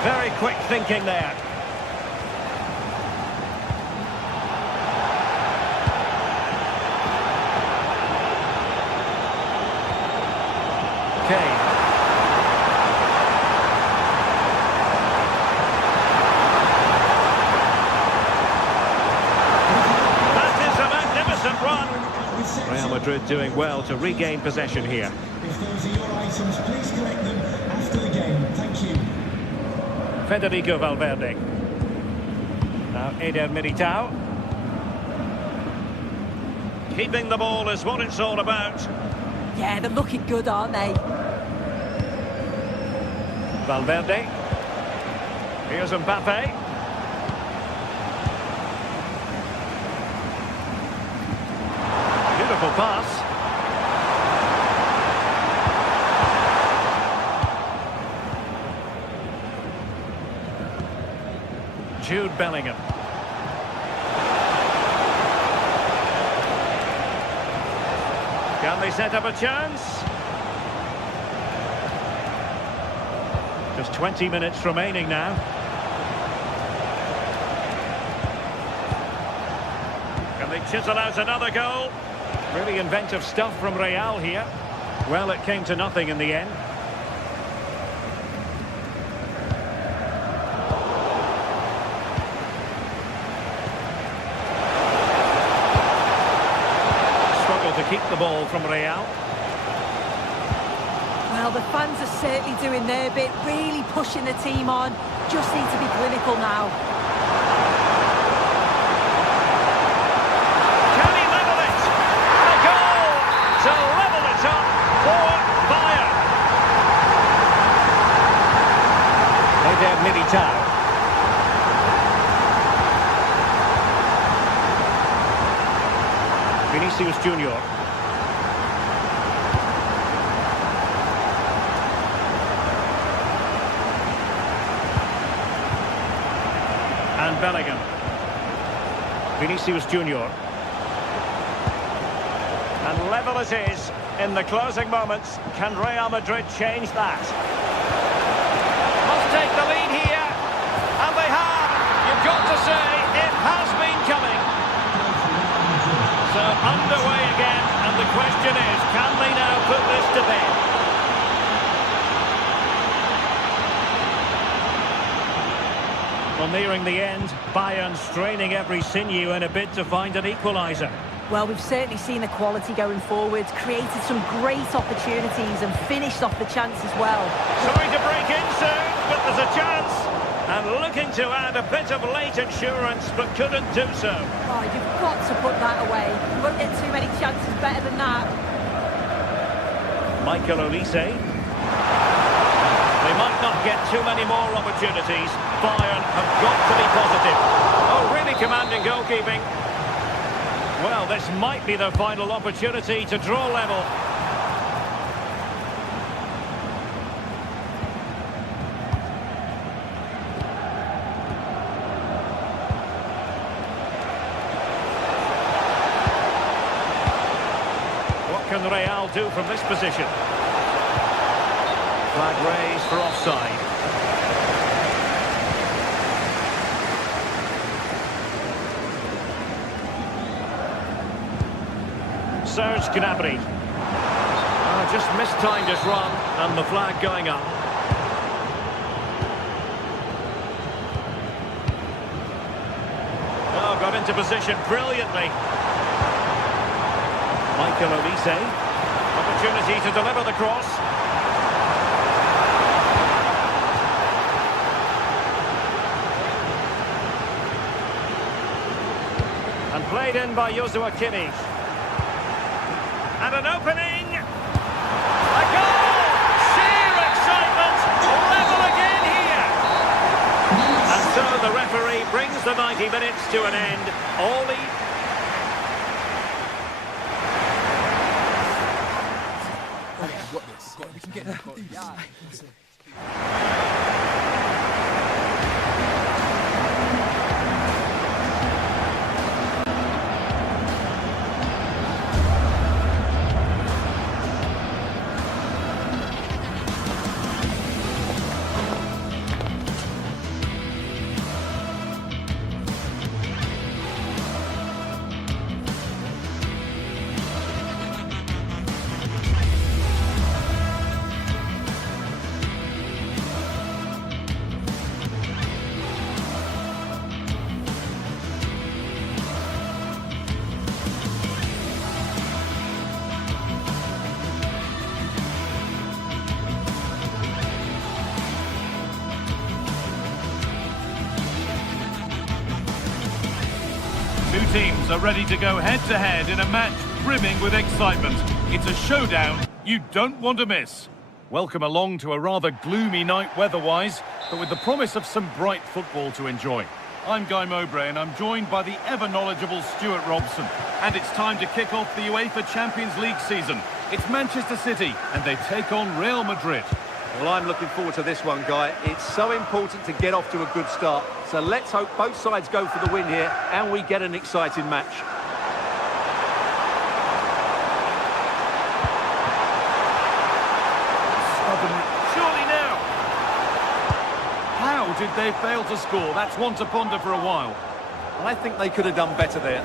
Very quick thinking there. Kane. That is a magnificent run. Real Madrid doing well to regain possession here. If those are your items, please collect them after the game. Thank you. Federico Valverde. Now Eder Militao. Keeping the ball is what it's all about. Yeah, they're looking good, aren't they? Valverde. Here's Mbappe. Beautiful pass. Jude Bellingham. Can they set up a chance? Just 20 minutes remaining now. Can they chisel out another goal? Really inventive stuff from Real here. Well, it came to nothing in the end. To keep the ball from Real. Well, the fans are certainly doing their bit, really pushing the team on. Just need to be clinical now. Can he level it? A goal to level it up for Bayern. Eder Militao. Vinicius Junior. And Bellingham. Vinicius Junior. And level it is in the closing moments. Can Real Madrid change that? Must take the lead here. And they have. You've got to say, it has been coming. So underway again, and the question is, can they now put this to bed? Well, nearing the end, Bayern straining every sinew in a bid to find an equaliser. Well, we've certainly seen the quality going forward, created some great opportunities and finished off the chance as well. Sorry to break in soon, but there's a chance. And looking to add a bit of late insurance, but couldn't do so. Oh, you've got to put that away. You won't get too many chances better than that. Michael Olise. They might not get too many more opportunities. Bayern have got to be positive. Oh, really commanding goalkeeping. Well, this might be their final opportunity to draw level. Can Real do from this position? Flag raised for offside. Serge Gnabry. Just mistimed his run, and the flag going up. Oh, got into position brilliantly. Michael Olise, opportunity to deliver the cross. And played in by Joshua Kimmich. And an opening. A goal! Sheer excitement! Level again here! And so the referee brings the 90 minutes to an end. All the... We can get that. Two teams are ready to go head-to-head in a match brimming with excitement. It's a showdown you don't want to miss. Welcome along to a rather gloomy night weather-wise, but with the promise of some bright football to enjoy. I'm Guy Mowbray and I'm joined by the ever-knowledgeable Stuart Robson. And it's time to kick off the UEFA Champions League season. It's Manchester City and they take on Real Madrid. Well, I'm looking forward to this one, Guy. It's so important to get off to a good start. So let's hope both sides go for the win here and we get an exciting match. Surely now! How did they fail to score? That's one to ponder for a while. I think they could have done better there.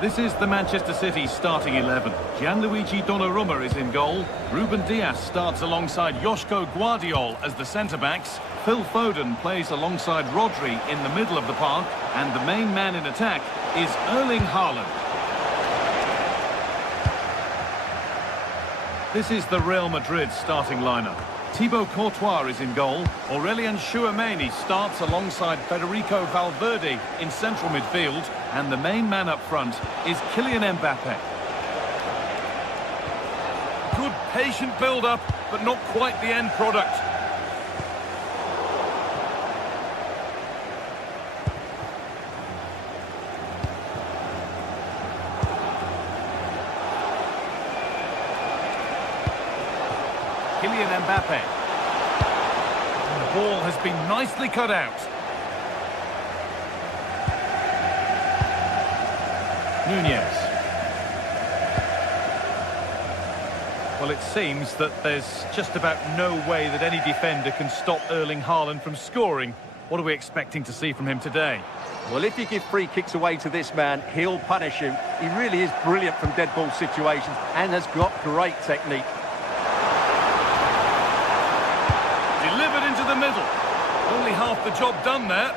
This is the Manchester City starting 11. Gianluigi Donnarumma is in goal. Ruben Dias starts alongside Joško Guardiol as the centre-backs. Phil Foden plays alongside Rodri in the middle of the park. And the main man in attack is Erling Haaland. This is the Real Madrid starting lineup. Thibaut Courtois is in goal. Aurelien Tchouameni starts alongside Federico Valverde in central midfield. And the main man up front is Kylian Mbappe. Good patient build-up, but not quite the end product. Kylian Mbappe. And the ball has been nicely cut out. Nunez. Well, it seems that there's just about no way that any defender can stop Erling Haaland from scoring. What are we expecting to see from him today? Well, if you give free kicks away to this man, he'll punish you. He really is brilliant from dead ball situations and has got great technique. Delivered into the middle. Only half the job done there.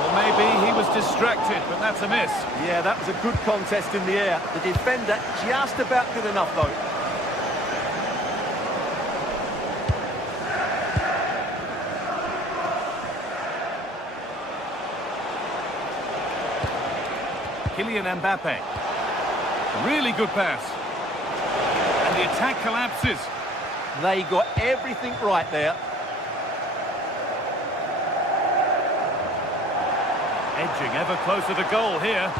Or maybe he was distracted, but that's a miss. Yeah, that was a good contest in the air. The defender just about good enough, though. Kylian Mbappe. A really good pass. And the attack collapses. They got everything right there. Edging ever closer to goal here.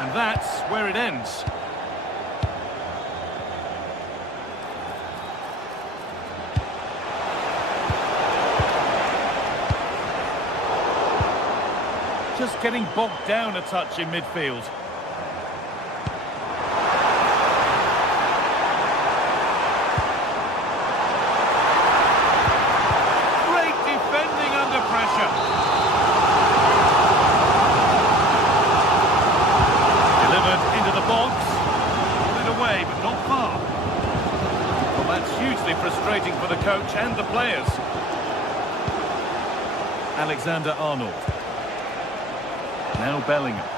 And that's where it ends. Just getting bogged down a touch in midfield. Frustrating for the coach and the players. Alexander-Arnold. Now Bellingham.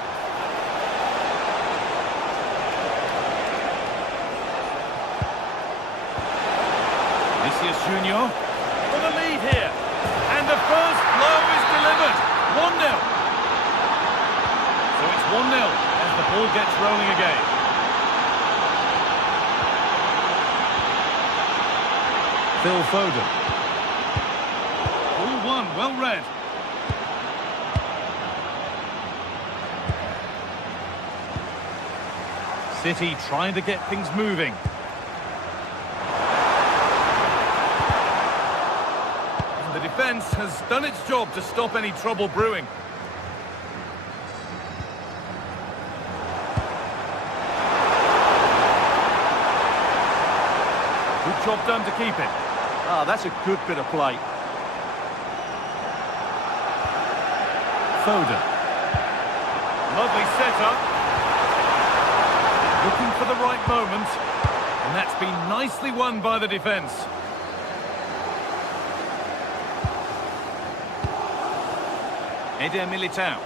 Vinicius Junior for the lead here. And the first blow is delivered. 1-0. So it's 1-0 as the ball gets rolling again. Phil Foden. All one, well read. City trying to get things moving. And the defence has done its job to stop any trouble brewing. Good job done to keep it. Ah, that's a good bit of play. Foden. Lovely setup. Looking for the right moment. And that's been nicely won by the defence. Eder Militao.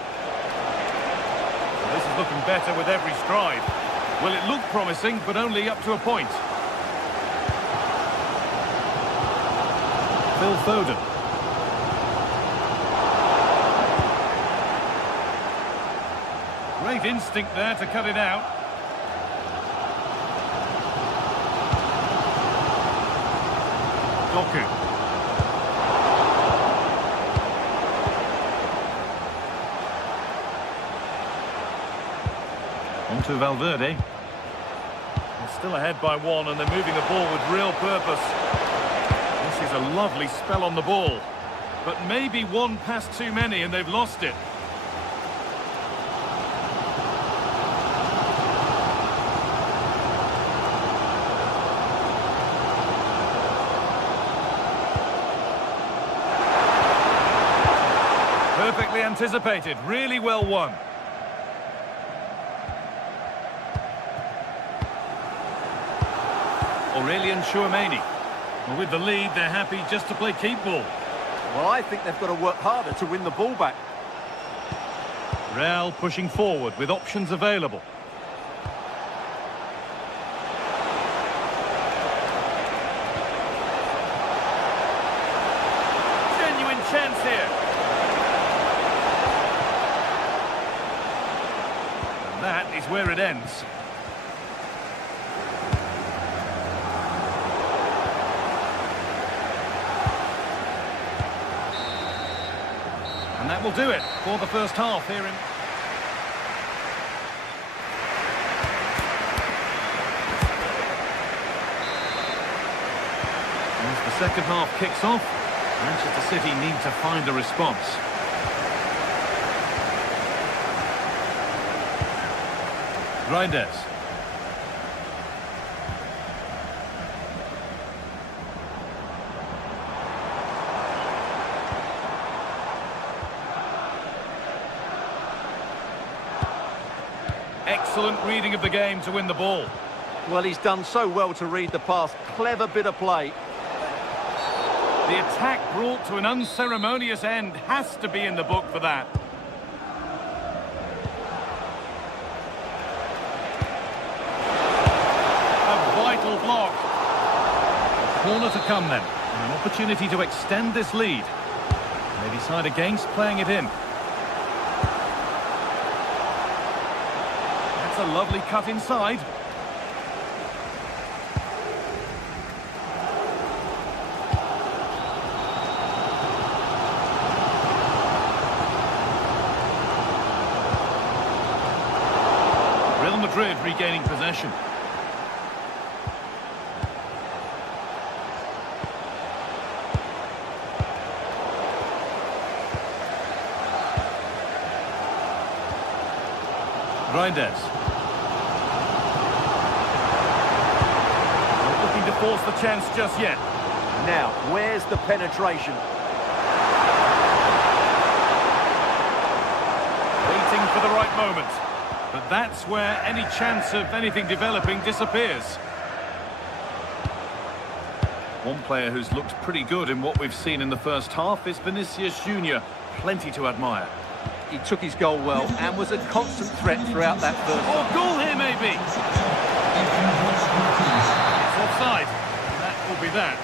This is looking better with every stride. Well, it looked promising, but only up to a point. Phil Foden. Great Great instinct there to cut it out. Doku. On to Valverde. They're still ahead by one and they're moving the ball with real purpose. This is a lovely spell on the ball. But maybe one pass too many and they've lost it. Perfectly anticipated, really well won. Aurelian Chouameni. Well, with the lead, they're happy just to play keep ball. Well, I think they've got to work harder to win the ball back. Real pushing forward with options available. Genuine chance here. And that is where it ends. And that will do it for the first half here in... As the second half kicks off, Manchester City need to find a response. Reinders. Excellent reading of the game to win the ball. Well, he's done so well to read the pass. Clever bit of play. The attack brought to an unceremonious end has to be in the book for that. A vital block. Corner to come then. An opportunity to extend this lead. They decide against playing it in. That's a lovely cut inside. Real Madrid regaining possession. Reinders. Not looking to force the chance just yet. Now, where's the penetration? Waiting for the right moment. But that's where any chance of anything developing disappears. One player who's looked pretty good in what we've seen in the first half is Vinicius Junior. Plenty to admire. He took his goal well and was a constant threat throughout that first. Oh, goal here maybe. It's offside. That will be that.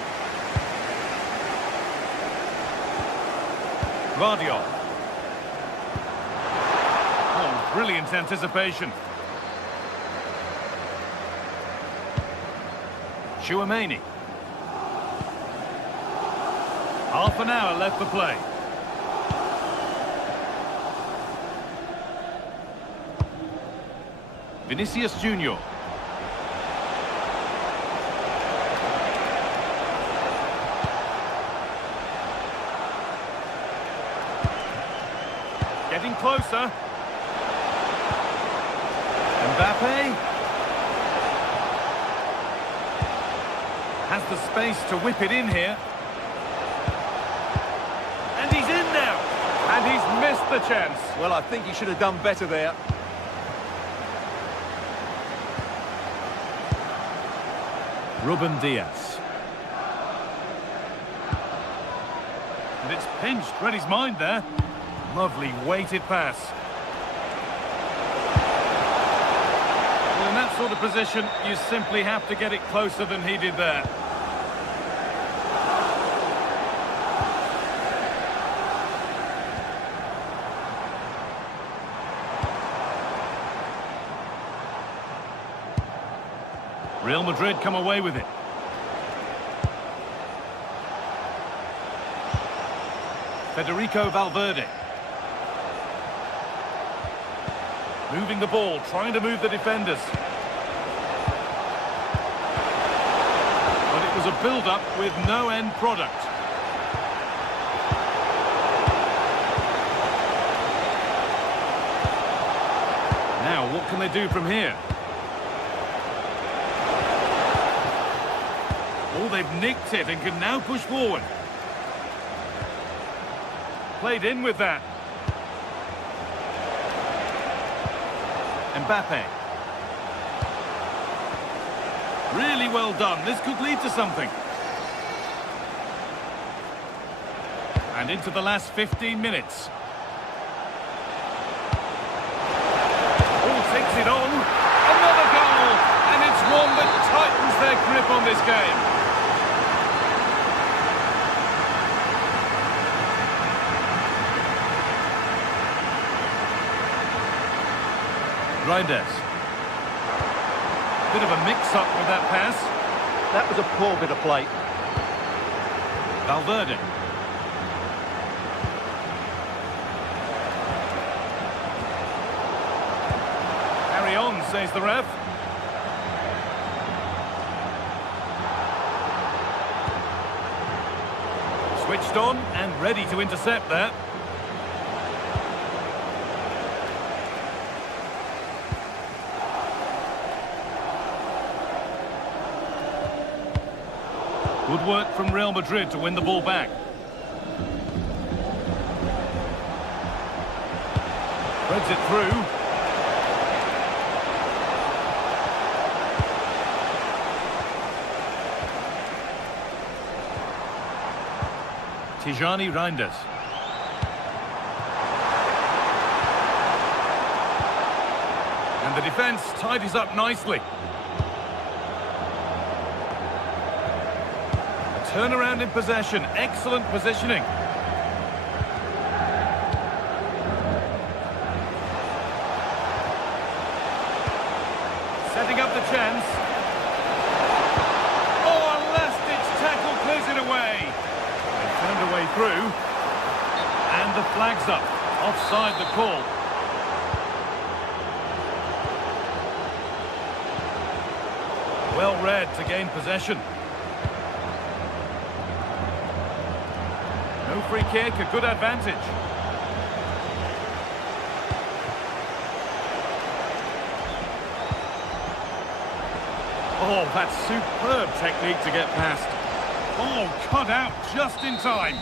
Guardiola. Oh, brilliant anticipation. Chouameni. Half an hour left to play. Vinicius Junior. Getting closer. Mbappe has the space to whip it in here. And he's in now. And he's missed the chance. Well, I think he should have done better there. Ruben Diaz. And it's pinched, read his mind there. Lovely weighted pass. Well, in that sort of position, you simply have to get it closer than he did there. Real Madrid come away with it. Federico Valverde. Moving the ball, trying to move the defenders. But it was a build-up with no end product. Now, what can they do from here? Oh, they've nicked it and can now push forward. Played in with that. Mbappe. Really well done. This could lead to something. And into the last 15 minutes. Oh, takes it on. Another goal. And it's one that tightens their grip on this game. Reinders. Bit of a mix-up with that pass. That was a poor bit of play. Valverde. Carry on, says the ref. Switched on and ready to intercept that. Good work from Real Madrid to win the ball back. Threads it through. Tijani Reinders. And the defence tidies up nicely. Turnaround in possession, excellent positioning. Setting up the chance. Oh, a last-ditch tackle clears it away. They found a way through. And the flag's up. Offside the call. Well read to gain possession. No free kick, a good advantage. Oh, that's superb technique to get past. Oh, cut out just in time.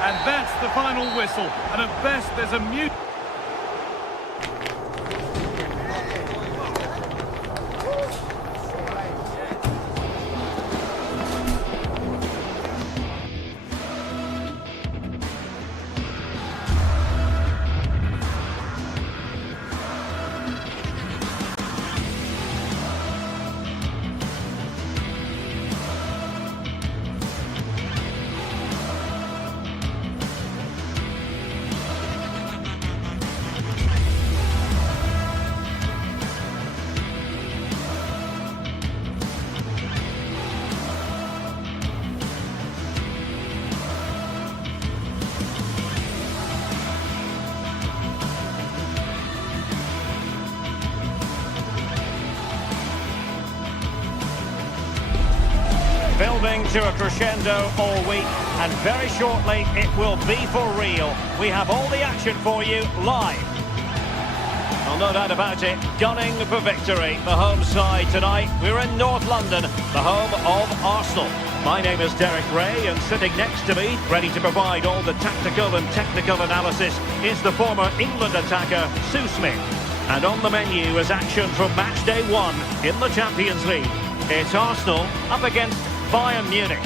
And that's the final whistle. And at best, there's a mute. Building to a crescendo all week, and very shortly it will be for real. We have all the action for you live. Well, no doubt about it, gunning for victory. The home side tonight. We're in North London, the home of Arsenal. My name is Derek Ray, and sitting next to me, ready to provide all the tactical and technical analysis, is the former England attacker, Sue Smith. And on the menu is action from match day 1 in the Champions League. It's Arsenal up against Bayern Munich.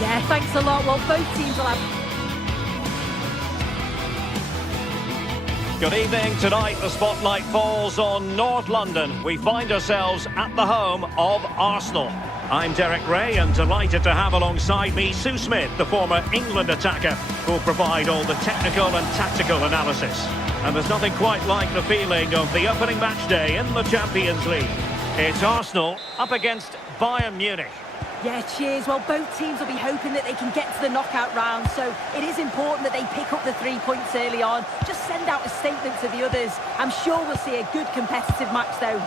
Yeah, thanks a lot. Well, both teams will have... Good evening. Tonight the spotlight falls on North London. We find ourselves at the home of Arsenal. I'm Derek Ray, and delighted to have alongside me Sue Smith, the former England attacker, who'll provide all the technical and tactical analysis. And there's nothing quite like the feeling of the opening match day in the Champions League. It's Arsenal up against Bayern Munich. Yeah, cheers. Well, both teams will be hoping that they can get to the knockout round, so it is important that they pick up the 3 points early on. Just send out a statement to the others. I'm sure we'll see a good competitive match, though.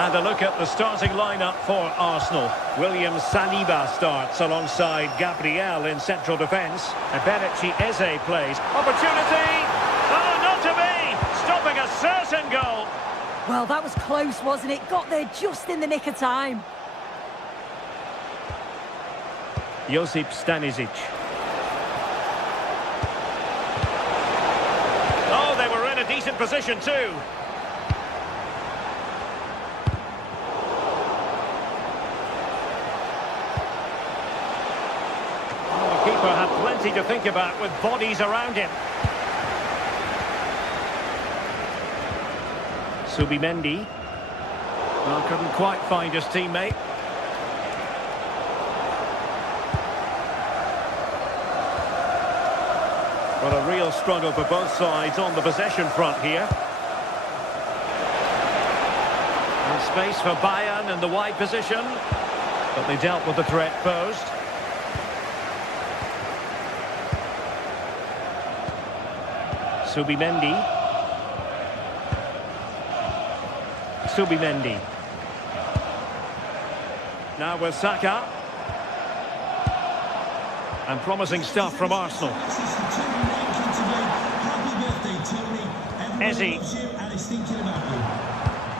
And a look at the starting lineup for Arsenal. William Saliba starts alongside Gabriel in central defence. Eberechi Eze plays. Opportunity! Oh, not to be! Stopping a certain goal. Well, that was close, wasn't it? Got there just in the nick of time. Josip Stanisic. Oh, they were in a decent position too. The keeper had plenty to think about with bodies around him. Subimendi. Well, couldn't quite find his teammate. Well, a real struggle for both sides on the possession front here. And space for Bayern in the wide position. But they dealt with the threat posed. Subimendi. Subimendi. Now with Saka. And promising stuff from Arsenal. Eze.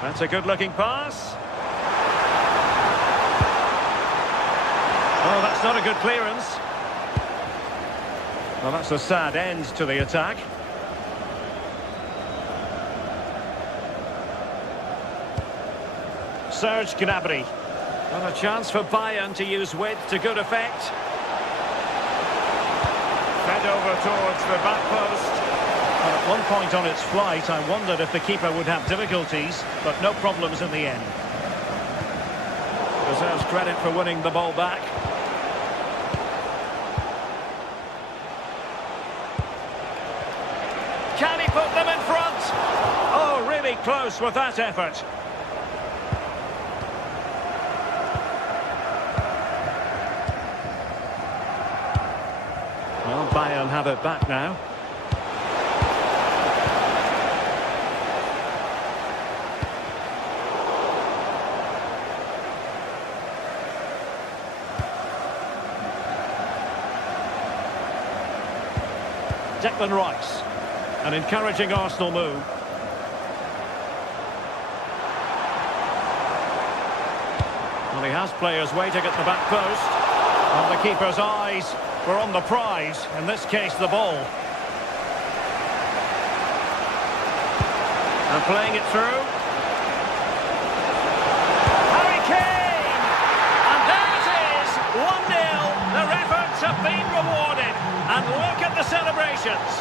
That's a good-looking pass. Oh, that's not a good clearance. Well, that's a sad end to the attack. Serge Gnabry. And a chance for Bayern to use width to good effect. Fed over towards the back post. And at one point on its flight, I wondered if the keeper would have difficulties, but no problems in the end. Deserves credit for winning the ball back. Can he put them in front? Oh, really close with that effort. Well, Bayern have it back now. Declan Rice. An encouraging Arsenal move. Well, he has players waiting at the back post. And the keeper's eyes were on the prize, in this case the ball. And playing it through. Harry Kane! And there it is, 1-0. Their efforts have been rewarded. And look at the celebrations.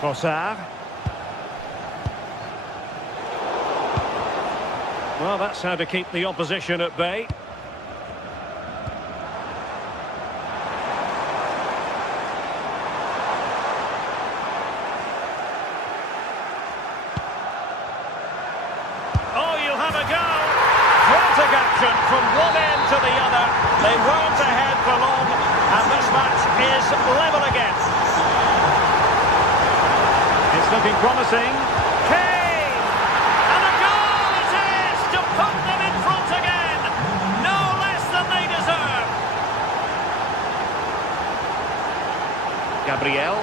Trossard. Well, that's how to keep the opposition at bay. Oh, you'll have a go. Frantic action from one end to the other. They weren't ahead for long, and this match is level again. It's looking promising. Kane! And a goal it is to put them in front again. No less than they deserve. Gabriel.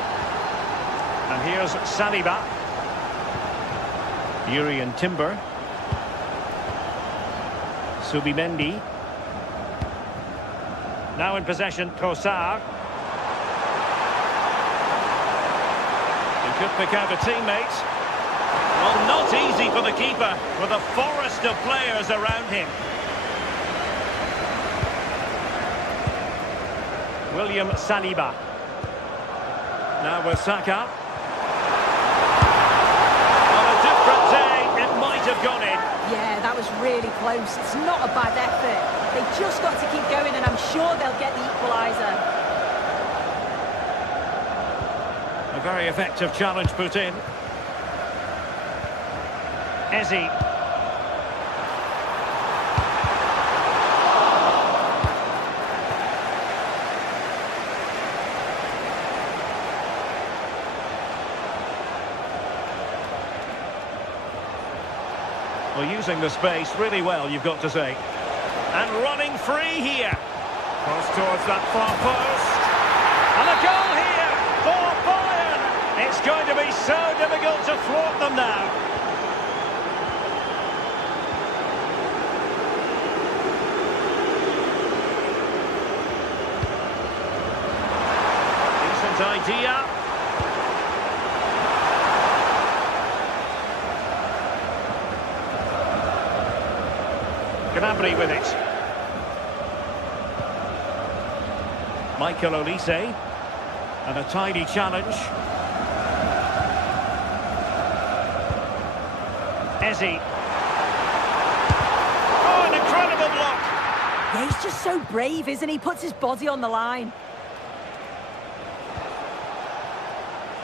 And here's Saliba. Urian Timber. Subimendi. Now in possession, Trossard. He could pick out a teammate. Well, not easy for the keeper, with a forest of players around him. William Saliba. Now with Saka. On a different day, it might have gone in. Yeah, that was really close. It's not a bad effort. They just got to keep going, and I'm sure they'll get the equaliser. very effective challenge put in. Eze. Well, using the space really well, you've got to say. And running free here. Cross towards that far post. And a goal here for Bayern. It's going to be so difficult to thwart them now. Decent idea. Gnabry with it. Michael Olise. And a tidy challenge. Eze. Oh, an incredible block. Yeah, he's just so brave, isn't he? Puts his body on the line.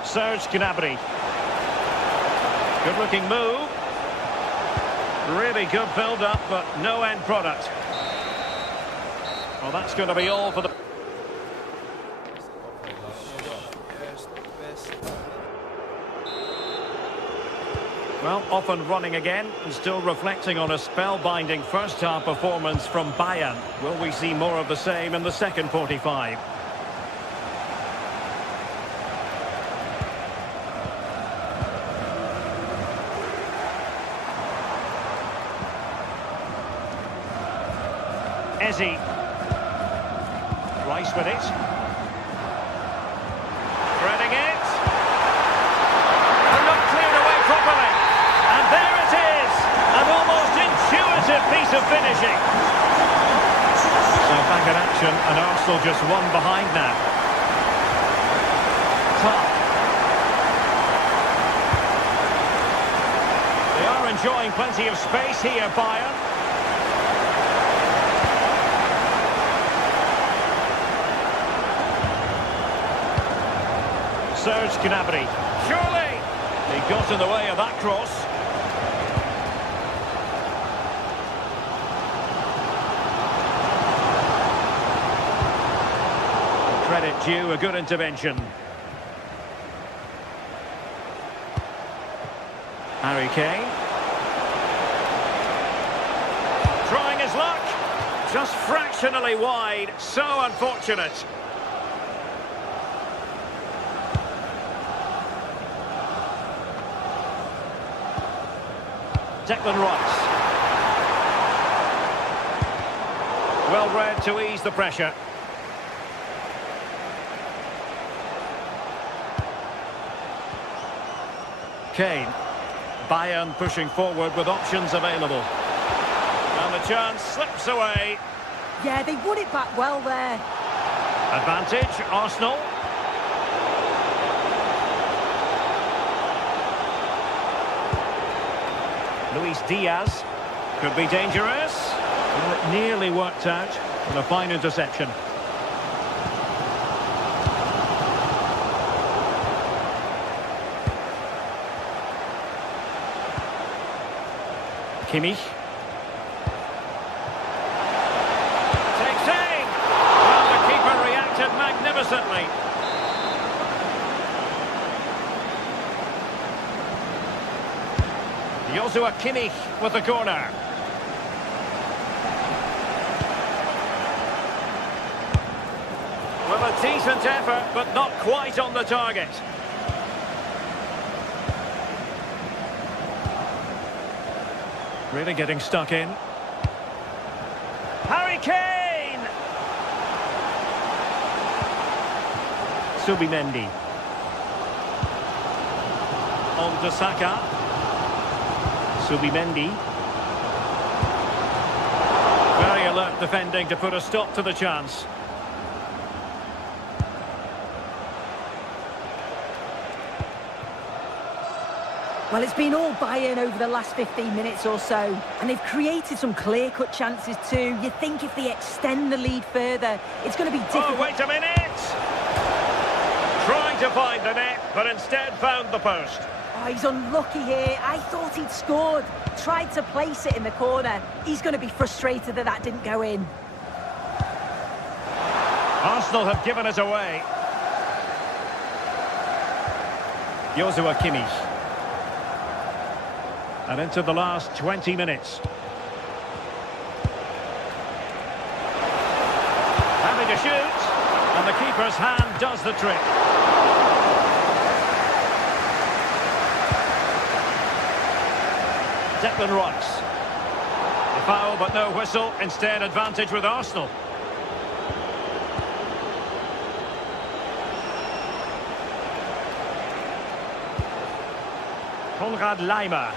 Serge Gnabry. Good-looking move. Really good build-up, but no end product. Well, that's going to be all for the... Well, off and running again, and still reflecting on a spellbinding first-half performance from Bayern. Will we see more of the same in the second 45? Eze. Rice with it. Threading it. And not cleared away properly. And there it is. An almost intuitive piece of finishing. So back in action, and Arsenal just one behind now. Top. They are enjoying plenty of space here, Bayern. Serge Gnabry. Surely! He got in the way of that cross. Credit due, a good intervention. Harry Kane. Trying his luck. Just fractionally wide. So unfortunate. Declan Rice. Well read to ease the pressure. Kane. Bayern pushing forward with options available. And the chance slips away. Yeah, they won it back well there. Advantage, Arsenal. Luis Diaz could be dangerous. Well, it nearly worked out with a fine interception. Kimmich. Takes aim. Well, the keeper reacted magnificently. Joshua Kimmich with the corner. Well, a decent effort, but not quite on the target. Really getting stuck in. Harry Kane! Subimendi. On to Saka. Subimendi. Very alert defending to put a stop to the chance. Well, it's been all Bayern over the last 15 minutes or so, and they've created some clear-cut chances too. You think if they extend the lead further, it's going to be difficult. Oh, wait a minute! Trying to find the net, but instead found the post. Oh, he's unlucky here. I thought he'd scored. Tried to place it in the corner. He's going to be frustrated that that didn't go in. Arsenal have given it away. Joshua Kimmich. And into the last 20 minutes. Having to shoot. And the keeper's hand does the trick. Declan Rice. The foul, but no whistle. Instead, advantage with Arsenal. Konrad Laimer.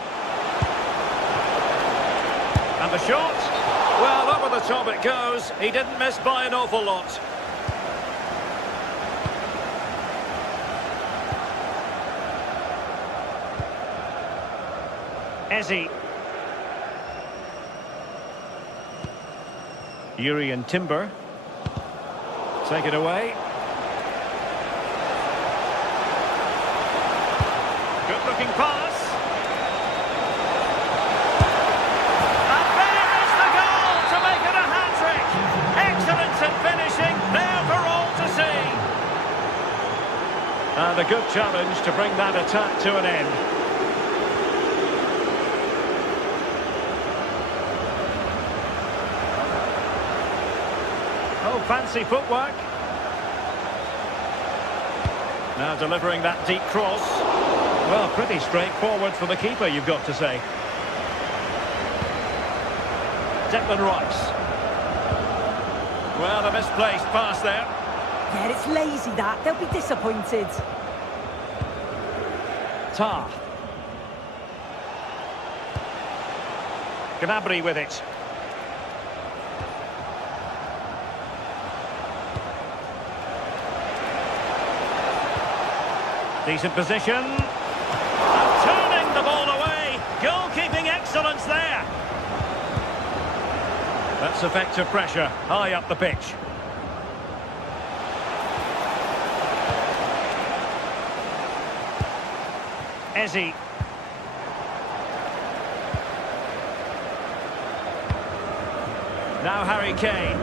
And the shot. Well, over the top it goes. He didn't miss by an awful lot. Eze. Yuri and Timber. Take it away. Good looking pass. And there is the goal to make it a hat-trick. Excellence in finishing, there for all to see. And a good challenge to bring that attack to an end. Oh, fancy footwork. Now delivering that deep cross. Well, pretty straightforward for the keeper, you've got to say. Declan Rice. Well, a misplaced pass there. Yeah, it's lazy that. They'll be disappointed. Tar. Gnabry with it. Decent position. And turning the ball away. Goalkeeping excellence there. That's effective pressure high up the pitch. Eze. Now Harry Kane.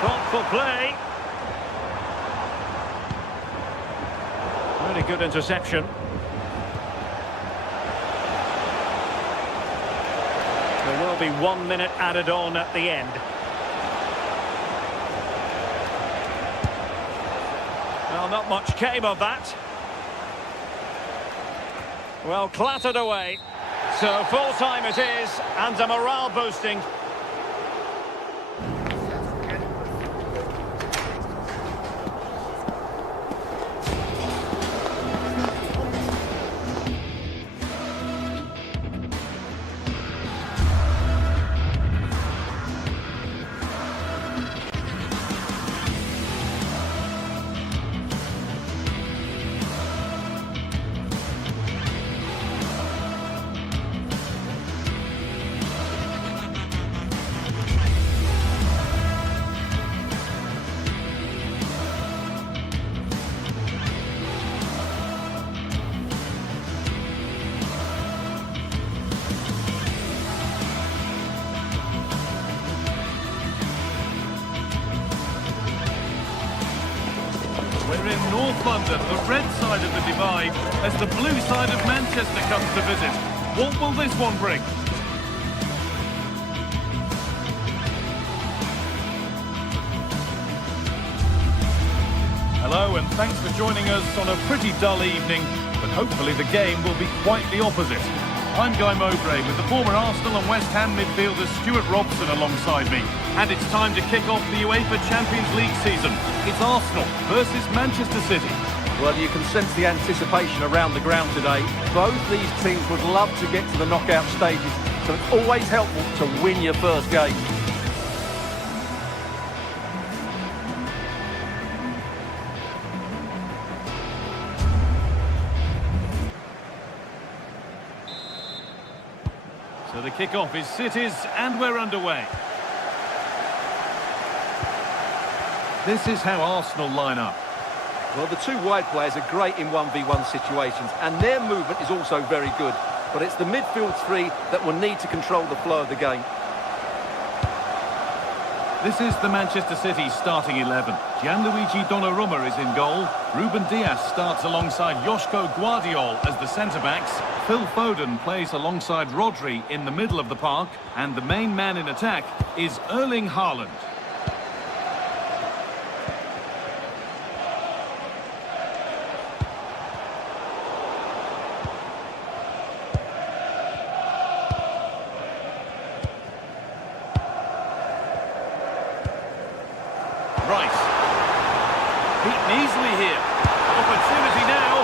Thoughtful play. Really good interception. There will be 1 minute added on at the end. Well, not much came of that. Well, clattered away. So full time it is, and a morale boosting. We're in North London, the red side of the divide, as the blue side of Manchester comes to visit. What will this one bring? Hello, and thanks for joining us on a pretty dull evening, but hopefully the game will be quite the opposite. I'm Guy Mowbray with the former Arsenal and West Ham midfielder Stuart Robson alongside me. And it's time to kick off the UEFA Champions League season. It's Arsenal versus Manchester City. Well, you can sense the anticipation around the ground today. Both these teams would love to get to the knockout stages, so it's always helpful to win your first game. So the kick-off is City's, and we're underway. This is how Arsenal line up. Well, the two wide players are great in 1v1 situations, and their movement is also very good. But it's the midfield three that will need to control the flow of the game. This is the Manchester City starting 11. Gianluigi Donnarumma is in goal. Ruben Dias starts alongside Joško Guardiol as the centre-backs. Phil Foden plays alongside Rodri in the middle of the park. And the main man in attack is Erling Haaland. Rice. Beaten easily here. Opportunity now.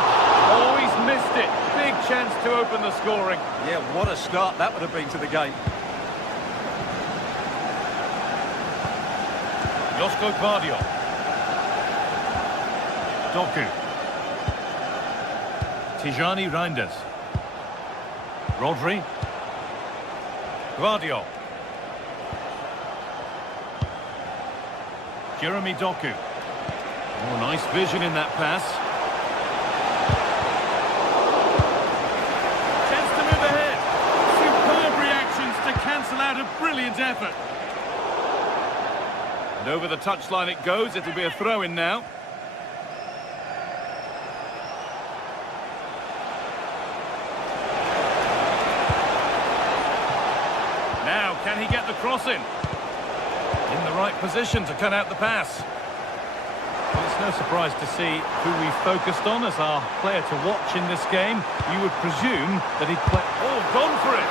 Oh, he's missed it. Big chance to open the scoring. Yeah, what a start that would have been to the game. Joško Guardiol. Doku. Tijani Reinders. Rodri. Guardiol. Jeremy Doku. Oh, nice vision in that pass. Chance to move ahead. Superb reactions to cancel out a brilliant effort. And over the touchline it goes. It'll be a throw-in now. Now, can he get the cross in? In the right position to cut out the pass. Well, it's no surprise to see who we focused on as our player to watch in this game. You would presume that he'd play... Oh, gone for it!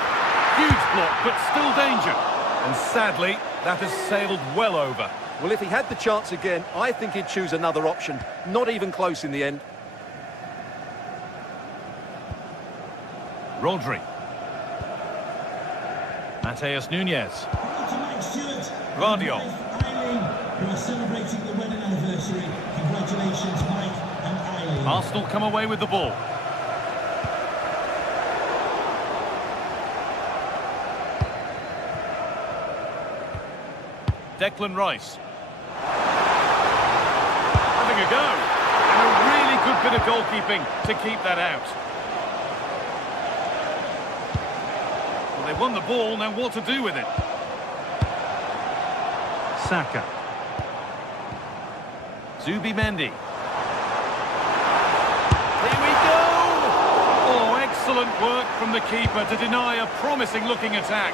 Huge block, but still danger. And sadly, that has sailed well over. Well, if he had the chance again, I think he'd choose another option. Not even close in the end. Rodri. Mateus Nunes. Guardiol. Who are celebrating the wedding anniversary. Congratulations, Mike and Eileen. Arsenal come away with the ball. Declan Rice. Having a go. And a really good bit of goalkeeping to keep that out. Well, they won the ball, now what to do with it? Saka. Zubimendi. Here we go! Oh, excellent work from the keeper to deny a promising-looking attack.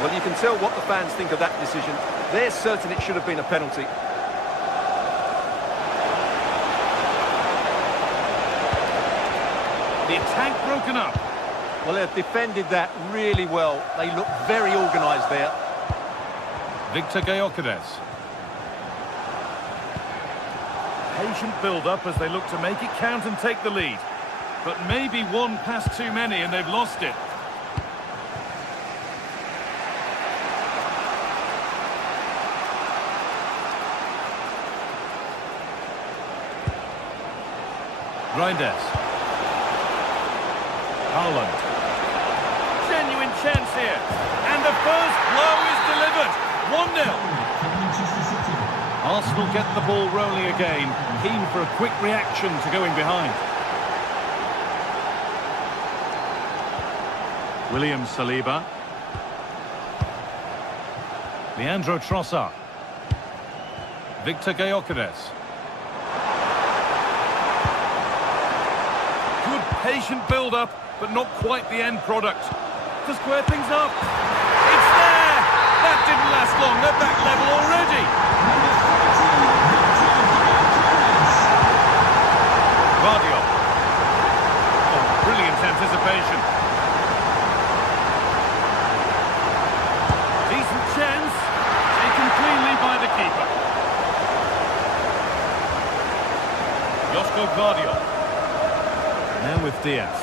Well, you can tell what the fans think of that decision. They're certain it should have been a penalty. The attack broken up. Well, they've defended that really well. They look very organised there. Victor Gyökeres. Patient build-up as they look to make it count and take the lead. But maybe one pass too many and they've lost it. Reinders. Haaland. Genuine chance here. And the first blow is delivered. 1-0. Arsenal get the ball rolling again, keen for a quick reaction to going behind. William Saliba. Leandro Trossard. Victor Gyökeres. Good patient build-up, but not quite the end product. To square things up. It's there! That didn't last long. They're back level already. Guardiol. Oh, brilliant anticipation. Decent chance. Taken cleanly by the keeper. Joško Guardiol. Now with Dias.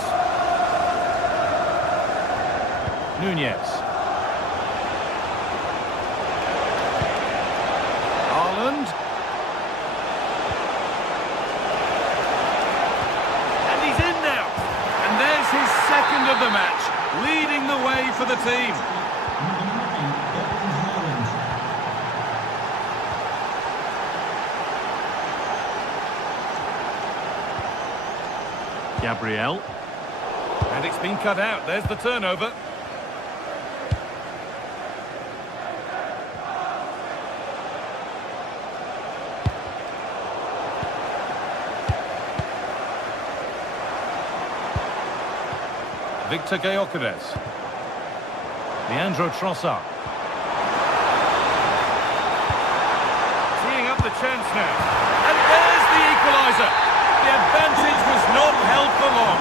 Nunes. Haaland. And he's in now. And there's his second of the match. leading the way for the team. Gabriel. And it's been cut out. There's the turnover. Victor Gyökeres. Leandro Trossard. Teeing up the chance now. And there's the equaliser. The advantage was not held for long.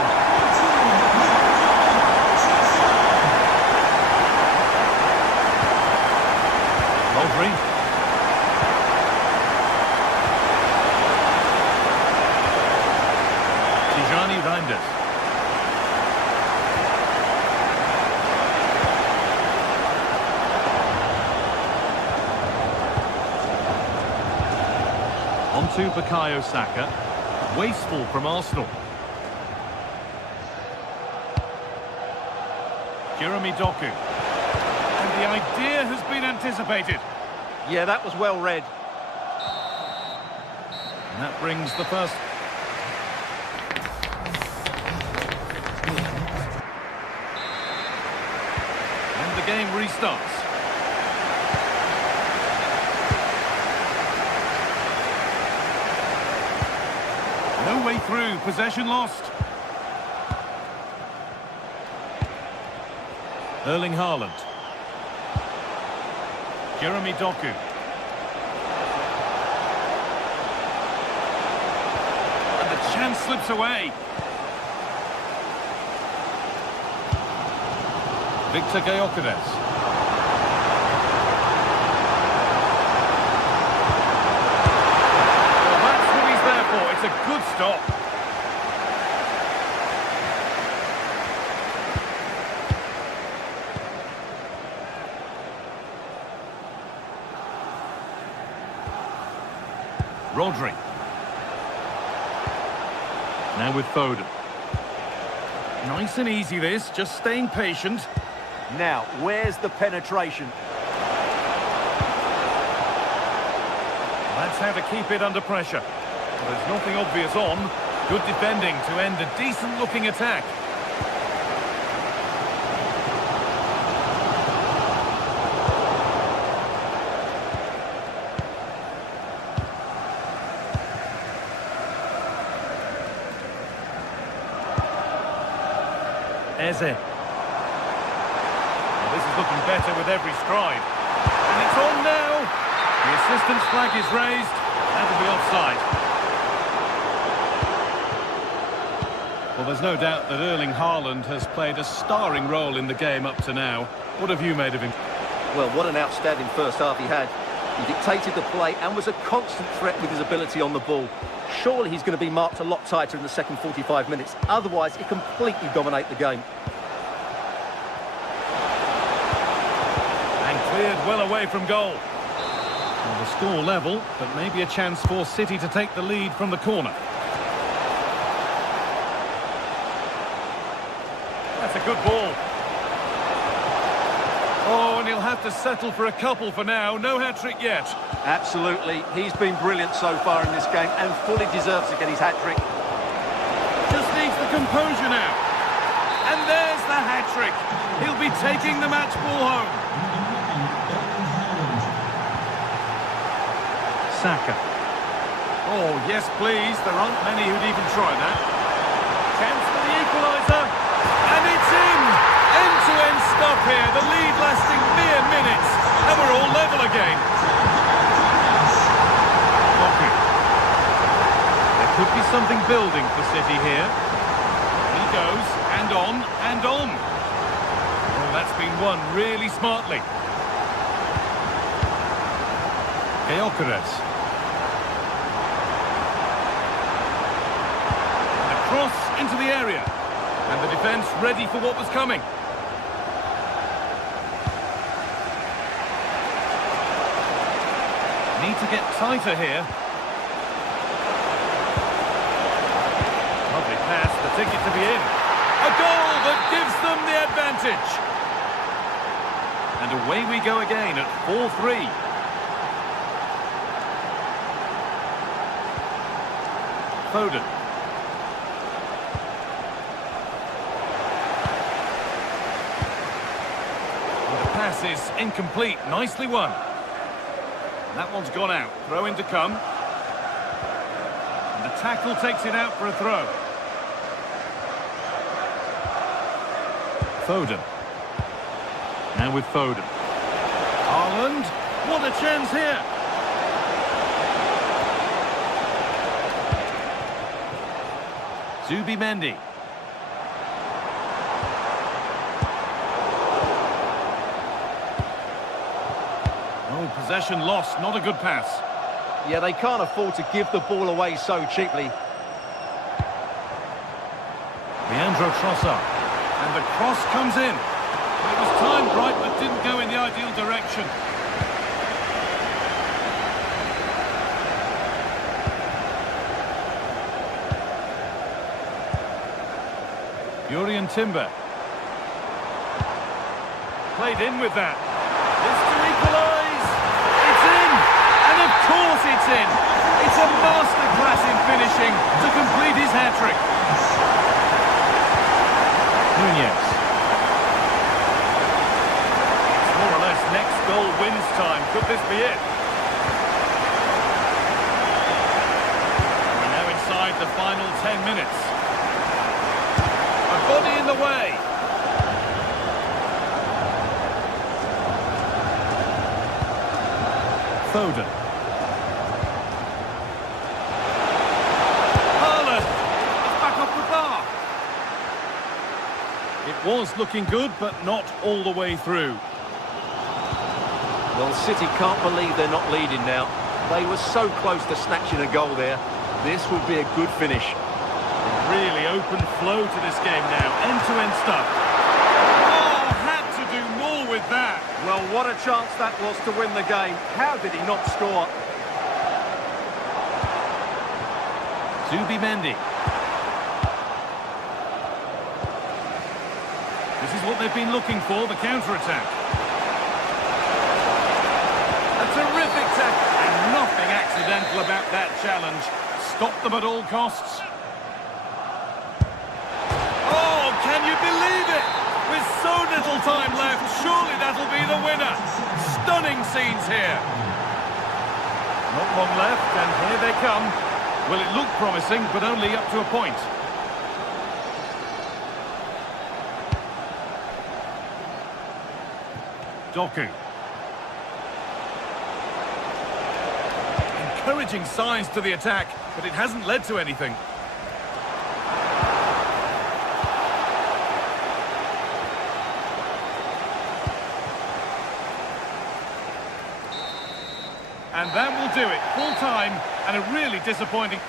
Rodri. Tijani Reinders. On to Bukayo Saka. Wasteful from Arsenal. Jeremy Doku. And the idea has been anticipated. Yeah, that was well read. And that brings the first... And the game restarts. No way through, possession lost. Erling Haaland. Jeremy Doku. And the chance slips away. Victor Gyökeres. It's a good stop. Rodri. Now with Foden. Nice and easy this, just staying patient. Now, where's the penetration? That's how to keep it under pressure. There's nothing obvious on. Good defending to end a decent-looking attack. Eze. Well, this is looking better with every stride. And it's on now. The assistant's flag is raised. That'll be offside. Well, there's no doubt that Erling Haaland has played a starring role in the game up to now. What have you made of him? Well, what an outstanding first half he had. He dictated the play and was a constant threat with his ability on the ball. Surely he's going to be marked a lot tighter in the second 45 minutes. Otherwise, he completely dominate the game. And cleared well away from goal. Well, the score level, but maybe a chance for City to take the lead from the corner. That's a good ball. Oh, and he'll have to settle for a couple for now. No hat-trick yet. Absolutely. He's been brilliant so far in this game and fully deserves to get his hat-trick. Just needs the composure now. And there's the hat-trick. He'll be taking the match ball home. Saka. Oh, yes, please. There aren't many who'd even try that. Chance for the equaliser. And it's in! End-to-end stuff here. The lead lasting mere minutes. And we're all level again. There could be something building for City here. He goes, and on, and on. Oh, that's been won really smartly. Gyökeres. Cross into the area. And the defence ready for what was coming. Need to get tighter here. Lovely pass, the ticket to be in. A goal that gives them the advantage. advantage. And away we go again at 4-3. Foden. And the pass is incomplete. Nicely won. And that one's gone out. Throw in to come. And the tackle takes it out for a throw. Foden. Now with Foden. Haaland. What a chance here. Mendy. Oh, possession lost. Not a good pass. Yeah, they can't afford to give the ball away so cheaply. Leandro Trossard. And the cross comes in. It was timed right, but didn't go in the ideal direction. Jurrien Timber. Played in with that. This to equalise. It's in! And of course it's in! It's a masterclass in finishing to complete his hat-trick. Nunez. It's more or less next goal wins time. Could this be it? We're now inside the final 10 minutes. Body in the way. Foden. Haaland. It's back off the bar. It was looking good, but not all the way through. Well, City can't believe they're not leading now. They were so close to snatching a goal there. This would be a good finish. Really open flow to this game now. End-to-end stuff. Oh, had to do more with that. Well, what a chance that was to win the game. How did he not score? Mendy. This is what they've been looking for, the counter-attack. A terrific tackle. And nothing accidental about that challenge. Stop them at all costs. Can you believe it? With so little time left, surely that'll be the winner. Stunning scenes here. Not long left, and here they come. Well, it looked promising, but only up to a point. Doku. Encouraging signs to the attack, but it hasn't led to anything. And that will do it. Full time and a really disappointing...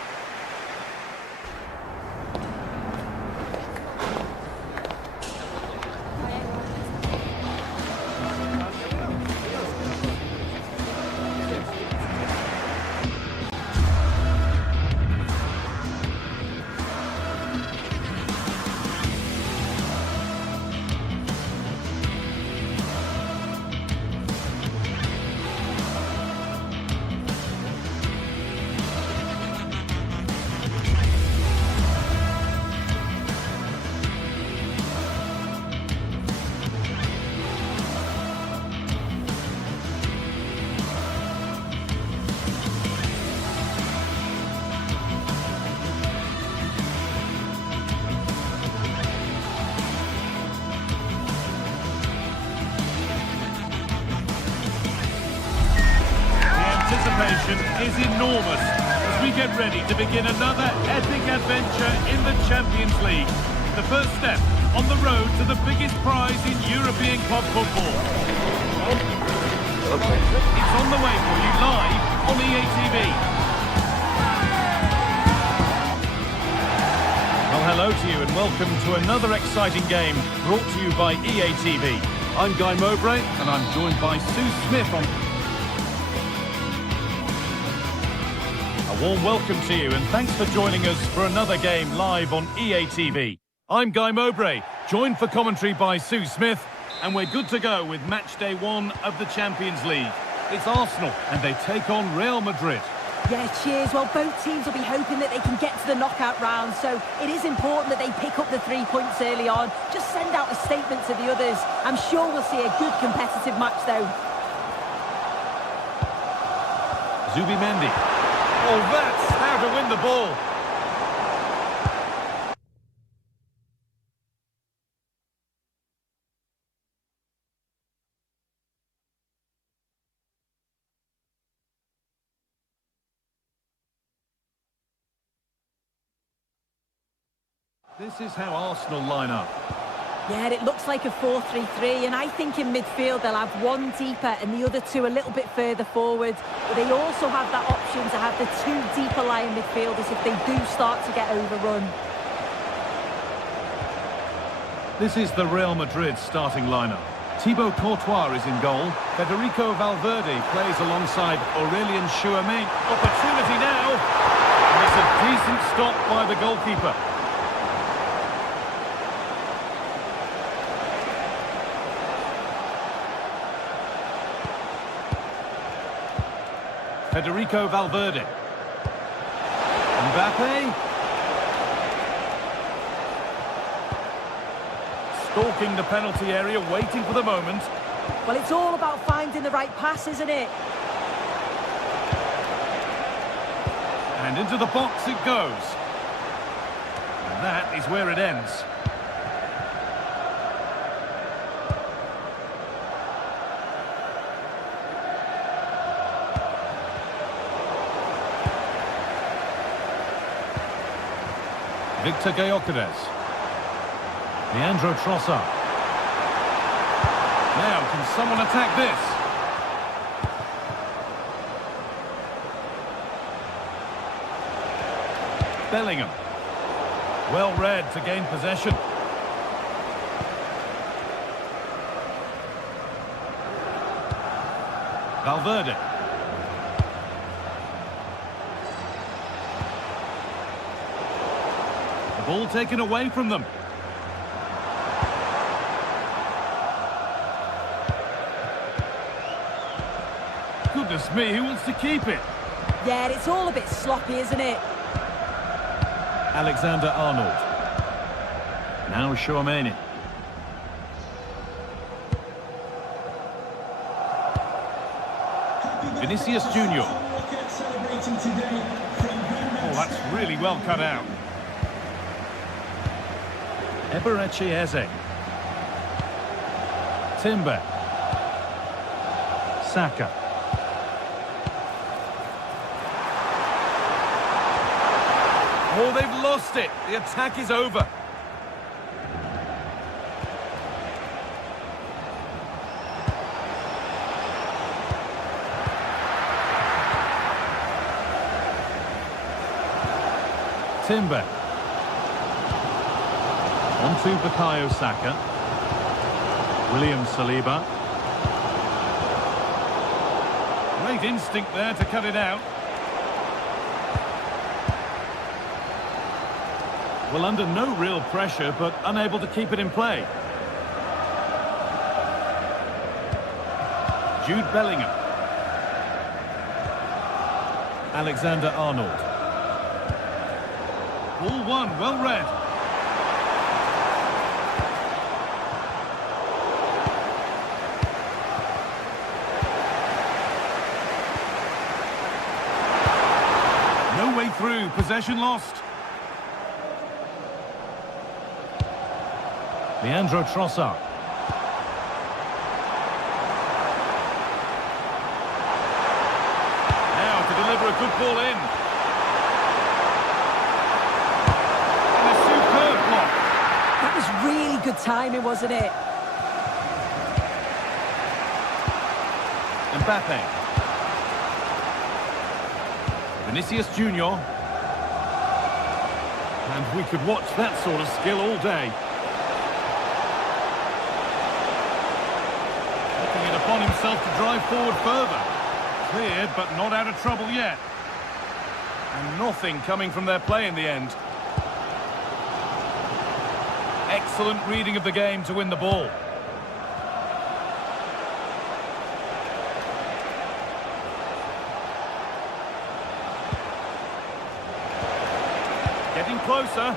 Is enormous as we get ready to begin another epic adventure in the Champions League. The first step on the road to the biggest prize in European club football. It's on the way for you live on EA TV. Well, hello to you and welcome to another exciting game brought to you by EA TV. I'm Guy Mowbray and I'm joined by Sue Smith on... A warm welcome to you and thanks for joining us for another game live on EA TV. I'm Guy Mowbray, joined for commentary by Sue Smith, and we're good to go with match day 1 of the Champions League. It's Arsenal, and they take on Real Madrid. Yeah, cheers. Well, both teams will be hoping that they can get to the knockout round, so it is important that they pick up the 3 points early on. Just send out a statement to the others. I'm sure we'll see a good competitive match, though. Zubimendi. Oh, that's how to win the ball. This is how Arsenal line up. Yeah, it looks like a 4-3-3, and I think in midfield they'll have one deeper and the other 2 a little bit further forward. But they also have that option to have the 2 deeper lying midfielders if they do start to get overrun. This is the Real Madrid starting lineup. Thibaut Courtois is in goal. Federico Valverde plays alongside Aurelien Tchouameni. Opportunity now. And it's a decent stop by the goalkeeper. Federico Valverde. Mbappe. Stalking the penalty area, waiting for the moment. Well, it's all about finding the right pass, isn't it? And into the box it goes. And that is where it ends. Victor Gyökeres. Leandro Trossard. Now, can someone attack this? Bellingham. Well read to gain possession. Valverde. The ball taken away from them. Goodness me, who wants to keep it? Yeah, it's all a bit sloppy, isn't it? Alexander-Arnold. Now Tchouameni. Vinicius Junior. Oh, that's really well cut out. Eberechi Eze. Timber. Saka. Oh, they've lost it. The attack is over. Timber. On to Bukayo Saka. William Saliba. Great instinct there to cut it out. Well, under no real pressure, but unable to keep it in play. Jude Bellingham. Alexander-Arnold. Ball one, well read. No way through, possession lost. Leandro Trossard. Now to deliver a good ball in. And a superb block. That was really good timing, wasn't it? Mbappe. Vinicius Junior. And we could watch that sort of skill all day. Upon himself to drive forward further. Cleared, but not out of trouble yet. And nothing coming from their play in the end. Excellent reading of the game to win the ball. Getting closer.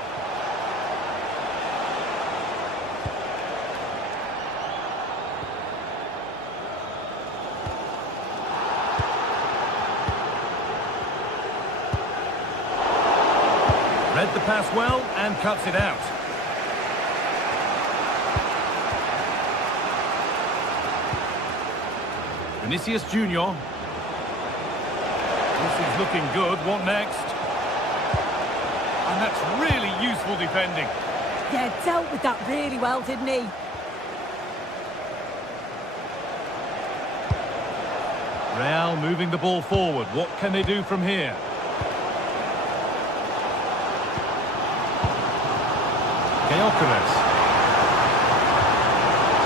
Read the pass well and cuts it out. Vinicius Junior. This is looking good. What next? And that's really useful defending. Yeah, dealt with that really well, didn't he? Real moving the ball forward. What can they do from here?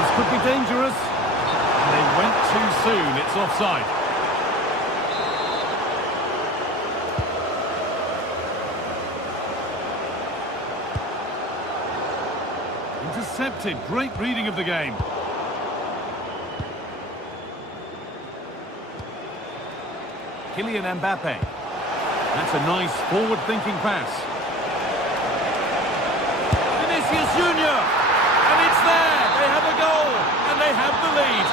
This could be dangerous. And they went too soon. It's offside. Intercepted. Great reading of the game. Kylian Mbappe. That's a nice forward-thinking pass. Vinicius Junior, and it's there. They have a goal, and they have the lead.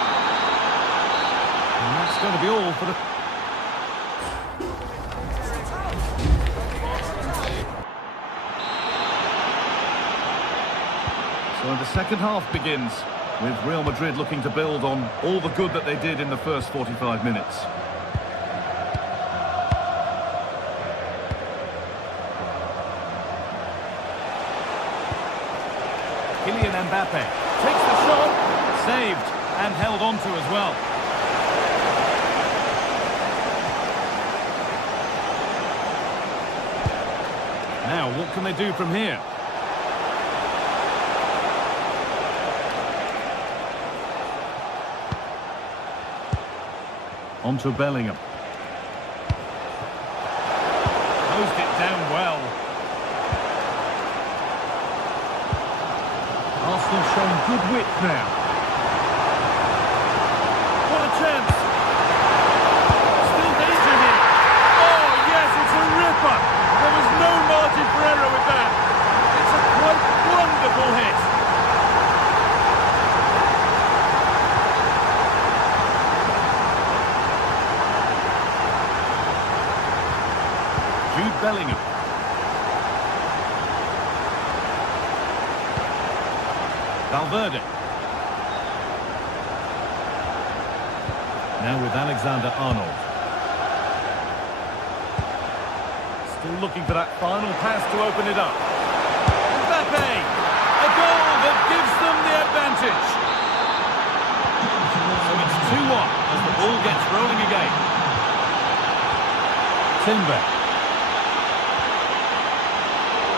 And that's going to be all for the... So the second half begins, with Real Madrid looking to build on all the good that they did in the first 45 minutes. Kylian Mbappe takes the shot, saved and held on to as well. Now, what can they do from here? On to Bellingham. Closed it down well. Arsenal showing good width now. What a chance! Still danger here. Oh, yes, it's a ripper. There was no margin for error with that. It's a quite wonderful hit. Jude Bellingham. Valverde. Now with Alexander-Arnold. Still looking for that final pass to open it up. Mbappe! A goal that gives them the advantage. So it's 2-1 as the ball gets rolling again. Timber.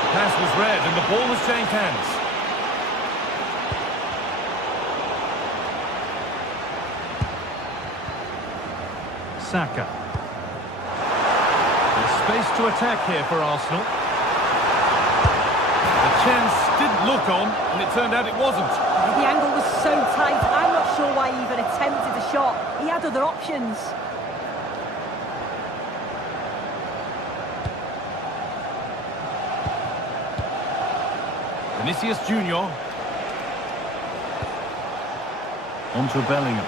The pass was read and the ball has changed hands. Saka. There's space to attack here for Arsenal. The chance didn't look on, and it turned out it wasn't. The angle was so tight, I'm not sure why he even attempted the shot. He had other options. Vinicius Junior. On to Bellingham.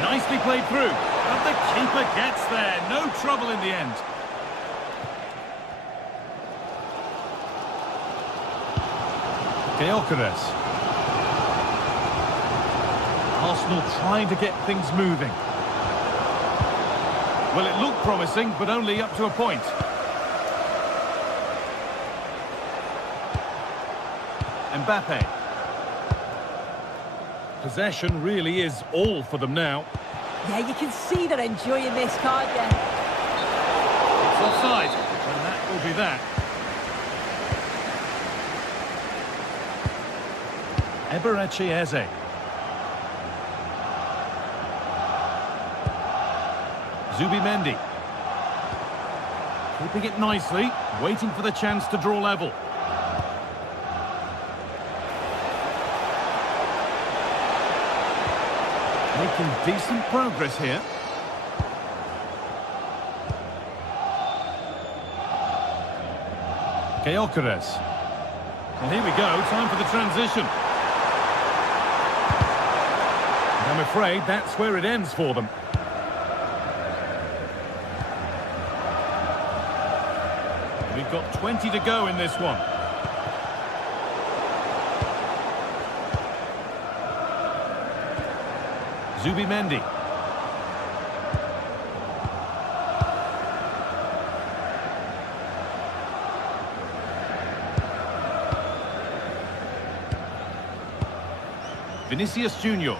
Nicely played through, but the keeper gets there. No trouble in the end. Gyökeres. Arsenal trying to get things moving. Well, it looked promising, but only up to a point. Mbappe. Possession really is all for them now. Yeah, you can see they're enjoying this, can't you? It's offside, and that will be that. Eberechi Eze. Zubimendi. Keeping it nicely, waiting for the chance to draw level. Making decent progress here. Gyökeres. Well, here we go, time for the transition. And I'm afraid that's where it ends for them. We've got 20 to go in this one. Zubimendi. Vinicius Junior.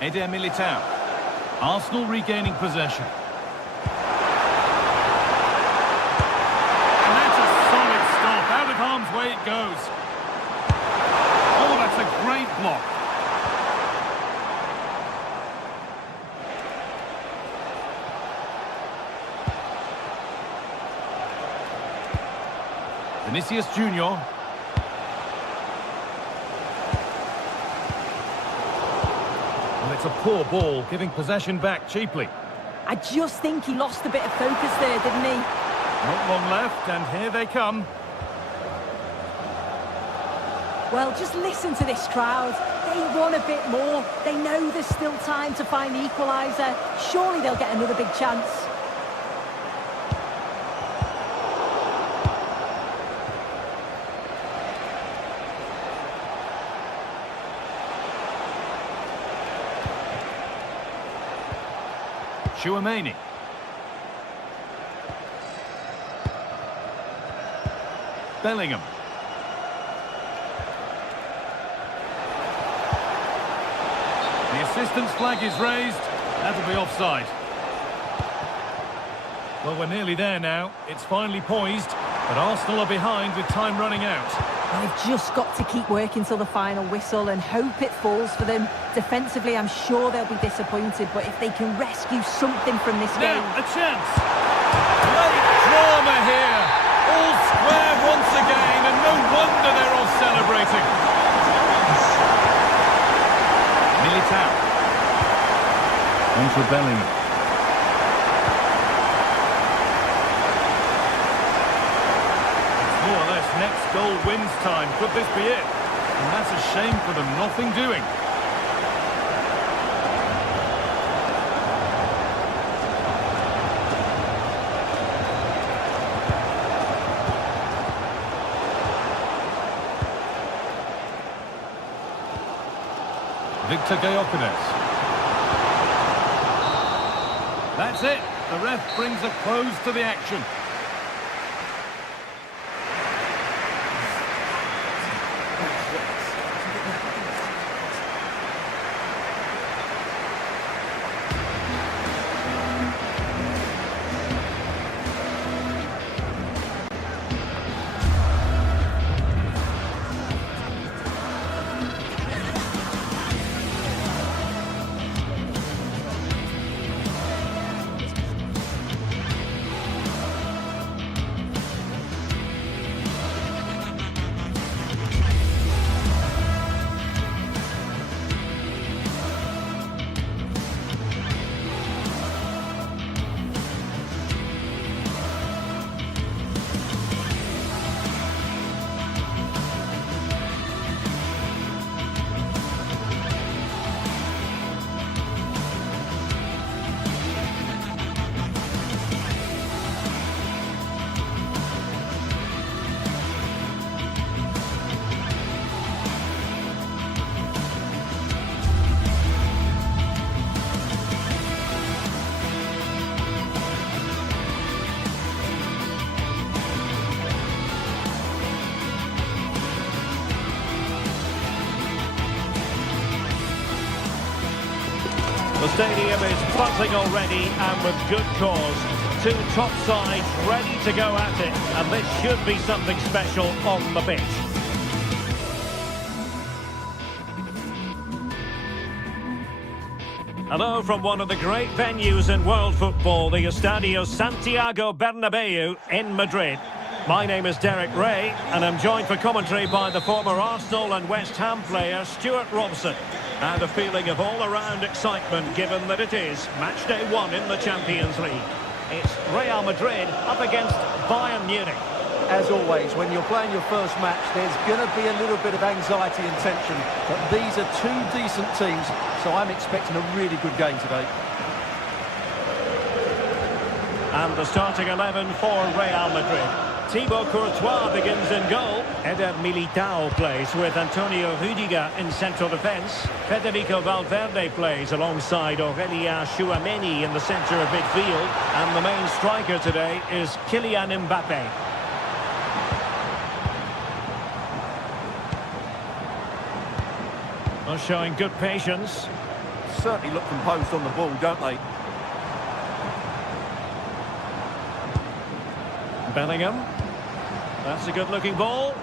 Eder Militao. Arsenal regaining possession. And that's a solid stop. Out of harm's way it goes. Oh, that's a great block. Vinicius Junior. Well, it's a poor ball, giving possession back cheaply. I just think he lost a bit of focus there, didn't he? Not long left, and here they come. Well, just listen to this crowd. They want a bit more. They know there's still time to find the equaliser. Surely they'll get another big chance. Chouameni. Bellingham. The assistant's flag is raised. That'll be offside. Well, we're nearly there now. It's finally poised, but Arsenal are behind with time running out. They've just got to keep working till the final whistle and hope it falls for them. Defensively, I'm sure they'll be disappointed, but if they can rescue something from this game... Now, a chance! Great drama here! All square once again, and no wonder they're all celebrating. Militao. On for Bellingham. More or less next goal wins time. Could this be it? And that's a shame for them. Nothing doing. Victor Gyökeres. That's it. The ref brings a close to the action. The stadium is buzzing already, and with good cause. Two top sides ready to go at it, and this should be something special on the pitch. Hello from one of the great venues in world football, the Estadio Santiago Bernabeu in Madrid. My name is Derek Ray, and I'm joined for commentary by the former Arsenal and West Ham player Stuart Robson. And a feeling of all-around excitement given that it is match day 1 in the Champions League. It's Real Madrid up against Bayern Munich. As always, when you're playing your first match, there's going to be a little bit of anxiety and tension. But these are two decent teams, so I'm expecting a really good game today. And the starting 11 for Real Madrid. Thibaut Courtois begins in goal. Eder Militao plays with Antonio Rüdiger in central defence. Federico Valverde plays alongside Aurélien Tchouameni in the centre of midfield. And the main striker today is Kylian Mbappé. Well, showing good patience. Certainly look composed on the ball, don't they? Bellingham. That's a good-looking ball.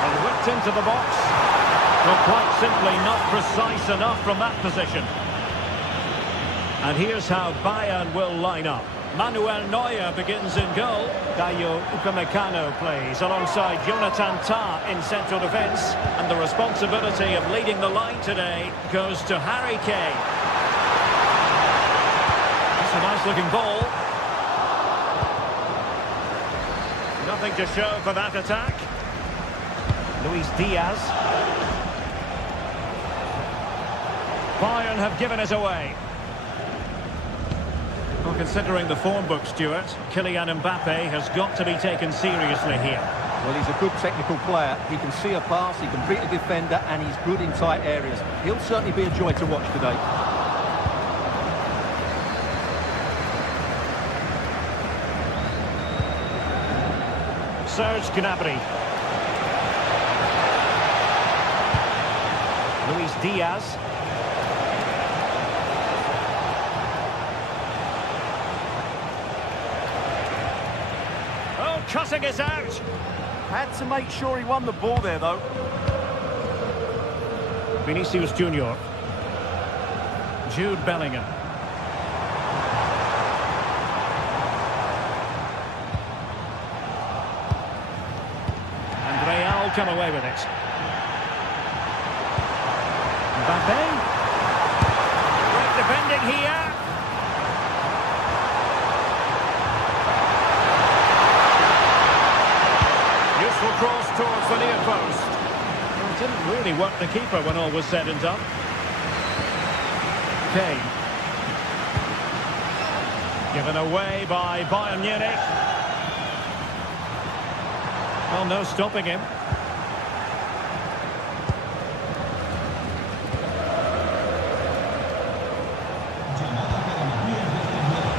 And whipped into the box. Well, quite simply not precise enough from that position. And here's how Bayern will line up. Manuel Neuer begins in goal. Dayo Upamecano plays alongside Jonathan Tah in central defence. And the responsibility of leading the line today goes to Harry Kane. That's a nice-looking ball. Nothing to show for that attack. Luis Diaz. Bayern have given it away. Well, considering the form book, Stuart, Kylian Mbappé has got to be taken seriously here. Well, he's a good technical player. He can see a pass, he can beat a defender, and he's good in tight areas. He'll certainly be a joy to watch today. Serge Gnabry. Luis Diaz. Cutting it out. Had to make sure he won the ball there, though. Vinicius Junior. Jude Bellingham. And Real come away with it. Mbappé. Great defending here. Cross towards the near post. Well, it didn't really work the keeper when all was said and done. Kane. Given away by Bayern Munich. Well, no stopping him.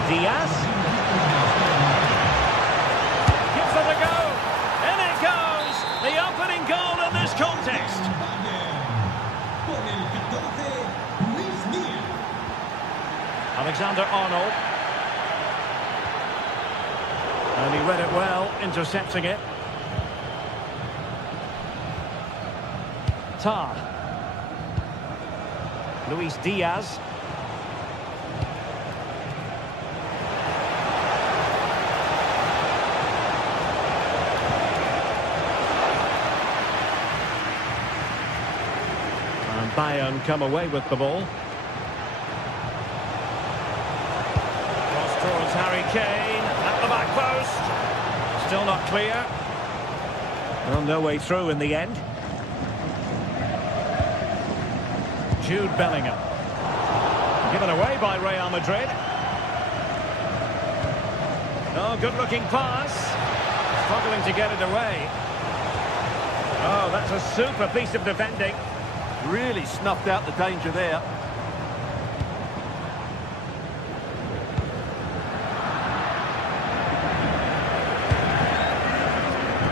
Diaz. Gives it a go. The opening goal in this contest. Alexander-Arnold. And he read it well, intercepting it. Tah. Luis Diaz. Bayern come away with the ball. Cross towards Harry Kane at the back post. Still not clear. Well, no way through in the end. Jude Bellingham. Given away by Real Madrid. Oh, good-looking pass. Struggling to get it away. Oh, that's a super piece of defending. Really snuffed out the danger there.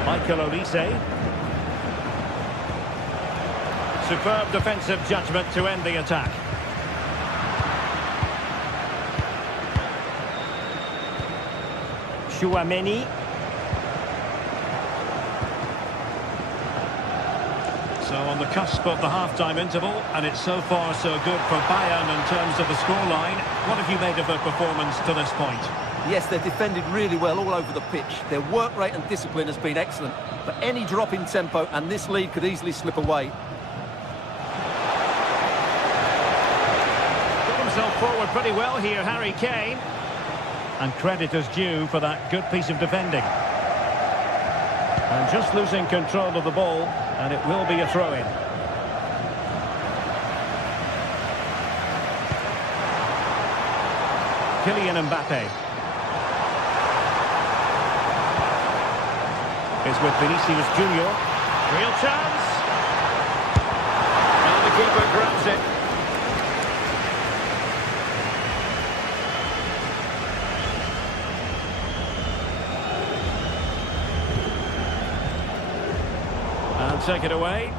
Michael Olise. Superb defensive judgment to end the attack. Tchouameni. So on the cusp of the half-time interval, and it's so far so good for Bayern in terms of the scoreline. What have you made of their performance to this point? Yes, they've defended really well all over the pitch. Their work rate and discipline has been excellent. But any drop in tempo and this lead could easily slip away. Got himself forward pretty well here, Harry Kane. And credit is due for that good piece of defending. And just losing control of the ball, and it will be a throw-in. Kylian Mbappe is with Vinicius Junior. Real chance. And the keeper grabs it. And take it away.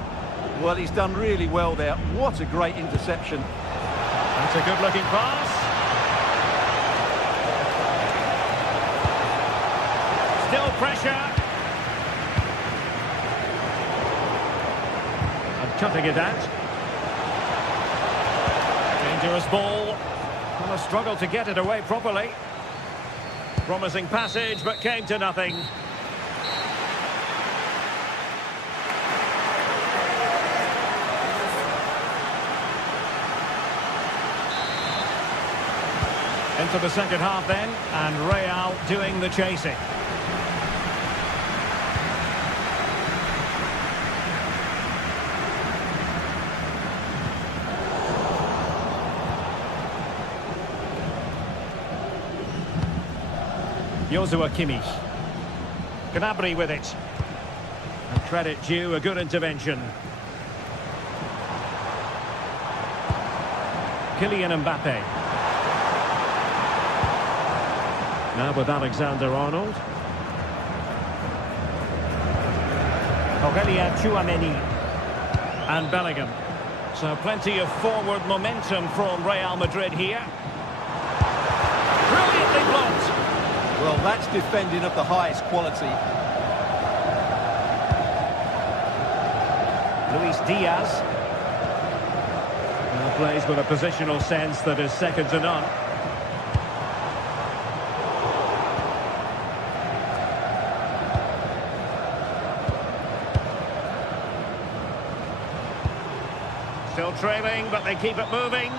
Well, he's done really well there. What a great interception. That's a good-looking pass. Still pressure. And cutting it out. Dangerous ball. Well, a struggle to get it away properly. Promising passage, but came to nothing. Into the second half then, and Real doing the chasing. Joshua Kimmich. Gnabry with it. And credit due, a good intervention. Kylian Mbappe. Now with Alexander-Arnold. Aurélien Tchouameni. And Bellingham. So plenty of forward momentum from Real Madrid here. Brilliantly blocked. Well, that's defending of the highest quality. Luis Diaz. Now plays with a positional sense that is second to none. Still trailing, but they keep it moving.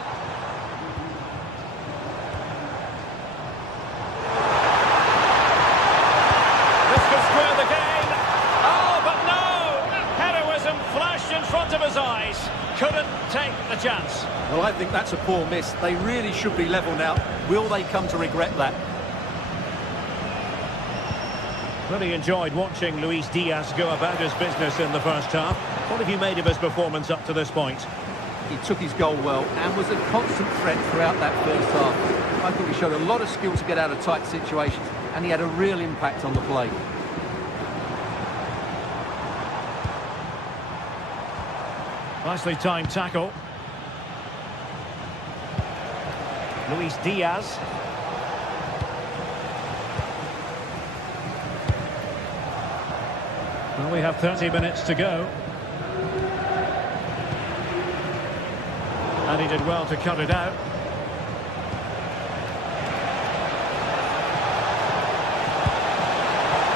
This could square the game. Oh, but no! Heroism flashed in front of his eyes. Couldn't take the chance. Well, I think that's a poor miss. They really should be level now. Will they come to regret that? Really enjoyed watching Luis Diaz go about his business in the first half. What have you made of his performance up to this point? He took his goal well and was a constant threat throughout that first half. I thought he showed a lot of skill to get out of tight situations, and he had a real impact on the play. Nicely timed tackle. Luis Diaz. Well, we have 30 minutes to go. And he did well to cut it out.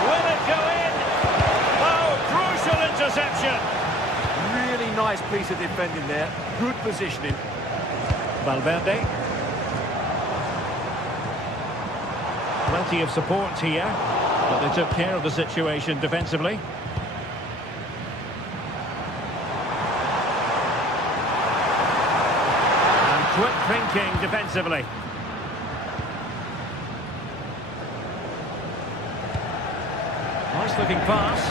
Will it go in? Oh, crucial interception. Really nice piece of defending there. Good positioning. Valverde. Plenty of support here, but they took care of the situation defensively. Quick thinking defensively. Nice looking pass.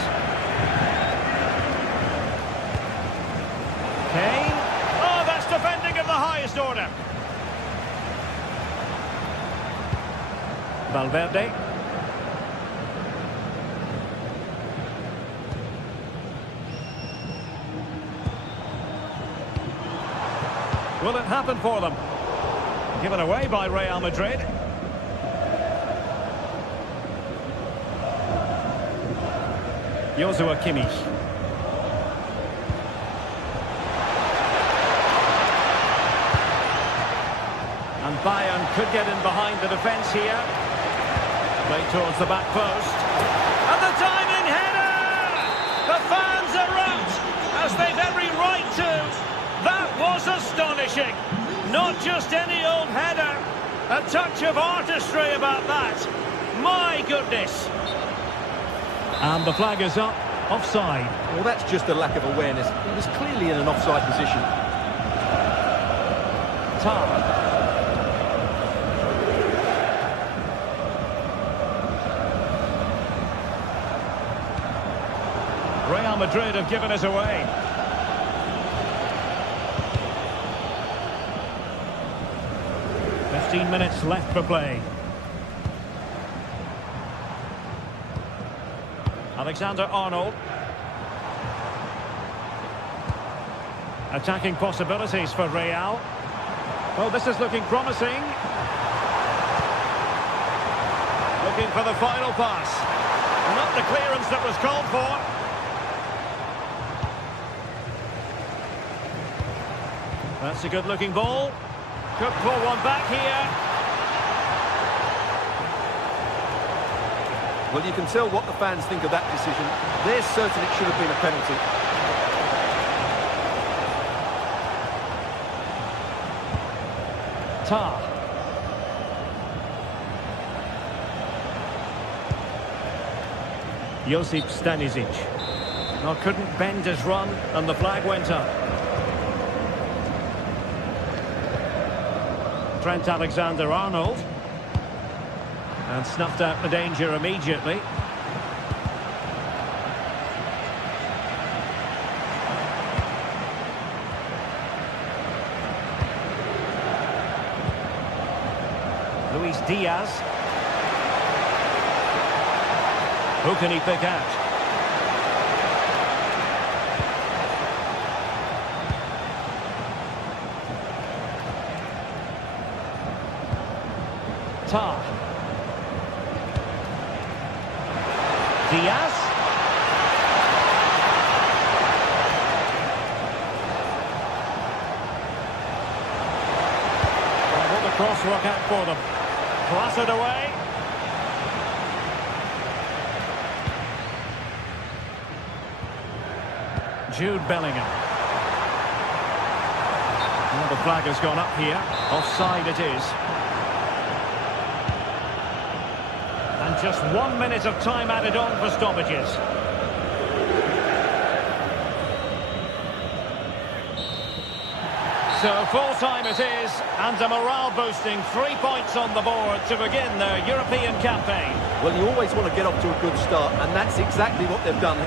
Kane. Oh, that's defending of the highest order. Valverde. Will it happen for them? Given away by Real Madrid. Joshua Kimmich. And Bayern could get in behind the defence here. Played towards the back post. And the diving header! The fans erupt, as they've every right to. That was astonishing. Not just any old header. A touch of artistry about that. My goodness. And the flag is up. Offside. Well, that's just a lack of awareness. He was clearly in an offside position. Tar. Real Madrid have given us away. "15 minutes left for play. Alexander-Arnold. Attacking possibilities for Real. Oh, this is looking promising. Looking for the final pass. Not the clearance that was called for. That's a good-looking ball. Could pull one back here. Well, you can tell what the fans think of that decision. They're certain it should have been a penalty. Tar. Josip Stanisic. Well, couldn't bend his run, and the flag went up. Trent Alexander-Arnold. And snuffed out the danger immediately. Luis Diaz. Who can he pick out? Tar. Diaz. Well, will the cross work out for them? Blasted away. Jude Bellingham. Well, the flag has gone up here. Offside it is. And just 1 minute of time added on for stoppages. So full-time it is, and a morale-boosting 3 points on the board to begin their European campaign. Well, you always want to get off to a good start, and that's exactly what they've done.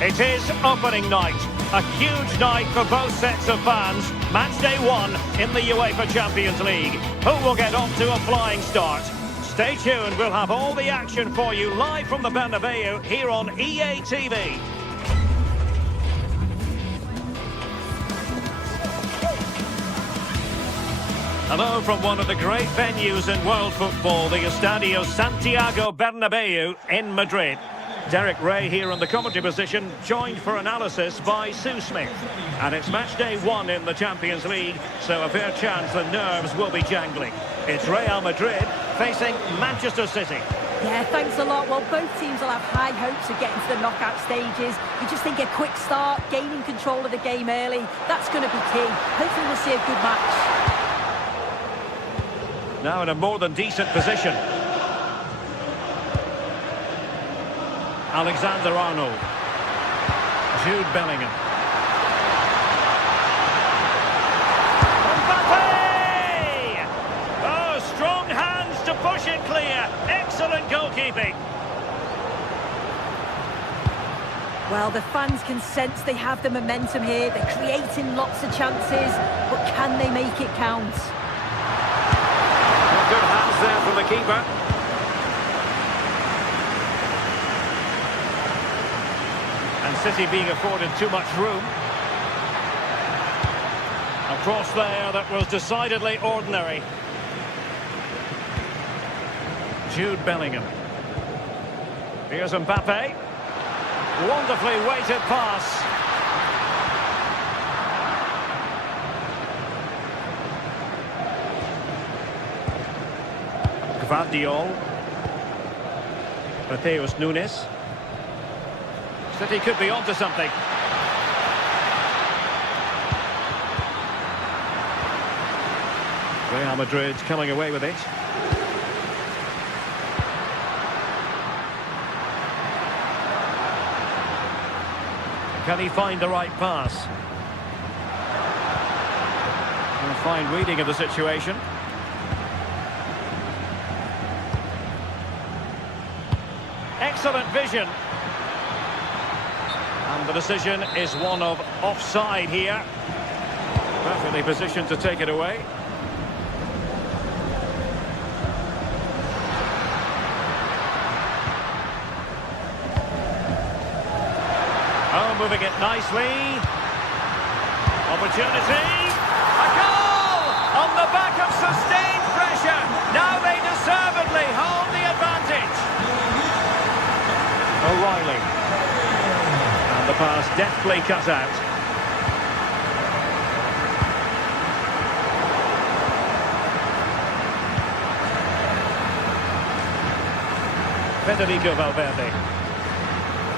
It is opening night, a huge night for both sets of fans. Match day 1 in the UEFA Champions League. Who will get off to a flying start? Stay tuned, we'll have all the action for you live from the Bernabeu here on EA TV. Hello from one of the great venues in world football, the Estadio Santiago Bernabeu in Madrid. Derek Ray here in the commentary position, joined for analysis by Sue Smith. And it's match day 1 in the Champions League, so a fair chance the nerves will be jangling. It's Real Madrid facing Manchester City. Yeah, thanks a lot. Well, both teams will have high hopes of getting to the knockout stages. You just think a quick start, gaining control of the game early, that's going to be key. Hopefully we'll see a good match. Now in a more than decent position. Alexander-Arnold. Jude Bellingham. Mbappe! Oh, strong hands to push it clear. Excellent goalkeeping. Well, the fans can sense they have the momentum here. They're creating lots of chances, but can they make it count? Good hands there from the keeper. And City being afforded too much room. A cross there that was decidedly ordinary. Jude Bellingham. Here's Mbappe. Wonderfully weighted pass. Gvardiol. Mateus Nunes. City could be onto something. Real Madrid coming away with it. Can he find the right pass? And a fine reading of the situation. Excellent vision. And the decision is one of offside here. Perfectly positioned to take it away. Oh, moving it nicely. Opportunity. A goal! On the back of sustained pressure. Now they deservedly hold the advantage. O'Reilly. And the pass deftly cut out. Federico Valverde.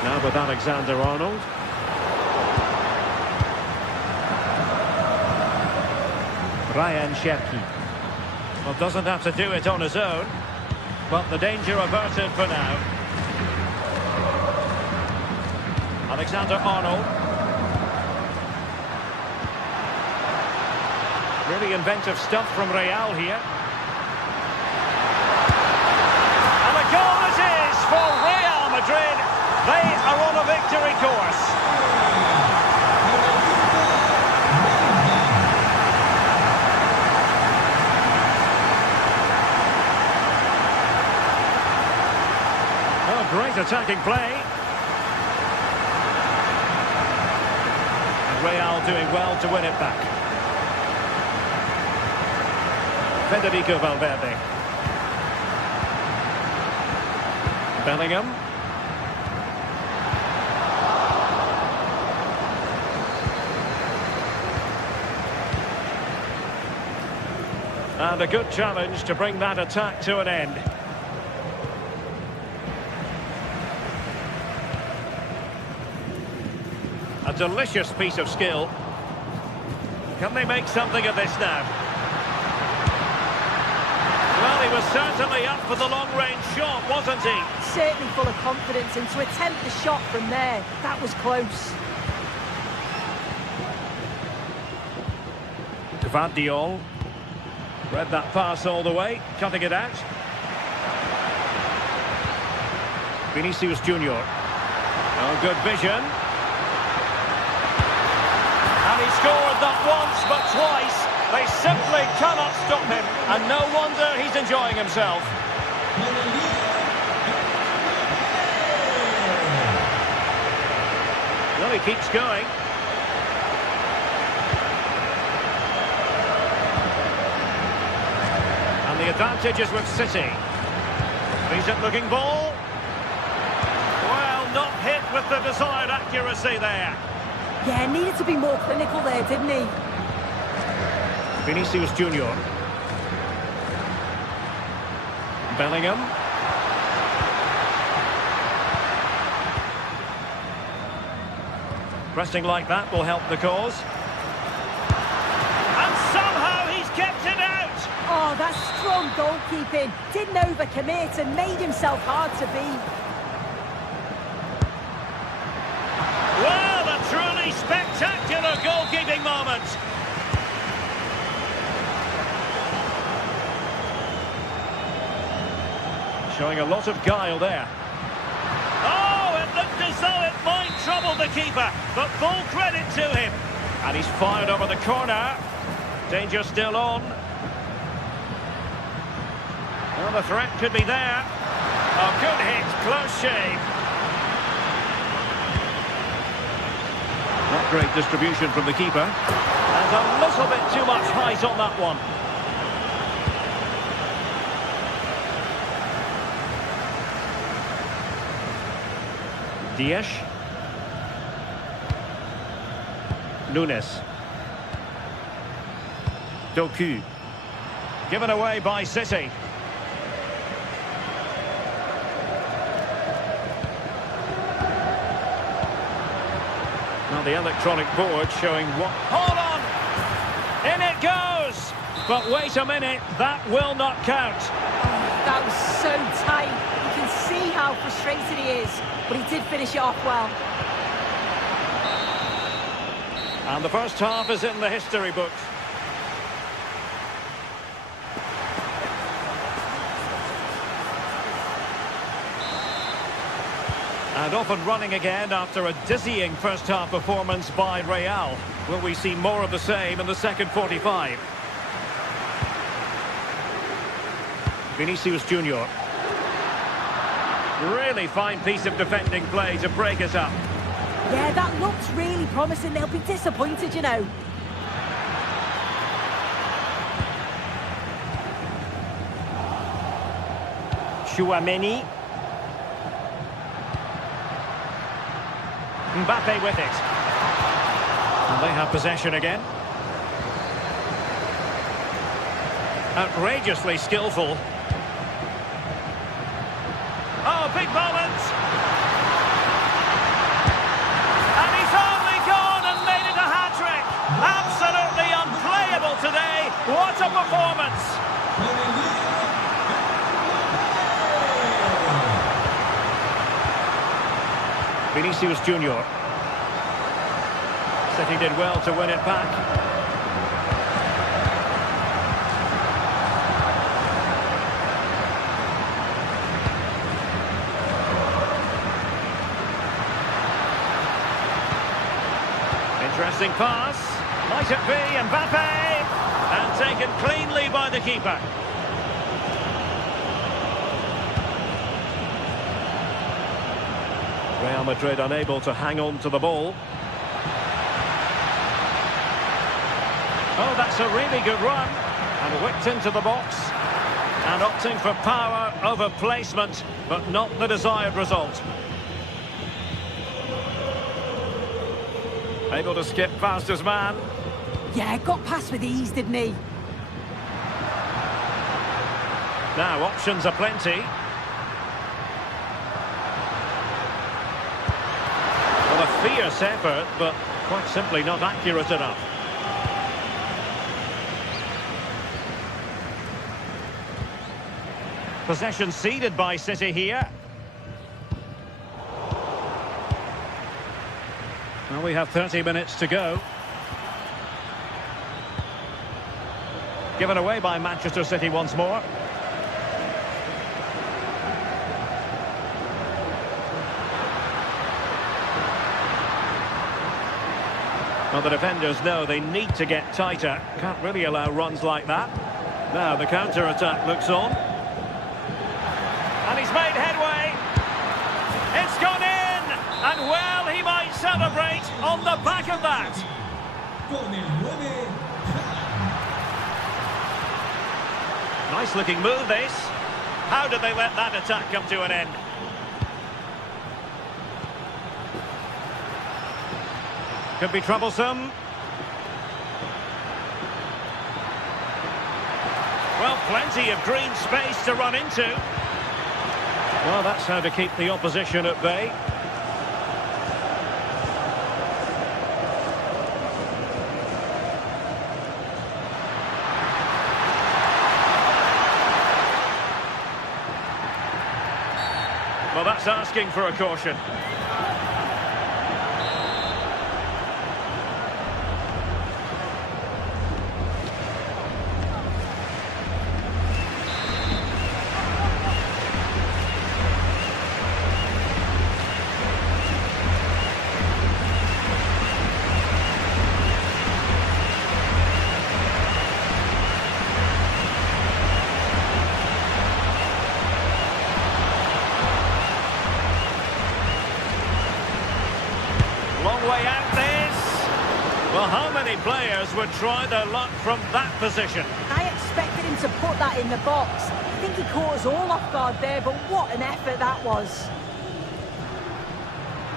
Now with Alexander-Arnold. Ryan Cherki. Well, doesn't have to do it on his own, but the danger averted for now. Alexander-Arnold. Really inventive stuff from Real here. And a goal it is for Real Madrid. They are on a victory course. Oh, great attacking play. And Real doing well to win it back. Federico Valverde. Bellingham. And a good challenge to bring that attack to an end. A delicious piece of skill. Can they make something of this now? Well, he was certainly up for the long-range shot, wasn't he? Certainly full of confidence, and to attempt the shot from there, that was close. Gvardiol. Read that pass all the way, cutting it out. Vinicius Junior. Oh, good vision. And he scored not once, but twice. They simply cannot stop him. And no wonder he's enjoying himself. Well, he keeps going. The advantage is with City. Decent looking ball. Well, not hit with the desired accuracy there. Yeah, needed to be more clinical there, didn't he? Vinicius Junior. Bellingham. Pressing like that will help the cause. And somehow he's kept it out. Oh, that's strong goalkeeping. Didn't overcommit and made himself hard to beat. Well, a truly spectacular goalkeeping moment. Showing a lot of guile there. Oh, it looked as though it might trouble the keeper, but full credit to him. And he's fired over the corner. Danger still on. Well, the threat could be there. Oh, good hit, close shave. Not great distribution from the keeper. And a little bit too much height on that one. Dias. Nunes. Doku. Given away by City. Now the electronic board showing what... Hold on! In it goes! But wait a minute, that will not count. That was so tight. You can see how frustrated he is, but he did finish it off well. And the first half is in the history books. And off and running again after a dizzying first half performance by Real. Will we see more of the same in the second 45? Vinicius Junior. Really fine piece of defending play to break us up. Yeah, that looks really promising. They'll be disappointed, you know. Chouameni. Mbappe with it. And they have possession again. Outrageously skillful. Oh, big moment! And he's only gone and made it a hat-trick! Absolutely unplayable today! What a performance! Vinicius Junior. City did well to win it back. Interesting pass. Might it be Mbappe? And taken cleanly by the keeper. Real Madrid unable to hang on to the ball. Oh, that's a really good run. And whipped into the box. And opting for power over placement, but not the desired result. Able to skip past his man. Yeah, got past with ease, didn't he? Now, options are plenty. Well, a fierce effort, but quite simply not accurate enough. Possession ceded by City here. Well, we have 30 minutes to go. Given away by Manchester City once more. Well, the defenders know they need to get tighter. Can't really allow runs like that. Now the counter-attack looks on. And he's made headway. It's gone in! And well, he might celebrate on the back of that. Nice looking move, this. How did they let that attack come to an end? Could be troublesome. Well, plenty of green space to run into. Well, that's how to keep the opposition at bay. Well, that's asking for a caution. Long way out this. Well, how many players would try their luck from that position? I expected him to put that in the box. I think he caught us all off guard there, but what an effort that was.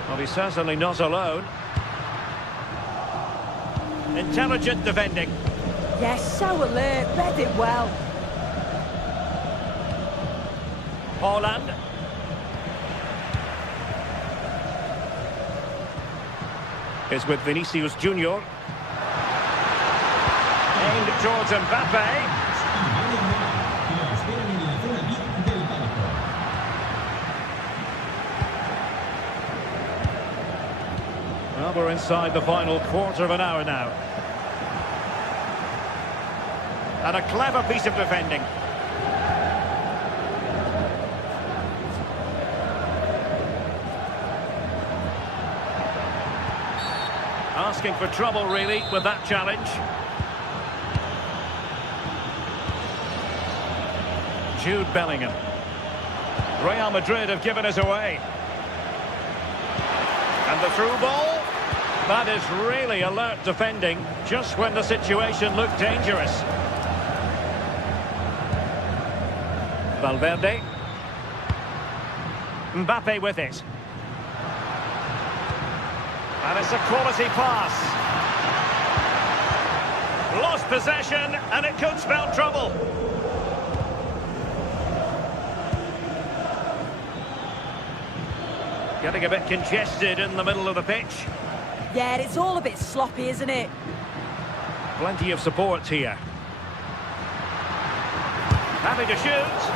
Well, he's certainly not alone. Intelligent defending. Yes, so alert, read it well. Haaland. Is with Vinicius Junior. Aimed towards Mbappe. Well, we're inside the final quarter of an hour now. And a clever piece of defending. Asking for trouble, really, with that challenge. Jude Bellingham. Real Madrid have given us away. And the through ball. That is really alert defending, just when the situation looked dangerous. Valverde. Mbappe with it. And it's a quality pass. Lost possession, and it could spell trouble. Getting a bit congested in the middle of the pitch. Yeah, it's all a bit sloppy, isn't it? Plenty of support here. Happy to shoot.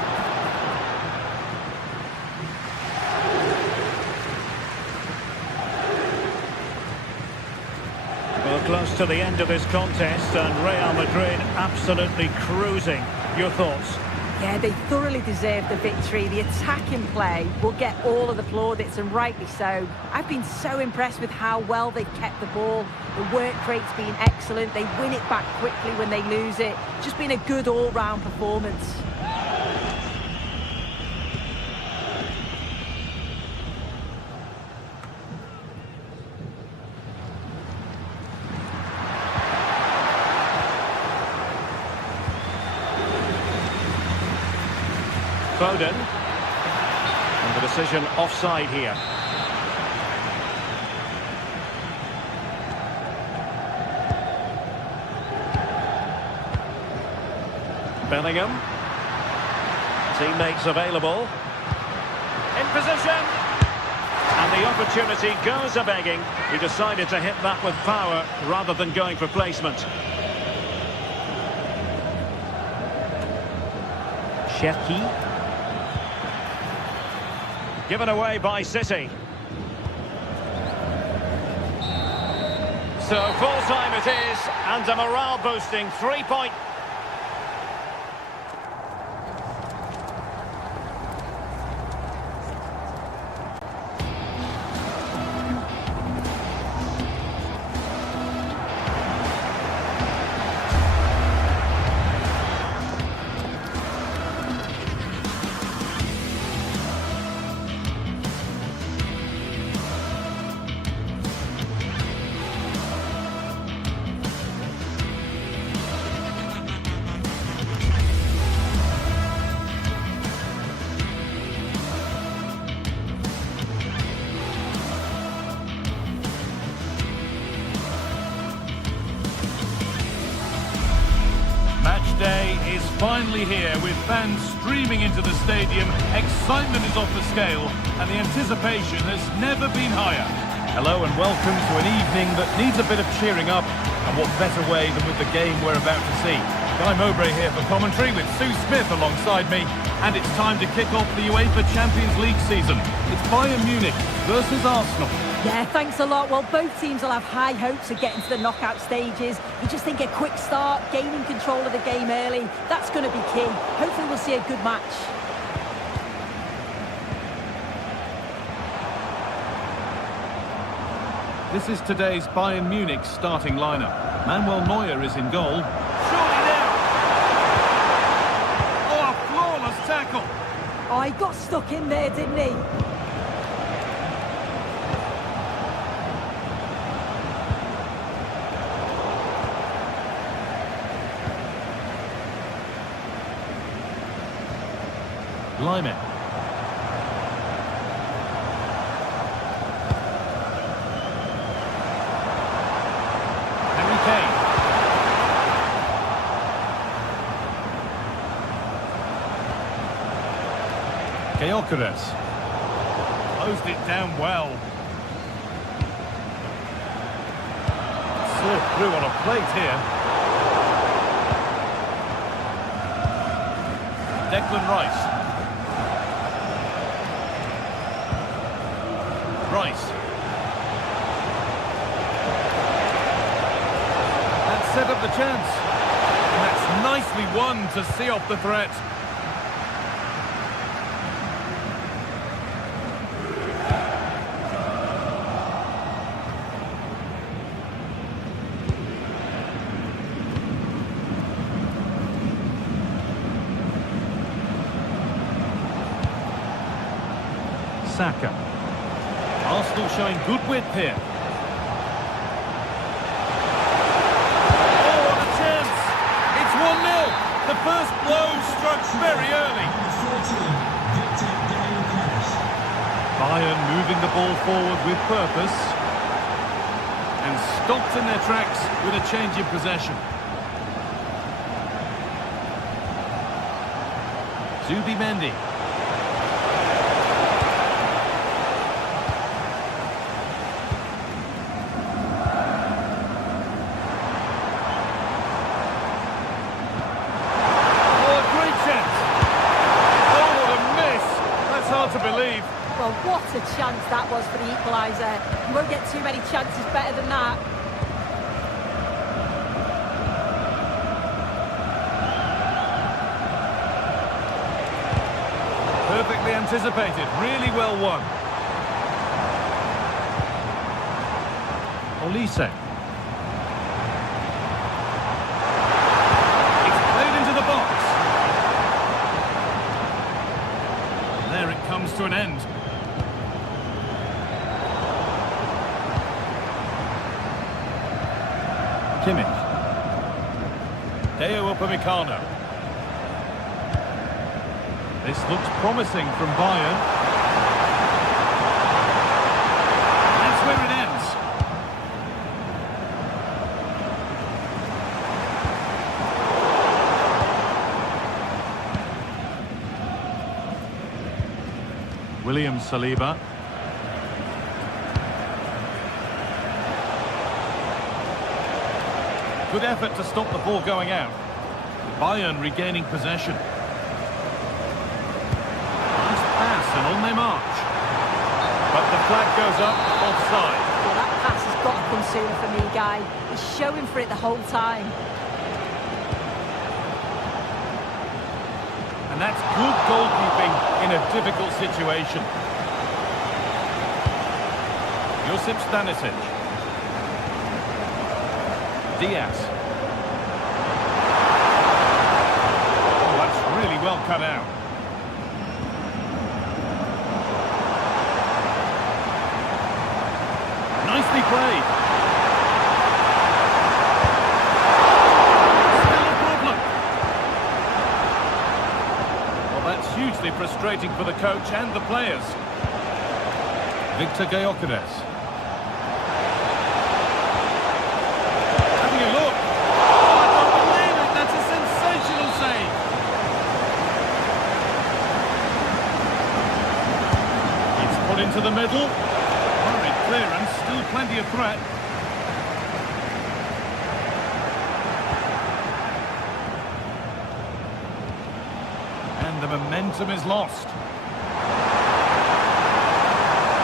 Well, close to the end of this contest, and Real Madrid absolutely cruising. Your thoughts? Yeah, they thoroughly deserve the victory. The attacking play will get all of the plaudits, and rightly so. I've been so impressed with how well they've kept the ball. The work rate's been excellent. They win it back quickly when they lose it. Just been a good all-round performance. Foden. And the decision offside here. Bellingham. Teammates available. In position. And the opportunity goes a-begging. He decided to hit that with power rather than going for placement. Cherki. Given away by City. So full time it is, and a morale boosting 3-point. finally here, with fans streaming into the stadium. Excitement is off the scale, and the anticipation has never been higher. Hello and welcome to an evening that needs a bit of cheering up, and what better way than with the game we're about to see. Guy Mowbray here for commentary with Sue Smith alongside me, and it's time to kick off the UEFA Champions League season. It's Bayern Munich versus Arsenal. Yeah, thanks a lot. Well, both teams will have high hopes of getting to the knockout stages. You just think a quick start, gaining control of the game early, that's going to be key. Hopefully we'll see a good match. This is today's Bayern Munich starting lineup. Manuel Neuer is in goal. Surely now! Oh, a flawless tackle! Oh, he got stuck in there, didn't he? Lyman. Harry Kane. Gyökeres. Closed it down well. Served through on a plate here. Declan Rice. Rice. That set up the chance. And that's nicely won to see off the threat. Saka. Arsenal showing good width here. Oh, what a chance! It's 1-0. The first blow struck very early. Bayern moving the ball forward with purpose. And stopped in their tracks with a change in possession. Zubimendi. To believe. Well, what a chance that was for the equaliser. You won't get too many chances better than that. Perfectly anticipated, really well won. Olise. It's played into the box. There it comes to an end. Kimmich. Deo Upamecano. This looks promising from Bayern. That's where it ends. William Saliba. Good effort to stop the ball going out. Bayern regaining possession. Nice pass and on they march. But the flag goes up, offside. Well, that pass has got to come sooner for me, Guy. He's showing for it the whole time. And that's good goalkeeping in a difficult situation. Josip Stanisic. Diaz. Oh, that's really well cut out. Nicely played. Still a problem. Well, that's hugely frustrating for the coach and the players. Victor Gyökeres. Having a look. Oh, I don't believe it. That's a sensational save. into the middle. Hurried clearance, still plenty of threat. And the momentum is lost.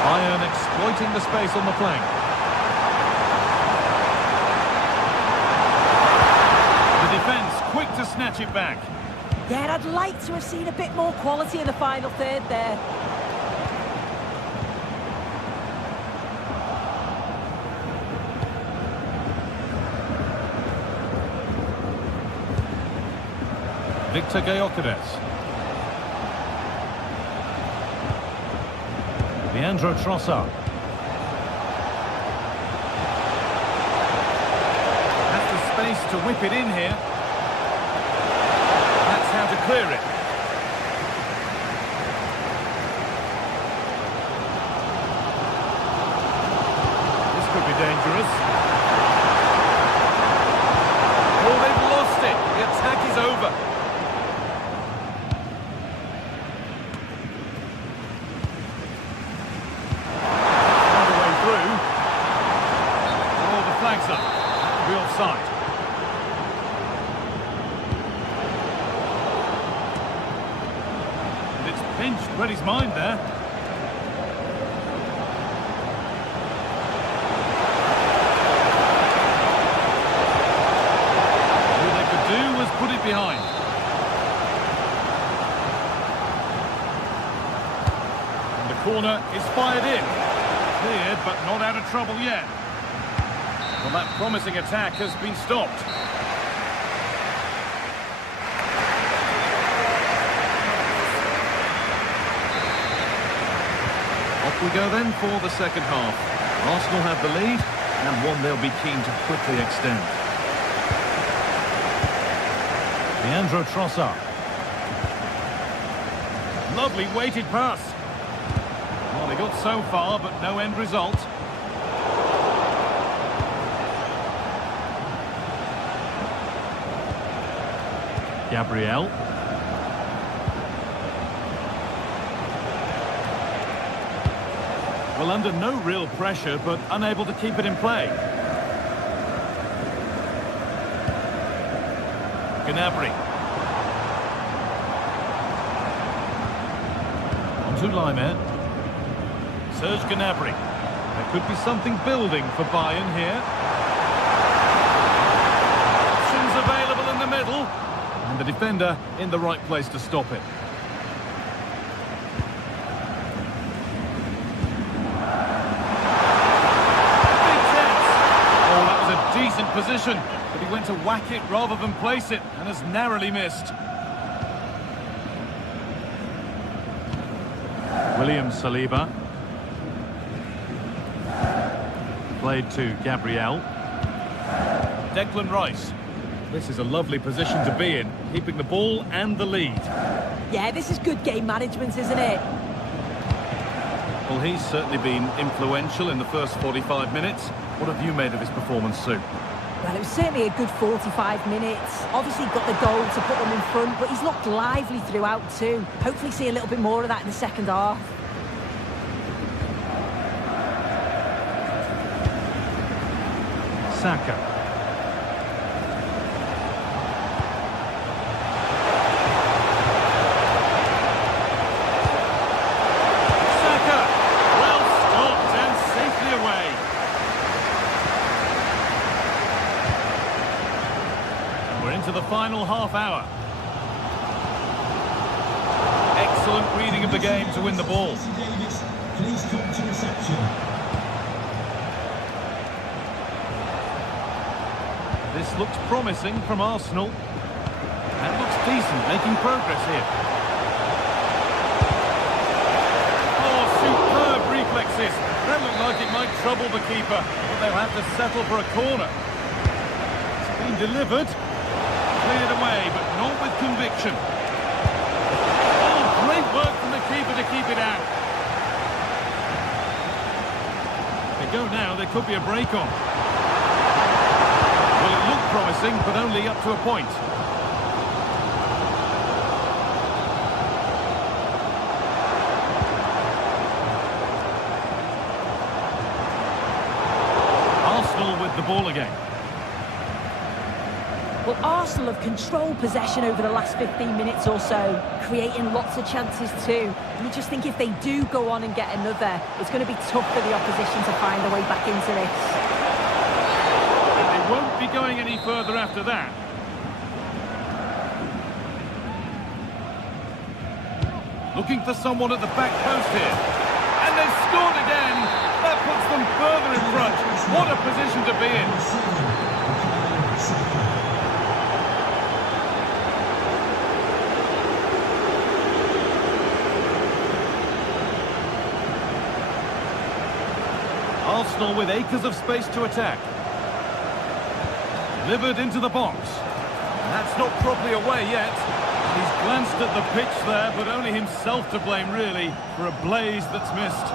Bayern exploiting the space on the flank. The defence quick to snatch it back. Yeah, I'd like to have seen a bit more quality in the final third there. Victor Gyökeres. Leandro Trossard. Has the space to whip it in here. That's how to clear it. This could be dangerous. Oh, they've lost it. The attack is over. Offside. And it's pinched Reddy's mind there. All they could do was put it behind. And the corner is fired in. Cleared, but not out of trouble yet. Well, that promising attack has been stopped. Off we go then for the second half. Arsenal have the lead, and one they'll be keen to quickly extend. Leandro Trossard. Lovely weighted pass. Well, they got so far, but no end result. Gabriel. Well, under no real pressure, but unable to keep it in play. Gnabry. On to Laimer. Serge Gnabry. There could be something building for Bayern here. Options available in the middle. And the defender in the right place to stop it. Big chance! Oh, that was a decent position, but he went to whack it rather than place it, and has narrowly missed. William Saliba. Played to Gabriel. Declan Rice. This is a lovely position to be in, keeping the ball and the lead. Yeah, this is good game management, isn't it? Well, he's certainly been influential in the first 45 minutes. What have you made of his performance, Sue? Well, it was certainly a good 45 minutes. Obviously got the goal to put them in front, but he's looked lively throughout too. Hopefully see a little bit more of that in the second half. Saka. To the final half hour. Excellent reading of the game to win the ball. Please come to reception. This looks promising from Arsenal. That looks decent, making progress here. Oh, superb reflexes. That looked like it might trouble the keeper, but they'll have to settle for a corner. It's been delivered. Cleared away, but not with conviction. Oh, great work from the keeper to keep it out. They go now, there could be a break on. Well, it looked promising, but only up to a point. ball again. Well, Arsenal have controlled possession over the last 15 minutes or so, creating lots of chances too. And you just think if they do go on and get another, it's going to be tough for the opposition to find their way back into this. And they won't be going any further after that. Looking for someone at the back post here. And they've scored again. That puts them further in front. What a position to be in. Arsenal with acres of space to attack. Delivered into the box. And that's not properly away yet. He's glanced at the pitch there, but only himself to blame, really, for a blaze that's missed.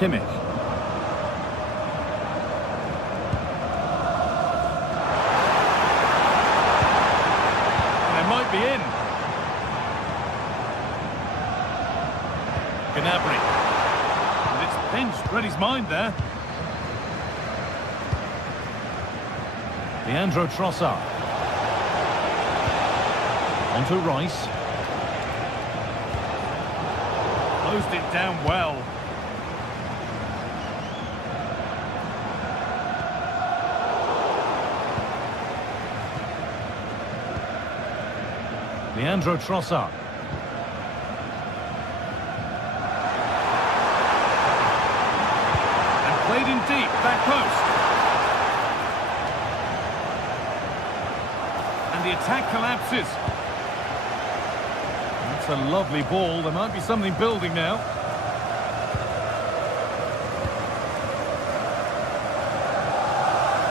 Kimmich. They might be in. Gnabry. And it's pinched, read his mind there. Leandro Trossard. Onto Rice. Closed it down well. Leandro Trossard. And played in deep, back post. And the attack collapses. That's a lovely ball. There might be something building now.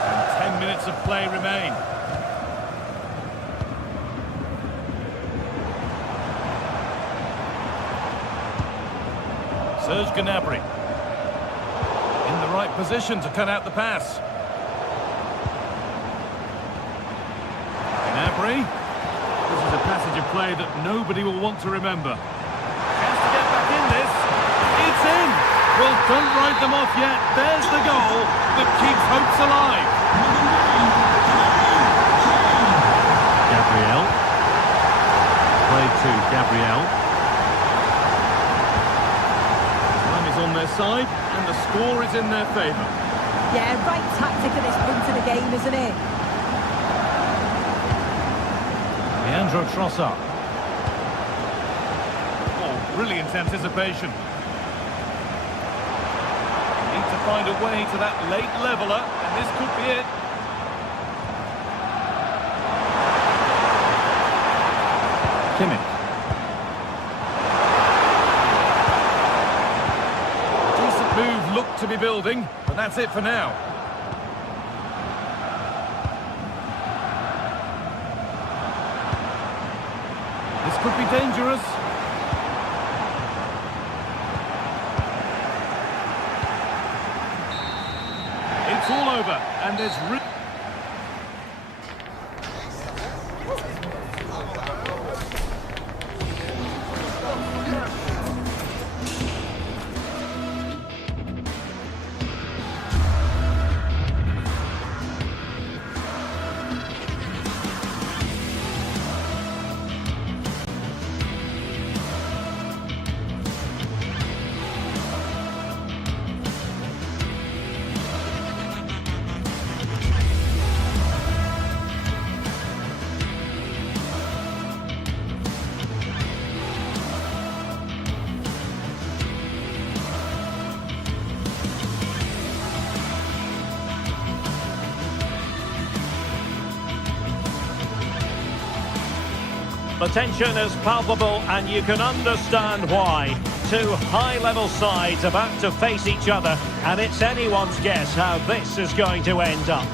And 10 minutes of play remain. Serge Gnabry. In the right position to cut out the pass. Gnabry. This is a passage of play that nobody will want to remember. Has to get back in this. It's in. Well, don't write them off yet. There's the goal that keeps hopes alive. Gabriel. Play to Gabriel. Time is on their side, and the score is in their favour. Yeah, right tactic at this point of the game, isn't it? Leandro Trossard. Oh, brilliant anticipation. Need to find a way to that late leveller, and this could be it. Kimmich. Decent move looked to be building, but that's it for now. This could be dangerous. It's all over, and there's... The tension is palpable and you can understand why. Two high-level sides about to face each other, and it's anyone's guess how this is going to end up.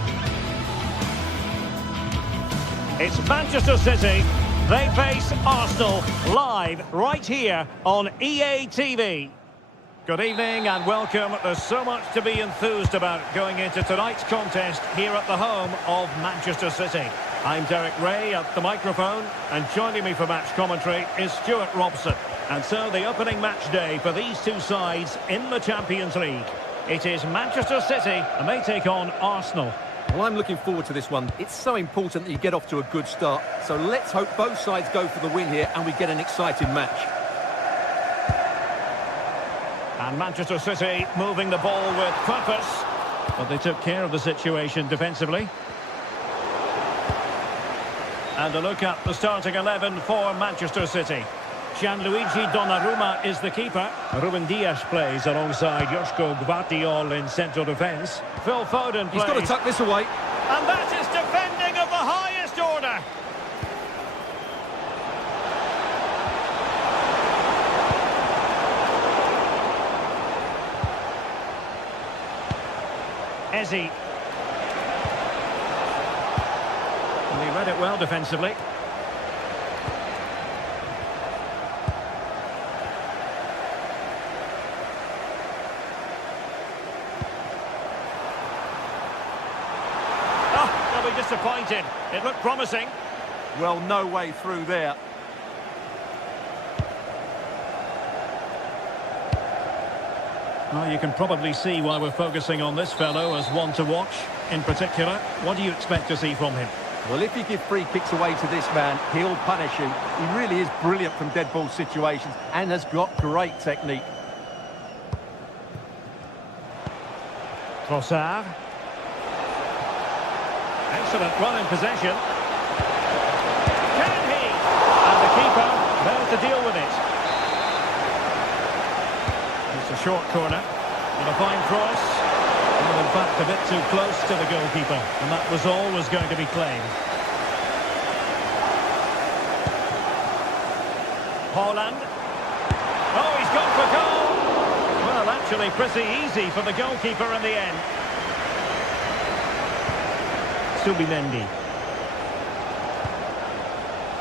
It's Manchester City. They face Arsenal live right here on EA TV. Good evening and welcome. There's so much to be enthused about going into tonight's contest here at the home of Manchester City. I'm Derek Ray at the microphone, and joining me for match commentary is Stuart Robson. And so the opening match day for these two sides in the Champions League. It is Manchester City, and they take on Arsenal. Well, I'm looking forward to this one. It's so important that you get off to a good start. So let's hope both sides go for the win here and we get an exciting match. And Manchester City moving the ball with purpose. But they took care of the situation defensively. And a look at the starting 11 for Manchester City. Gianluigi Donnarumma is the keeper. Ruben Dias plays alongside Joško Gvardiol in central defence. Phil Foden plays. He's got to tuck this away. And that is defending of the highest order. Eze. And he read it well defensively. Disappointed. It looked promising. Well, no way through there. Well, you can probably see why we're focusing on this fellow as one to watch. In particular, what do you expect to see from him? Well, if you give free kicks away to this man, he'll punish you. He really is brilliant from dead ball situations and has got great technique. Trossard. Excellent run in possession. Can he? And the keeper fails to deal with it. It's a short corner. And a fine cross. Well, in fact, a bit too close to the goalkeeper. And that was always going to be claimed. Haaland. Oh, he's gone for goal. Well, actually pretty easy for the goalkeeper in the end. Subimendi.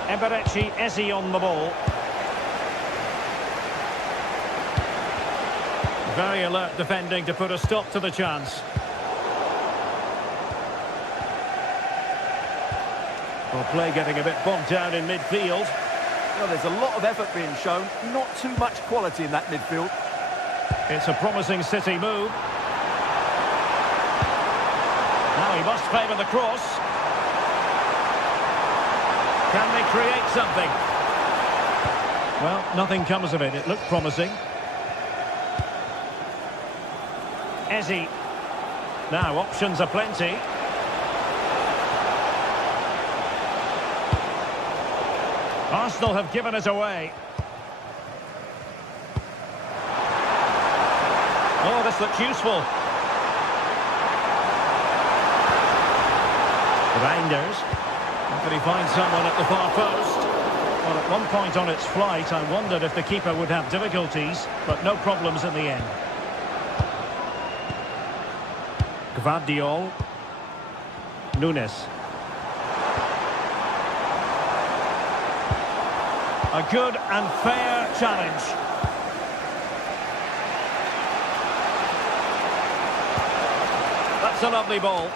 Eberechi Eze on the ball. Very alert defending to put a stop to the chance. Well, play getting a bit bogged down in midfield. Well, there's a lot of effort being shown, not too much quality in that midfield. It's a promising City move. Now he must favour the cross. Can they create something? Well, nothing comes of it. It looked promising. Eze. Now, options are plenty. Arsenal have given it away. Oh, this looks useful. Reinders. Can he find someone at the far post? Well, at one point on its flight, I wondered if the keeper would have difficulties, but no problems in the end. Gvardiol. Nunes. A good and fair challenge. That's a lovely ball.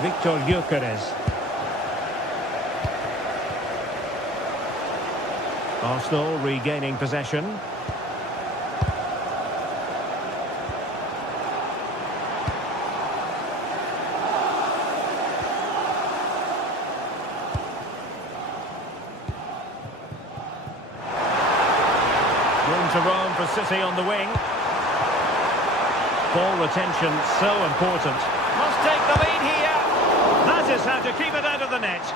Victor Gyökeres. Arsenal regaining possession. Room to roam for City on the wing. Ball retention so important. Must take the lead here. That is how to keep it out of the net.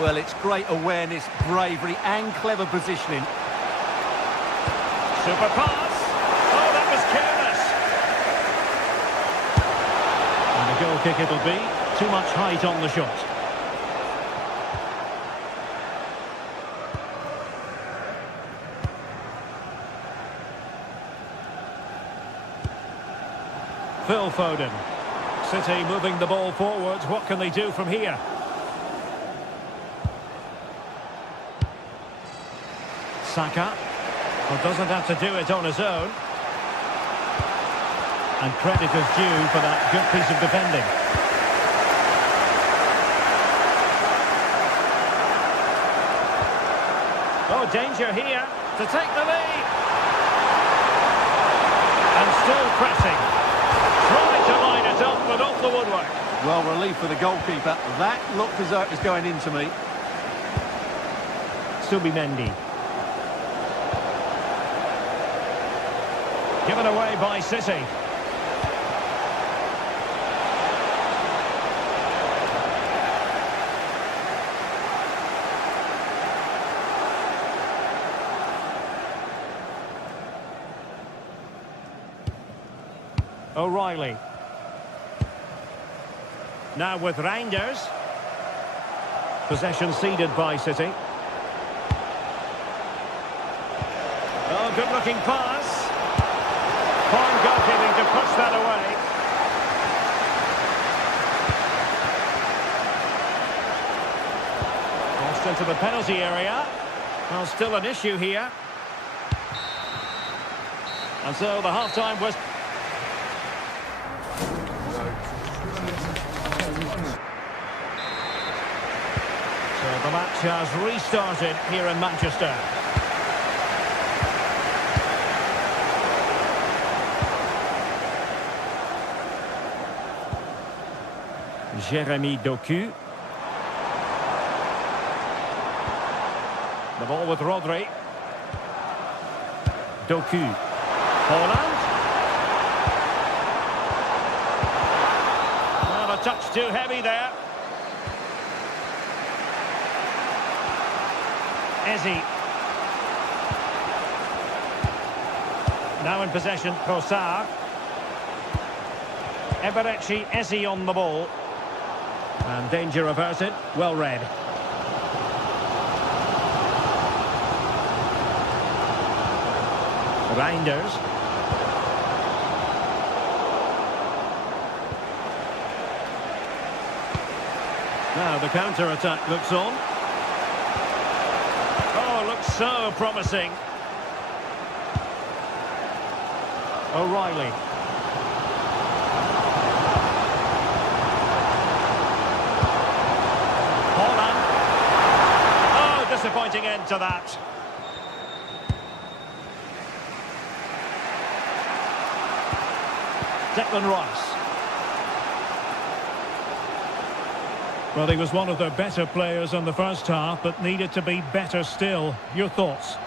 Well, it's great awareness, bravery and clever positioning. Super pass. Oh, that was careless. And a goal kick it'll be. Too much height on the shot. Phil Foden. City moving the ball forwards. What can they do from here? Saka. Well, doesn't have to do it on his own. And credit is due for that good piece of defending. Oh, danger here to take the lead. And still pressing. Trying to line it up, but off the woodwork. Well, relief for the goalkeeper. That looked as though it was going into me. Subimendi. Given away by City. O'Reilly. Now with Reinders. Possession ceded by City. Oh, good-looking pass. Fine goalkeeping to push that away. Crossed into the penalty area. Well, still an issue here. And so the half-time was... So the match has restarted here in Manchester. Jérémy Doku. The ball with Rodri. Doku. Holland. Well, a touch too heavy there. Eze. Now in possession, Trossard. Eberechi, Eze on the ball. And danger averted, well read. Reinders. Now the counter-attack looks on. Oh, looks so promising. O'Reilly. Holland. Oh, disappointing end to that. Declan Rice. Well, he was one of the better players in the first half, but needed to be better still. Your thoughts?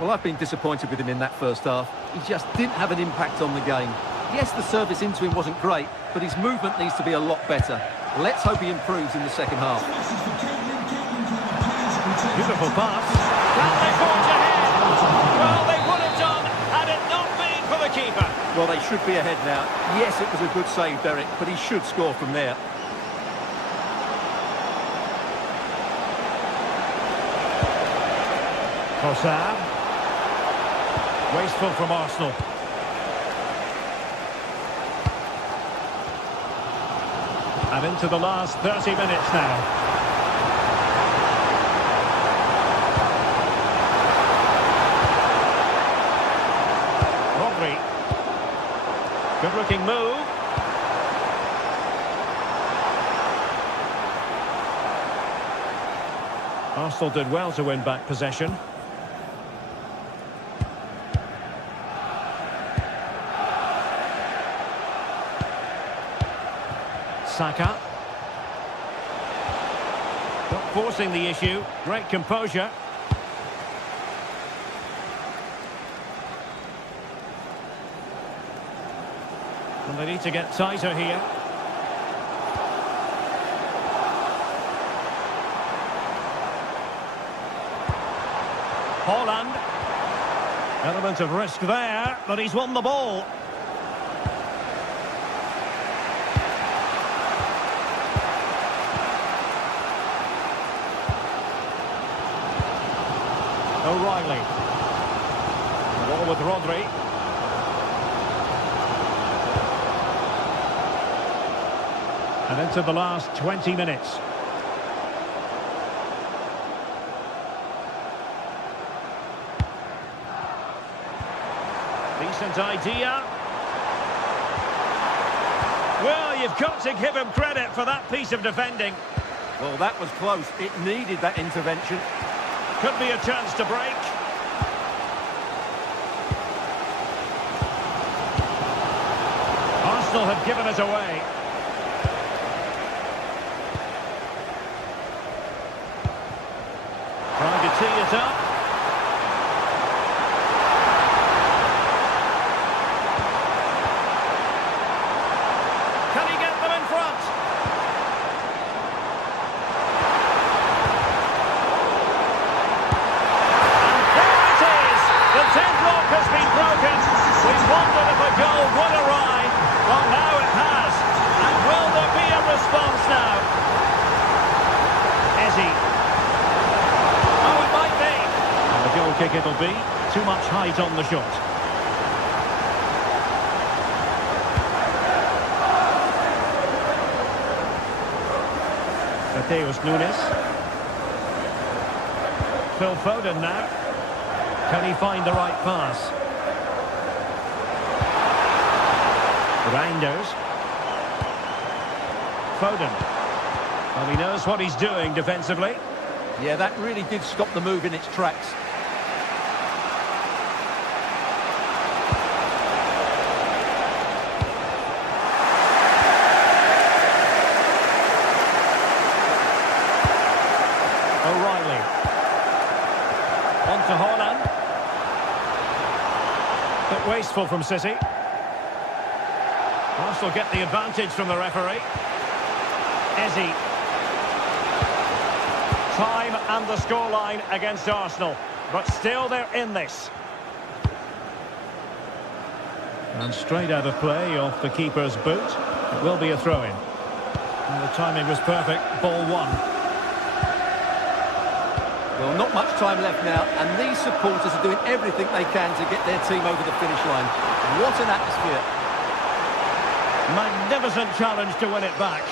Well, I've been disappointed with him in that first half. He just didn't have an impact on the game. Yes, the service into him wasn't great, but his movement needs to be a lot better. Let's hope he improves in the second half. Beautiful pass. Can they forge ahead? Well, they would have done had it not been for the keeper. Well, they should be ahead now. Yes, it was a good save, Derek, but he should score from there. Trossard. Wasteful from Arsenal. And into the last 30 minutes now. Rodri. Good-looking move. Arsenal did well to win back possession. Saka. Not forcing the issue. Great composure. And they need to get tighter here. Holland. Element of risk there, but he's won the ball. O'Reilly. The ball with Rodri. And into the last 20 minutes. Decent idea. Well, you've got to give him credit for that piece of defending. Well, that was close. It needed that intervention. Could be a chance to break. Arsenal have given it away. Trying to tee it up. Can he get them in front? And there it is! The deadlock has been broken. We wondered if a goal would arrive. Well, now it has. And will there be a response now? Ezzy. Oh, it might be. And the goal kick it'll be. Too much height on the shot. Mateus Nunes. Phil Foden now. Can he find the right pass? Reinders. Foden. Well, he knows what he's doing defensively. Yeah, that really did stop the move in its tracks. O'Reilly. On to Haaland. Bit wasteful from City. Arsenal get the advantage from the referee. Ezzy. Time and the scoreline against Arsenal. But still they're in this. And straight out of play off the keeper's boot. It will be a throw-in. And the timing was perfect. Ball one. Well, not much time left now, and these supporters are doing everything they can to get their team over the finish line. What an atmosphere. Magnificent challenge to win it back.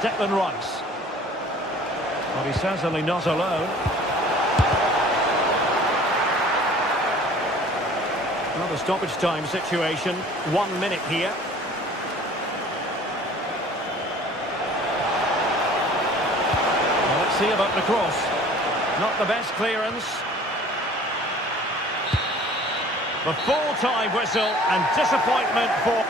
Declan Rice. Well, he's certainly not alone. Another stoppage time situation. 1 minute here. Well, let's see about the cross. Not the best clearance. The full-time whistle and disappointment for...